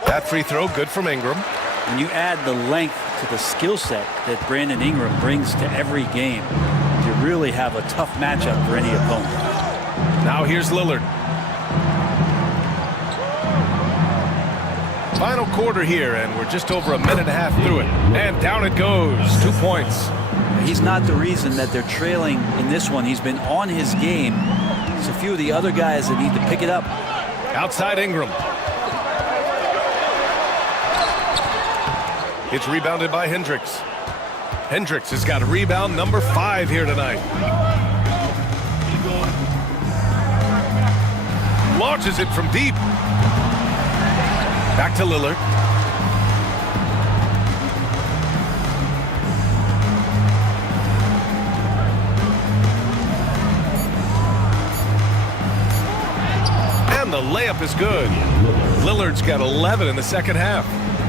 That free throw good from Ingram. When you add the length to the skill set that Brandon Ingram brings to every game, you really have a tough matchup for any opponent. Now here's Lillard. Final quarter here, and we're just over a minute and a half through it. And down it goes. 2 points. He's not the reason that they're trailing in this one. He's been on his game. There's a few of the other guys that need to pick it up. Outside Ingram. It's rebounded by Hendricks. Hendricks has got a rebound number 5 here tonight. Launches it from deep. Back to Lillard. And the layup is good. Lillard's got 11 in the second half.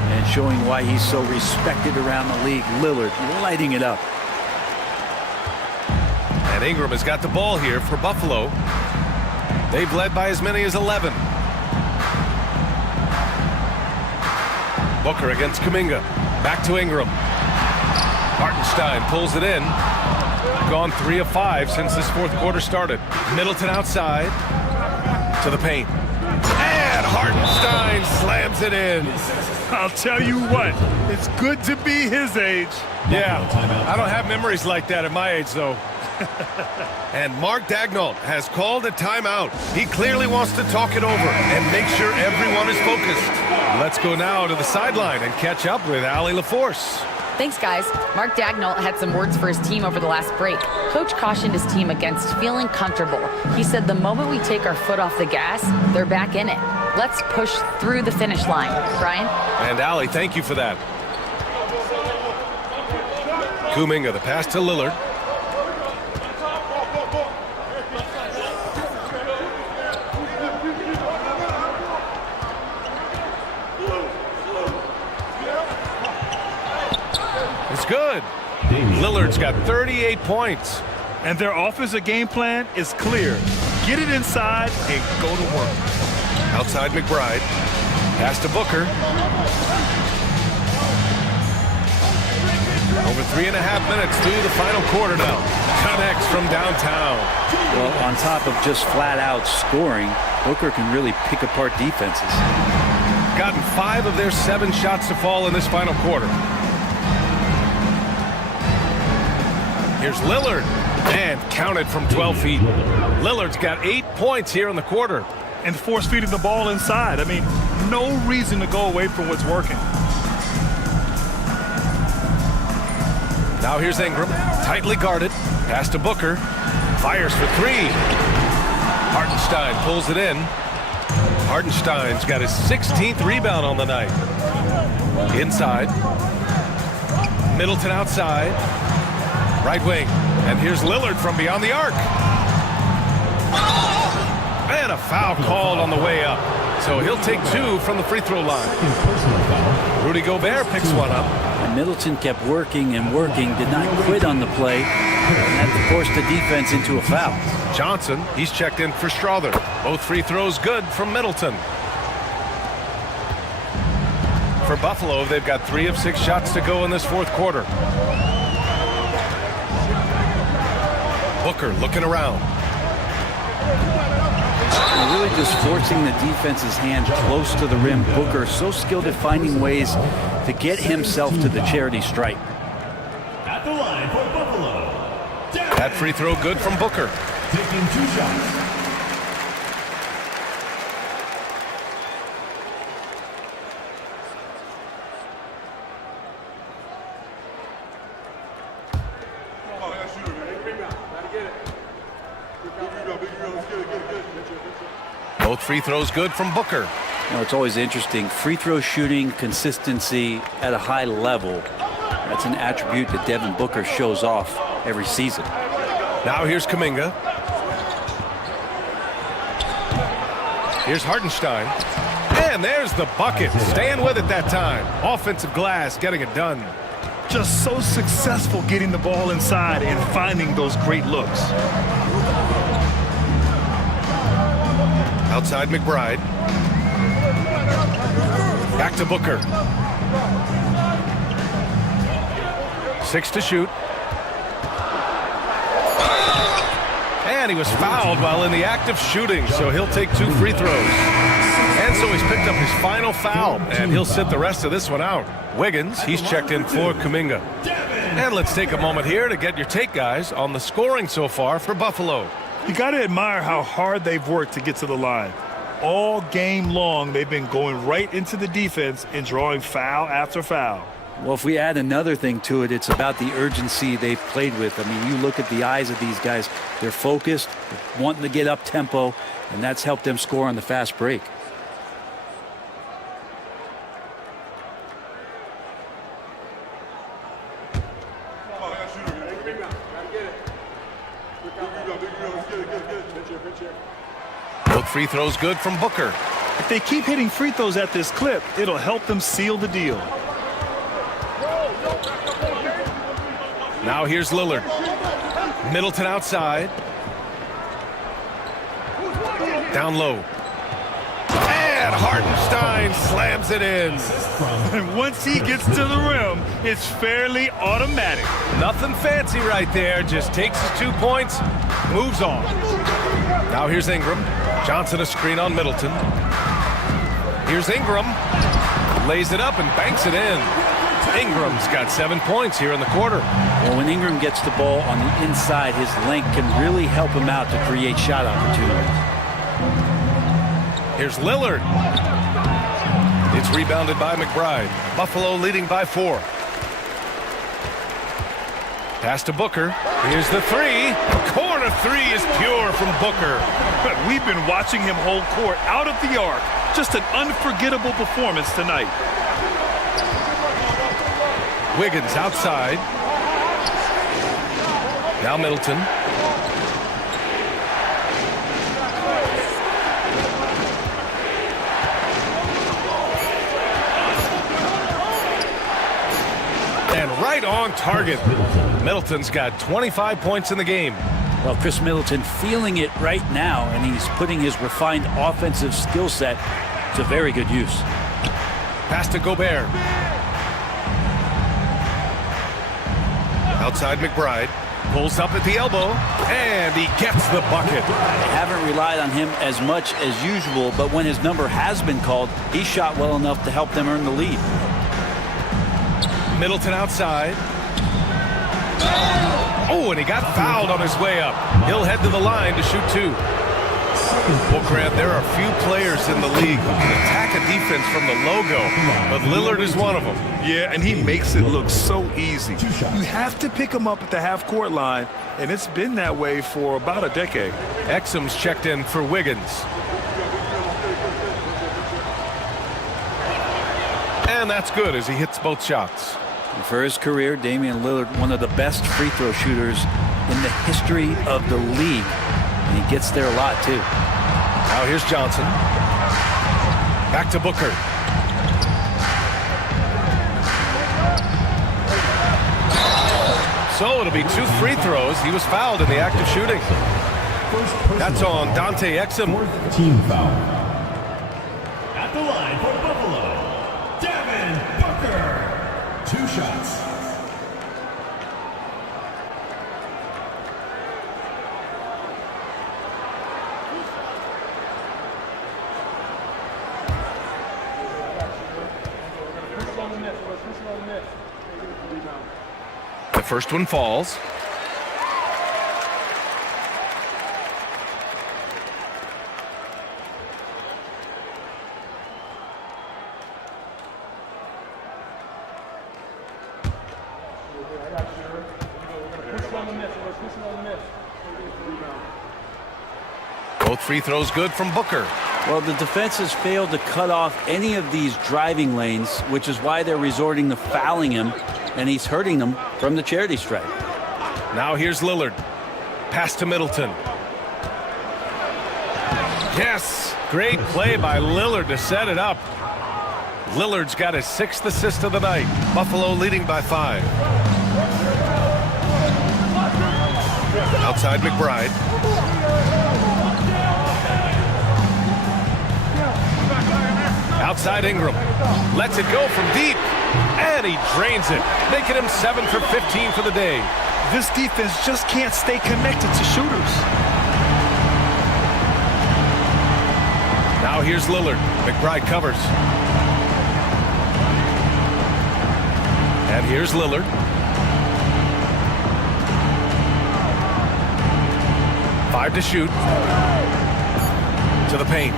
And showing why he's so respected around the league. Lillard lighting it up. And Ingram has got the ball here for Buffalo. They've led by as many as 11. Booker against Kuminga. Back to Ingram. Hartenstein pulls it in. Gone 3 of 5 since this fourth quarter started. Middleton outside. To the paint. And Hartenstein slams it in. I'll tell you what, it's good to be his age. Yeah, I don't have memories like that at my age, though. And Mark Daigneault has called a timeout. He clearly wants to talk it over and make sure everyone is focused. Let's go now to the sideline and catch up with Allie LaForce. Thanks, guys. Mark Daigneault had some words for his team over the last break. Coach cautioned his team against feeling comfortable. He said the moment we take our foot off the gas, they're back in it. Let's push through the finish line. Brian? And Allie, thank you for that. Kuminga, the pass to Lillard. It's good. Lillard's got 38 points. And their offensive game plan is clear. Get it inside and go to work. Outside McBride. Pass to Booker. Over 3.5 minutes through the final quarter now. Connects from downtown. Well, on top of just flat out scoring, Booker can really pick apart defenses. Gotten 5 of their 7 shots to fall in this final quarter. Here's Lillard. And counted from 12 feet. Lillard's got 8 points here in the quarter. And force-feeding the ball inside. I mean, no reason to go away from what's working. Now here's Ingram. Tightly guarded. Pass to Booker. Fires for 3. Hartenstein pulls it in. Hartenstein's got his 16th rebound on the night. Inside. Middleton outside. Right wing. And here's Lillard from beyond the arc. And a foul called on the way up. So he'll take 2 from the free throw line. Rudy Gobert picks one up. And Middleton kept working and working, did not quit on the play, and that forced the defense into a foul. Johnson, he's checked in for Strother. Both free throws good from Middleton. For Buffalo, they've got 3 of 6 shots to go in this fourth quarter. Booker looking around. Really just forcing the defense's hand close to the rim. Booker so skilled at finding ways to get himself to the charity stripe. At the line for Buffalo. That free throw good from Booker. Taking 2 shots. Both free throws good from Booker. It's always interesting. Free throw shooting consistency at a high level. That's an attribute that Devin Booker shows off every season. Now here's Kuminga. Here's Hartenstein. And there's the bucket. Staying with it that time. Offensive glass getting it done. Just so successful getting the ball inside and finding those great looks. Outside McBride. Back to Booker. 6 to shoot. And he was fouled while in the act of shooting, so he'll take 2 free throws. And so he's picked up his final foul, and he'll sit the rest of this one out. Wiggins, he's checked in for Kuminga. And let's take a moment here to get your take, guys, on the scoring so far for Buffalo. You got to admire how hard they've worked to get to the line. All game long, they've been going right into the defense and drawing foul after foul. Well, if we add another thing to it, it's about the urgency they've played with. I mean, you look at the eyes of these guys. They're focused, wanting to get up tempo, and that's helped them score on the fast break. Both free throws good from Booker. If they keep hitting free throws at this clip, it'll help them seal the deal. Now here's Lillard. Middleton outside. Down low. And Hartenstein slams it in. And once he gets to the rim, it's fairly automatic. Nothing fancy right there. Just takes his 2 points, moves on. Now here's Ingram. Johnson a screen on Middleton. Here's Ingram. Lays it up and banks it in. Ingram's got 7 points here in the quarter. Well, when Ingram gets the ball on the inside, his length can really help him out to create shot opportunities. Here's Lillard. It's rebounded by McBride. Buffalo leading by 4. Pass to Booker. Here's the 3. Corner 3 is pure from Booker. But we've been watching him hold court out of the arc. Just an unforgettable performance tonight. Wiggins outside. Now Middleton. And right on target. Middleton's got 25 points in the game. Well, Chris Middleton feeling it right now, and he's putting his refined offensive skill set to very good use. Pass to Gobert. Outside McBride. Pulls up at the elbow, and he gets the bucket. They haven't relied on him as much as usual, but when his number has been called, he shot well enough to help them earn the lead. Middleton outside. Oh, and he got fouled on his way up. He'll head to the line to shoot 2. Well, Grant, there are few players in the league who can attack a defense from the logo, but Lillard is one of them. Yeah, and he makes it look so easy. You have to pick him up at the half-court line, and it's been that way for about a decade. Exum's checked in for Wiggins. And that's good as he hits both shots. For his career, Damian Lillard, one of the best free throw shooters in the history of the league. And he gets there a lot, too. Now here's Johnson. Back to Booker. So it'll be 2 free throws. He was fouled in the act of shooting. That's on Dante Exum. Team foul. At the line for Buffalo, Devin Booker. 2 shots. The first one falls. Both free throws good from Booker. Well, the defense has failed to cut off any of these driving lanes, which is why they're resorting to fouling him, and he's hurting them from the charity stripe. Now here's Lillard. Pass to Middleton. Yes! Great play by Lillard to set it up. Lillard's got his 6th assist of the night. Buffalo leading by 5. Outside McBride. Outside Ingram. Lets it go from deep. And he drains it, making him 7 for 15 for the day. This defense just can't stay connected to shooters. Now here's Lillard. McBride covers. And here's Lillard. Five to shoot. To the paint.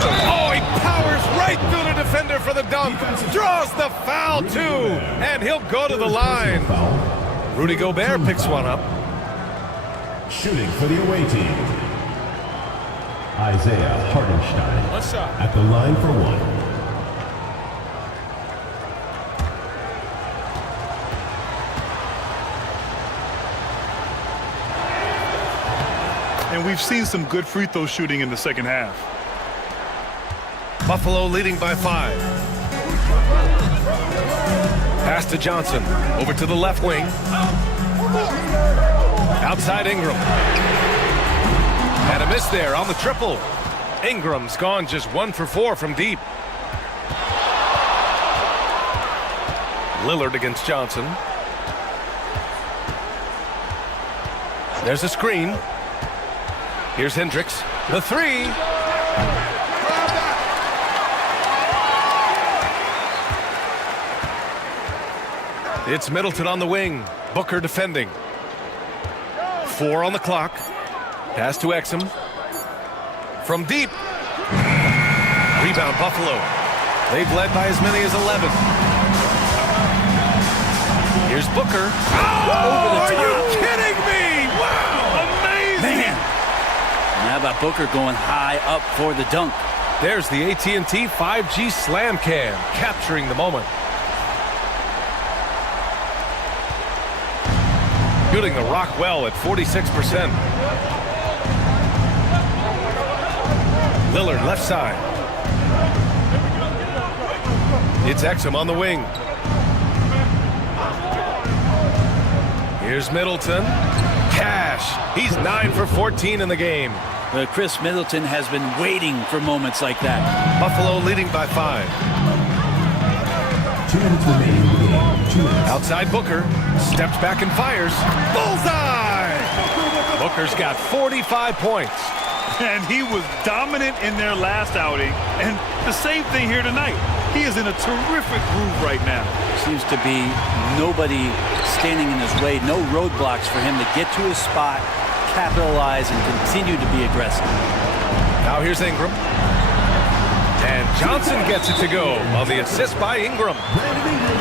Oh, he powers right through the defender for the dunk. Draws the foul, too. And he'll go to the line. Rudy Gobert picks one up. Shooting for the away team, Isaiah Hartenstein at the line for 1. And we've seen some good free throw shooting in the second half. Buffalo leading by 5. Pass to Johnson. Over to the left wing. Outside Ingram. And a miss there on the triple. Ingram's gone just 1 for 4 from deep. Lillard against Johnson. There's a screen. Here's Hendricks. The 3. It's Middleton on the wing. Booker defending. 4 on the clock. Pass to Exum. From deep. Rebound Buffalo. They've led by as many as 11. Here's Booker. Oh, are you kidding me? Wow, amazing. Man. And how about Booker going high up for the dunk? There's the AT&T 5G Slam Cam capturing the moment. Shooting the rock well at 46%. Lillard left side. It's Exum on the wing. Here's Middleton. Cash. He's 9 for 14 in the game. Chris Middleton has been waiting for moments like that. Buffalo leading by 5. 2 minutes remaining in the game. 2 minutes. Outside Booker. Steps back and fires. Bullseye! Booker's got 45 points. And he was dominant in their last outing. And the same thing here tonight. He is in a terrific groove right now. Seems to be nobody standing in his way. No roadblocks for him to get to his spot, capitalize, and continue to be aggressive. Now here's Ingram. And Johnson gets it to go on the assist by Ingram.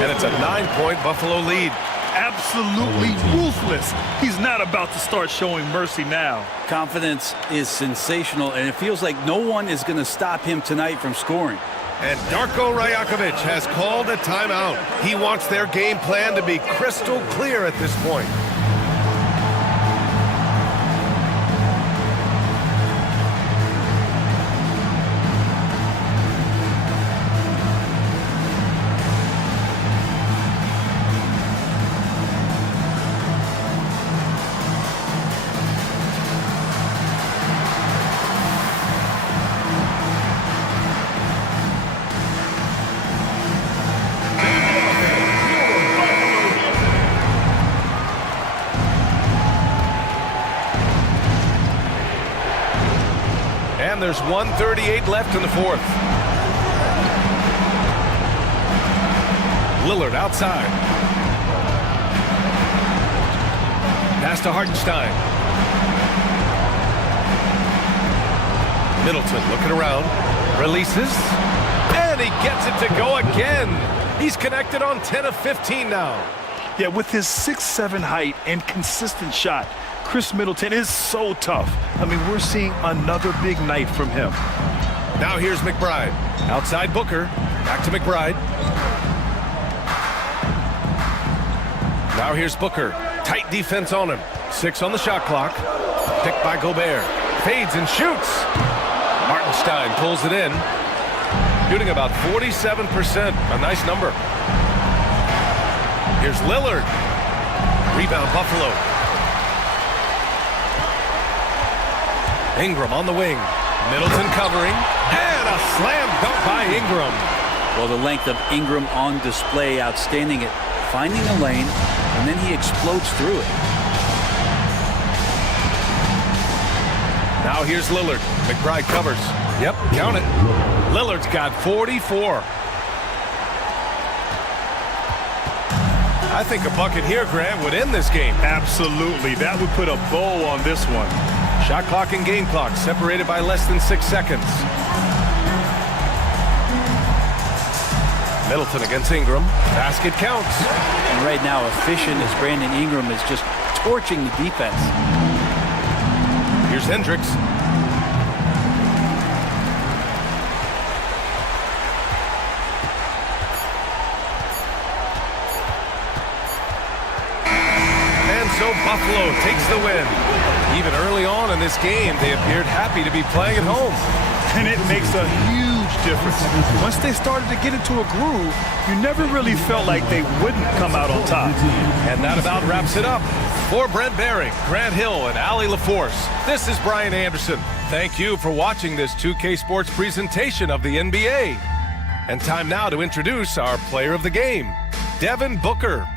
And it's a 9-point Buffalo lead. Absolutely ruthless. He's not about to start showing mercy now. Confidence is sensational, and it feels like no one is going to stop him tonight from scoring. And Darko Rajakovic has called a timeout. He wants their game plan to be crystal clear at this point. And there's 1:38 left in the fourth. Lillard outside. Pass to Hartenstein. Middleton looking around. Releases. And he gets it to go again. He's connected on 10 of 15 now. Yeah, with his 6'7" height and consistent shot, Chris Middleton is so tough. I mean, we're seeing another big night from him. Now here's McBride. Outside Booker. Back to McBride. Now here's Booker. Tight defense on him. 6 on the shot clock. Picked by Gobert. Fades and shoots. Hartenstein pulls it in. Shooting about 47%. A nice number. Here's Lillard. Rebound Buffalo. Ingram on the wing. Middleton covering. And a slam dunk by Ingram. Well, the length of Ingram on display, outstanding at finding a lane, and then he explodes through it. Now here's Lillard. McBride covers. Yep, count it. Lillard's got 44. I think a bucket here, Grant, would end this game. Absolutely. That would put a bow on this one. Shot clock and game clock separated by less than 6 seconds. Middleton against Ingram. Basket counts. And right now, efficient as Brandon Ingram is just torching the defense. Here's Hendricks. And so Buffalo takes the win. Even early on in this game, they appeared happy to be playing at home. And it makes a huge difference. Once they started to get into a groove, you never really felt like they wouldn't come out on top. And that about wraps it up. For Brent Behring, Grant Hill, and Allie LaForce, this is Brian Anderson. Thank you for watching this 2K Sports presentation of the NBA. And time now to introduce our player of the game, Devin Booker.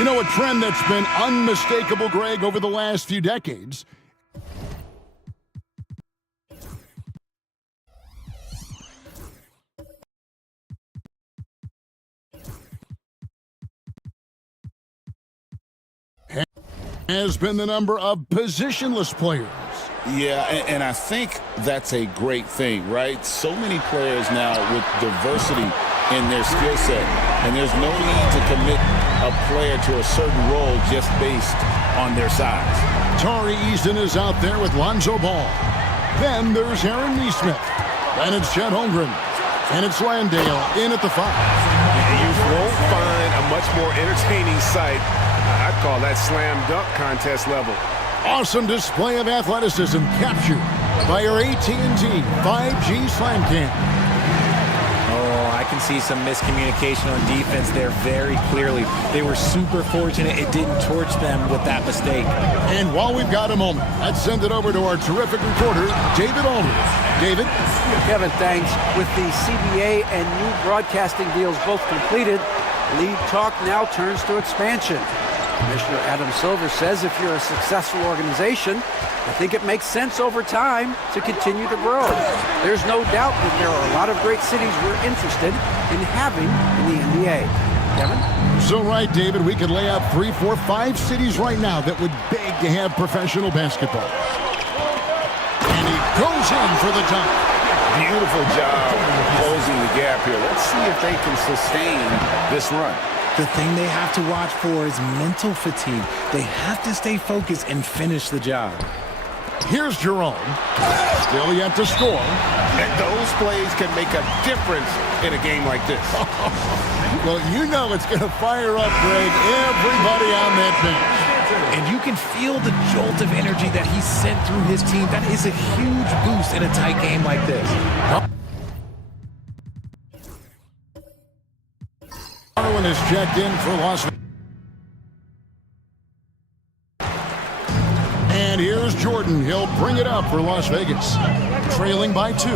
You know, a trend that's been unmistakable, Greg, over the last few decades has been the number of positionless players. Yeah, and I think that's a great thing, right? So many players now with diversity in their skill set, and there's no need to commit a player to a certain role just based on their size. Tari Easton is out there with Lonzo Ball. Then there's Aaron Neesmith. Then it's Chet Holmgren. And it's Landale in at the 5. You won't find a much more entertaining sight. I'd call that slam dunk contest level. Awesome display of athleticism captured by our AT&T 5G Slam Cam. Oh, I can see some miscommunication on defense there very clearly. They were super fortunate it didn't torch them with that mistake. And while we've got a moment, let's send it over to our terrific reporter, David Aldridge. David? Kevin, thanks. With the CBA and new broadcasting deals both completed, league talk now turns to expansion. Commissioner Adam Silver says if you're a successful organization, I think it makes sense over time to continue to grow. There's no doubt that there are a lot of great cities we're interested in having in the NBA. Kevin? So right, David, we could lay out 3, 4, 5 cities right now that would beg to have professional basketball. And he goes in for the dunk. Beautiful job closing the gap here. Let's see if they can sustain this run. The thing they have to watch for is mental fatigue. They have to stay focused and finish the job. Here's Jerome. Still yet to score. And those plays can make a difference in a game like this. Well, you know it's going to fire up, Greg, everybody on that bench. And you can feel the jolt of energy that he sent through his team. That is a huge boost in a tight game like this. Garland is checked in for Las Vegas. And here's Jordan. He'll bring it up for Las Vegas. Trailing by 2.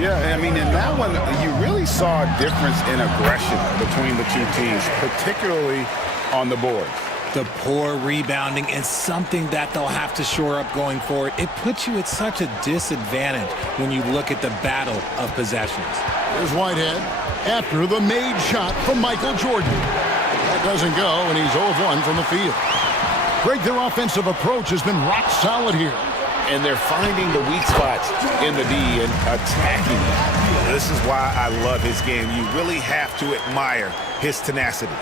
Yeah, I mean, in that one, you really saw a difference in aggression between the two teams, particularly on the boards. The poor rebounding is something that they'll have to shore up going forward. It puts you at such a disadvantage when you look at the battle of possessions. Here's Whitehead after the made shot from Michael Jordan. That doesn't go, and he's 0 of 1 from the field. Greg, their offensive approach has been rock solid here. And they're finding the weak spots in the D and attacking it. This is why I love his game. You really have to admire his tenacity.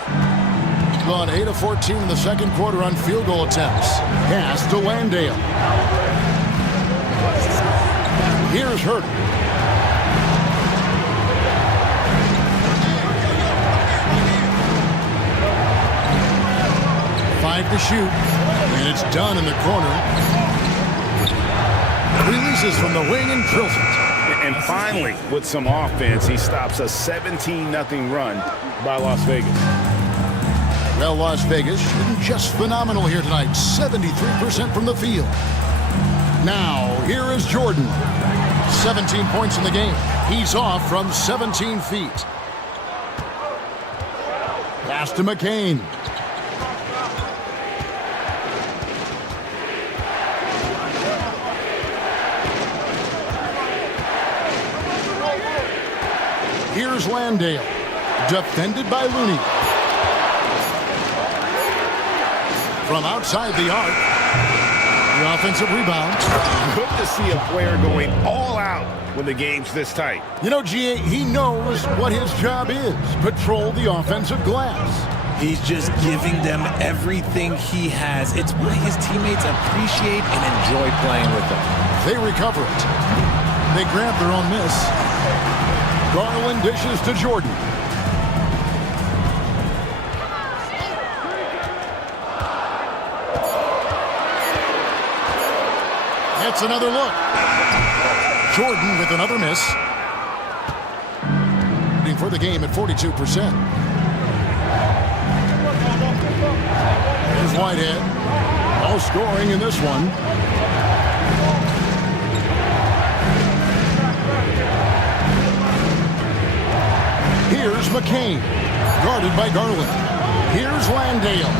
Gone 8 of 14 in the second quarter on field goal attempts. Pass to Landale. Here's Hurt. Five to shoot, and it's done in the corner. Releases from the wing and drills it. And finally, with some offense, he stops a 17-0 run by Las Vegas. Well, Las Vegas shooting just phenomenal here tonight. 73% from the field. Now, here is Jordan. 17 points in the game. He's off from 17 feet. Pass to McCain. Here's Landale. Defended by Looney. From outside the arc. The offensive rebound. Good to see a player going all out when the game's this tight. You know, G.A., he knows what his job is. Patrol the offensive glass. He's just giving them everything he has. It's why his teammates appreciate and enjoy playing with him. They recover it. They grab their own miss. Garland dishes to Jordan. That's another look. Jordan with another miss. Leading for the game at 42%. Here's Whitehead. No scoring in this one. Here's McCain, guarded by Garland. Here's Landale.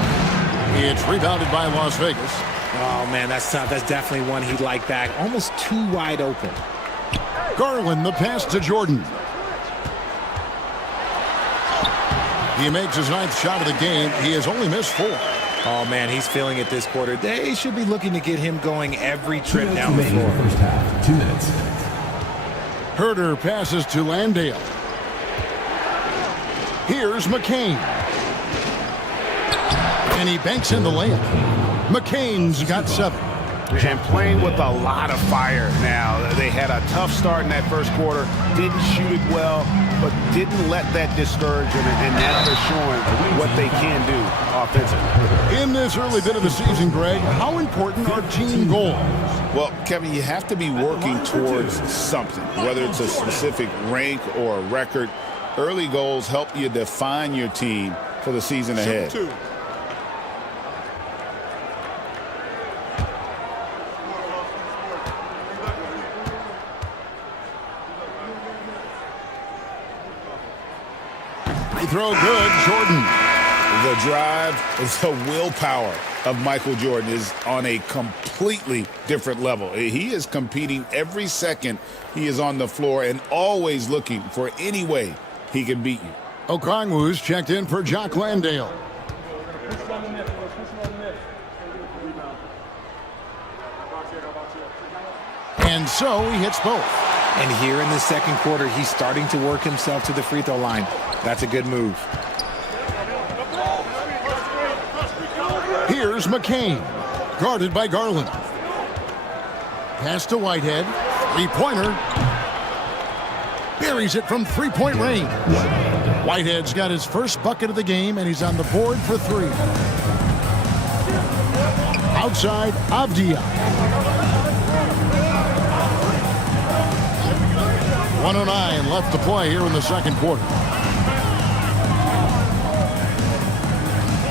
It's rebounded by Las Vegas. Oh, man, that's tough. That's definitely one he'd like back. Almost too wide open. Garland, the pass to Jordan. He makes his 9th shot of the game. He has only missed 4. Oh, man, he's feeling it this quarter. They should be looking to get him going every trip down the floor. First half, 2 minutes. Herter passes to Landale. Here's McCain. And he banks in the layup. McCain's got 7. And playing with a lot of fire now. They had a tough start in that first quarter. Didn't shoot it well, but didn't let that discourage them. And now they're showing what they can do offensively. In this early bit of the season, Greg, how important are team goals? Well, Kevin, you have to be working towards something, whether it's a specific rank or a record. Early goals help you define your team for the season ahead. Free throw good, Jordan. The drive, the willpower of Michael Jordan is on a completely different level. He is competing every second he is on the floor and always looking for any way he can beat you. Okongwu's checked in for Jock Landale. And so he hits both. And here in the second quarter, he's starting to work himself to the free throw line. That's a good move. Here's McCain, guarded by Garland. Pass to Whitehead, three-pointer. Buries it from three-point range. Whitehead's got his first bucket of the game, and he's on the board for three. Outside, Avdia. 1:09 left to play here in the second quarter.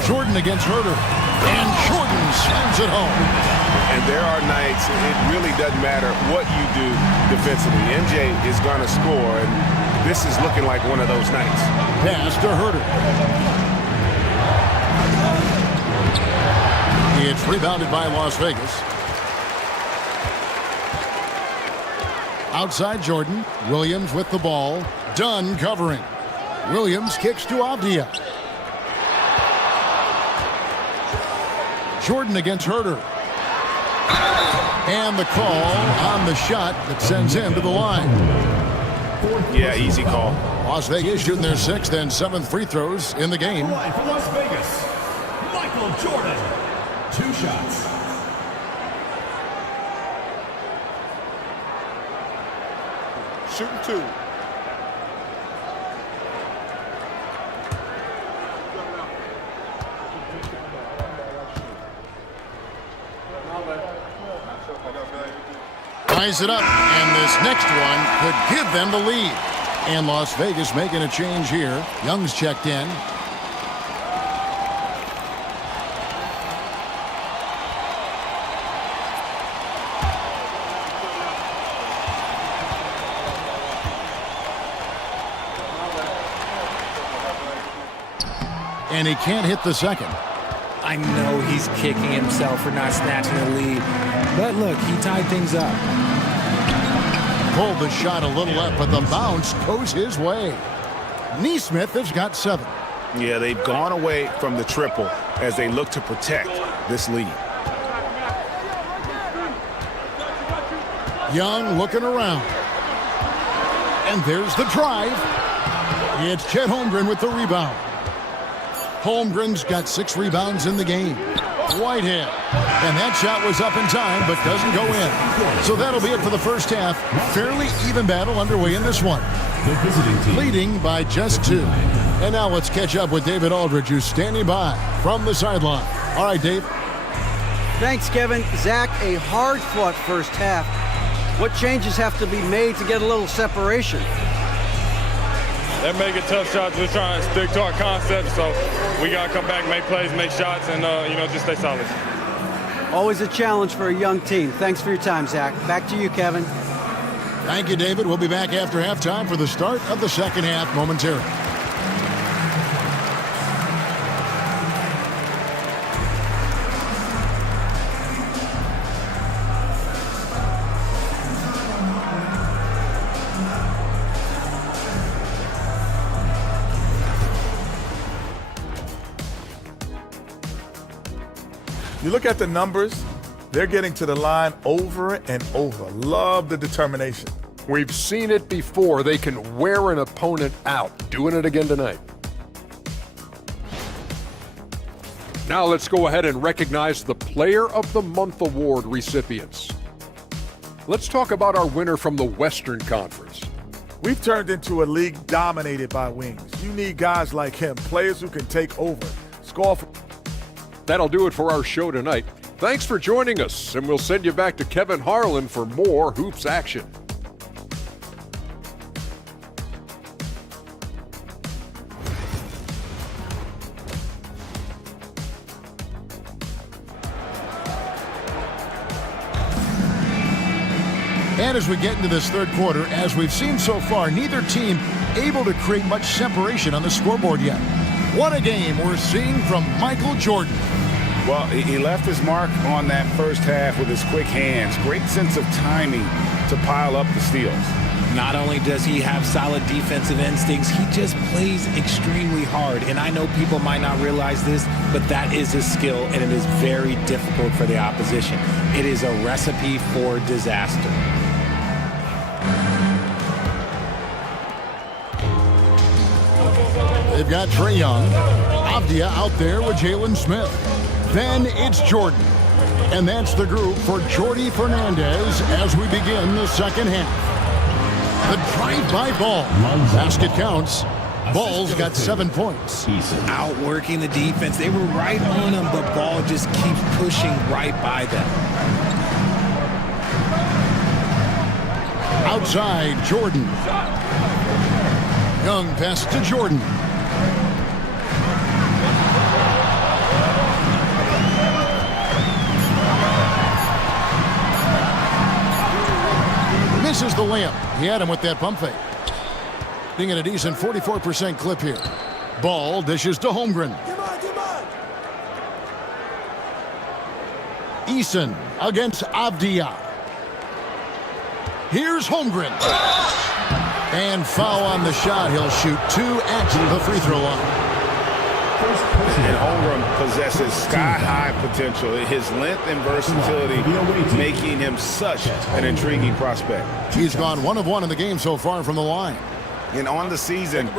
Jordan against Herter. And Jordan slams it home. And there are nights it really doesn't matter what you do defensively. MJ is going to score, and this is looking like one of those nights. Pass to Herter. It's rebounded by Las Vegas. Outside Jordan. Williams with the ball. Dunn covering. Williams kicks to Avdia. Jordan against Herter. And the call on the shot that sends him to the line. Yeah, easy call. Las Vegas shooting their sixth and seventh free throws in the game. For Las Vegas, Michael Jordan. 2 shots. Shooting 2. Ties it up, and this next one could give them the lead. And Las Vegas making a change here. Young's checked in. And he can't hit the second. I know he's kicking himself for not snatching the lead. But look, he tied things up. Pulled the shot a little up, but the bounce goes his way. Neesmith has got 7. Yeah, they've gone away from the triple as they look to protect this lead. Young looking around. And there's the drive. It's Chet Holmgren with the rebound. Holmgren's got 6 rebounds in the game. Whitehead. And that shot was up in time, but doesn't go in. So that'll be it for the first half. Fairly even battle underway in this one. Leading by just 2. And now let's catch up with David Aldridge, who's standing by from the sideline. All right, Dave. Thanks, Kevin. Zach, a hard-fought first half. What changes have to be made to get a little separation? They're making tough shots. We're trying to stick to our concept, so we got to come back, make plays, make shots, and, just stay solid. Always a challenge for a young team. Thanks for your time, Zach. Back to you, Kevin. Thank you, David. We'll be back after halftime for the start of the second half momentarily. You look at the numbers, they're getting to the line over and over. Love the determination. We've seen it before. They can wear an opponent out. Doing it again tonight. Now let's go ahead and recognize the Player of the Month Award recipients. Let's talk about our winner from the Western Conference. We've turned into a league dominated by wings. You need guys like him, players who can take over, score. That'll do it for our show tonight. Thanks for joining us, and we'll send you back to Kevin Harlan for more Hoops action. And as we get into this third quarter, as we've seen so far, neither team able to create much separation on the scoreboard yet. What a game we're seeing from Michael Jordan. Well, he left his mark on that first half with his quick hands. Great sense of timing to pile up the steals. Not only does he have solid defensive instincts, he just plays extremely hard. And I know people might not realize this, but that is a skill, and it is very difficult for the opposition. It is a recipe for disaster. They've got Trae Young. Avdia out there with Jalen Smith. Then it's Jordan. And that's the group for Jordy Fernandez as we begin the second half. The drive-by ball. Basket counts. Ball's got 7 points. Outworking the defense. They were right on him. The ball just keeps pushing right by them. Outside, Jordan. Young pass to Jordan. Misses the layup. He had him with that pump fake. Being at a decent 44% clip here. Ball dishes to Holmgren. Eason against Avdia. Here's Holmgren. And foul on the shot. He'll shoot 2 at the free throw line. And Holmgren possesses sky-high potential. His length and versatility making him such an intriguing prospect. He's gone 1 of 1 in the game so far from the line. And on the season,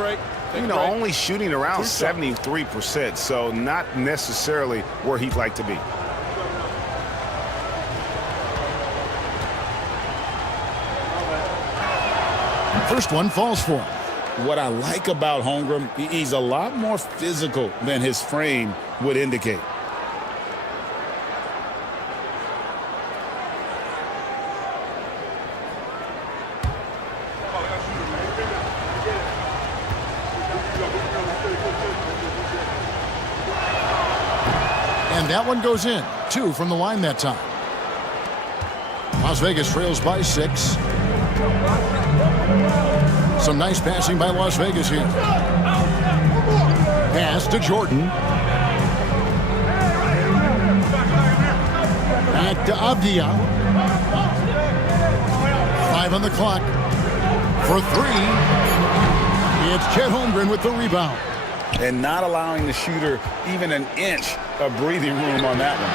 only shooting around 73%, so not necessarily where he'd like to be. First one falls for him. What I like about Holmgren, he's a lot more physical than his frame would indicate. And that one goes in. 2 from the line that time. Las Vegas trails by 6. Some nice passing by Las Vegas here. Pass to Jordan. Back to Avdia. 5 on the clock. For 3. It's Chet Holmgren with the rebound. And not allowing the shooter even an inch of breathing room on that one.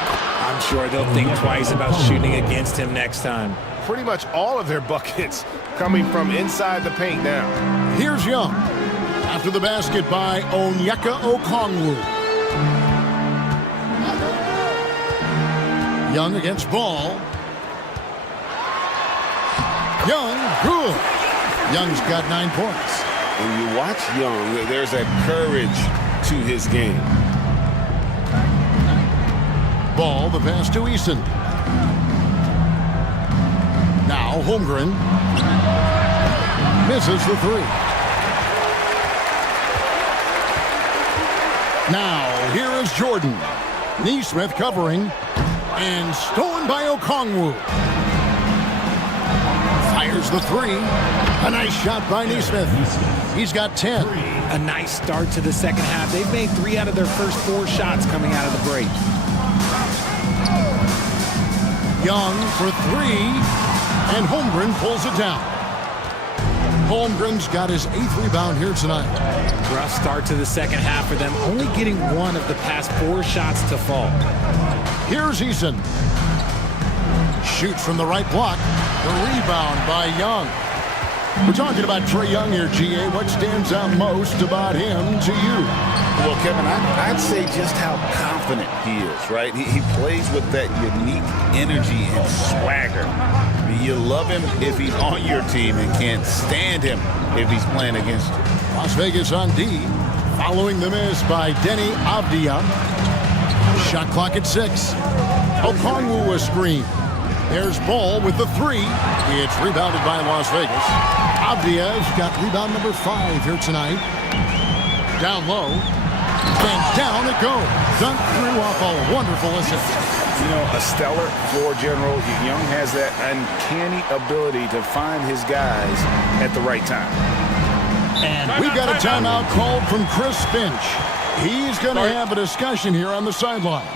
I'm sure they'll think twice about shooting against him next time. Pretty much all of their buckets coming from inside the paint now. Here's Young. After the basket by Onyeka Okongwu. Young against Ball. Young, good. Young's got 9 points. When you watch Young, there's a courage to his game. Ball, the pass to Eason. Now Holmgren misses the 3. Now here is Jordan. Neesmith covering and stolen by Okongwu. Fires the 3. A nice shot by Neesmith. He's got 10. A nice start to the second half. They've made 3 out of their first 4 shots coming out of the break. Young for 3. And Holmgren pulls it down. Holmgren's got his 8th rebound here tonight. Rough start to the second half for them, only getting 1 of the past 4 shots to fall. Here's Eason. Shoots from the right block. The rebound by Young. We're talking about Trae Young here, GA. What stands out most about him to you? Well, Kevin, I'd say just how confident he is, right? He plays with that unique energy and swagger. I mean, you love him if he's on your team and can't stand him if he's playing against you. Las Vegas on D, following the miss by Denny Avdia. Shot clock at 6. Okongwu a screen. There's Ball with the 3. It's rebounded by Las Vegas. Avdia's got rebound number 5 here tonight. Down low. And down it goes. Dunk through off a wonderful assist. You know, a stellar floor general. Young has that uncanny ability to find his guys at the right time. And we've got a timeout called from Chris Finch. He's going to have a discussion here on the sideline.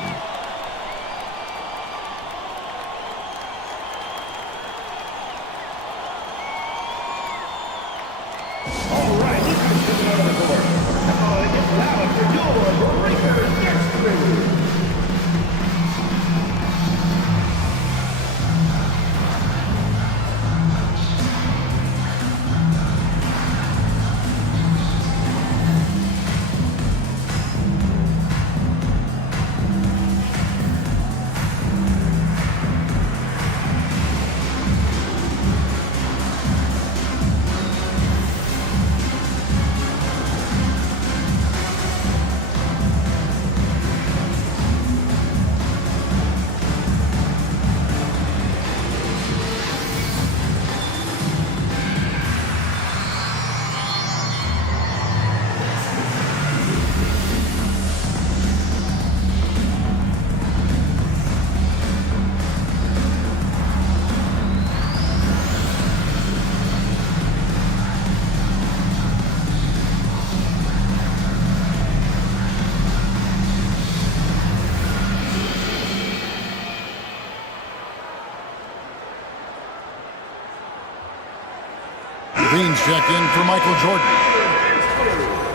Beans check in for Michael Jordan.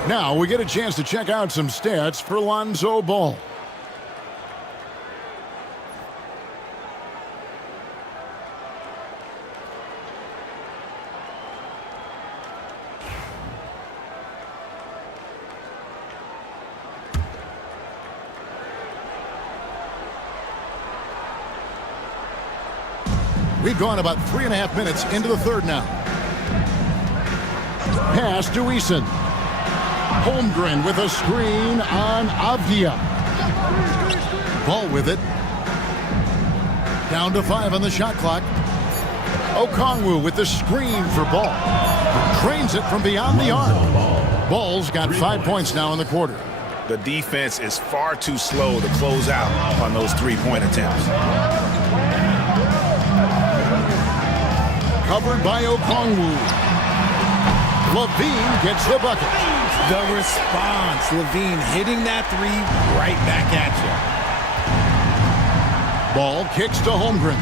Now we get a chance to check out some stats for Lonzo Ball. We've gone about 3.5 minutes into the third now. Pass to Eason. Holmgren with a screen on Avdia. Ball with it. Down to 5 on the shot clock. Okongwu with the screen for Ball. Trains it from beyond the arc. Ball's got 5 points now in the quarter. The defense is far too slow to close out on those three-point attempts. Covered by Okongwu. Levine gets the bucket. The response. Levine hitting that three right back at you. Ball kicks to Holmgren.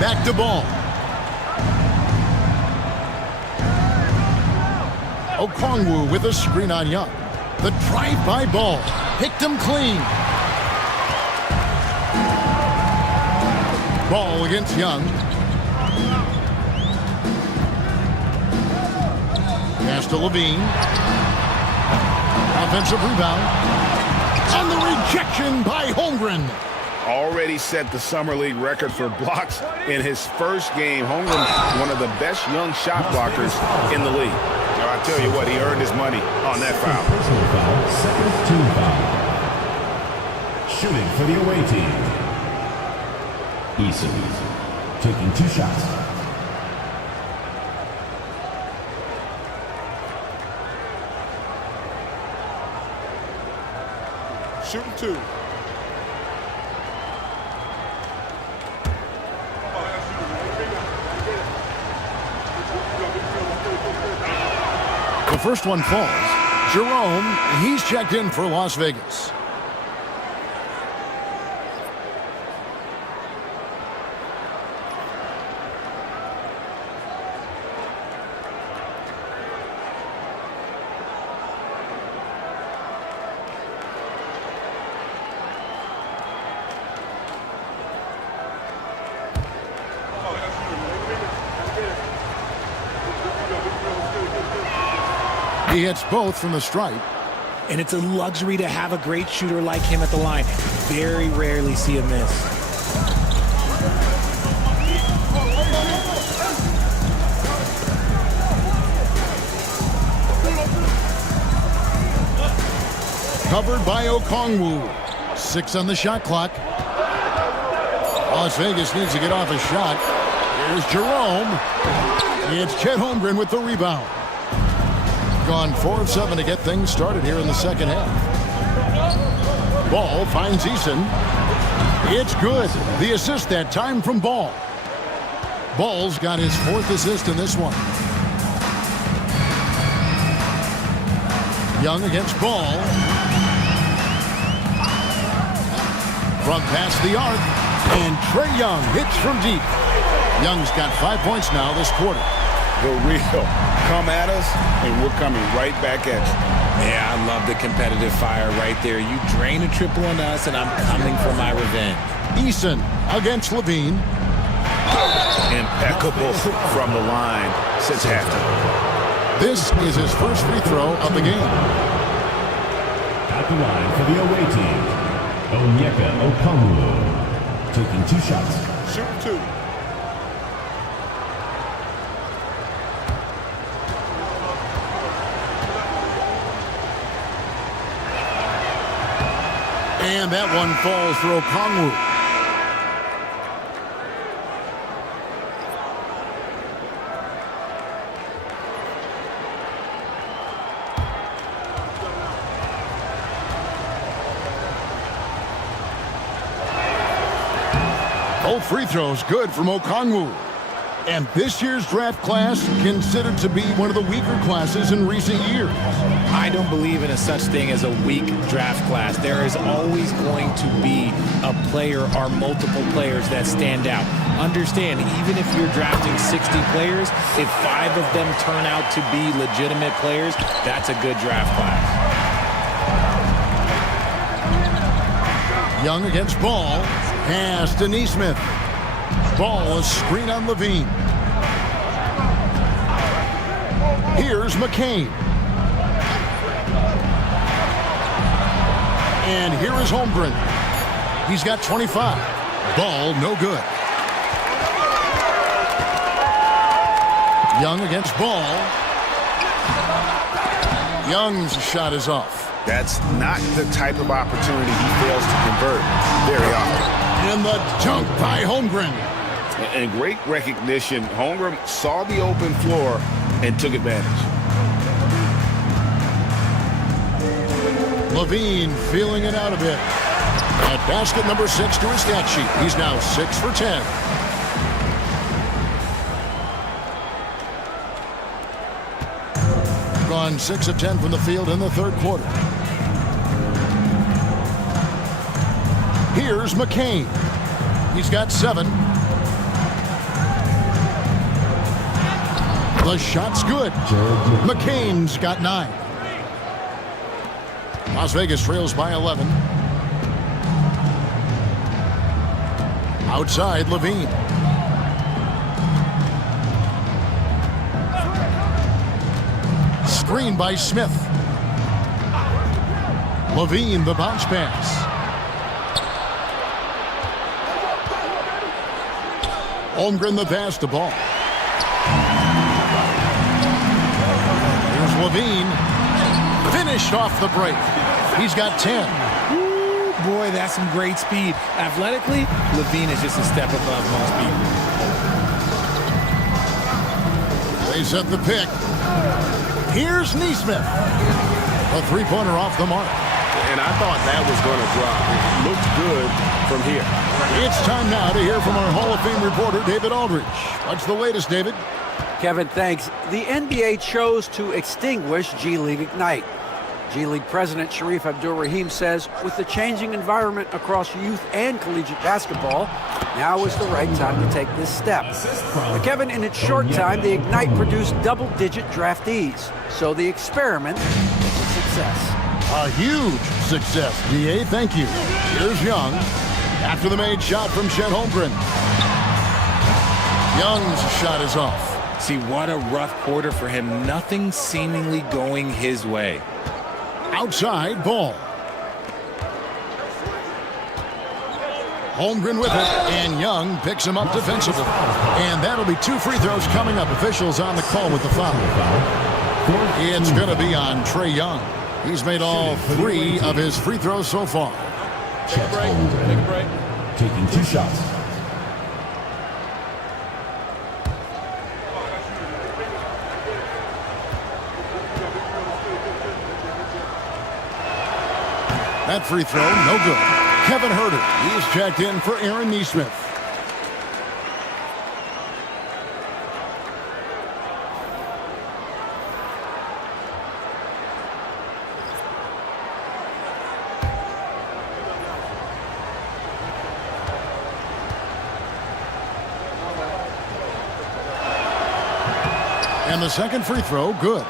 Back to Ball. Okongwu with a screen on Young. The drive by Ball. Picked him clean. Ball against Young. Pass to Levine. Offensive rebound. And the rejection by Holmgren. Already set the Summer League record for blocks in his first game. Holmgren, one of the best young shot blockers in the league. I tell you what, he earned his money on that foul. Personal foul, second team foul. Shooting for the away team. Eason taking 2 shots. Shooting 2. The first one falls. Jerome, he's checked in for Las Vegas. He hits both from the stripe. And it's a luxury to have a great shooter like him at the line. Very rarely see a miss. Covered by Okongwu. 6 on the shot clock. Las Vegas needs to get off a shot. Here's Jerome. It's Chet Holmgren with the rebound. Gone 4 of 7 to get things started here in the second half. Ball finds Eason. It's good. The assist that time from Ball. Ball's got his 4th assist in this one. Young against Ball. From past the arc. And Trae Young hits from deep. Young's got 5 points now this quarter. The real. Come at us, and we're coming right back at you. Yeah, I love the competitive fire right there. You drain a triple on us, and I'm coming for my revenge. Eason against Levine. Impeccable from the line since halftime. This is his first free throw of the game. At the line for the away team, Onyeka Okongwu, taking 2 shots. Shoot 2. And that one falls for Okongwu. Both free throws good from Okongwu. And this year's draft class considered to be one of the weaker classes in recent years. I don't believe in a such thing as a weak draft class. There is always going to be a player or multiple players that stand out. Understand, even if you're drafting 60 players, if 5 of them turn out to be legitimate players, that's a good draft class. Young against Ball. Pass to Neesmith. Ball, a screen on Levine. Here's McCain. And here is Holmgren. He's got 25. Ball, no good. Young against Ball. Young's shot is off. That's not the type of opportunity he fails to convert very often. And the dunk by Holmgren. And great recognition. Holmgren saw the open floor and took advantage. Levine feeling it out a bit. At basket number 6 to his stat sheet. He's now 6 for 10. Gone 6 of 10 from the field in the third quarter. Here's McCain. He's got 7. The shot's good. McCain's got 9. Las Vegas trails by 11. Outside, Levine. Screen by Smith. Levine, the bounce pass. Holmgren the pass to Ball. Here's Levine. Finished off the break. He's got 10. Ooh, boy, that's some great speed. Athletically, Levine is just a step above most people. They set the pick. Here's Neesmith. A three-pointer off the mark. And I thought that was going to drop. It looked good from here. It's time now to hear from our Hall of Fame reporter, David Aldridge. What's the latest, David? Kevin, thanks. The NBA chose to extinguish G League Ignite. G League President Sharif Abdur-Rahim says, with the changing environment across youth and collegiate basketball, now is the right time to take this step. But Kevin, in its short time, the Ignite produced double-digit draftees. So the experiment was a success. A huge success, DA. Thank you. Here's Young. After the made shot from Chet Holmgren. Young's shot is off. See, what a rough quarter for him. Nothing seemingly going his way. Outside, Ball. Holmgren with it, and Young picks him up defensively. And that'll be 2 free throws coming up. Officials on the call with the foul. It's going to be on Trae Young. He's made all 3 of his free throws so far. Take a break. Taking 2 shots. That free throw, no good. Kevin Herter, he's checked in for Aaron Neesmith. And the second free throw, good.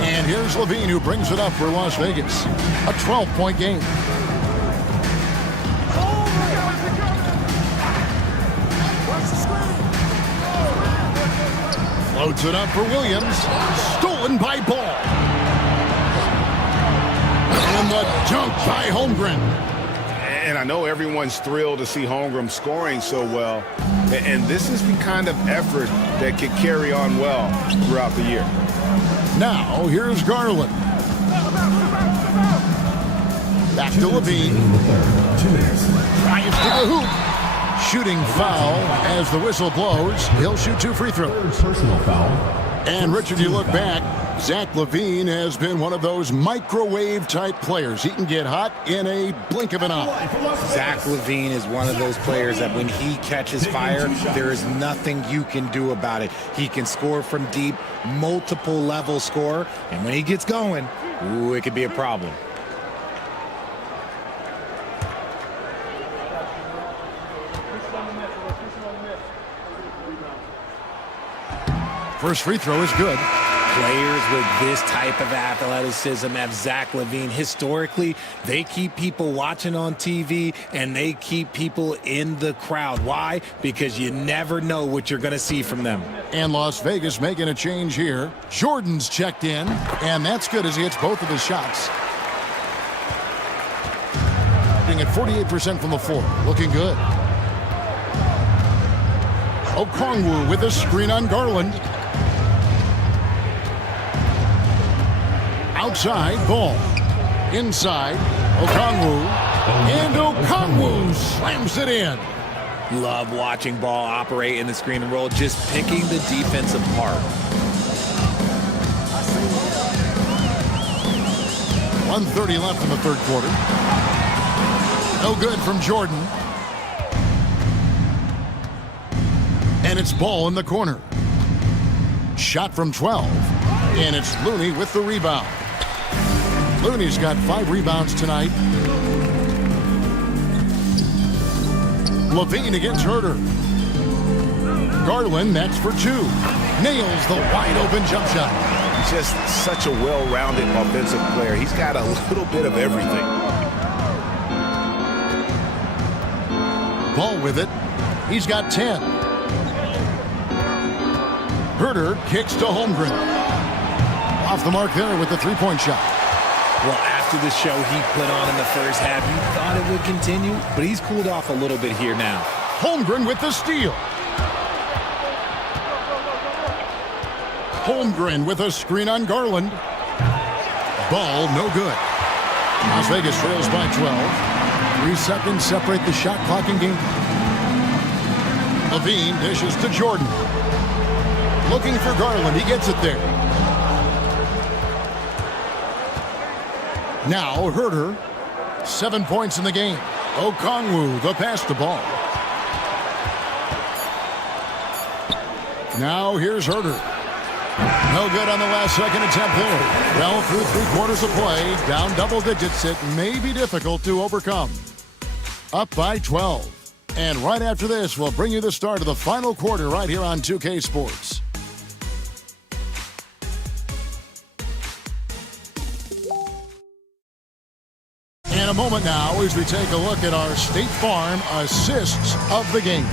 And here's Levine, who brings it up for Las Vegas. A 12-point game. Floats it up for Williams. Stolen by Ball. And the dunk by Holmgren. And I know everyone's thrilled to see Holmgren scoring so well. And this is the kind of effort that could carry on well throughout the year. Now, here's Garland. Back to Levine. Drives to the hoop. Shooting foul as the whistle blows. He'll shoot 2 free throws. Personal foul. And Richard, you look back, Zach LaVine has been one of those microwave-type players. He can get hot in a blink of an eye. Zach LaVine is one of those players that when he catches fire, there is nothing you can do about it. He can score from deep, multiple level score, and when he gets going, ooh, it could be a problem. First free throw is good. Players with this type of athleticism have Zach LaVine. Historically, they keep people watching on TV and they keep people in the crowd. Why? Because you never know what you're going to see from them. And Las Vegas making a change here. Jordan's checked in, and that's good as he hits both of his shots. Being at 48% from the floor. Looking good. Okongwu with a screen on Garland. Outside, Ball. Inside, Okongwu. And Okongwu slams it in. Love watching Ball operate in the screen and roll, just picking the defense apart. 1:30 left in the third quarter. No good from Jordan. And it's Ball in the corner. Shot from 12. And it's Looney with the rebound. Looney's got 5 rebounds tonight. Levine against Herter. Garland, that's for 2. Nails the wide-open jump shot. He's just such a well-rounded offensive player. He's got a little bit of everything. Ball with it. He's got 10. Herter kicks to Holmgren. Off the mark there with the 3-point shot. Well, after the show he put on in the first half, you thought it would continue, but he's cooled off a little bit here now. Holmgren with the steal. Holmgren with a screen on Garland. Ball no good. Las Vegas trails by 12. 3 seconds separate the shot clock and game. Levine dishes to Jordan. Looking for Garland. He gets it there. Now Herter. 7 points in the game. Okongwu, the pass to Ball. Now here's Herter. No good on the last second attempt there. Well, through 3 quarters of play, down double digits, it may be difficult to overcome. Up by 12. And right after this, we'll bring you the start of the final quarter right here on 2K Sports. In a moment now, as we take a look at our State Farm assists of the game.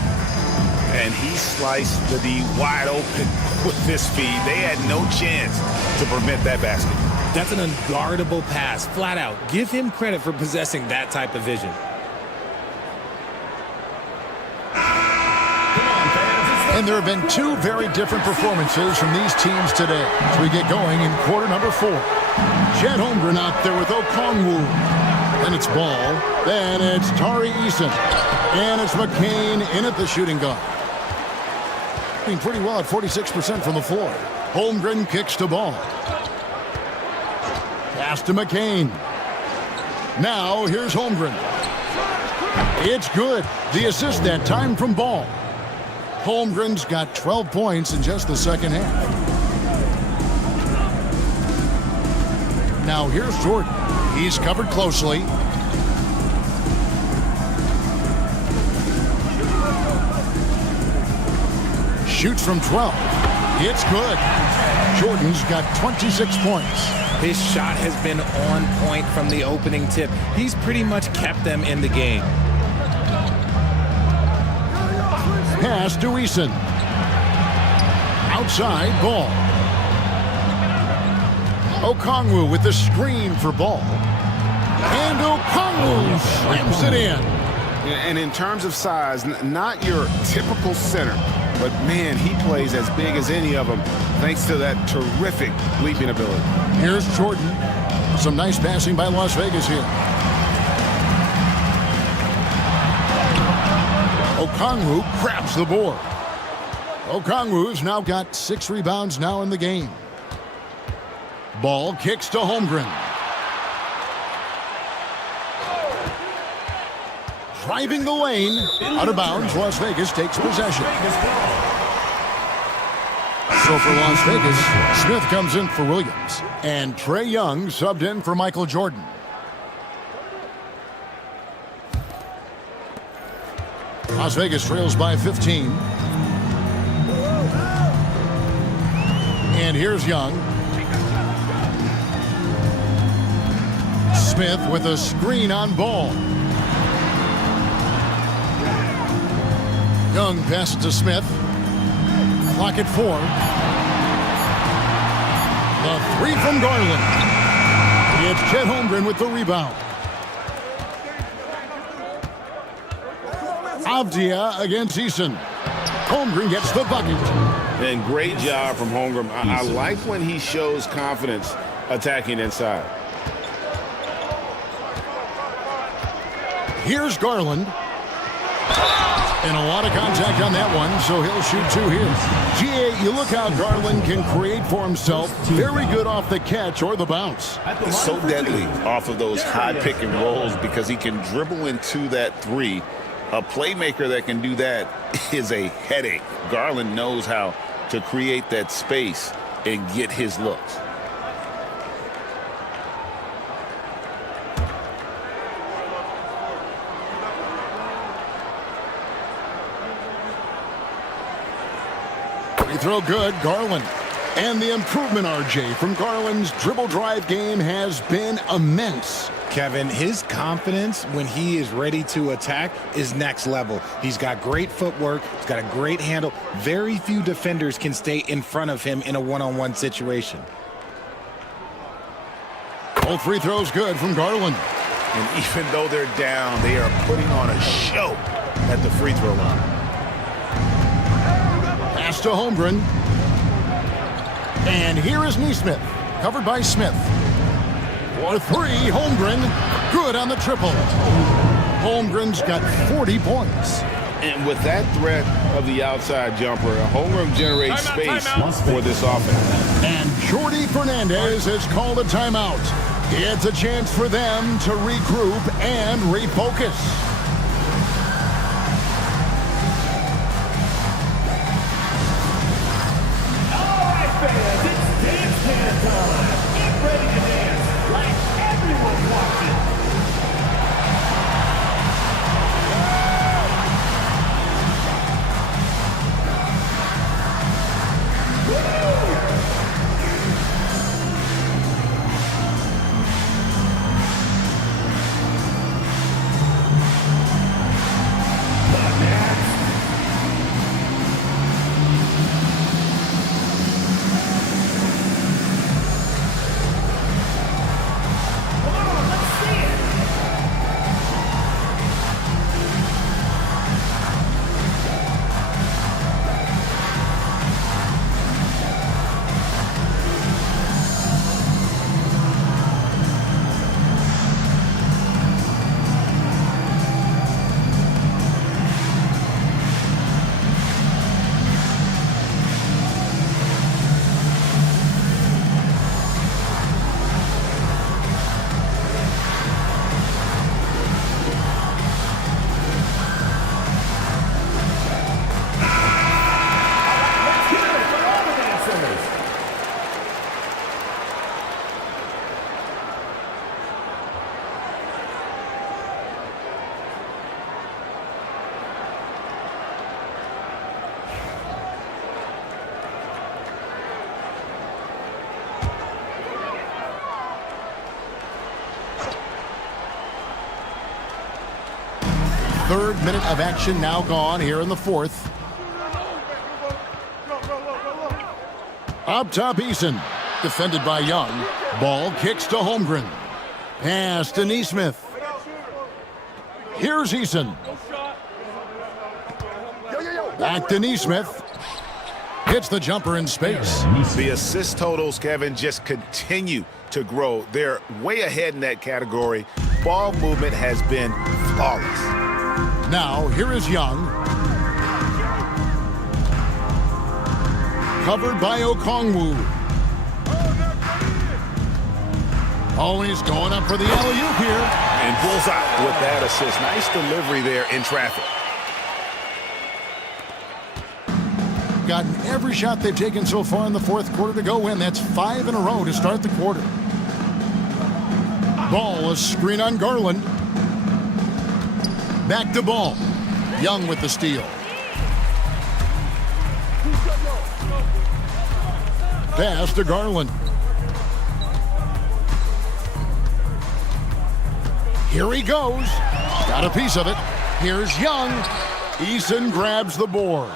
And he sliced the D wide open with this speed. They had no chance to prevent that basket. That's an unguardable pass, flat out. Give him credit for possessing that type of vision. And there have been 2 very different performances from these teams today as we get going in quarter number 4. Chet Holmgren out there with Okongwu. Then it's Ball. Then it's Tari Eason. And it's McCain in at the shooting guard. Doing pretty well at 46% from the floor. Holmgren kicks to Ball. Pass to McCain. Now here's Holmgren. It's good. The assist that time from Ball. Holmgren's got 12 points in just the second half. Now here's Jordan. He's covered closely. Shoots from 12. It's good. Jordan's got 26 points. His shot has been on point from the opening tip. He's pretty much kept them in the game. Pass to Eason. Outside, Ball. Okongwu with the screen for Ball. And Okongwu slams it in. And in terms of size, not your typical center, but man, he plays as big as any of them thanks to that terrific leaping ability. Here's Jordan. Some nice passing by Las Vegas here. Okongwu grabs the board. Okongwu's now got 6 rebounds now in the game. Ball kicks to Holmgren. Driving the lane. Out of bounds, Las Vegas takes possession. So for Las Vegas, Smith comes in for Williams. And Trae Young subbed in for Michael Jordan. Las Vegas trails by 15. And here's Young. Smith with a screen on Ball. Young passes to Smith. Clock at 4. The 3 from Garland. It's Chet Holmgren with the rebound. Avdia against Eason. Holmgren gets the bucket. And great job from Holmgren. I like when he shows confidence attacking inside. Here's Garland. And a lot of contact on that one, so he'll shoot 2 here. GA, you look how Garland can create for himself. Very good off the catch or the bounce. It's so deadly off of those high pick and rolls because he can dribble into that 3. A playmaker that can do that is a headache. Garland knows how to create that space and get his looks. Free throw good, Garland. And the improvement, RJ, from Garland's dribble drive game has been immense. Kevin, his confidence when he is ready to attack is next level. He's got great footwork. He's got a great handle. Very few defenders can stay in front of him in a one-on-one situation. Both free throws good from Garland. And even though they're down, they are putting on a show at the free throw line. Pass to Holmgren. And here is Nesmith, covered by Smith. For 3, Holmgren, good on the triple. Holmgren's got 40 points. And with that threat of the outside jumper, Holmgren generates space for this offense. And Jordi Fernandez has called a timeout. It's a chance for them to regroup and refocus. Third minute of action now gone here in the fourth. Up top, Eason. Defended by Young. Ball kicks to Holmgren. Pass to Neesmith. Here's Eason. Back to Neesmith. Hits the jumper in space. The assist totals, Kevin, just continue to grow. They're way ahead in that category. Ball movement has been flawless. Now, here is Young. Covered by Okongwu. Always going up for the alley-oop here. And bullseye with that assist. Nice delivery there in traffic. Gotten every shot they've taken so far in the fourth quarter to go in. That's 5 in a row to start the quarter. Ball, a screen on Garland. Back to Ball. Young with the steal. Pass to Garland. Here he goes. Got a piece of it. Here's Young. Eason grabs the board.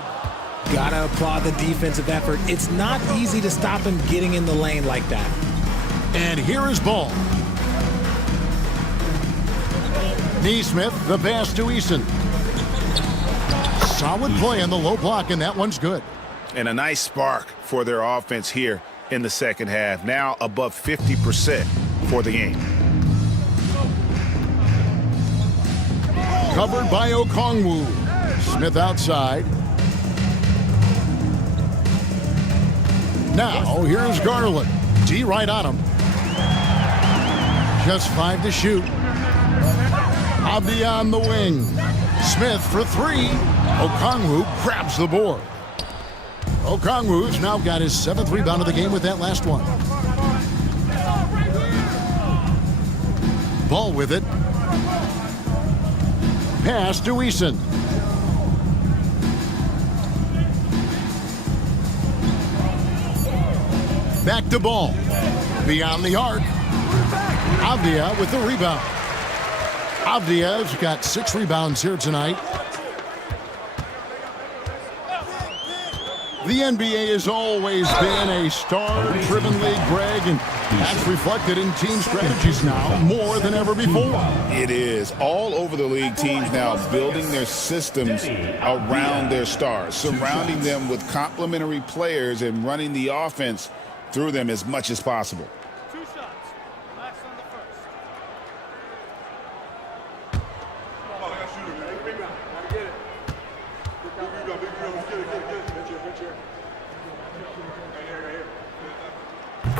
Gotta applaud the defensive effort. It's not easy to stop him getting in the lane like that. And here is Ball. Neesmith, the pass to Eason. Solid play on the low block, and that one's good. And a nice spark for their offense here in the second half. Now above 50% for the game. Covered by Okongwu. Smith outside. Now, here's Garland. D right on him. Just 5 to shoot. Abdi on the wing. Smith for 3. Okongwu grabs the board. Okongwu's now got his 7th rebound of the game with that last one. Ball with it. Pass to Eason. Back to Ball. Beyond the arc. Avdia with the rebound. Avdia's got 6 rebounds here tonight. The NBA has always been a star-driven league, Greg, and that's reflected in team strategies now more than ever before. It is. All over the league, teams now building their systems around their stars, surrounding them with complementary players and running the offense through them as much as possible. 2 shots. Last on the first.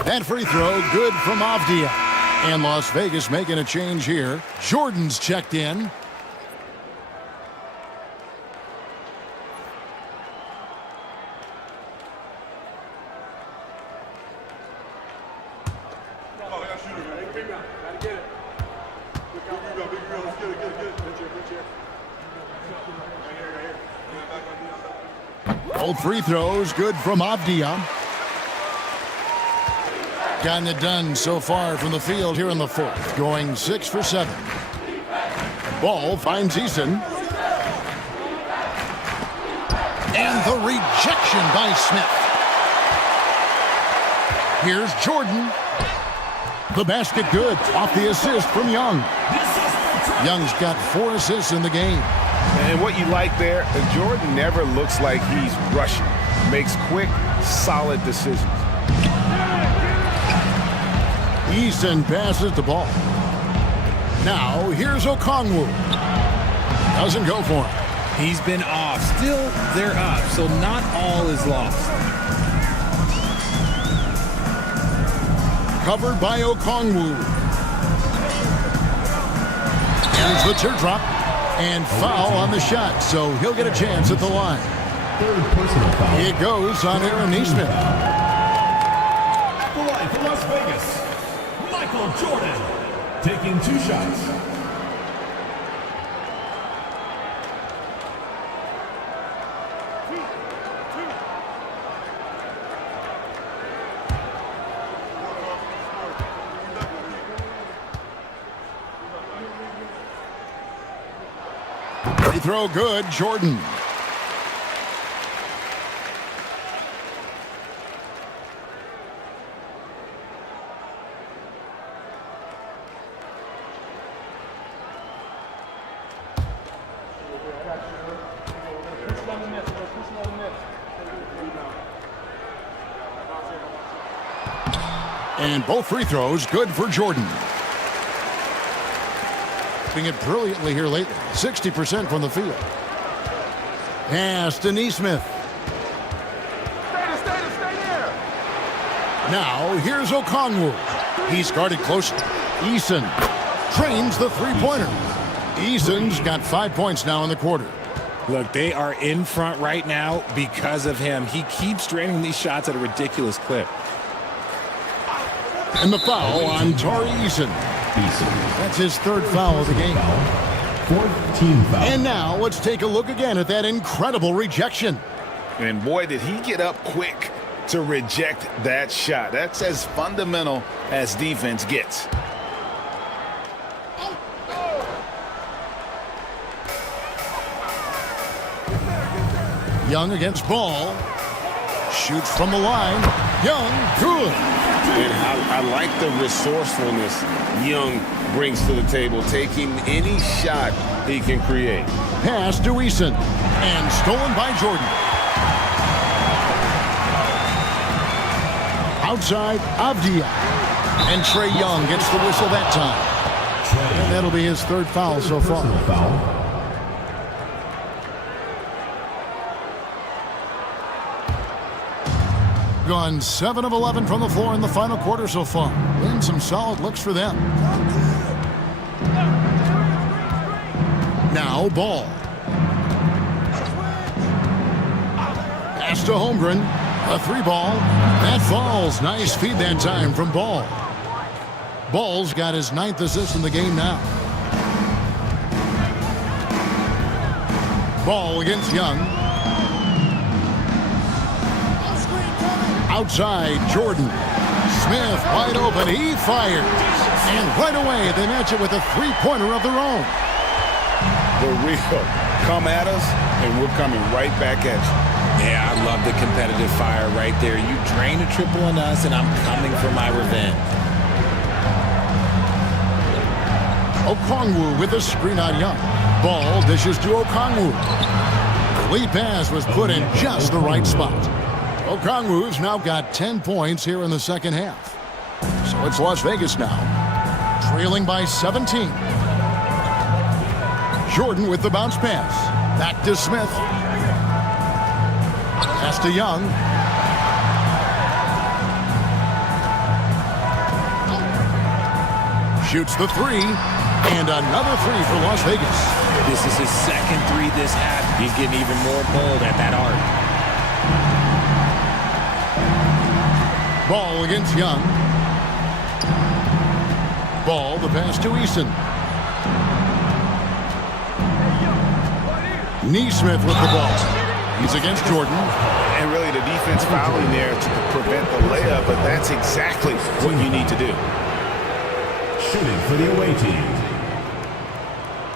That free throw, good from Avdia. And Las Vegas making a change here. Jordan's checked in. Both free throws, good from Avdia. Gotten it done so far from the field here in the fourth, going 6 for 7. Ball finds Eason. And the rejection by Smith. Here's Jordan. The basket good, off the assist from Young. Young's got 4 assists in the game. And what you like there, Jordan never looks like he's rushing. Makes quick, solid decisions. Eason passes the ball. Now, here's Okongwu. Doesn't go for him. He's been off. Still, they're up, so not all is lost. Covered by Okongwu. Here's the teardrop. And foul on the shot, so he'll get a chance at the line. Third personal foul. It goes on Aaron Neesmith. At the line for Las Vegas, Michael Jordan, taking 2 shots. throw good, Jordan. And both free throws good for Jordan. Doing it brilliantly here lately. 60% from the field. Pass to Neesmith. Stay there. Now here's Okongwu. He's guarded closely. Eason trains the three-pointer. Eason's got 5 points now in the quarter. Look, they are in front right now because of him. He keeps draining these shots at a ridiculous clip. And the foul on Tari Eason. That's his third foul of the game. Fourth team foul. And now let's take a look again at that incredible rejection. And boy, did he get up quick to reject that shot. That's as fundamental as defense gets. Young against Ball. Shoots from the line. Young, good. And I like the resourcefulness Young brings to the table, taking any shot he can create. Pass to Eason. And stolen by Jordan. Outside, Avdia. And Trey Young gets the whistle that time. And that'll be his third foul so far. Gone 7 of 11 from the floor in the final quarter so far. And some solid looks for them. Now Ball. Pass to Holmgren. A three ball. That falls. Nice feed that time from Ball. Ball's got his 9th assist in the game now. Ball against Young. Outside, Jordan. Smith wide open. He fires. And right away, they match it with a three-pointer of their own. The real come at us, and we're coming right back at you. Yeah, I love the competitive fire right there. You drain a triple on us, and I'm coming for my revenge. Okongwu with a screen on Young. Ball dishes to Okongwu. The lead pass was put in just the right spot. Okongwu's now got 10 points here in the second half. So it's Las Vegas now, trailing by 17. Jordan with the bounce pass. Back to Smith. Pass to Young. Shoots the three. And another three for Las Vegas. This is his second three this half. He's getting even more bold at that arc. Ball against Young. Ball, the pass to Eason. Neesmith with the ball. He's against Jordan. And really the defense fouling there to prevent the layup, but that's exactly what you need to do. Shooting for the away team,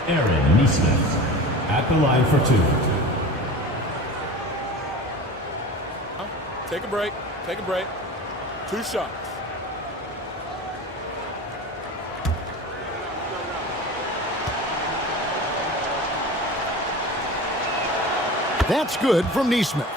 Aaron Neesmith at the line for two. Take a break. Take a break. 2 shots. That's good from Neesmith.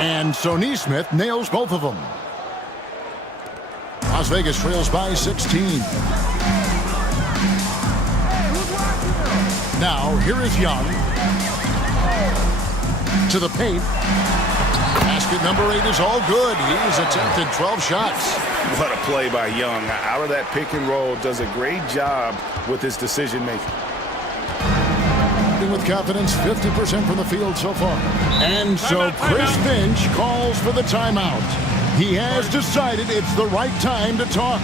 And so Neesmith nails both of them. Las Vegas trails by 16. Now, here is Young. To the paint. Basket number 8 is all good. He's attempted 12 shots. What a play by Young. Out of that pick and roll, does a great job with his decision making. With confidence, 50% from the field so far. And so Chris Finch calls for the timeout. He has decided it's the right time to talk.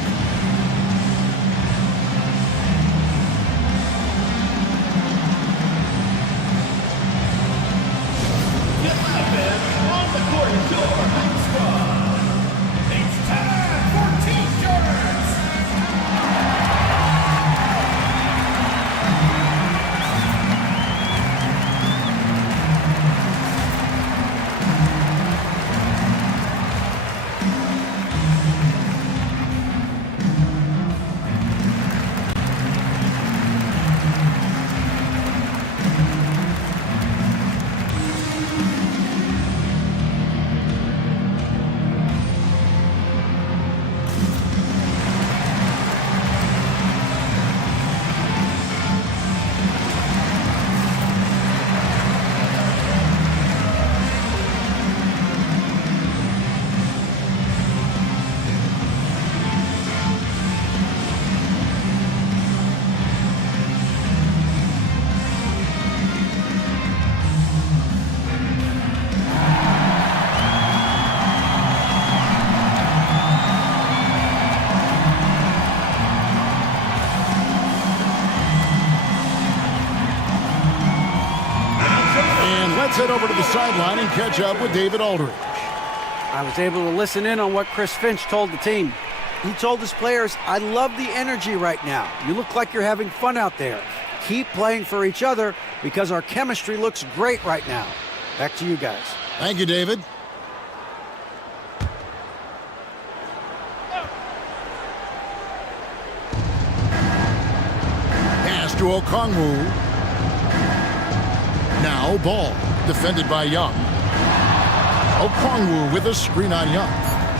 sideline and catch up with David Aldridge. I was able to listen in on what Chris Finch told the team. He told his players, I love the energy right now. You look like you're having fun out there. Keep playing for each other because our chemistry looks great right now. Back to you guys. Thank you, David. Pass to Okongwu. Now ball. Defended by Young. Okongwu with a screen on Young.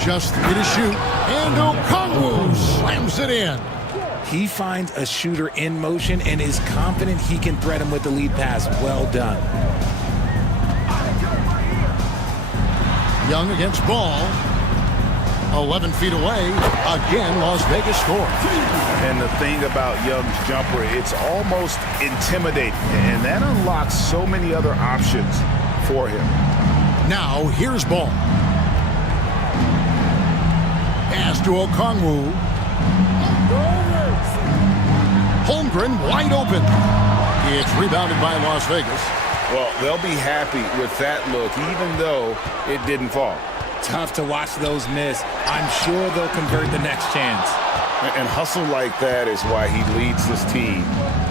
Just 3 to shoot. And Okongwu slams it in. He finds a shooter in motion and is confident he can thread him with the lead pass. Well done. Young against Ball. 11 feet away. Again, Las Vegas scores. And the thing about Young's jumper, it's almost intimidating. And that unlocks so many other options for him. Now, here's Ball. Pass to Okongwu. Holmgren wide open. It's rebounded by Las Vegas. Well, they'll be happy with that look, even though it didn't fall. Tough to watch those miss. I'm sure they'll convert the next chance. And hustle like that is why he leads this team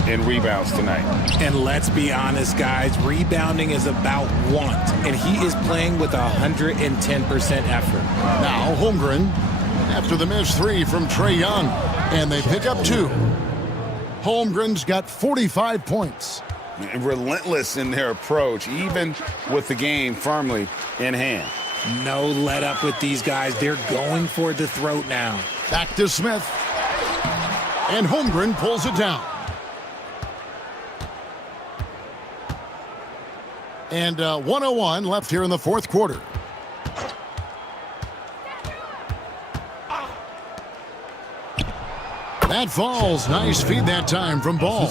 in rebounds tonight. And let's be honest, guys, rebounding is about want, and he is playing with 110% effort. Now Holmgren after the missed 3 from Trae Young, and they pick up 2. Holmgren's got 45 points. Relentless in their approach, even with the game firmly in hand. No let up with these guys. They're going for the throat now. Back to Smith. And Holmgren pulls it down. And 1:01 left here in the fourth quarter. That falls. Nice feed that time from Ball.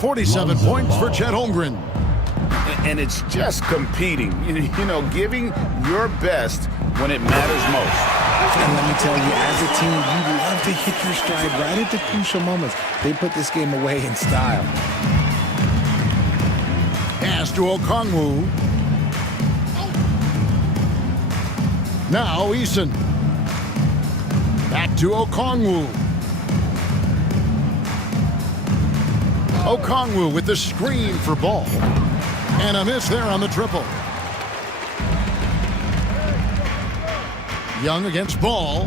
47 points for Chet Holmgren. And it's just competing, you know, giving your best when it matters most. And let me tell you, as a team, you love to hit your stride right at the crucial moments. They put this game away in style. Pass to Okongwu. Now Eason. Back to Okongwu. Okongwu with the screen for Ball. And a miss there on the triple. Young against Ball.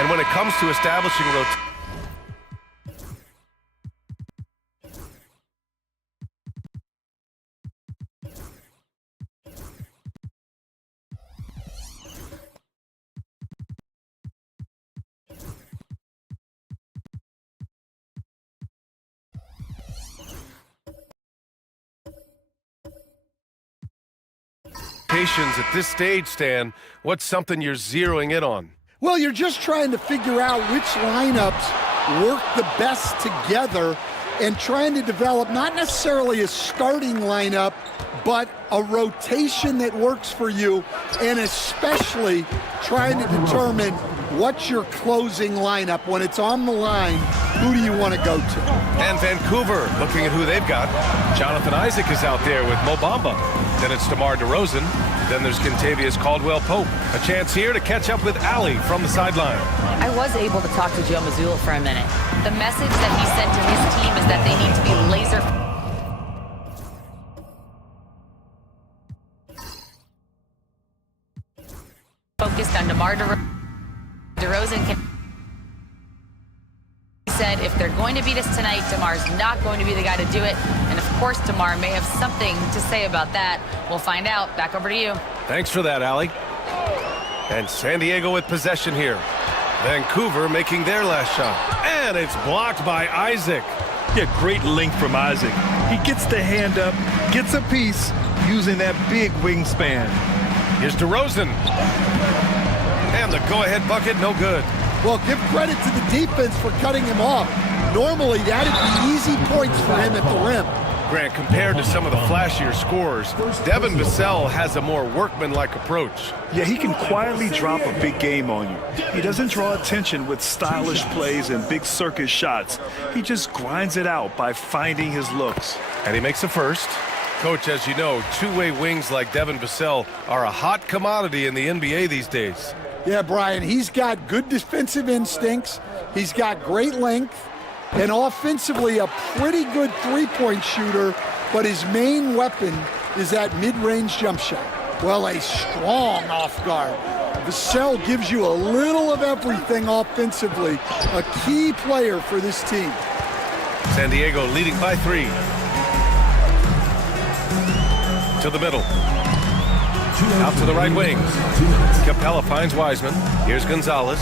And when it comes to establishing rotation, at this stage, Stan, what's something you're zeroing in on? Well, you're just trying to figure out which lineups work the best together and trying to develop not necessarily a starting lineup, but a rotation that works for you, and especially trying to determine what's your closing lineup. When it's on the line, who do you want to go to? And Vancouver, looking at who they've got. Jonathan Isaac is out there with Mo Bamba. Then it's DeMar DeRozan. Then there's Kentavious Caldwell-Pope. A chance here to catch up with Allie from the sideline. I was able to talk to Joe Mazzulla for a minute. The message that he sent to his team is that they need to be laser focused on DeMar DeRozan. He said if they're going to beat us tonight, DeMar's not going to be the guy to do it. And of course, DeMar may have something to say about that. We'll find out. Back over to you. Thanks for that, Allie. And San Diego with possession here. Vancouver making their last shot. And it's blocked by Isaac. Yeah, great length from Isaac. He gets the hand up, gets a piece using that big wingspan. Here's DeRozan. And the go-ahead bucket, no good. Well, give credit to the defense for cutting him off. Normally, that'd be easy points for him at the rim. Grant, compared to some of the flashier scorers, Devin Vassell has a more workmanlike approach. Yeah, he can quietly drop a big game on you. He doesn't draw attention with stylish plays and big circus shots. He just grinds it out by finding his looks. And he makes the first. Coach, as you know, two-way wings like Devin Vassell are a hot commodity in the NBA these days. Yeah, Brian, he's got good defensive instincts. He's got great length. And offensively, a pretty good three-point shooter, but his main weapon is that mid-range jump shot. Well, a strong off guard. Vassell gives you a little of everything offensively, a key player for this team. San Diego leading by 3. To the middle. Out to the right wing. Capella finds Wiseman. Here's Gonzalez.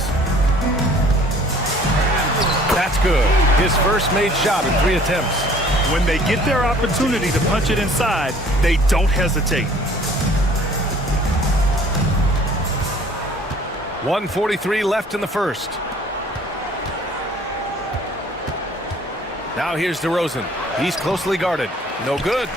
That's good. His first made shot in 3 attempts. When they get their opportunity to punch it inside, they don't hesitate. 1:43 left in the first. Now here's DeRozan. He's closely guarded. No good.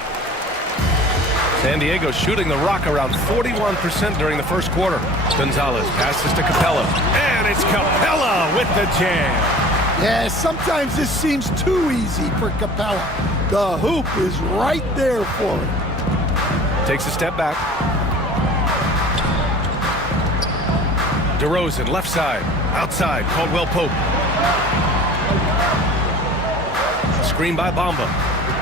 San Diego shooting the rock around 41% during the first quarter. Gonzalez passes to Capella. And it's Capella with the jam. Yeah, sometimes this seems too easy for Capella. The hoop is right there for him. Takes a step back. DeRozan, left side. Outside, Caldwell-Pope. Screen by Bamba.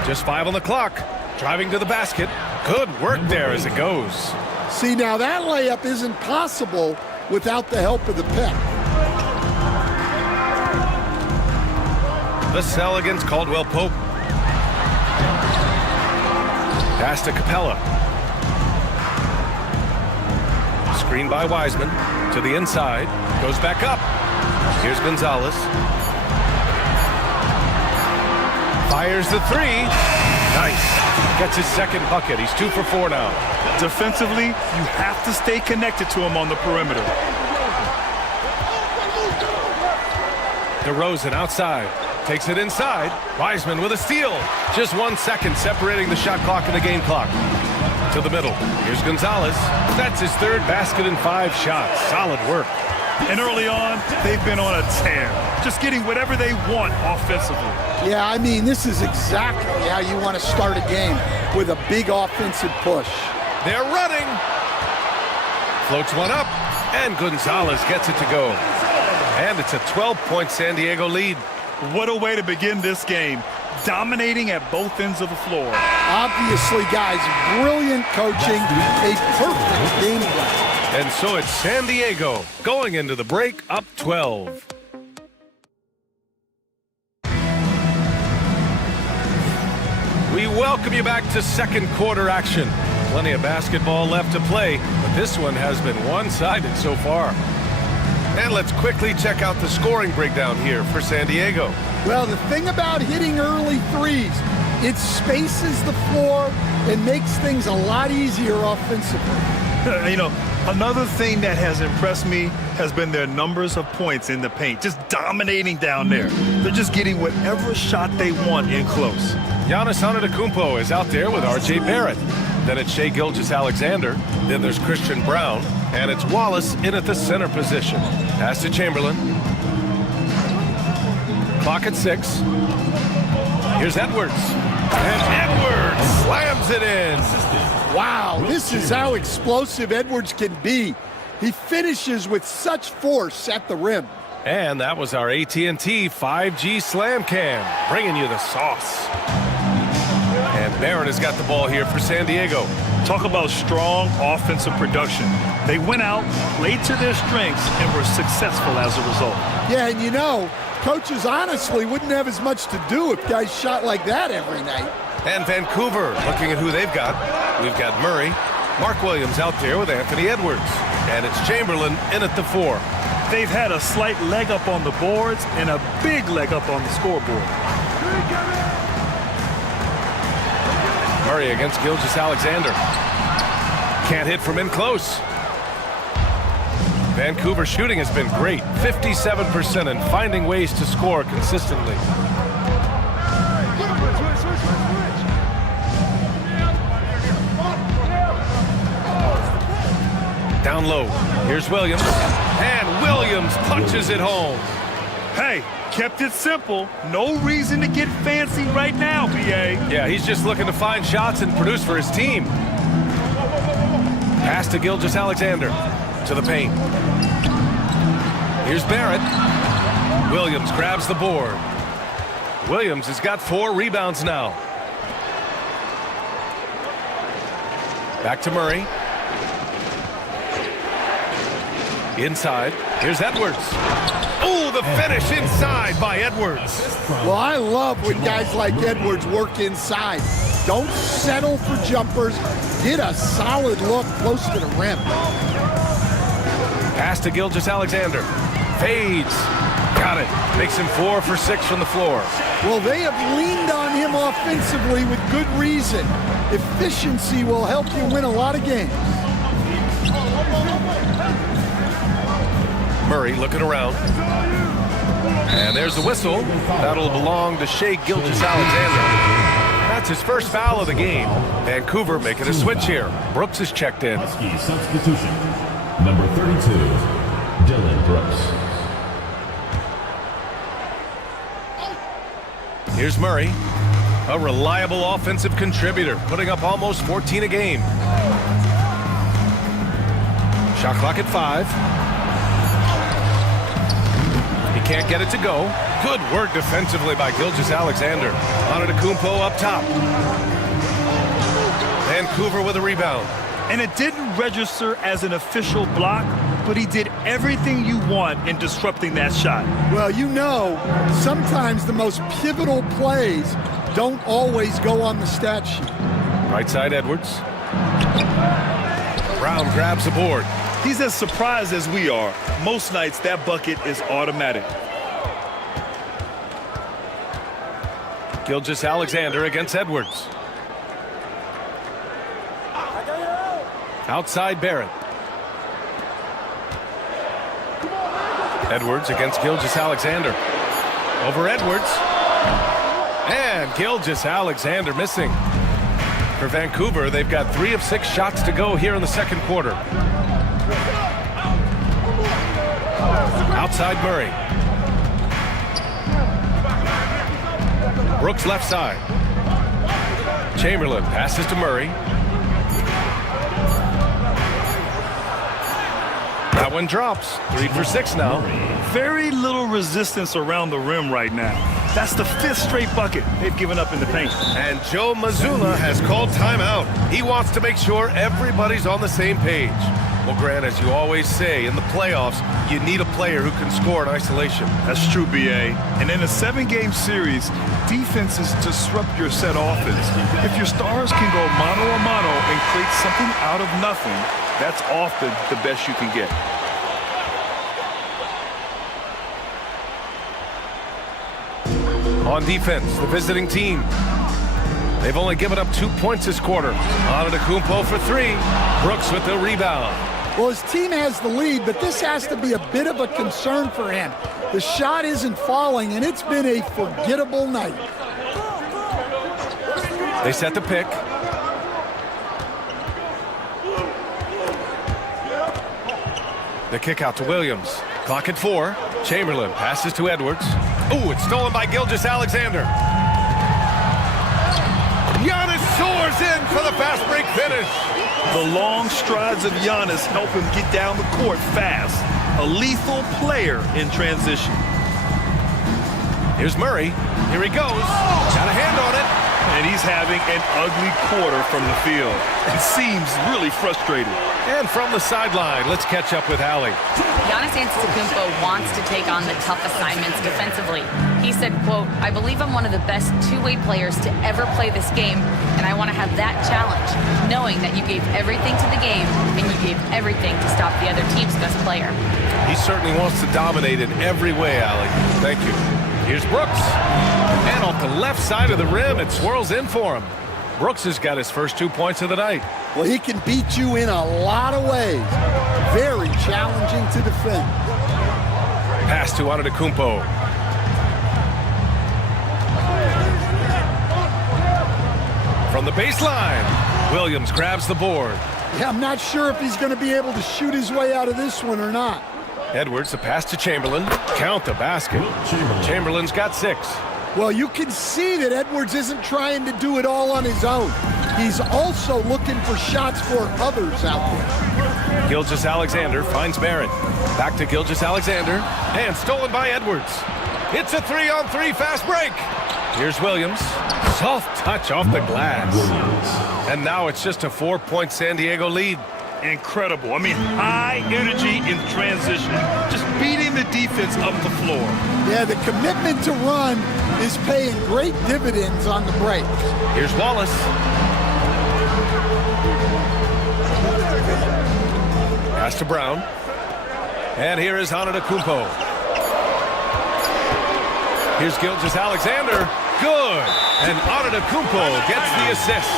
Just 5 on the clock. Driving to the basket. Good work there as it goes. See, now that layup isn't possible without the help of the pick. Vassell against Caldwell-Pope. Pass to Capella. Screen by Wiseman. To the inside. Goes back up. Here's Gonzalez. Fires the 3. Nice. Gets his second bucket. He's 2 for 4 now. Defensively, you have to stay connected to him on the perimeter. DeRozan outside. Takes it inside. Wiseman with a steal. Just 1 second separating the shot clock and the game clock. To the middle. Here's Gonzalez. That's his 3rd basket in 5 shots. Solid work. And early on, they've been on a tear. Just getting whatever they want offensively. Yeah, I mean, this is exactly how you want to start a game, with a big offensive push. They're running. Floats one up. And Gonzalez gets it to go. And it's a 12-point San Diego lead. What a way to begin this game. Dominating at both ends of the floor. Obviously, guys, brilliant coaching, a perfect game plan. And so it's San Diego going into the break up 12. We welcome you back to second quarter action. Plenty of basketball left to play, but this one has been one-sided so far. And let's quickly check out the scoring breakdown here for San Diego. Well, the thing about hitting early threes, it spaces the floor and makes things a lot easier offensively. You know, another thing that has impressed me has been their numbers of points in the paint, just dominating down there. They're just getting whatever shot they want in close. Giannis Antetokounmpo is out there with R.J. Barrett. Then it's Shai Gilgeous-Alexander. Then there's Christian Brown. And it's Wallace in at the center position. Pass to Chamberlain. Clock at 6. Here's Edwards. And Edwards slams it in. Wow, this is how explosive Edwards can be. He finishes with such force at the rim. And that was our AT&T 5G Slam Cam, bringing you the sauce. And Barrett has got the ball here for San Diego. Talk about strong offensive production. They went out, played to their strengths, and were successful as a result. Yeah, and you know, coaches honestly wouldn't have as much to do if guys shot like that every night. And Vancouver, looking at who they've got. We've got Murray, Mark Williams out there with Anthony Edwards. And it's Chamberlain in at the 4. They've had a slight leg up on the boards and a big leg up on the scoreboard. Murray against Gilgeous-Alexander. Can't hit from in close. Vancouver shooting has been great, 57%, and finding ways to score consistently. Down low. Here's Williams. And Williams punches it home. Hey, kept it simple. No reason to get fancy right now, BA. Yeah, he's just looking to find shots and produce for his team. Pass to Gilgeous-Alexander. To the paint. Here's Barrett. Williams grabs the board. Williams has got 4 rebounds now. Back to Murray. Inside. Here's Edwards. Oh, the finish inside by Edwards. Well, I love when guys like Edwards work inside. Don't settle for jumpers. Get a solid look close to the rim. Pass to Gilgeous-Alexander. Fades. Got it. Makes him 4 for 6 from the floor. Well, they have leaned on him offensively with good reason. Efficiency will help you win a lot of games. Murray looking around. And there's the whistle. That'll belong to Shai Gilgeous-Alexander. That's his first foul of the game. Vancouver making a switch here. Brooks is checked in. Substitution. Number 32, Dylan Brooks. Here's Murray, a reliable offensive contributor, putting up almost 14 a game. Shot clock at 5. He can't get it to go. Good work defensively by Gilgeous-Alexander. Antetokounmpo up top. Vancouver with a rebound. And it didn't register as an official block, but he did everything you want in disrupting that shot. Well, you know, sometimes the most pivotal plays don't always go on the stat sheet. Right side, Edwards. Brown grabs the board. He's as surprised as we are. Most nights, that bucket is automatic. Gilgeous-Alexander against Edwards. Outside Barrett. Edwards against Gilgeous-Alexander. Over Edwards. And Gilgeous-Alexander missing. For Vancouver, they've got 3 of 6 shots to go here in the second quarter. Outside Murray. Brooks left side. Chamberlain passes to Murray. That one drops. 3 for 6 now. Very little resistance around the rim right now. That's the 5th straight bucket they've given up in the paint. And Joe Mazzulla has called timeout. He wants to make sure everybody's on the same page. Well, Grant, as you always say, in the playoffs, you need a player who can score in isolation. That's true, B.A. And in a 7-game series, defenses disrupt your set offense. If your stars can go mano-a-mano and create something out of nothing, that's often the best you can get. On defense, the visiting team. They've only given up 2 points this quarter. Antetokounmpo for 3. Brooks with the rebound. Well, his team has the lead, but this has to be a bit of a concern for him. The shot isn't falling, and it's been a forgettable night. They set the pick. The kick out to Williams. Clock at 4. Chamberlain passes to Edwards. Ooh, it's stolen by Gilgeous-Alexander. Giannis soars in for the fast break finish. The long strides of Giannis help him get down the court fast. A lethal player in transition. Here's Murray. Here he goes. Got a hand on it. And he's having an ugly quarter from the field. It seems really frustrated. And from the sideline, let's catch up with Allie. Giannis Antetokounmpo wants to take on the tough assignments defensively. He said, quote, "I believe I'm one of the best two-way players to ever play this game, and I want to have that challenge, knowing that you gave everything to the game and you gave everything to stop the other team's best player." He certainly wants to dominate in every way, Allie. Thank you. Here's Brooks. And off the left side of the rim, it swirls in for him. Brooks has got his first 2 points of the night. Well, he can beat you in a lot of ways. Very challenging to defend. Pass to Antetokounmpo. From the baseline, Williams grabs the board. Yeah, I'm not sure if he's going to be able to shoot his way out of this one or not. Edwards, the pass to Chamberlain. Count the basket. Chamberlain's got 6. Well, you can see that Edwards isn't trying to do it all on his own. He's also looking for shots for others out there. Gilgeous-Alexander finds Barrett. Back to Gilgeous-Alexander. And stolen by Edwards. It's a 3-on-3 fast break. Here's Williams. Soft touch off the glass. And now it's just a 4-point San Diego lead. Incredible. I mean, high energy in transition. Just beating the defense up the floor. Yeah, the commitment to run is paying great dividends on the break. Here's Wallace. Pass to Brown. And here is Antetokounmpo. Here's Gilgeous-Alexander. Good. And Antetokounmpo gets the assist.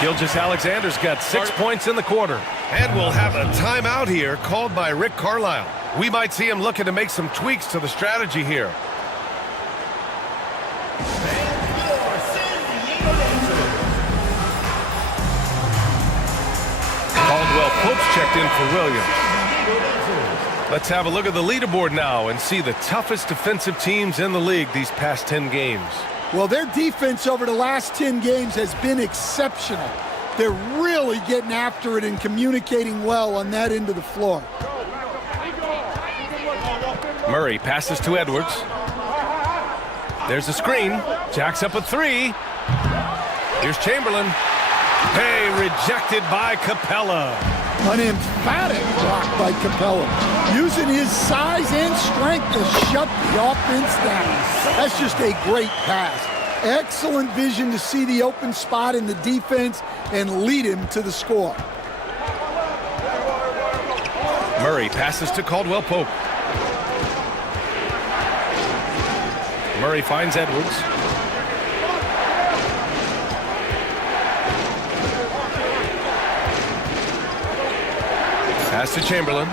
Gilgeous-Alexander's got 6 points in the quarter. And we'll have a timeout here called by Rick Carlisle. We might see him looking to make some tweaks to the strategy here. Caldwell Pope's checked in for Williams. Let's have a look at the leaderboard now and see the toughest defensive teams in the league these past 10 games. Well, their defense over the last 10 games has been exceptional. They're really getting after it and communicating well on that end of the floor. Murray passes to Edwards. There's a screen. Jacks up a 3. Here's Chamberlain. Hey, rejected by Capella. An emphatic block by Capella, using his size and strength to shut the offense down. That's just a great pass. Excellent vision to see the open spot in the defense and lead him to the score. Murray passes to Caldwell Pope. Murray finds Edwards. Pass to Chamberlain.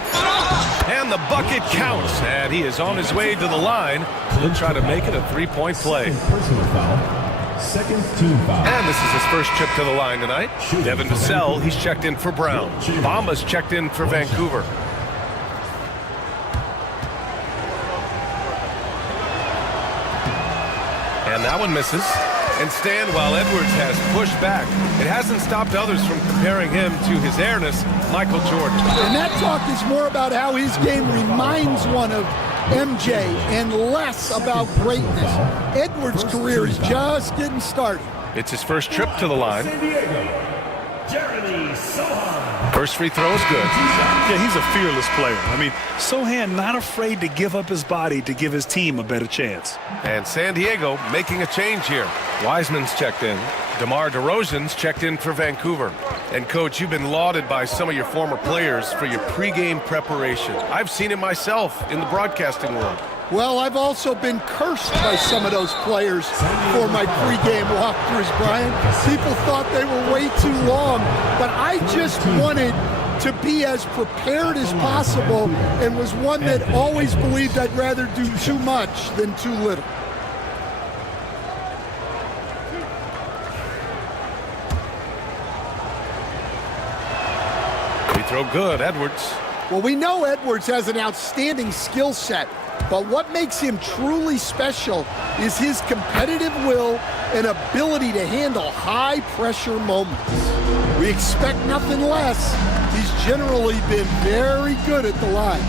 And the bucket counts. And he is on his way to the line. He'll try to make it a 3-point play. Personal foul. Second team foul. And this is his first trip to the line tonight. Devin Vassell, he's checked in for Brown. Bama's checked in for Vancouver. And that one misses. And Stanwell Edwards has pushed back. It hasn't stopped others from comparing him to his airness, Michael Jordan. And that talk is more about how his game reminds one of MJ and less about greatness. Edwards' career is just getting started. It's his first trip to the line. San Diego, Jeremy Sohan. First free throw is good. Yeah, he's a fearless player. I mean, Sohan not afraid to give up his body to give his team a better chance. And San Diego making a change here. Wiseman's checked in. DeMar DeRozan's checked in for Vancouver. And, Coach, you've been lauded by some of your former players for your pregame preparation. I've seen it myself in the broadcasting world. Well, I've also been cursed by some of those players for my pregame walkthroughs, Brian. People thought they were way too long, but I just wanted to be as prepared as possible and was one that always believed I'd rather do too much than too little. Free throw good, Edwards. Well, we know Edwards has an outstanding skill set, but what makes him truly special is his competitive will and ability to handle high-pressure moments. We expect nothing less. He's generally been very good at the line.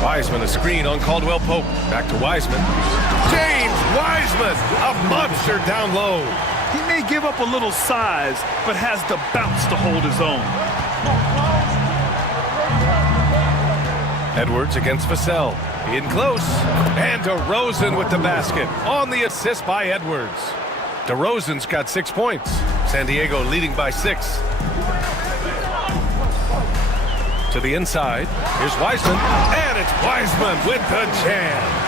Wiseman, a screen on Caldwell Pope. Back to Wiseman. James Wiseman, a monster down low. He may give up a little size, but has the bounce to hold his own. Edwards against Vassell. In close. And DeRozan with the basket. On the assist by Edwards. DeRozan's got 6 points. San Diego leading by 6. To the inside. Here's Wiseman. And it's Wiseman with the jam.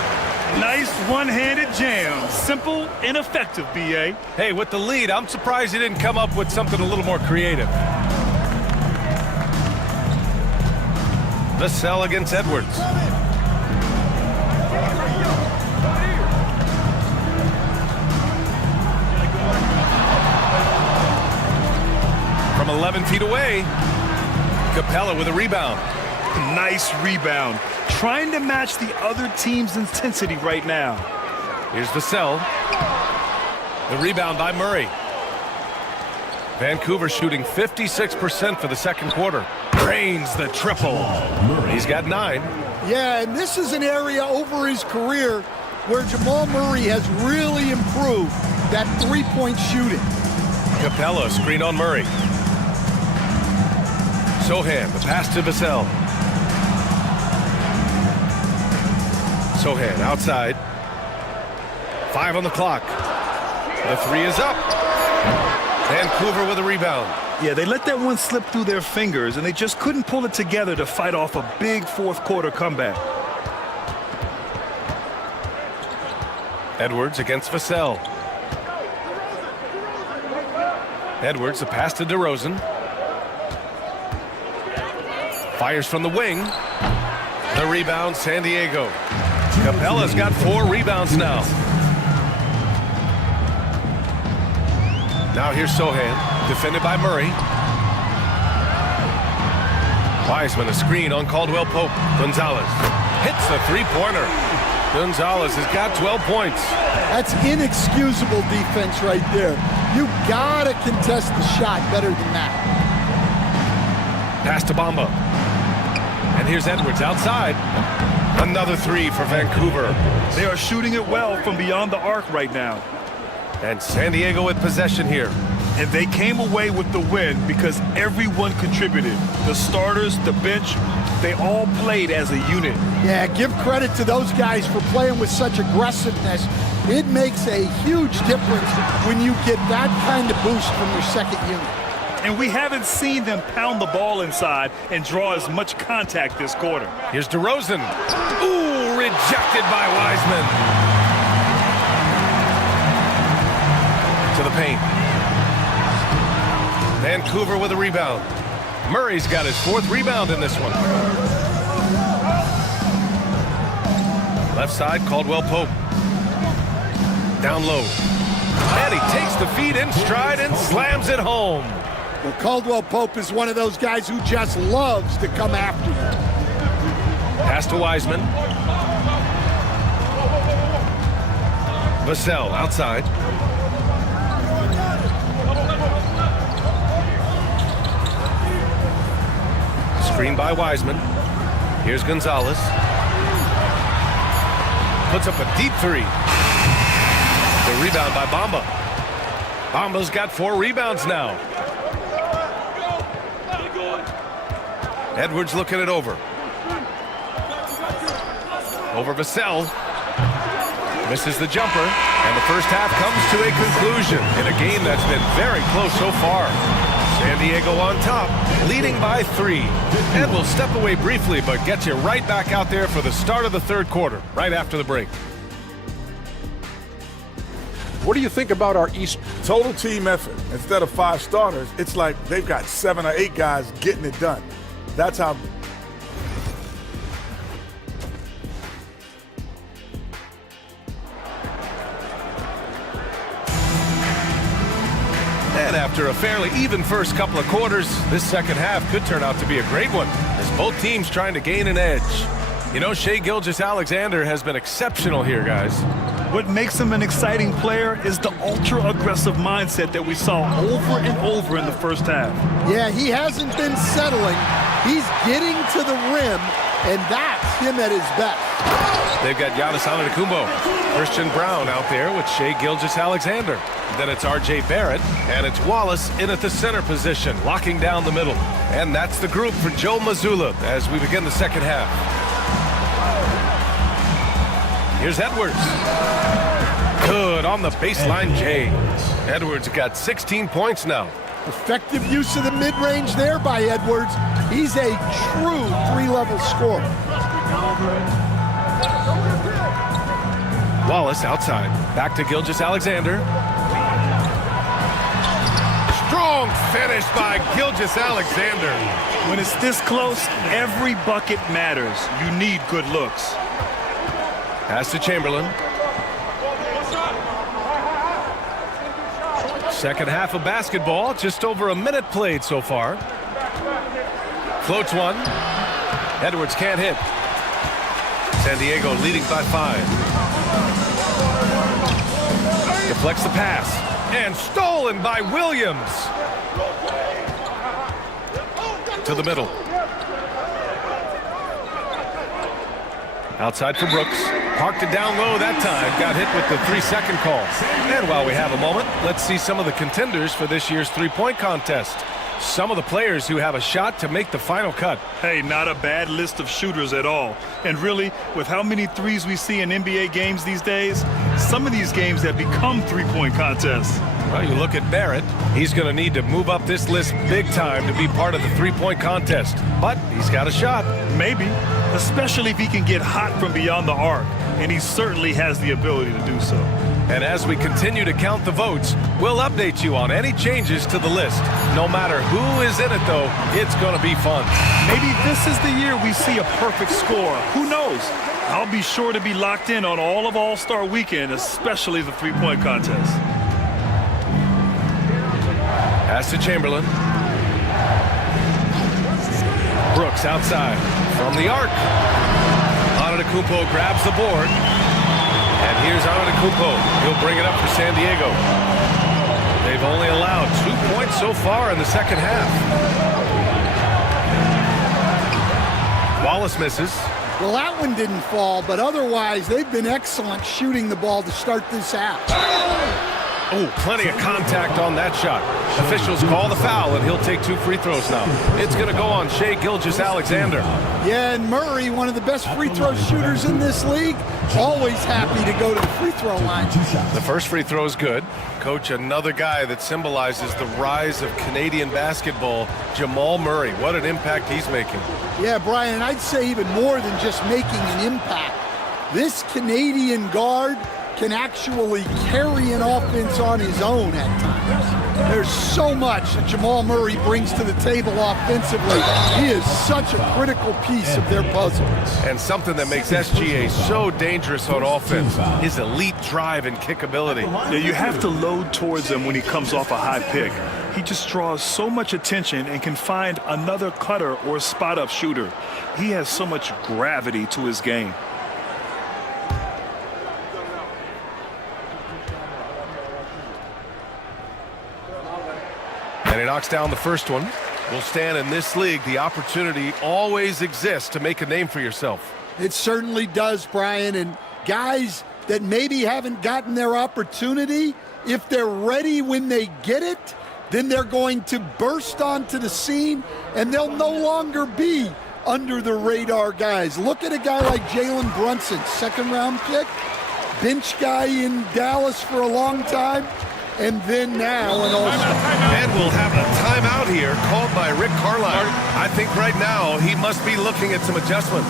Nice one-handed jam. Simple and effective, B.A. Hey, with the lead, I'm surprised he didn't come up with something a little more creative. Vassell against Edwards. From 11 feet away, Capella with a rebound. Nice rebound. Trying to match the other team's intensity right now. Here's Vassell. The rebound by Murray. Vancouver shooting 56% for the second quarter. Drains the triple. He's got 9. Yeah, and this is an area over his career where Jamal Murray has really improved that three-point shooting. Capella screen on Murray. Sohan, the pass to Vassell. Sohan outside. 5 on the clock. The 3 is up. Vancouver with a rebound. Yeah, they let that one slip through their fingers, and they just couldn't pull it together to fight off a big fourth-quarter comeback. Edwards against Vassell. Edwards, a pass to DeRozan. Fires from the wing. The rebound, San Diego. Capella's got 4 rebounds now. Now here's Sohan, defended by Murray. Wiseman, a screen on Caldwell Pope. Gonzalez hits the three-pointer. Gonzalez has got 12 points. That's inexcusable defense right there. You gotta contest the shot better than that. Pass to Bamba. And here's Edwards outside. Another 3 for Vancouver. They are shooting it well from beyond the arc right now. And San Diego with possession here. And they came away with the win because everyone contributed. The starters, the bench, they all played as a unit. Yeah, give credit to those guys for playing with such aggressiveness. It makes a huge difference when you get that kind of boost from your second unit. And we haven't seen them pound the ball inside and draw as much contact this quarter. Here's DeRozan. Ooh, rejected by Wiseman. To the paint. Vancouver with a rebound. Murray's got his 4th rebound in this one. Left side, Caldwell Pope. Down low. And he takes the feed in stride and slams it home. Well, Caldwell Pope is one of those guys who just loves to come after you. Pass to Wiseman. Vassell outside. Screen by Wiseman. Here's Gonzalez. Puts up a deep 3. The rebound by Bamba. Bamba's got 4 rebounds now. Edwards looking it over. Over Vassell. Misses the jumper, and the first half comes to a conclusion in a game that's been very close so far. San Diego on top, leading by 3. And we'll step away briefly, but get you right back out there for the start of the third quarter, right after the break. What do you think about our East? Total team effort. Instead of 5 starters, it's like they've got 7 or 8 guys getting it done. That's how. And after a fairly even first couple of quarters, this second half could turn out to be a great one, as both teams trying to gain an edge. You know, Shai Gilgeous-Alexander has been exceptional here, guys. What makes him an exciting player is the ultra-aggressive mindset that we saw over and over in the first half. Yeah, he hasn't been settling. He's getting to the rim, and that's him at his best. They've got Giannis Antetokounmpo, Christian Brown out there with Shai Gilgeous-Alexander. Then it's R.J. Barrett, and it's Wallace in at the center position, locking down the middle. And that's the group for Joe Mazzulla as we begin the second half. Here's Edwards. Good on the baseline, Jay. Edwards got 16 points now. Effective use of the mid-range there by Edwards. He's a true 3-level scorer. Wallace outside. Back to Gilgeous-Alexander. Strong finish by Gilgeous-Alexander. When it's this close, every bucket matters. You need good looks. Pass to Chamberlain. Second half of basketball, just over a minute played so far. Floats one. Edwards can't hit. San Diego leading by 5. Deflects the pass. And stolen by Williams. To the middle. Outside for Brooks. Parked it down low that time. Got hit with the 3-second call. And while we have a moment, let's see some of the contenders for this year's three-point contest. Some of the players who have a shot to make the final cut. Hey, not a bad list of shooters at all. And really, with how many threes we see in NBA games these days, some of these games have become three-point contests. Well, you look at Barrett. He's going to need to move up this list big time to be part of the three-point contest. But he's got a shot. Maybe, especially if he can get hot from beyond the arc. And he certainly has the ability to do so. And as we continue to count the votes, we'll update you on any changes to the list. No matter who is in it, though, it's going to be fun. Maybe this is the year we see a perfect score. Who knows? I'll be sure to be locked in on all of All-Star Weekend, especially the three-point contest. Pass to Chamberlain. Brooks outside from the arc. Antetokounmpo grabs the board. And here's Antetokounmpo. He'll bring it up for San Diego. They've only allowed 2 points so far in the second half. Wallace misses. Well, that one didn't fall, but otherwise they've been excellent shooting the ball to start this half. Oh, plenty of contact on that shot. Officials call the foul, and he'll take 2 free throws now. It's going to go on Shai Gilgeous-Alexander. Yeah, and Murray, one of the best free throw shooters in this league, always happy to go to the free throw line. The first free throw is good. Coach, another guy that symbolizes the rise of Canadian basketball, Jamal Murray. What an impact he's making. Yeah, Brian, and I'd say even more than just making an impact. This Canadian guard can actually carry an offense on his own at times. There's so much that Jamal Murray brings to the table offensively. He is such a critical piece of their puzzle. And something that makes SGA so dangerous on offense, his elite drive and kick ability. Yeah, you have to load towards him when he comes off a high pick. He just draws so much attention and can find another cutter or spot-up shooter. He has so much gravity to his game. And he knocks down the first one. Will stand in this league. The opportunity always exists to make a name for yourself. It certainly does, Brian. And guys that maybe haven't gotten their opportunity, if they're ready when they get it, then they're going to burst onto the scene, and they'll no longer be under the radar guys. Look at a guy like Jalen Brunson, second-round pick, bench guy in Dallas for a long time, and then now an all-star. And we'll have a timeout here called by Rick Carlisle. I think right now he must be looking at some adjustments.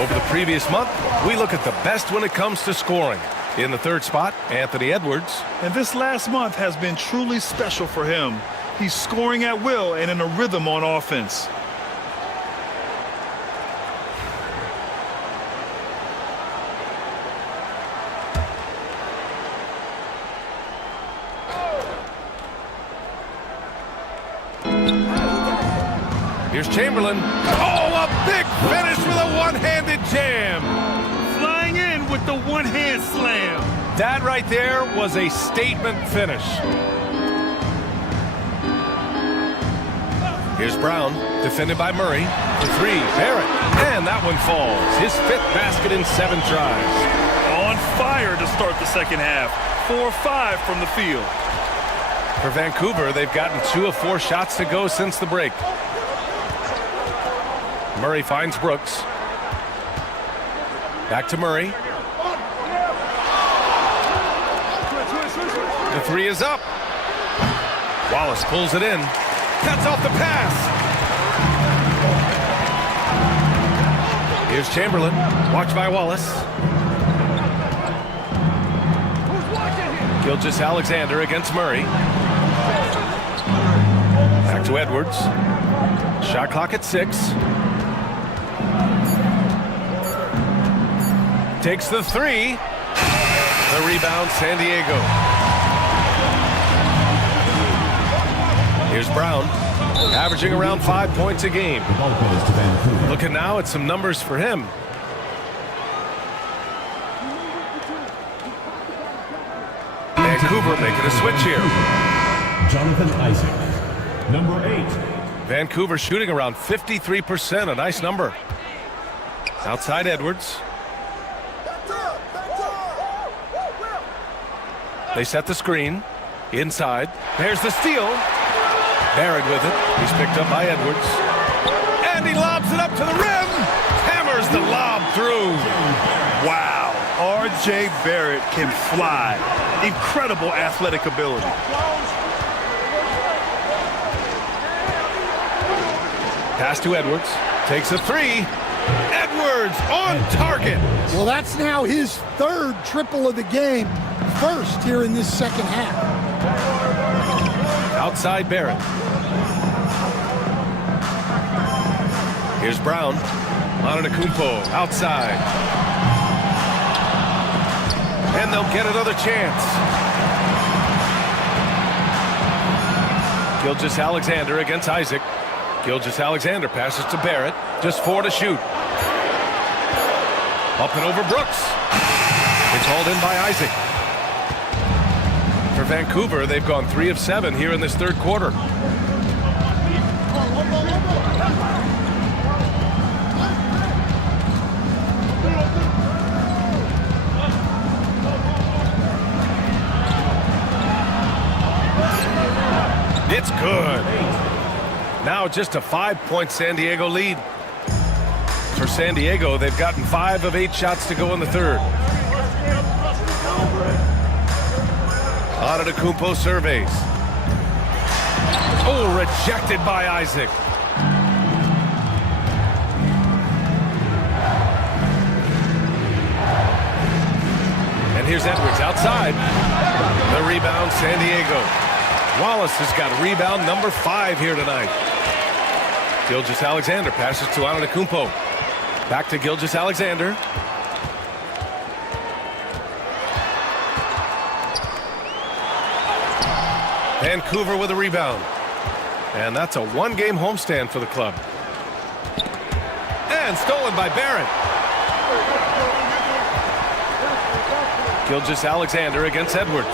Over the previous month, we look at the best when it comes to scoring. In the third spot, Anthony Edwards. And this last month has been truly special for him. He's scoring at will and in a rhythm on offense. Here's Chamberlain. Oh, a big finish with a one-handed jam. Flying in with the one-hand slam. That right there was a statement finish. Here's Brown, defended by Murray. The three, Barrett, and that one falls. His 5th basket in 7 tries. On fire to start the second half. 4 of 5 from the field. For Vancouver, they've gotten 2 of 4 shots to go since the break. Murray finds Brooks. Back to Murray. The 3 is up. Wallace pulls it in. Cuts off the pass. Here's Chamberlain. Watched by Wallace. Gilgeous-Alexander against Murray. Back to Edwards. Shot clock at 6. Takes the 3. The rebound, San Diego. Here's Brown, averaging around 5 points a game. Looking now at some numbers for him. Vancouver making a switch here. Jonathan Isaac, number 8. Vancouver shooting around 53%, a nice number. Outside Edwards. They set the screen. Inside. There's the steal. Barrett with it. He's picked up by Edwards. And he lobs it up to the rim. Hammers the lob through. Wow. R.J. Barrett can fly. Incredible athletic ability. Pass to Edwards. Takes a 3. Edwards on target. Well, that's now his 3rd triple of the game. First here in this second half. Outside Barrett. Here's Brown. Antetokounmpo outside. And they'll get another chance. Gilgeous-Alexander against Isaac. Gilgeous-Alexander passes to Barrett. Just 4 to shoot. Up and over Brooks. It's hauled in by Isaac. For Vancouver, they've gone 3 of 7 here in this third quarter. It's good. Now just a 5-point San Diego lead. For San Diego, they've gotten 5 of 8 shots to go in the third. Antetokounmpo surveys. Oh, rejected by Isaac. And here's Edwards outside. The rebound, San Diego. Wallace has got rebound number 5 here tonight. Gilgeous-Alexander passes to Antetokounmpo. Back to Gilgeous-Alexander. Vancouver with a rebound. And that's a 1-game homestand for the club. And stolen by Barrett. Gilgeous-Alexander against Edwards.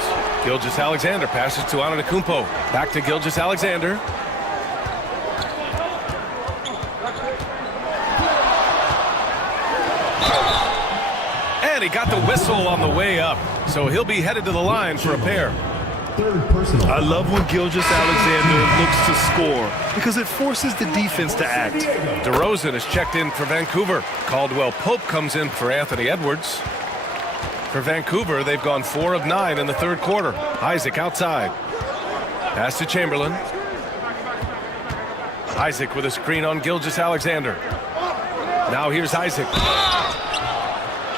Gilgeous-Alexander passes to Antetokounmpo. Back to Gilgeous-Alexander. And he got the whistle on the way up, so he'll be headed to the line for a pair. I love when Gilgeous-Alexander looks to score because it forces the defense to act. DeRozan is checked in for Vancouver. Caldwell Pope comes in for Anthony Edwards. For Vancouver, they've gone 4 of 9 in the third quarter. Isaac outside. Pass to Chamberlain. Isaac with a screen on Gilgeous-Alexander. Now here's Isaac.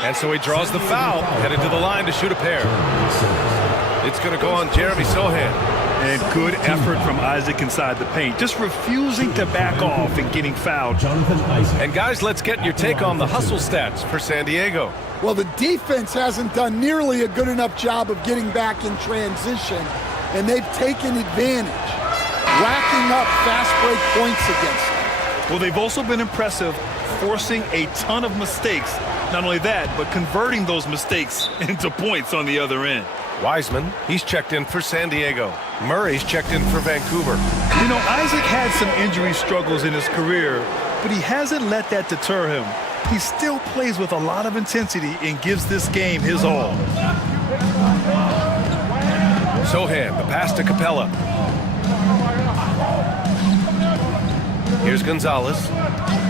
And so he draws the foul, headed to the line to shoot a pair. It's going to go on Jeremy Sohan. And good effort from Isaac inside the paint. Just refusing to back off and getting fouled. And guys, let's get your take on the hustle stats for San Diego. Well, the defense hasn't done nearly a good enough job of getting back in transition, and they've taken advantage, racking up fast break points against them. Well, they've also been impressive, forcing a ton of mistakes. Not only that, but converting those mistakes into points on the other end. Wiseman, he's checked in for San Diego. Murray's checked in for Vancouver. You know, Isaac had some injury struggles in his career, but he hasn't let that deter him. He still plays with a lot of intensity and gives this game his all. Sohan, the pass to Capella. Here's Gonzalez.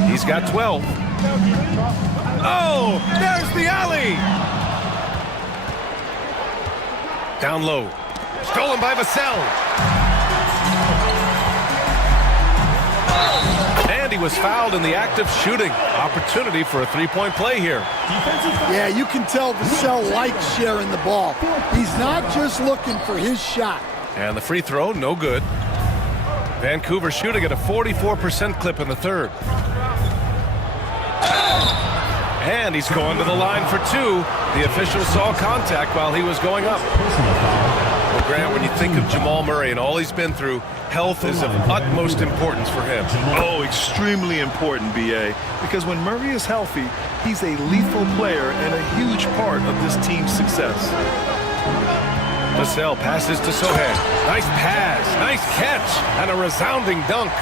He's got 12. Oh, there's the alley! Down low. Stolen by Vassell. And he was fouled in the act of shooting. Opportunity for a three-point play here. Yeah, you can tell Vassell likes sharing the ball. He's not just looking for his shot. And the free throw, no good. Vancouver shooting at a 44% clip in the third. And he's going to the line for 2. The official saw contact while he was going up. Well, Grant, when you think of Jamal Murray and all he's been through, health is of utmost importance for him. Oh, extremely important, B.A., because when Murray is healthy, he's a lethal player and a huge part of this team's success. Vassell passes to Sohan. Nice pass, nice catch, and a resounding dunk.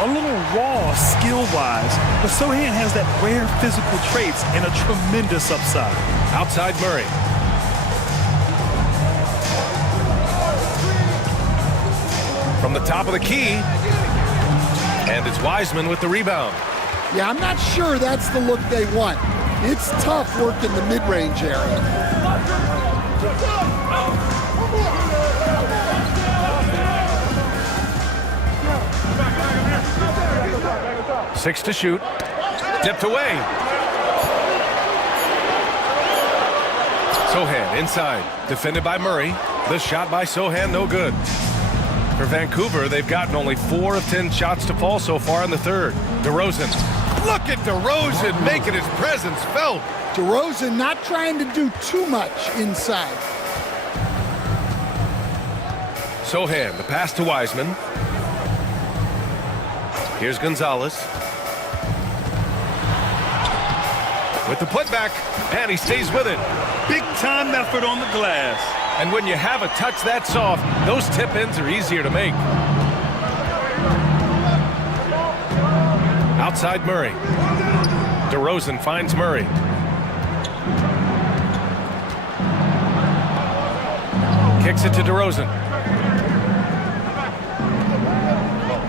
A little raw skill-wise, but Sohan has that rare physical traits and a tremendous upside. Outside Murray. From the top of the key. And it's Wiseman with the rebound. Yeah, I'm not sure that's the look they want. It's tough working the mid-range area. 6 to shoot. Tipped away. Sohan inside. Defended by Murray. The shot by Sohan, no good. For Vancouver, they've gotten only 4 of 10 shots to fall so far in the third. DeRozan. Look at DeRozan making his presence felt. DeRozan not trying to do too much inside. Sohan, the pass to Wiseman. Here's Gonzalez. With the putback, and he stays with it. Big time effort on the glass. And when you have a touch that soft, those tip-ins are easier to make. Outside Murray. DeRozan finds Murray. Kicks it to DeRozan.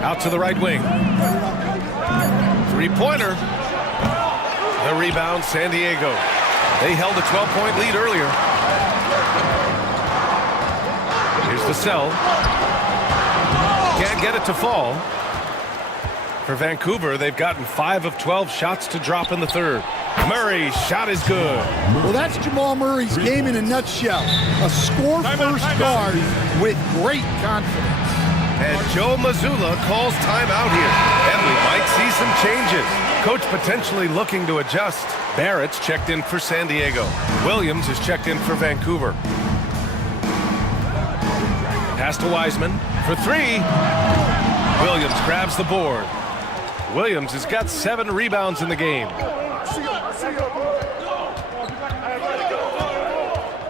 Out to the right wing. Three-pointer. The rebound, San Diego. They held a 12-point lead earlier. Here's the cell. Can't get it to fall. For Vancouver, they've gotten 5 of 12 shots to drop in the third. Murray's shot is good. Well, that's Jamal Murray's game in a nutshell. A score-first guard with great confidence. And Joe Mazzulla calls timeout here. And we might see some changes. Coach potentially looking to adjust. Barrett's checked in for San Diego. Williams is checked in for Vancouver. Pass to Wiseman for 3. Williams grabs the board. Williams has got 7 rebounds in the game.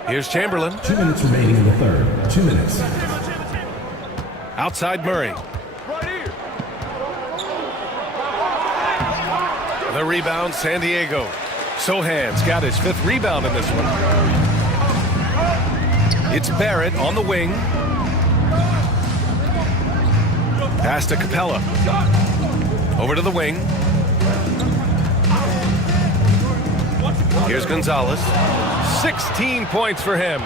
Here's Chamberlain. 2 minutes remaining in the third. 2 minutes. Outside Murray. The rebound, San Diego. Sohan's got his 5th rebound in this one. It's Barrett on the wing. Pass to Capella. Over to the wing. Here's Gonzalez. 16 points for him.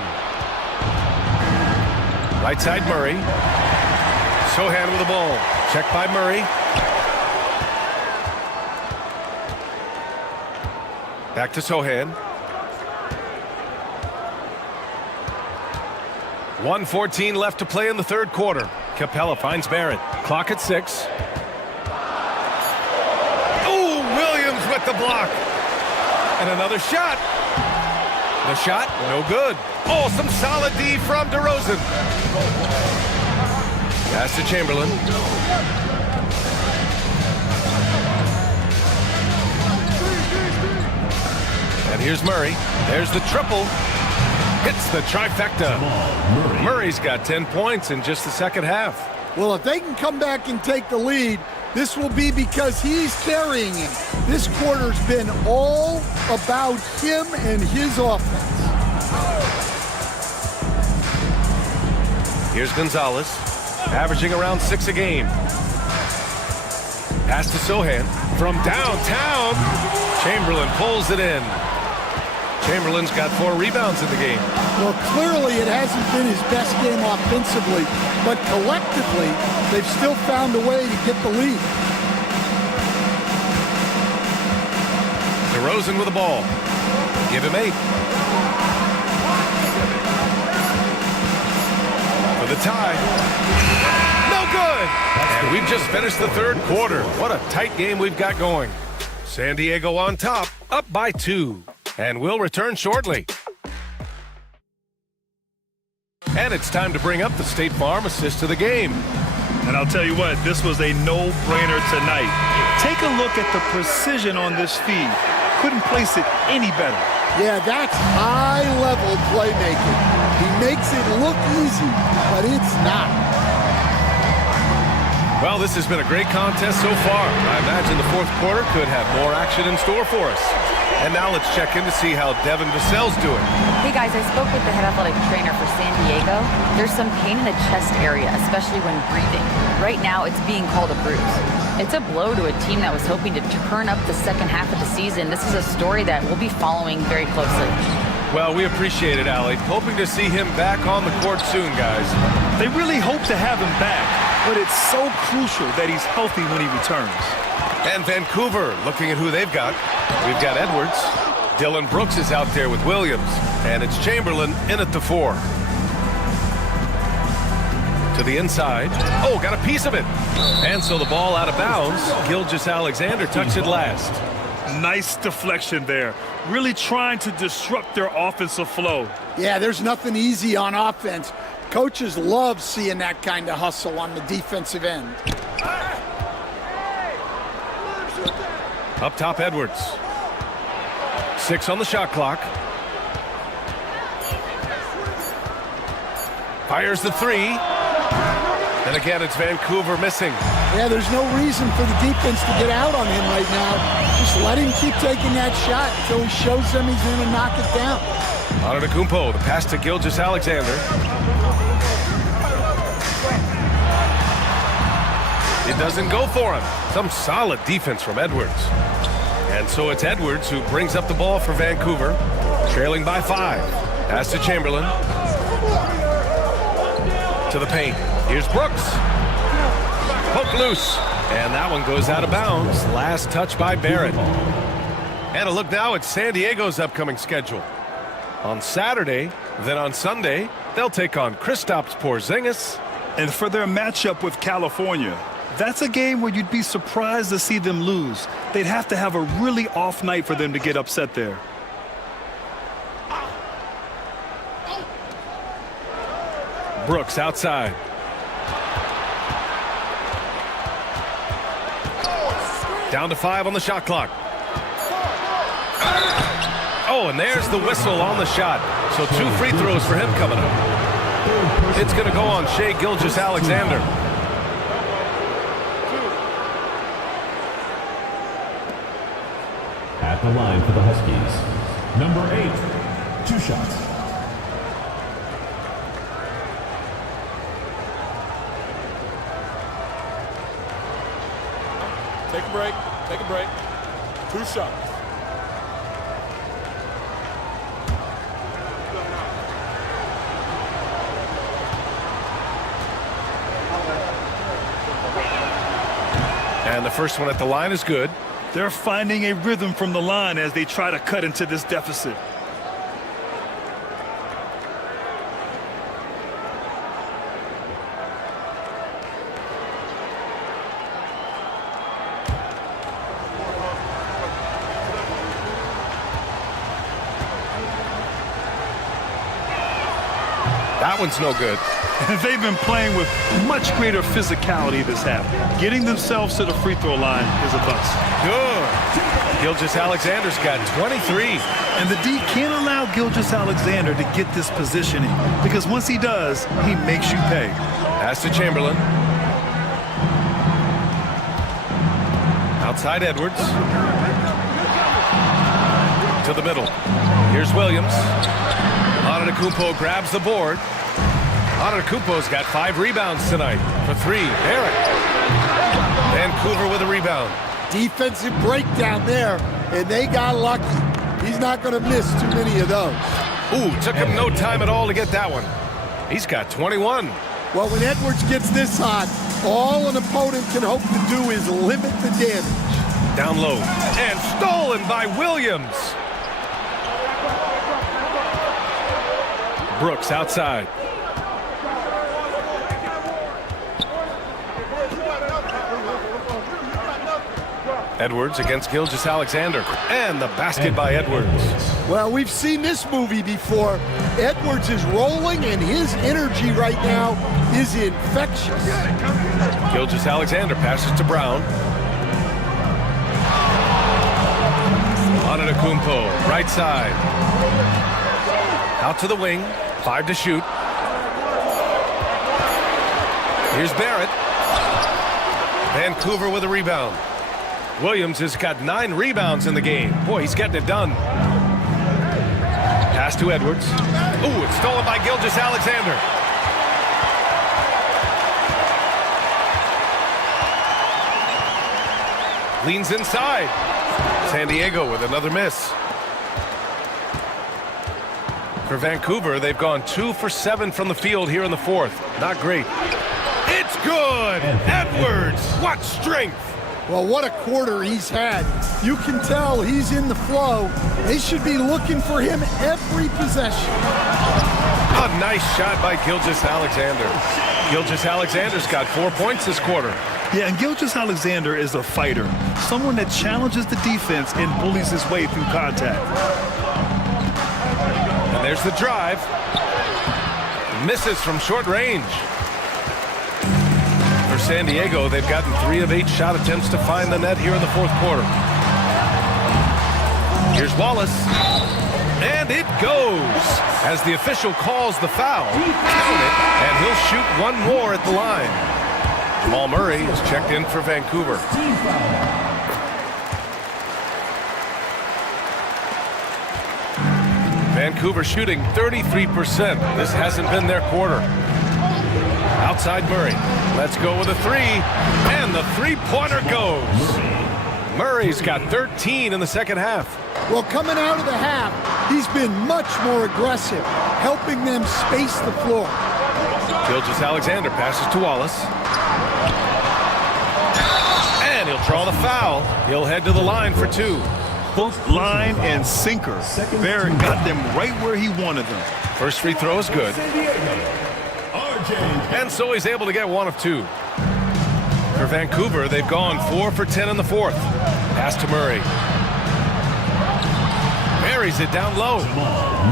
Right side Murray. Sohan with the ball. Checked by Murray. Back to Sohan. 1:14 left to play in the 3rd quarter. Capella finds Barrett. Clock at 6. Oh, Williams with the block. And another shot. The shot, no good. Oh, some solid D from DeRozan. Pass to Chamberlain. And here's Murray. There's the triple. Hits the trifecta. Murray's got 10 points in just the 2nd half. Well, if they can come back and take the lead, this will be because he's carrying him. This quarter's been all about him and his offense. Here's Gonzalez, averaging around 6 a game. Pass to Sohan from downtown. Chamberlain pulls it in. Chamberlain's got 4 rebounds in the game. Well, clearly it hasn't been his best game offensively, but collectively, they've still found a way to get the lead. DeRozan with the ball. Give him 8. For the tie. No good! And we've just finished the 3rd quarter. What a tight game we've got going. San Diego on top, up by 2. And we'll return shortly. And it's time to bring up the State Farm assist to the game. And I'll tell you what, this was a no-brainer tonight. Take a look at the precision on this feed. Couldn't place it any better. Yeah, that's high-level playmaking. He makes it look easy, but it's not. Well, this has been a great contest so far. I imagine the 4th quarter could have more action in store for us. And now let's check in to see how Devin Vassell's doing. Hey guys, I spoke with the head athletic trainer for San Diego. There's some pain in the chest area, especially when breathing. Right now, it's being called a bruise. It's a blow to a team that was hoping to turn up the 2nd half of the season. This is a story that we'll be following very closely. Well, we appreciate it, Allie. Hoping to see him back on the court soon, guys. They really hope to have him back, but it's so crucial that he's healthy when he returns. And Vancouver, looking at who they've got. We've got Edwards. Dylan Brooks is out there with Williams. And it's Chamberlain in at the 4. To the inside. Oh, got a piece of it. And so the ball out of bounds. Gilgeous-Alexander touched it last. Nice deflection there. Really trying to disrupt their offensive flow. Yeah, there's nothing easy on offense. Coaches love seeing that kind of hustle on the defensive end. Up top, Edwards. 6 on the shot clock. Fires the 3. And again, it's Vancouver missing. Yeah, there's no reason for the defense to get out on him right now. Just let him keep taking that shot until he shows them he's going to knock it down. Antetokounmpo, the pass to Gilgeous-Alexander. It doesn't go for him. Some solid defense from Edwards. And so it's Edwards who brings up the ball for Vancouver, trailing by 5. Pass to Chamberlain. To the paint. Here's Brooks. Poke loose. And that one goes out of bounds. Last touch by Barrett. And a look now at San Diego's upcoming schedule. On Saturday, then on Sunday, they'll take on Kristaps Porzingis. And for their matchup with California, that's a game where you'd be surprised to see them lose. They'd have to have a really off night for them to get upset there. Brooks outside. Down to 5 on the shot clock. Oh, and there's the whistle on the shot. So 2 free throws for him coming up. It's going to go on Shai Gilgeous-Alexander. At the line for the Huskies. Number 8, 2 shots. Take a break. Take a break. 2 shots. And the first one at the line is good. They're finding a rhythm from the line as they try to cut into this deficit. That one's no good. They've been playing with much greater physicality this half. Getting themselves to the free throw line is a bust. Good. Gilgeous-Alexander's got 23. And the D can't allow Gilgeous-Alexander to get this positioning, because once he does, he makes you pay. Pass to Chamberlain. Outside Edwards. To the middle. Here's Williams. Antetokounmpo grabs the board. Antetokounmpo's got 5 rebounds tonight for 3. Barrett. Vancouver with a rebound. Defensive breakdown there, and they got lucky. He's not going to miss too many of those. Ooh, took him no time at all to get that one. He's got 21. Well, when Edwards gets this hot, all an opponent can hope to do is limit the damage. Down low. And stolen by Williams. Brooks outside. Edwards against Gilgeous-Alexander. And the basket by Edwards. Well, we've seen this movie before. Edwards is rolling, and his energy right now is infectious. Gilgeous-Alexander passes to Brown. Antetokounmpo, right side. Out to the wing. 5 to shoot. Here's Barrett. Vancouver with a rebound. Williams has got 9 rebounds in the game. Boy, he's getting it done. Pass to Edwards. Ooh, it's stolen by Gilgeous-Alexander. Leans inside. San Diego with another miss. For Vancouver, they've gone 2 for 7 from the field here in the 4th. Not great. It's good! Edwards! What strength! Well, what a quarter he's had. You can tell he's in the flow. They should be looking for him every possession. A nice shot by Gilgeous-Alexander. Gilgeous-Alexander's got 4 points this quarter. Yeah, and Gilgeous-Alexander is a fighter. Someone that challenges the defense and bullies his way through contact. And there's the drive. Misses from short range. For San Diego, they've gotten 3 of 8 shot attempts to find the net here in the 4th quarter. Here's Wallace. And it goes as the official calls the foul. Count it, and he'll shoot 1 more at the line. Jamal Murray is checked in for Vancouver. Vancouver shooting 33%. This hasn't been their quarter. Outside Murray. Let's go with a 3. And the 3-pointer goes. Murray's got 13 in the second half. Well, coming out of the half, he's been much more aggressive, helping them space the floor. Gilgeous-Alexander passes to Wallace. And he'll draw the foul. He'll head to the line for 2. Both line and sinker. Barrett got them right where he wanted them. First free throw is good. And so he's able to get 1 of 2. For Vancouver, they've gone 4 for 10 in the 4th. Pass to Murray. Buries it down low.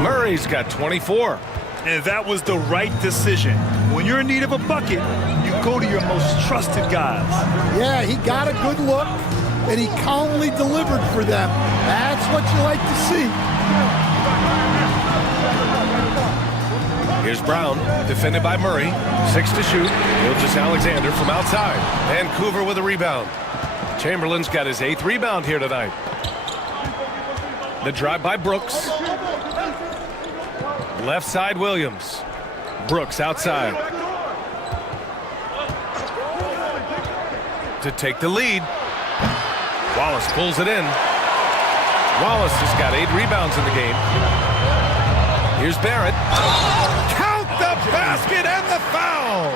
Murray's got 24. And that was the right decision. When you're in need of a bucket, you go to your most trusted guys. Yeah, he got a good look, and he calmly delivered for them. That's what you like to see. Here's Brown, defended by Murray. 6 to shoot. Gilgeous-Alexander from outside. Vancouver with a rebound. Chamberlain's got his 8th rebound here tonight. The drive by Brooks. Left side, Williams. Brooks outside. To take the lead. Wallace pulls it in. Wallace has got 8 rebounds in the game. Here's Barrett. Count the basket and the foul.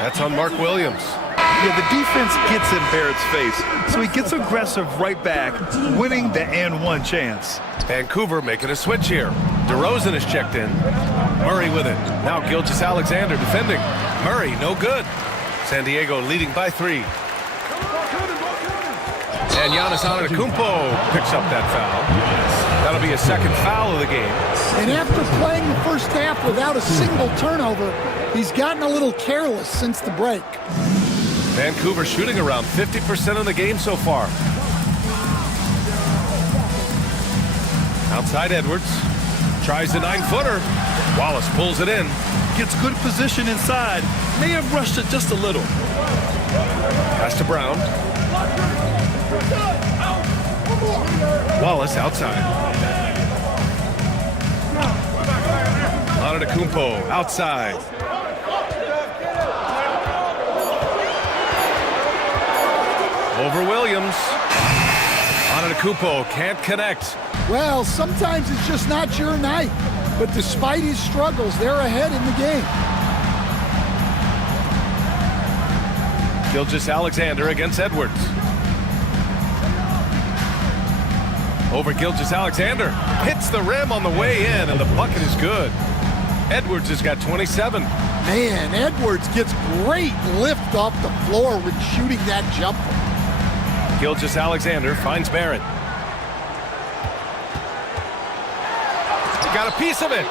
That's on Mark Williams. Yeah, the defense gets in Barrett's face, so he gets aggressive right back, winning the and-one chance. Vancouver making a switch here. DeRozan is checked in. Murray with it. Now Gilgeous-Alexander defending. Murray, no good. San Diego leading by 3. And Giannis Antetokounmpo picks up that foul. That'll be a second foul of the game. And after playing the first half without a single turnover, he's gotten a little careless since the break. Vancouver shooting around 50% of the game so far. Outside Edwards. Tries the 9-footer. Wallace pulls it in. Gets good position inside. May have rushed it just a little. Pass to Brown. Wallace outside. Antetokounmpo outside. Over Williams. Antetokounmpo can't connect. Well, sometimes it's just not your night. But despite his struggles, they're ahead in the game. Gilgeous-Alexander against Edwards. Over Gilgeous-Alexander. Hits the rim on the way in, and the bucket is good. Edwards has got 27. Man, Edwards gets great lift off the floor when shooting that jumper. Gilgeous-Alexander finds Barrett. Got a piece of it.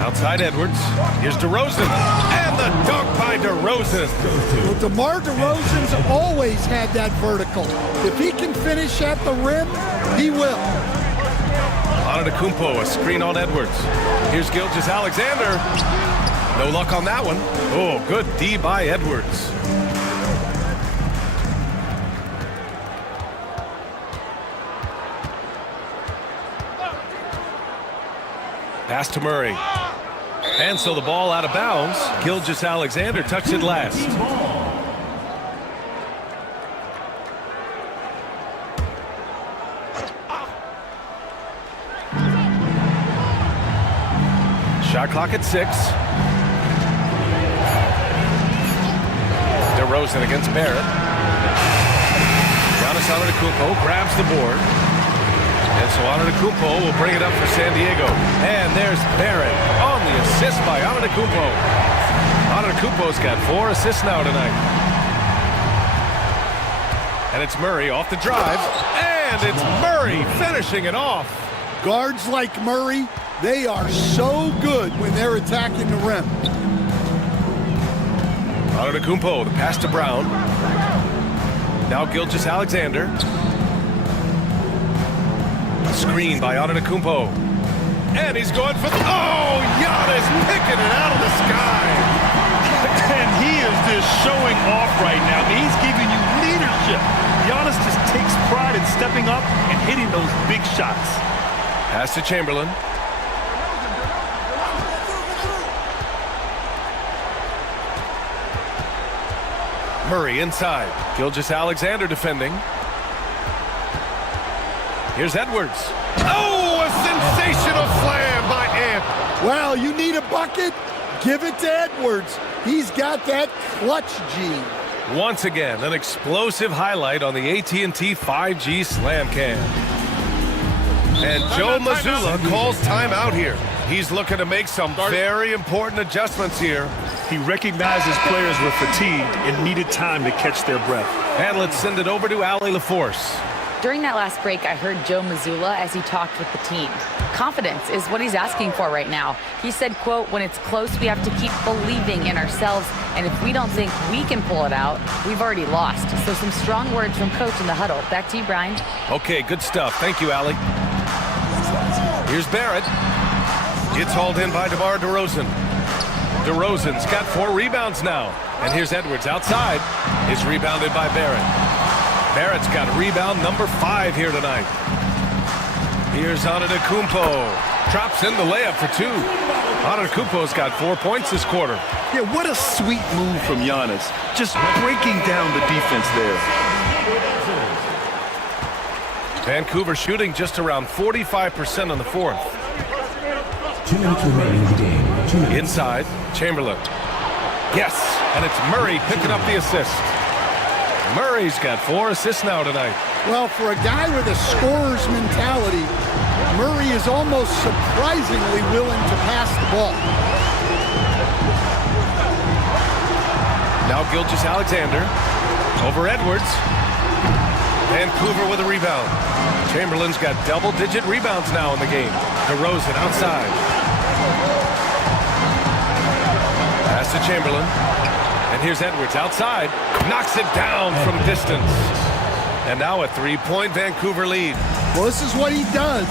Outside Edwards. Here's DeRozan. And the dunk by DeRozan. Well, DeMar DeRozan's always had that vertical. If he can finish at the rim, he will. Antetokounmpo, a screen on Edwards. Here's Gilgeous-Alexander. No luck on that one. Oh, good D by Edwards. Pass to Murray. And so the ball out of bounds. Gilgeous-Alexander touched it last. Shot clock at 6. DeRozan against Barrett. Giannis Antetokounmpo grabs the board. And so Antetokounmpo will bring it up for San Diego. And there's Barrett on the assist by Antetokounmpo. Antetokounmpo's got 4 assists now tonight. And it's Murray off the drive. And it's Murray finishing it off. Guards like Murray, they are so good when they're attacking the rim. Antetokounmpo, the pass to Brown. Now Gilgeous-Alexander. Screen by Antetokounmpo. And he's going for the... Oh, Giannis picking it out of the sky. And he is just showing off right now. I mean, he's giving you leadership. Giannis just takes pride in stepping up and hitting those big shots. Pass to Chamberlain. Murray inside. Gilgeous-Alexander defending. Here's Edwards. Oh, a sensational slam by Ant. Well, you need a bucket? Give it to Edwards. He's got that clutch gene. Once again, an explosive highlight on the AT&T 5G Slam Cam. And Joe Mazzulla calls timeout here. He's looking to make some very important adjustments here. He recognized his players were fatigued and needed time to catch their breath. And let's send it over to Allie LaForce. During that last break, I heard Joe Mazzulla as he talked with the team. Confidence is what he's asking for right now. He said, quote, when it's close, we have to keep believing in ourselves. And if we don't think we can pull it out, we've already lost. So some strong words from coach in the huddle. Back to you, Brian. Okay, good stuff. Thank you, Allie. Here's Barrett. It's hauled in by DeMar DeRozan. DeRozan's got 4 rebounds now. And here's Edwards outside. It's rebounded by Barrett. Barrett's got rebound number 5 here tonight. Here's Antetokounmpo. Drops in the layup for 2. Antetokounmpo's got 4 points this quarter. Yeah, what a sweet move from Giannis. Just breaking down the defense there. Vancouver shooting just around 45% on the 4th. 2 minutes remaining in the game. 2 minutes. Inside, Chamberlain. Yes, and it's Murray picking up the assist. Murray's got 4 assists now tonight. Well, for a guy with a scorer's mentality, Murray is almost surprisingly willing to pass the ball. Now Gilgeous-Alexander over Edwards. Vancouver with a rebound. Chamberlain's got double-digit rebounds now in the game. DeRozan outside. Pass to Chamberlain. And here's Edwards outside. Knocks it down from distance. And now a 3-point Vancouver lead. Well, this is what he does.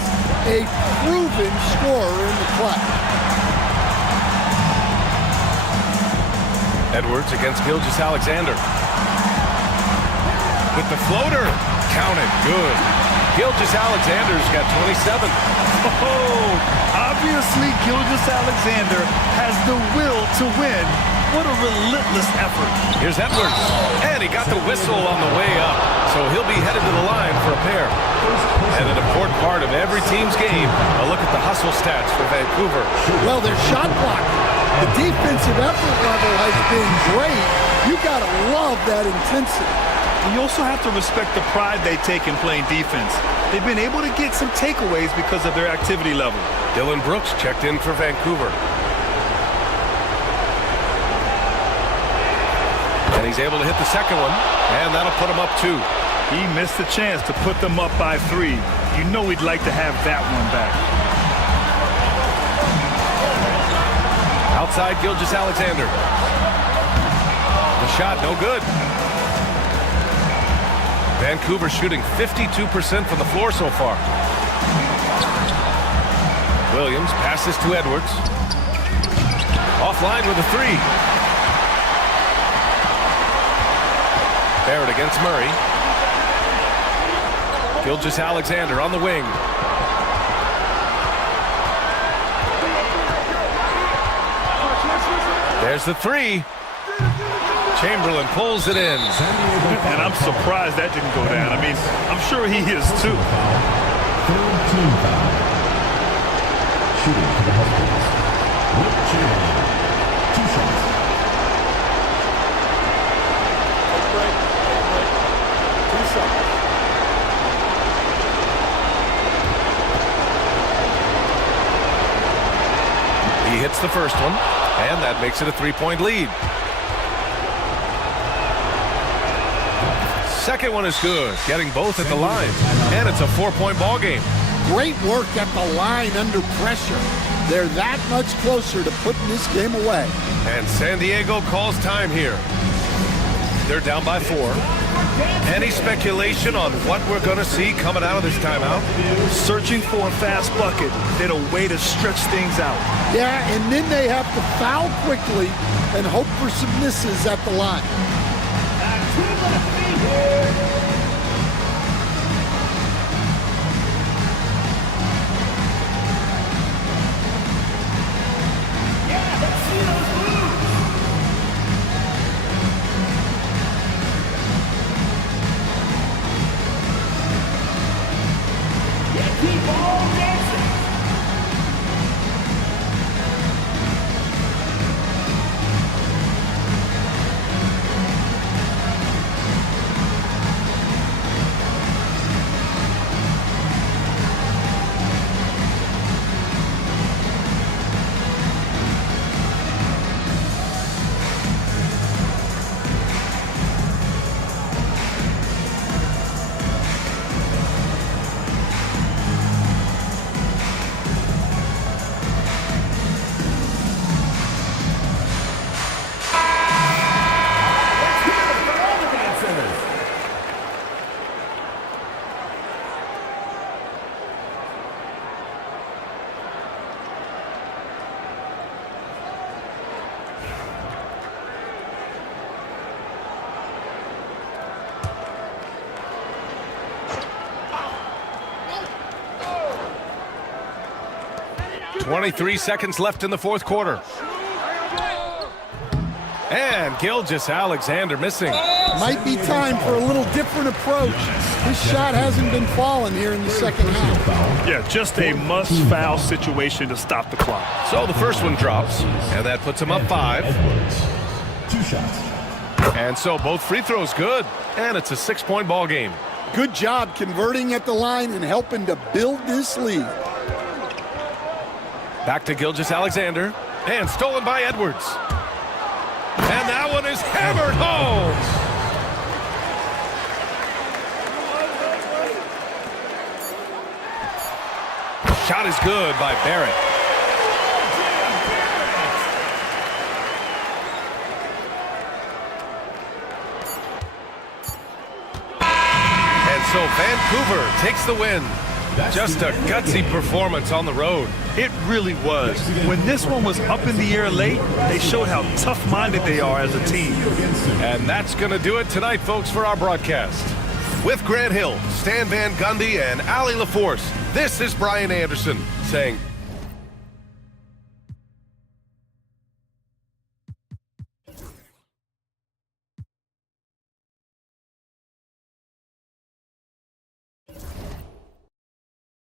A proven scorer in the clutch. Edwards against Gilgeous-Alexander. With the floater. Counted. Good. Gilgeous-Alexander's got 27. Oh, obviously Gilgeous-Alexander has the will to win. What a relentless effort. Here's Edwards. And he got the whistle on the way up. So he'll be headed to the line for a pair. And an important part of every team's game, a look at the hustle stats for Vancouver. Well, their shot blocking. The defensive effort level has been great. You got to love that intensity. You also have to respect the pride they take in playing defense. They've been able to get some takeaways because of their activity level. Dylan Brooks checked in for Vancouver. And he's able to hit the second one, and that'll put him up 2. He missed the chance to put them up by 3. You know he'd like to have that one back. Outside Gilgeous-Alexander. The shot, no good. Vancouver shooting 52% from the floor so far. Williams passes to Edwards. Offline with a 3. Barrett against Murray. Gilgeous-Alexander on the wing. There's the 3. Chamberlain pulls it in. And I'm surprised that didn't go down. I mean, I'm sure he is too. Third team foul. Shooting for the Huskies. Wilt Chamberlain. 2 shots. Break. 2 shots. He hits the first one, and that makes it a 3-point lead. Second one is good, getting both at the line, and it's a 4-point ball game. Great work at the line under pressure. They're that much closer to putting this game away. And San Diego calls time here. They're down by 4. Any speculation on what we're going to see coming out of this timeout? Searching for a fast bucket, then a way to stretch things out. Yeah, and then they have to foul quickly and hope for some misses at the line. 23 seconds left in the fourth quarter. And Gilgeous-Alexander missing. Might be time for a little different approach. His shot hasn't been falling here in the second half. Yeah, just a must-foul situation to stop the clock. So the first one drops, and that puts him up 5. 2 shots. And so both free throws good, and it's a 6-point ball game. Good job converting at the line and helping to build this lead. Back to Gilgeous-Alexander, and stolen by Edwards. And that one is hammered home. Shot is good by Barrett. And so Vancouver takes the win. Just a gutsy performance on the road. It really was. When this one was up in the air late, they showed how tough-minded they are as a team. And that's going to do it tonight, folks, for our broadcast. With Grant Hill, Stan Van Gundy, and Allie LaForce, this is Brian Anderson saying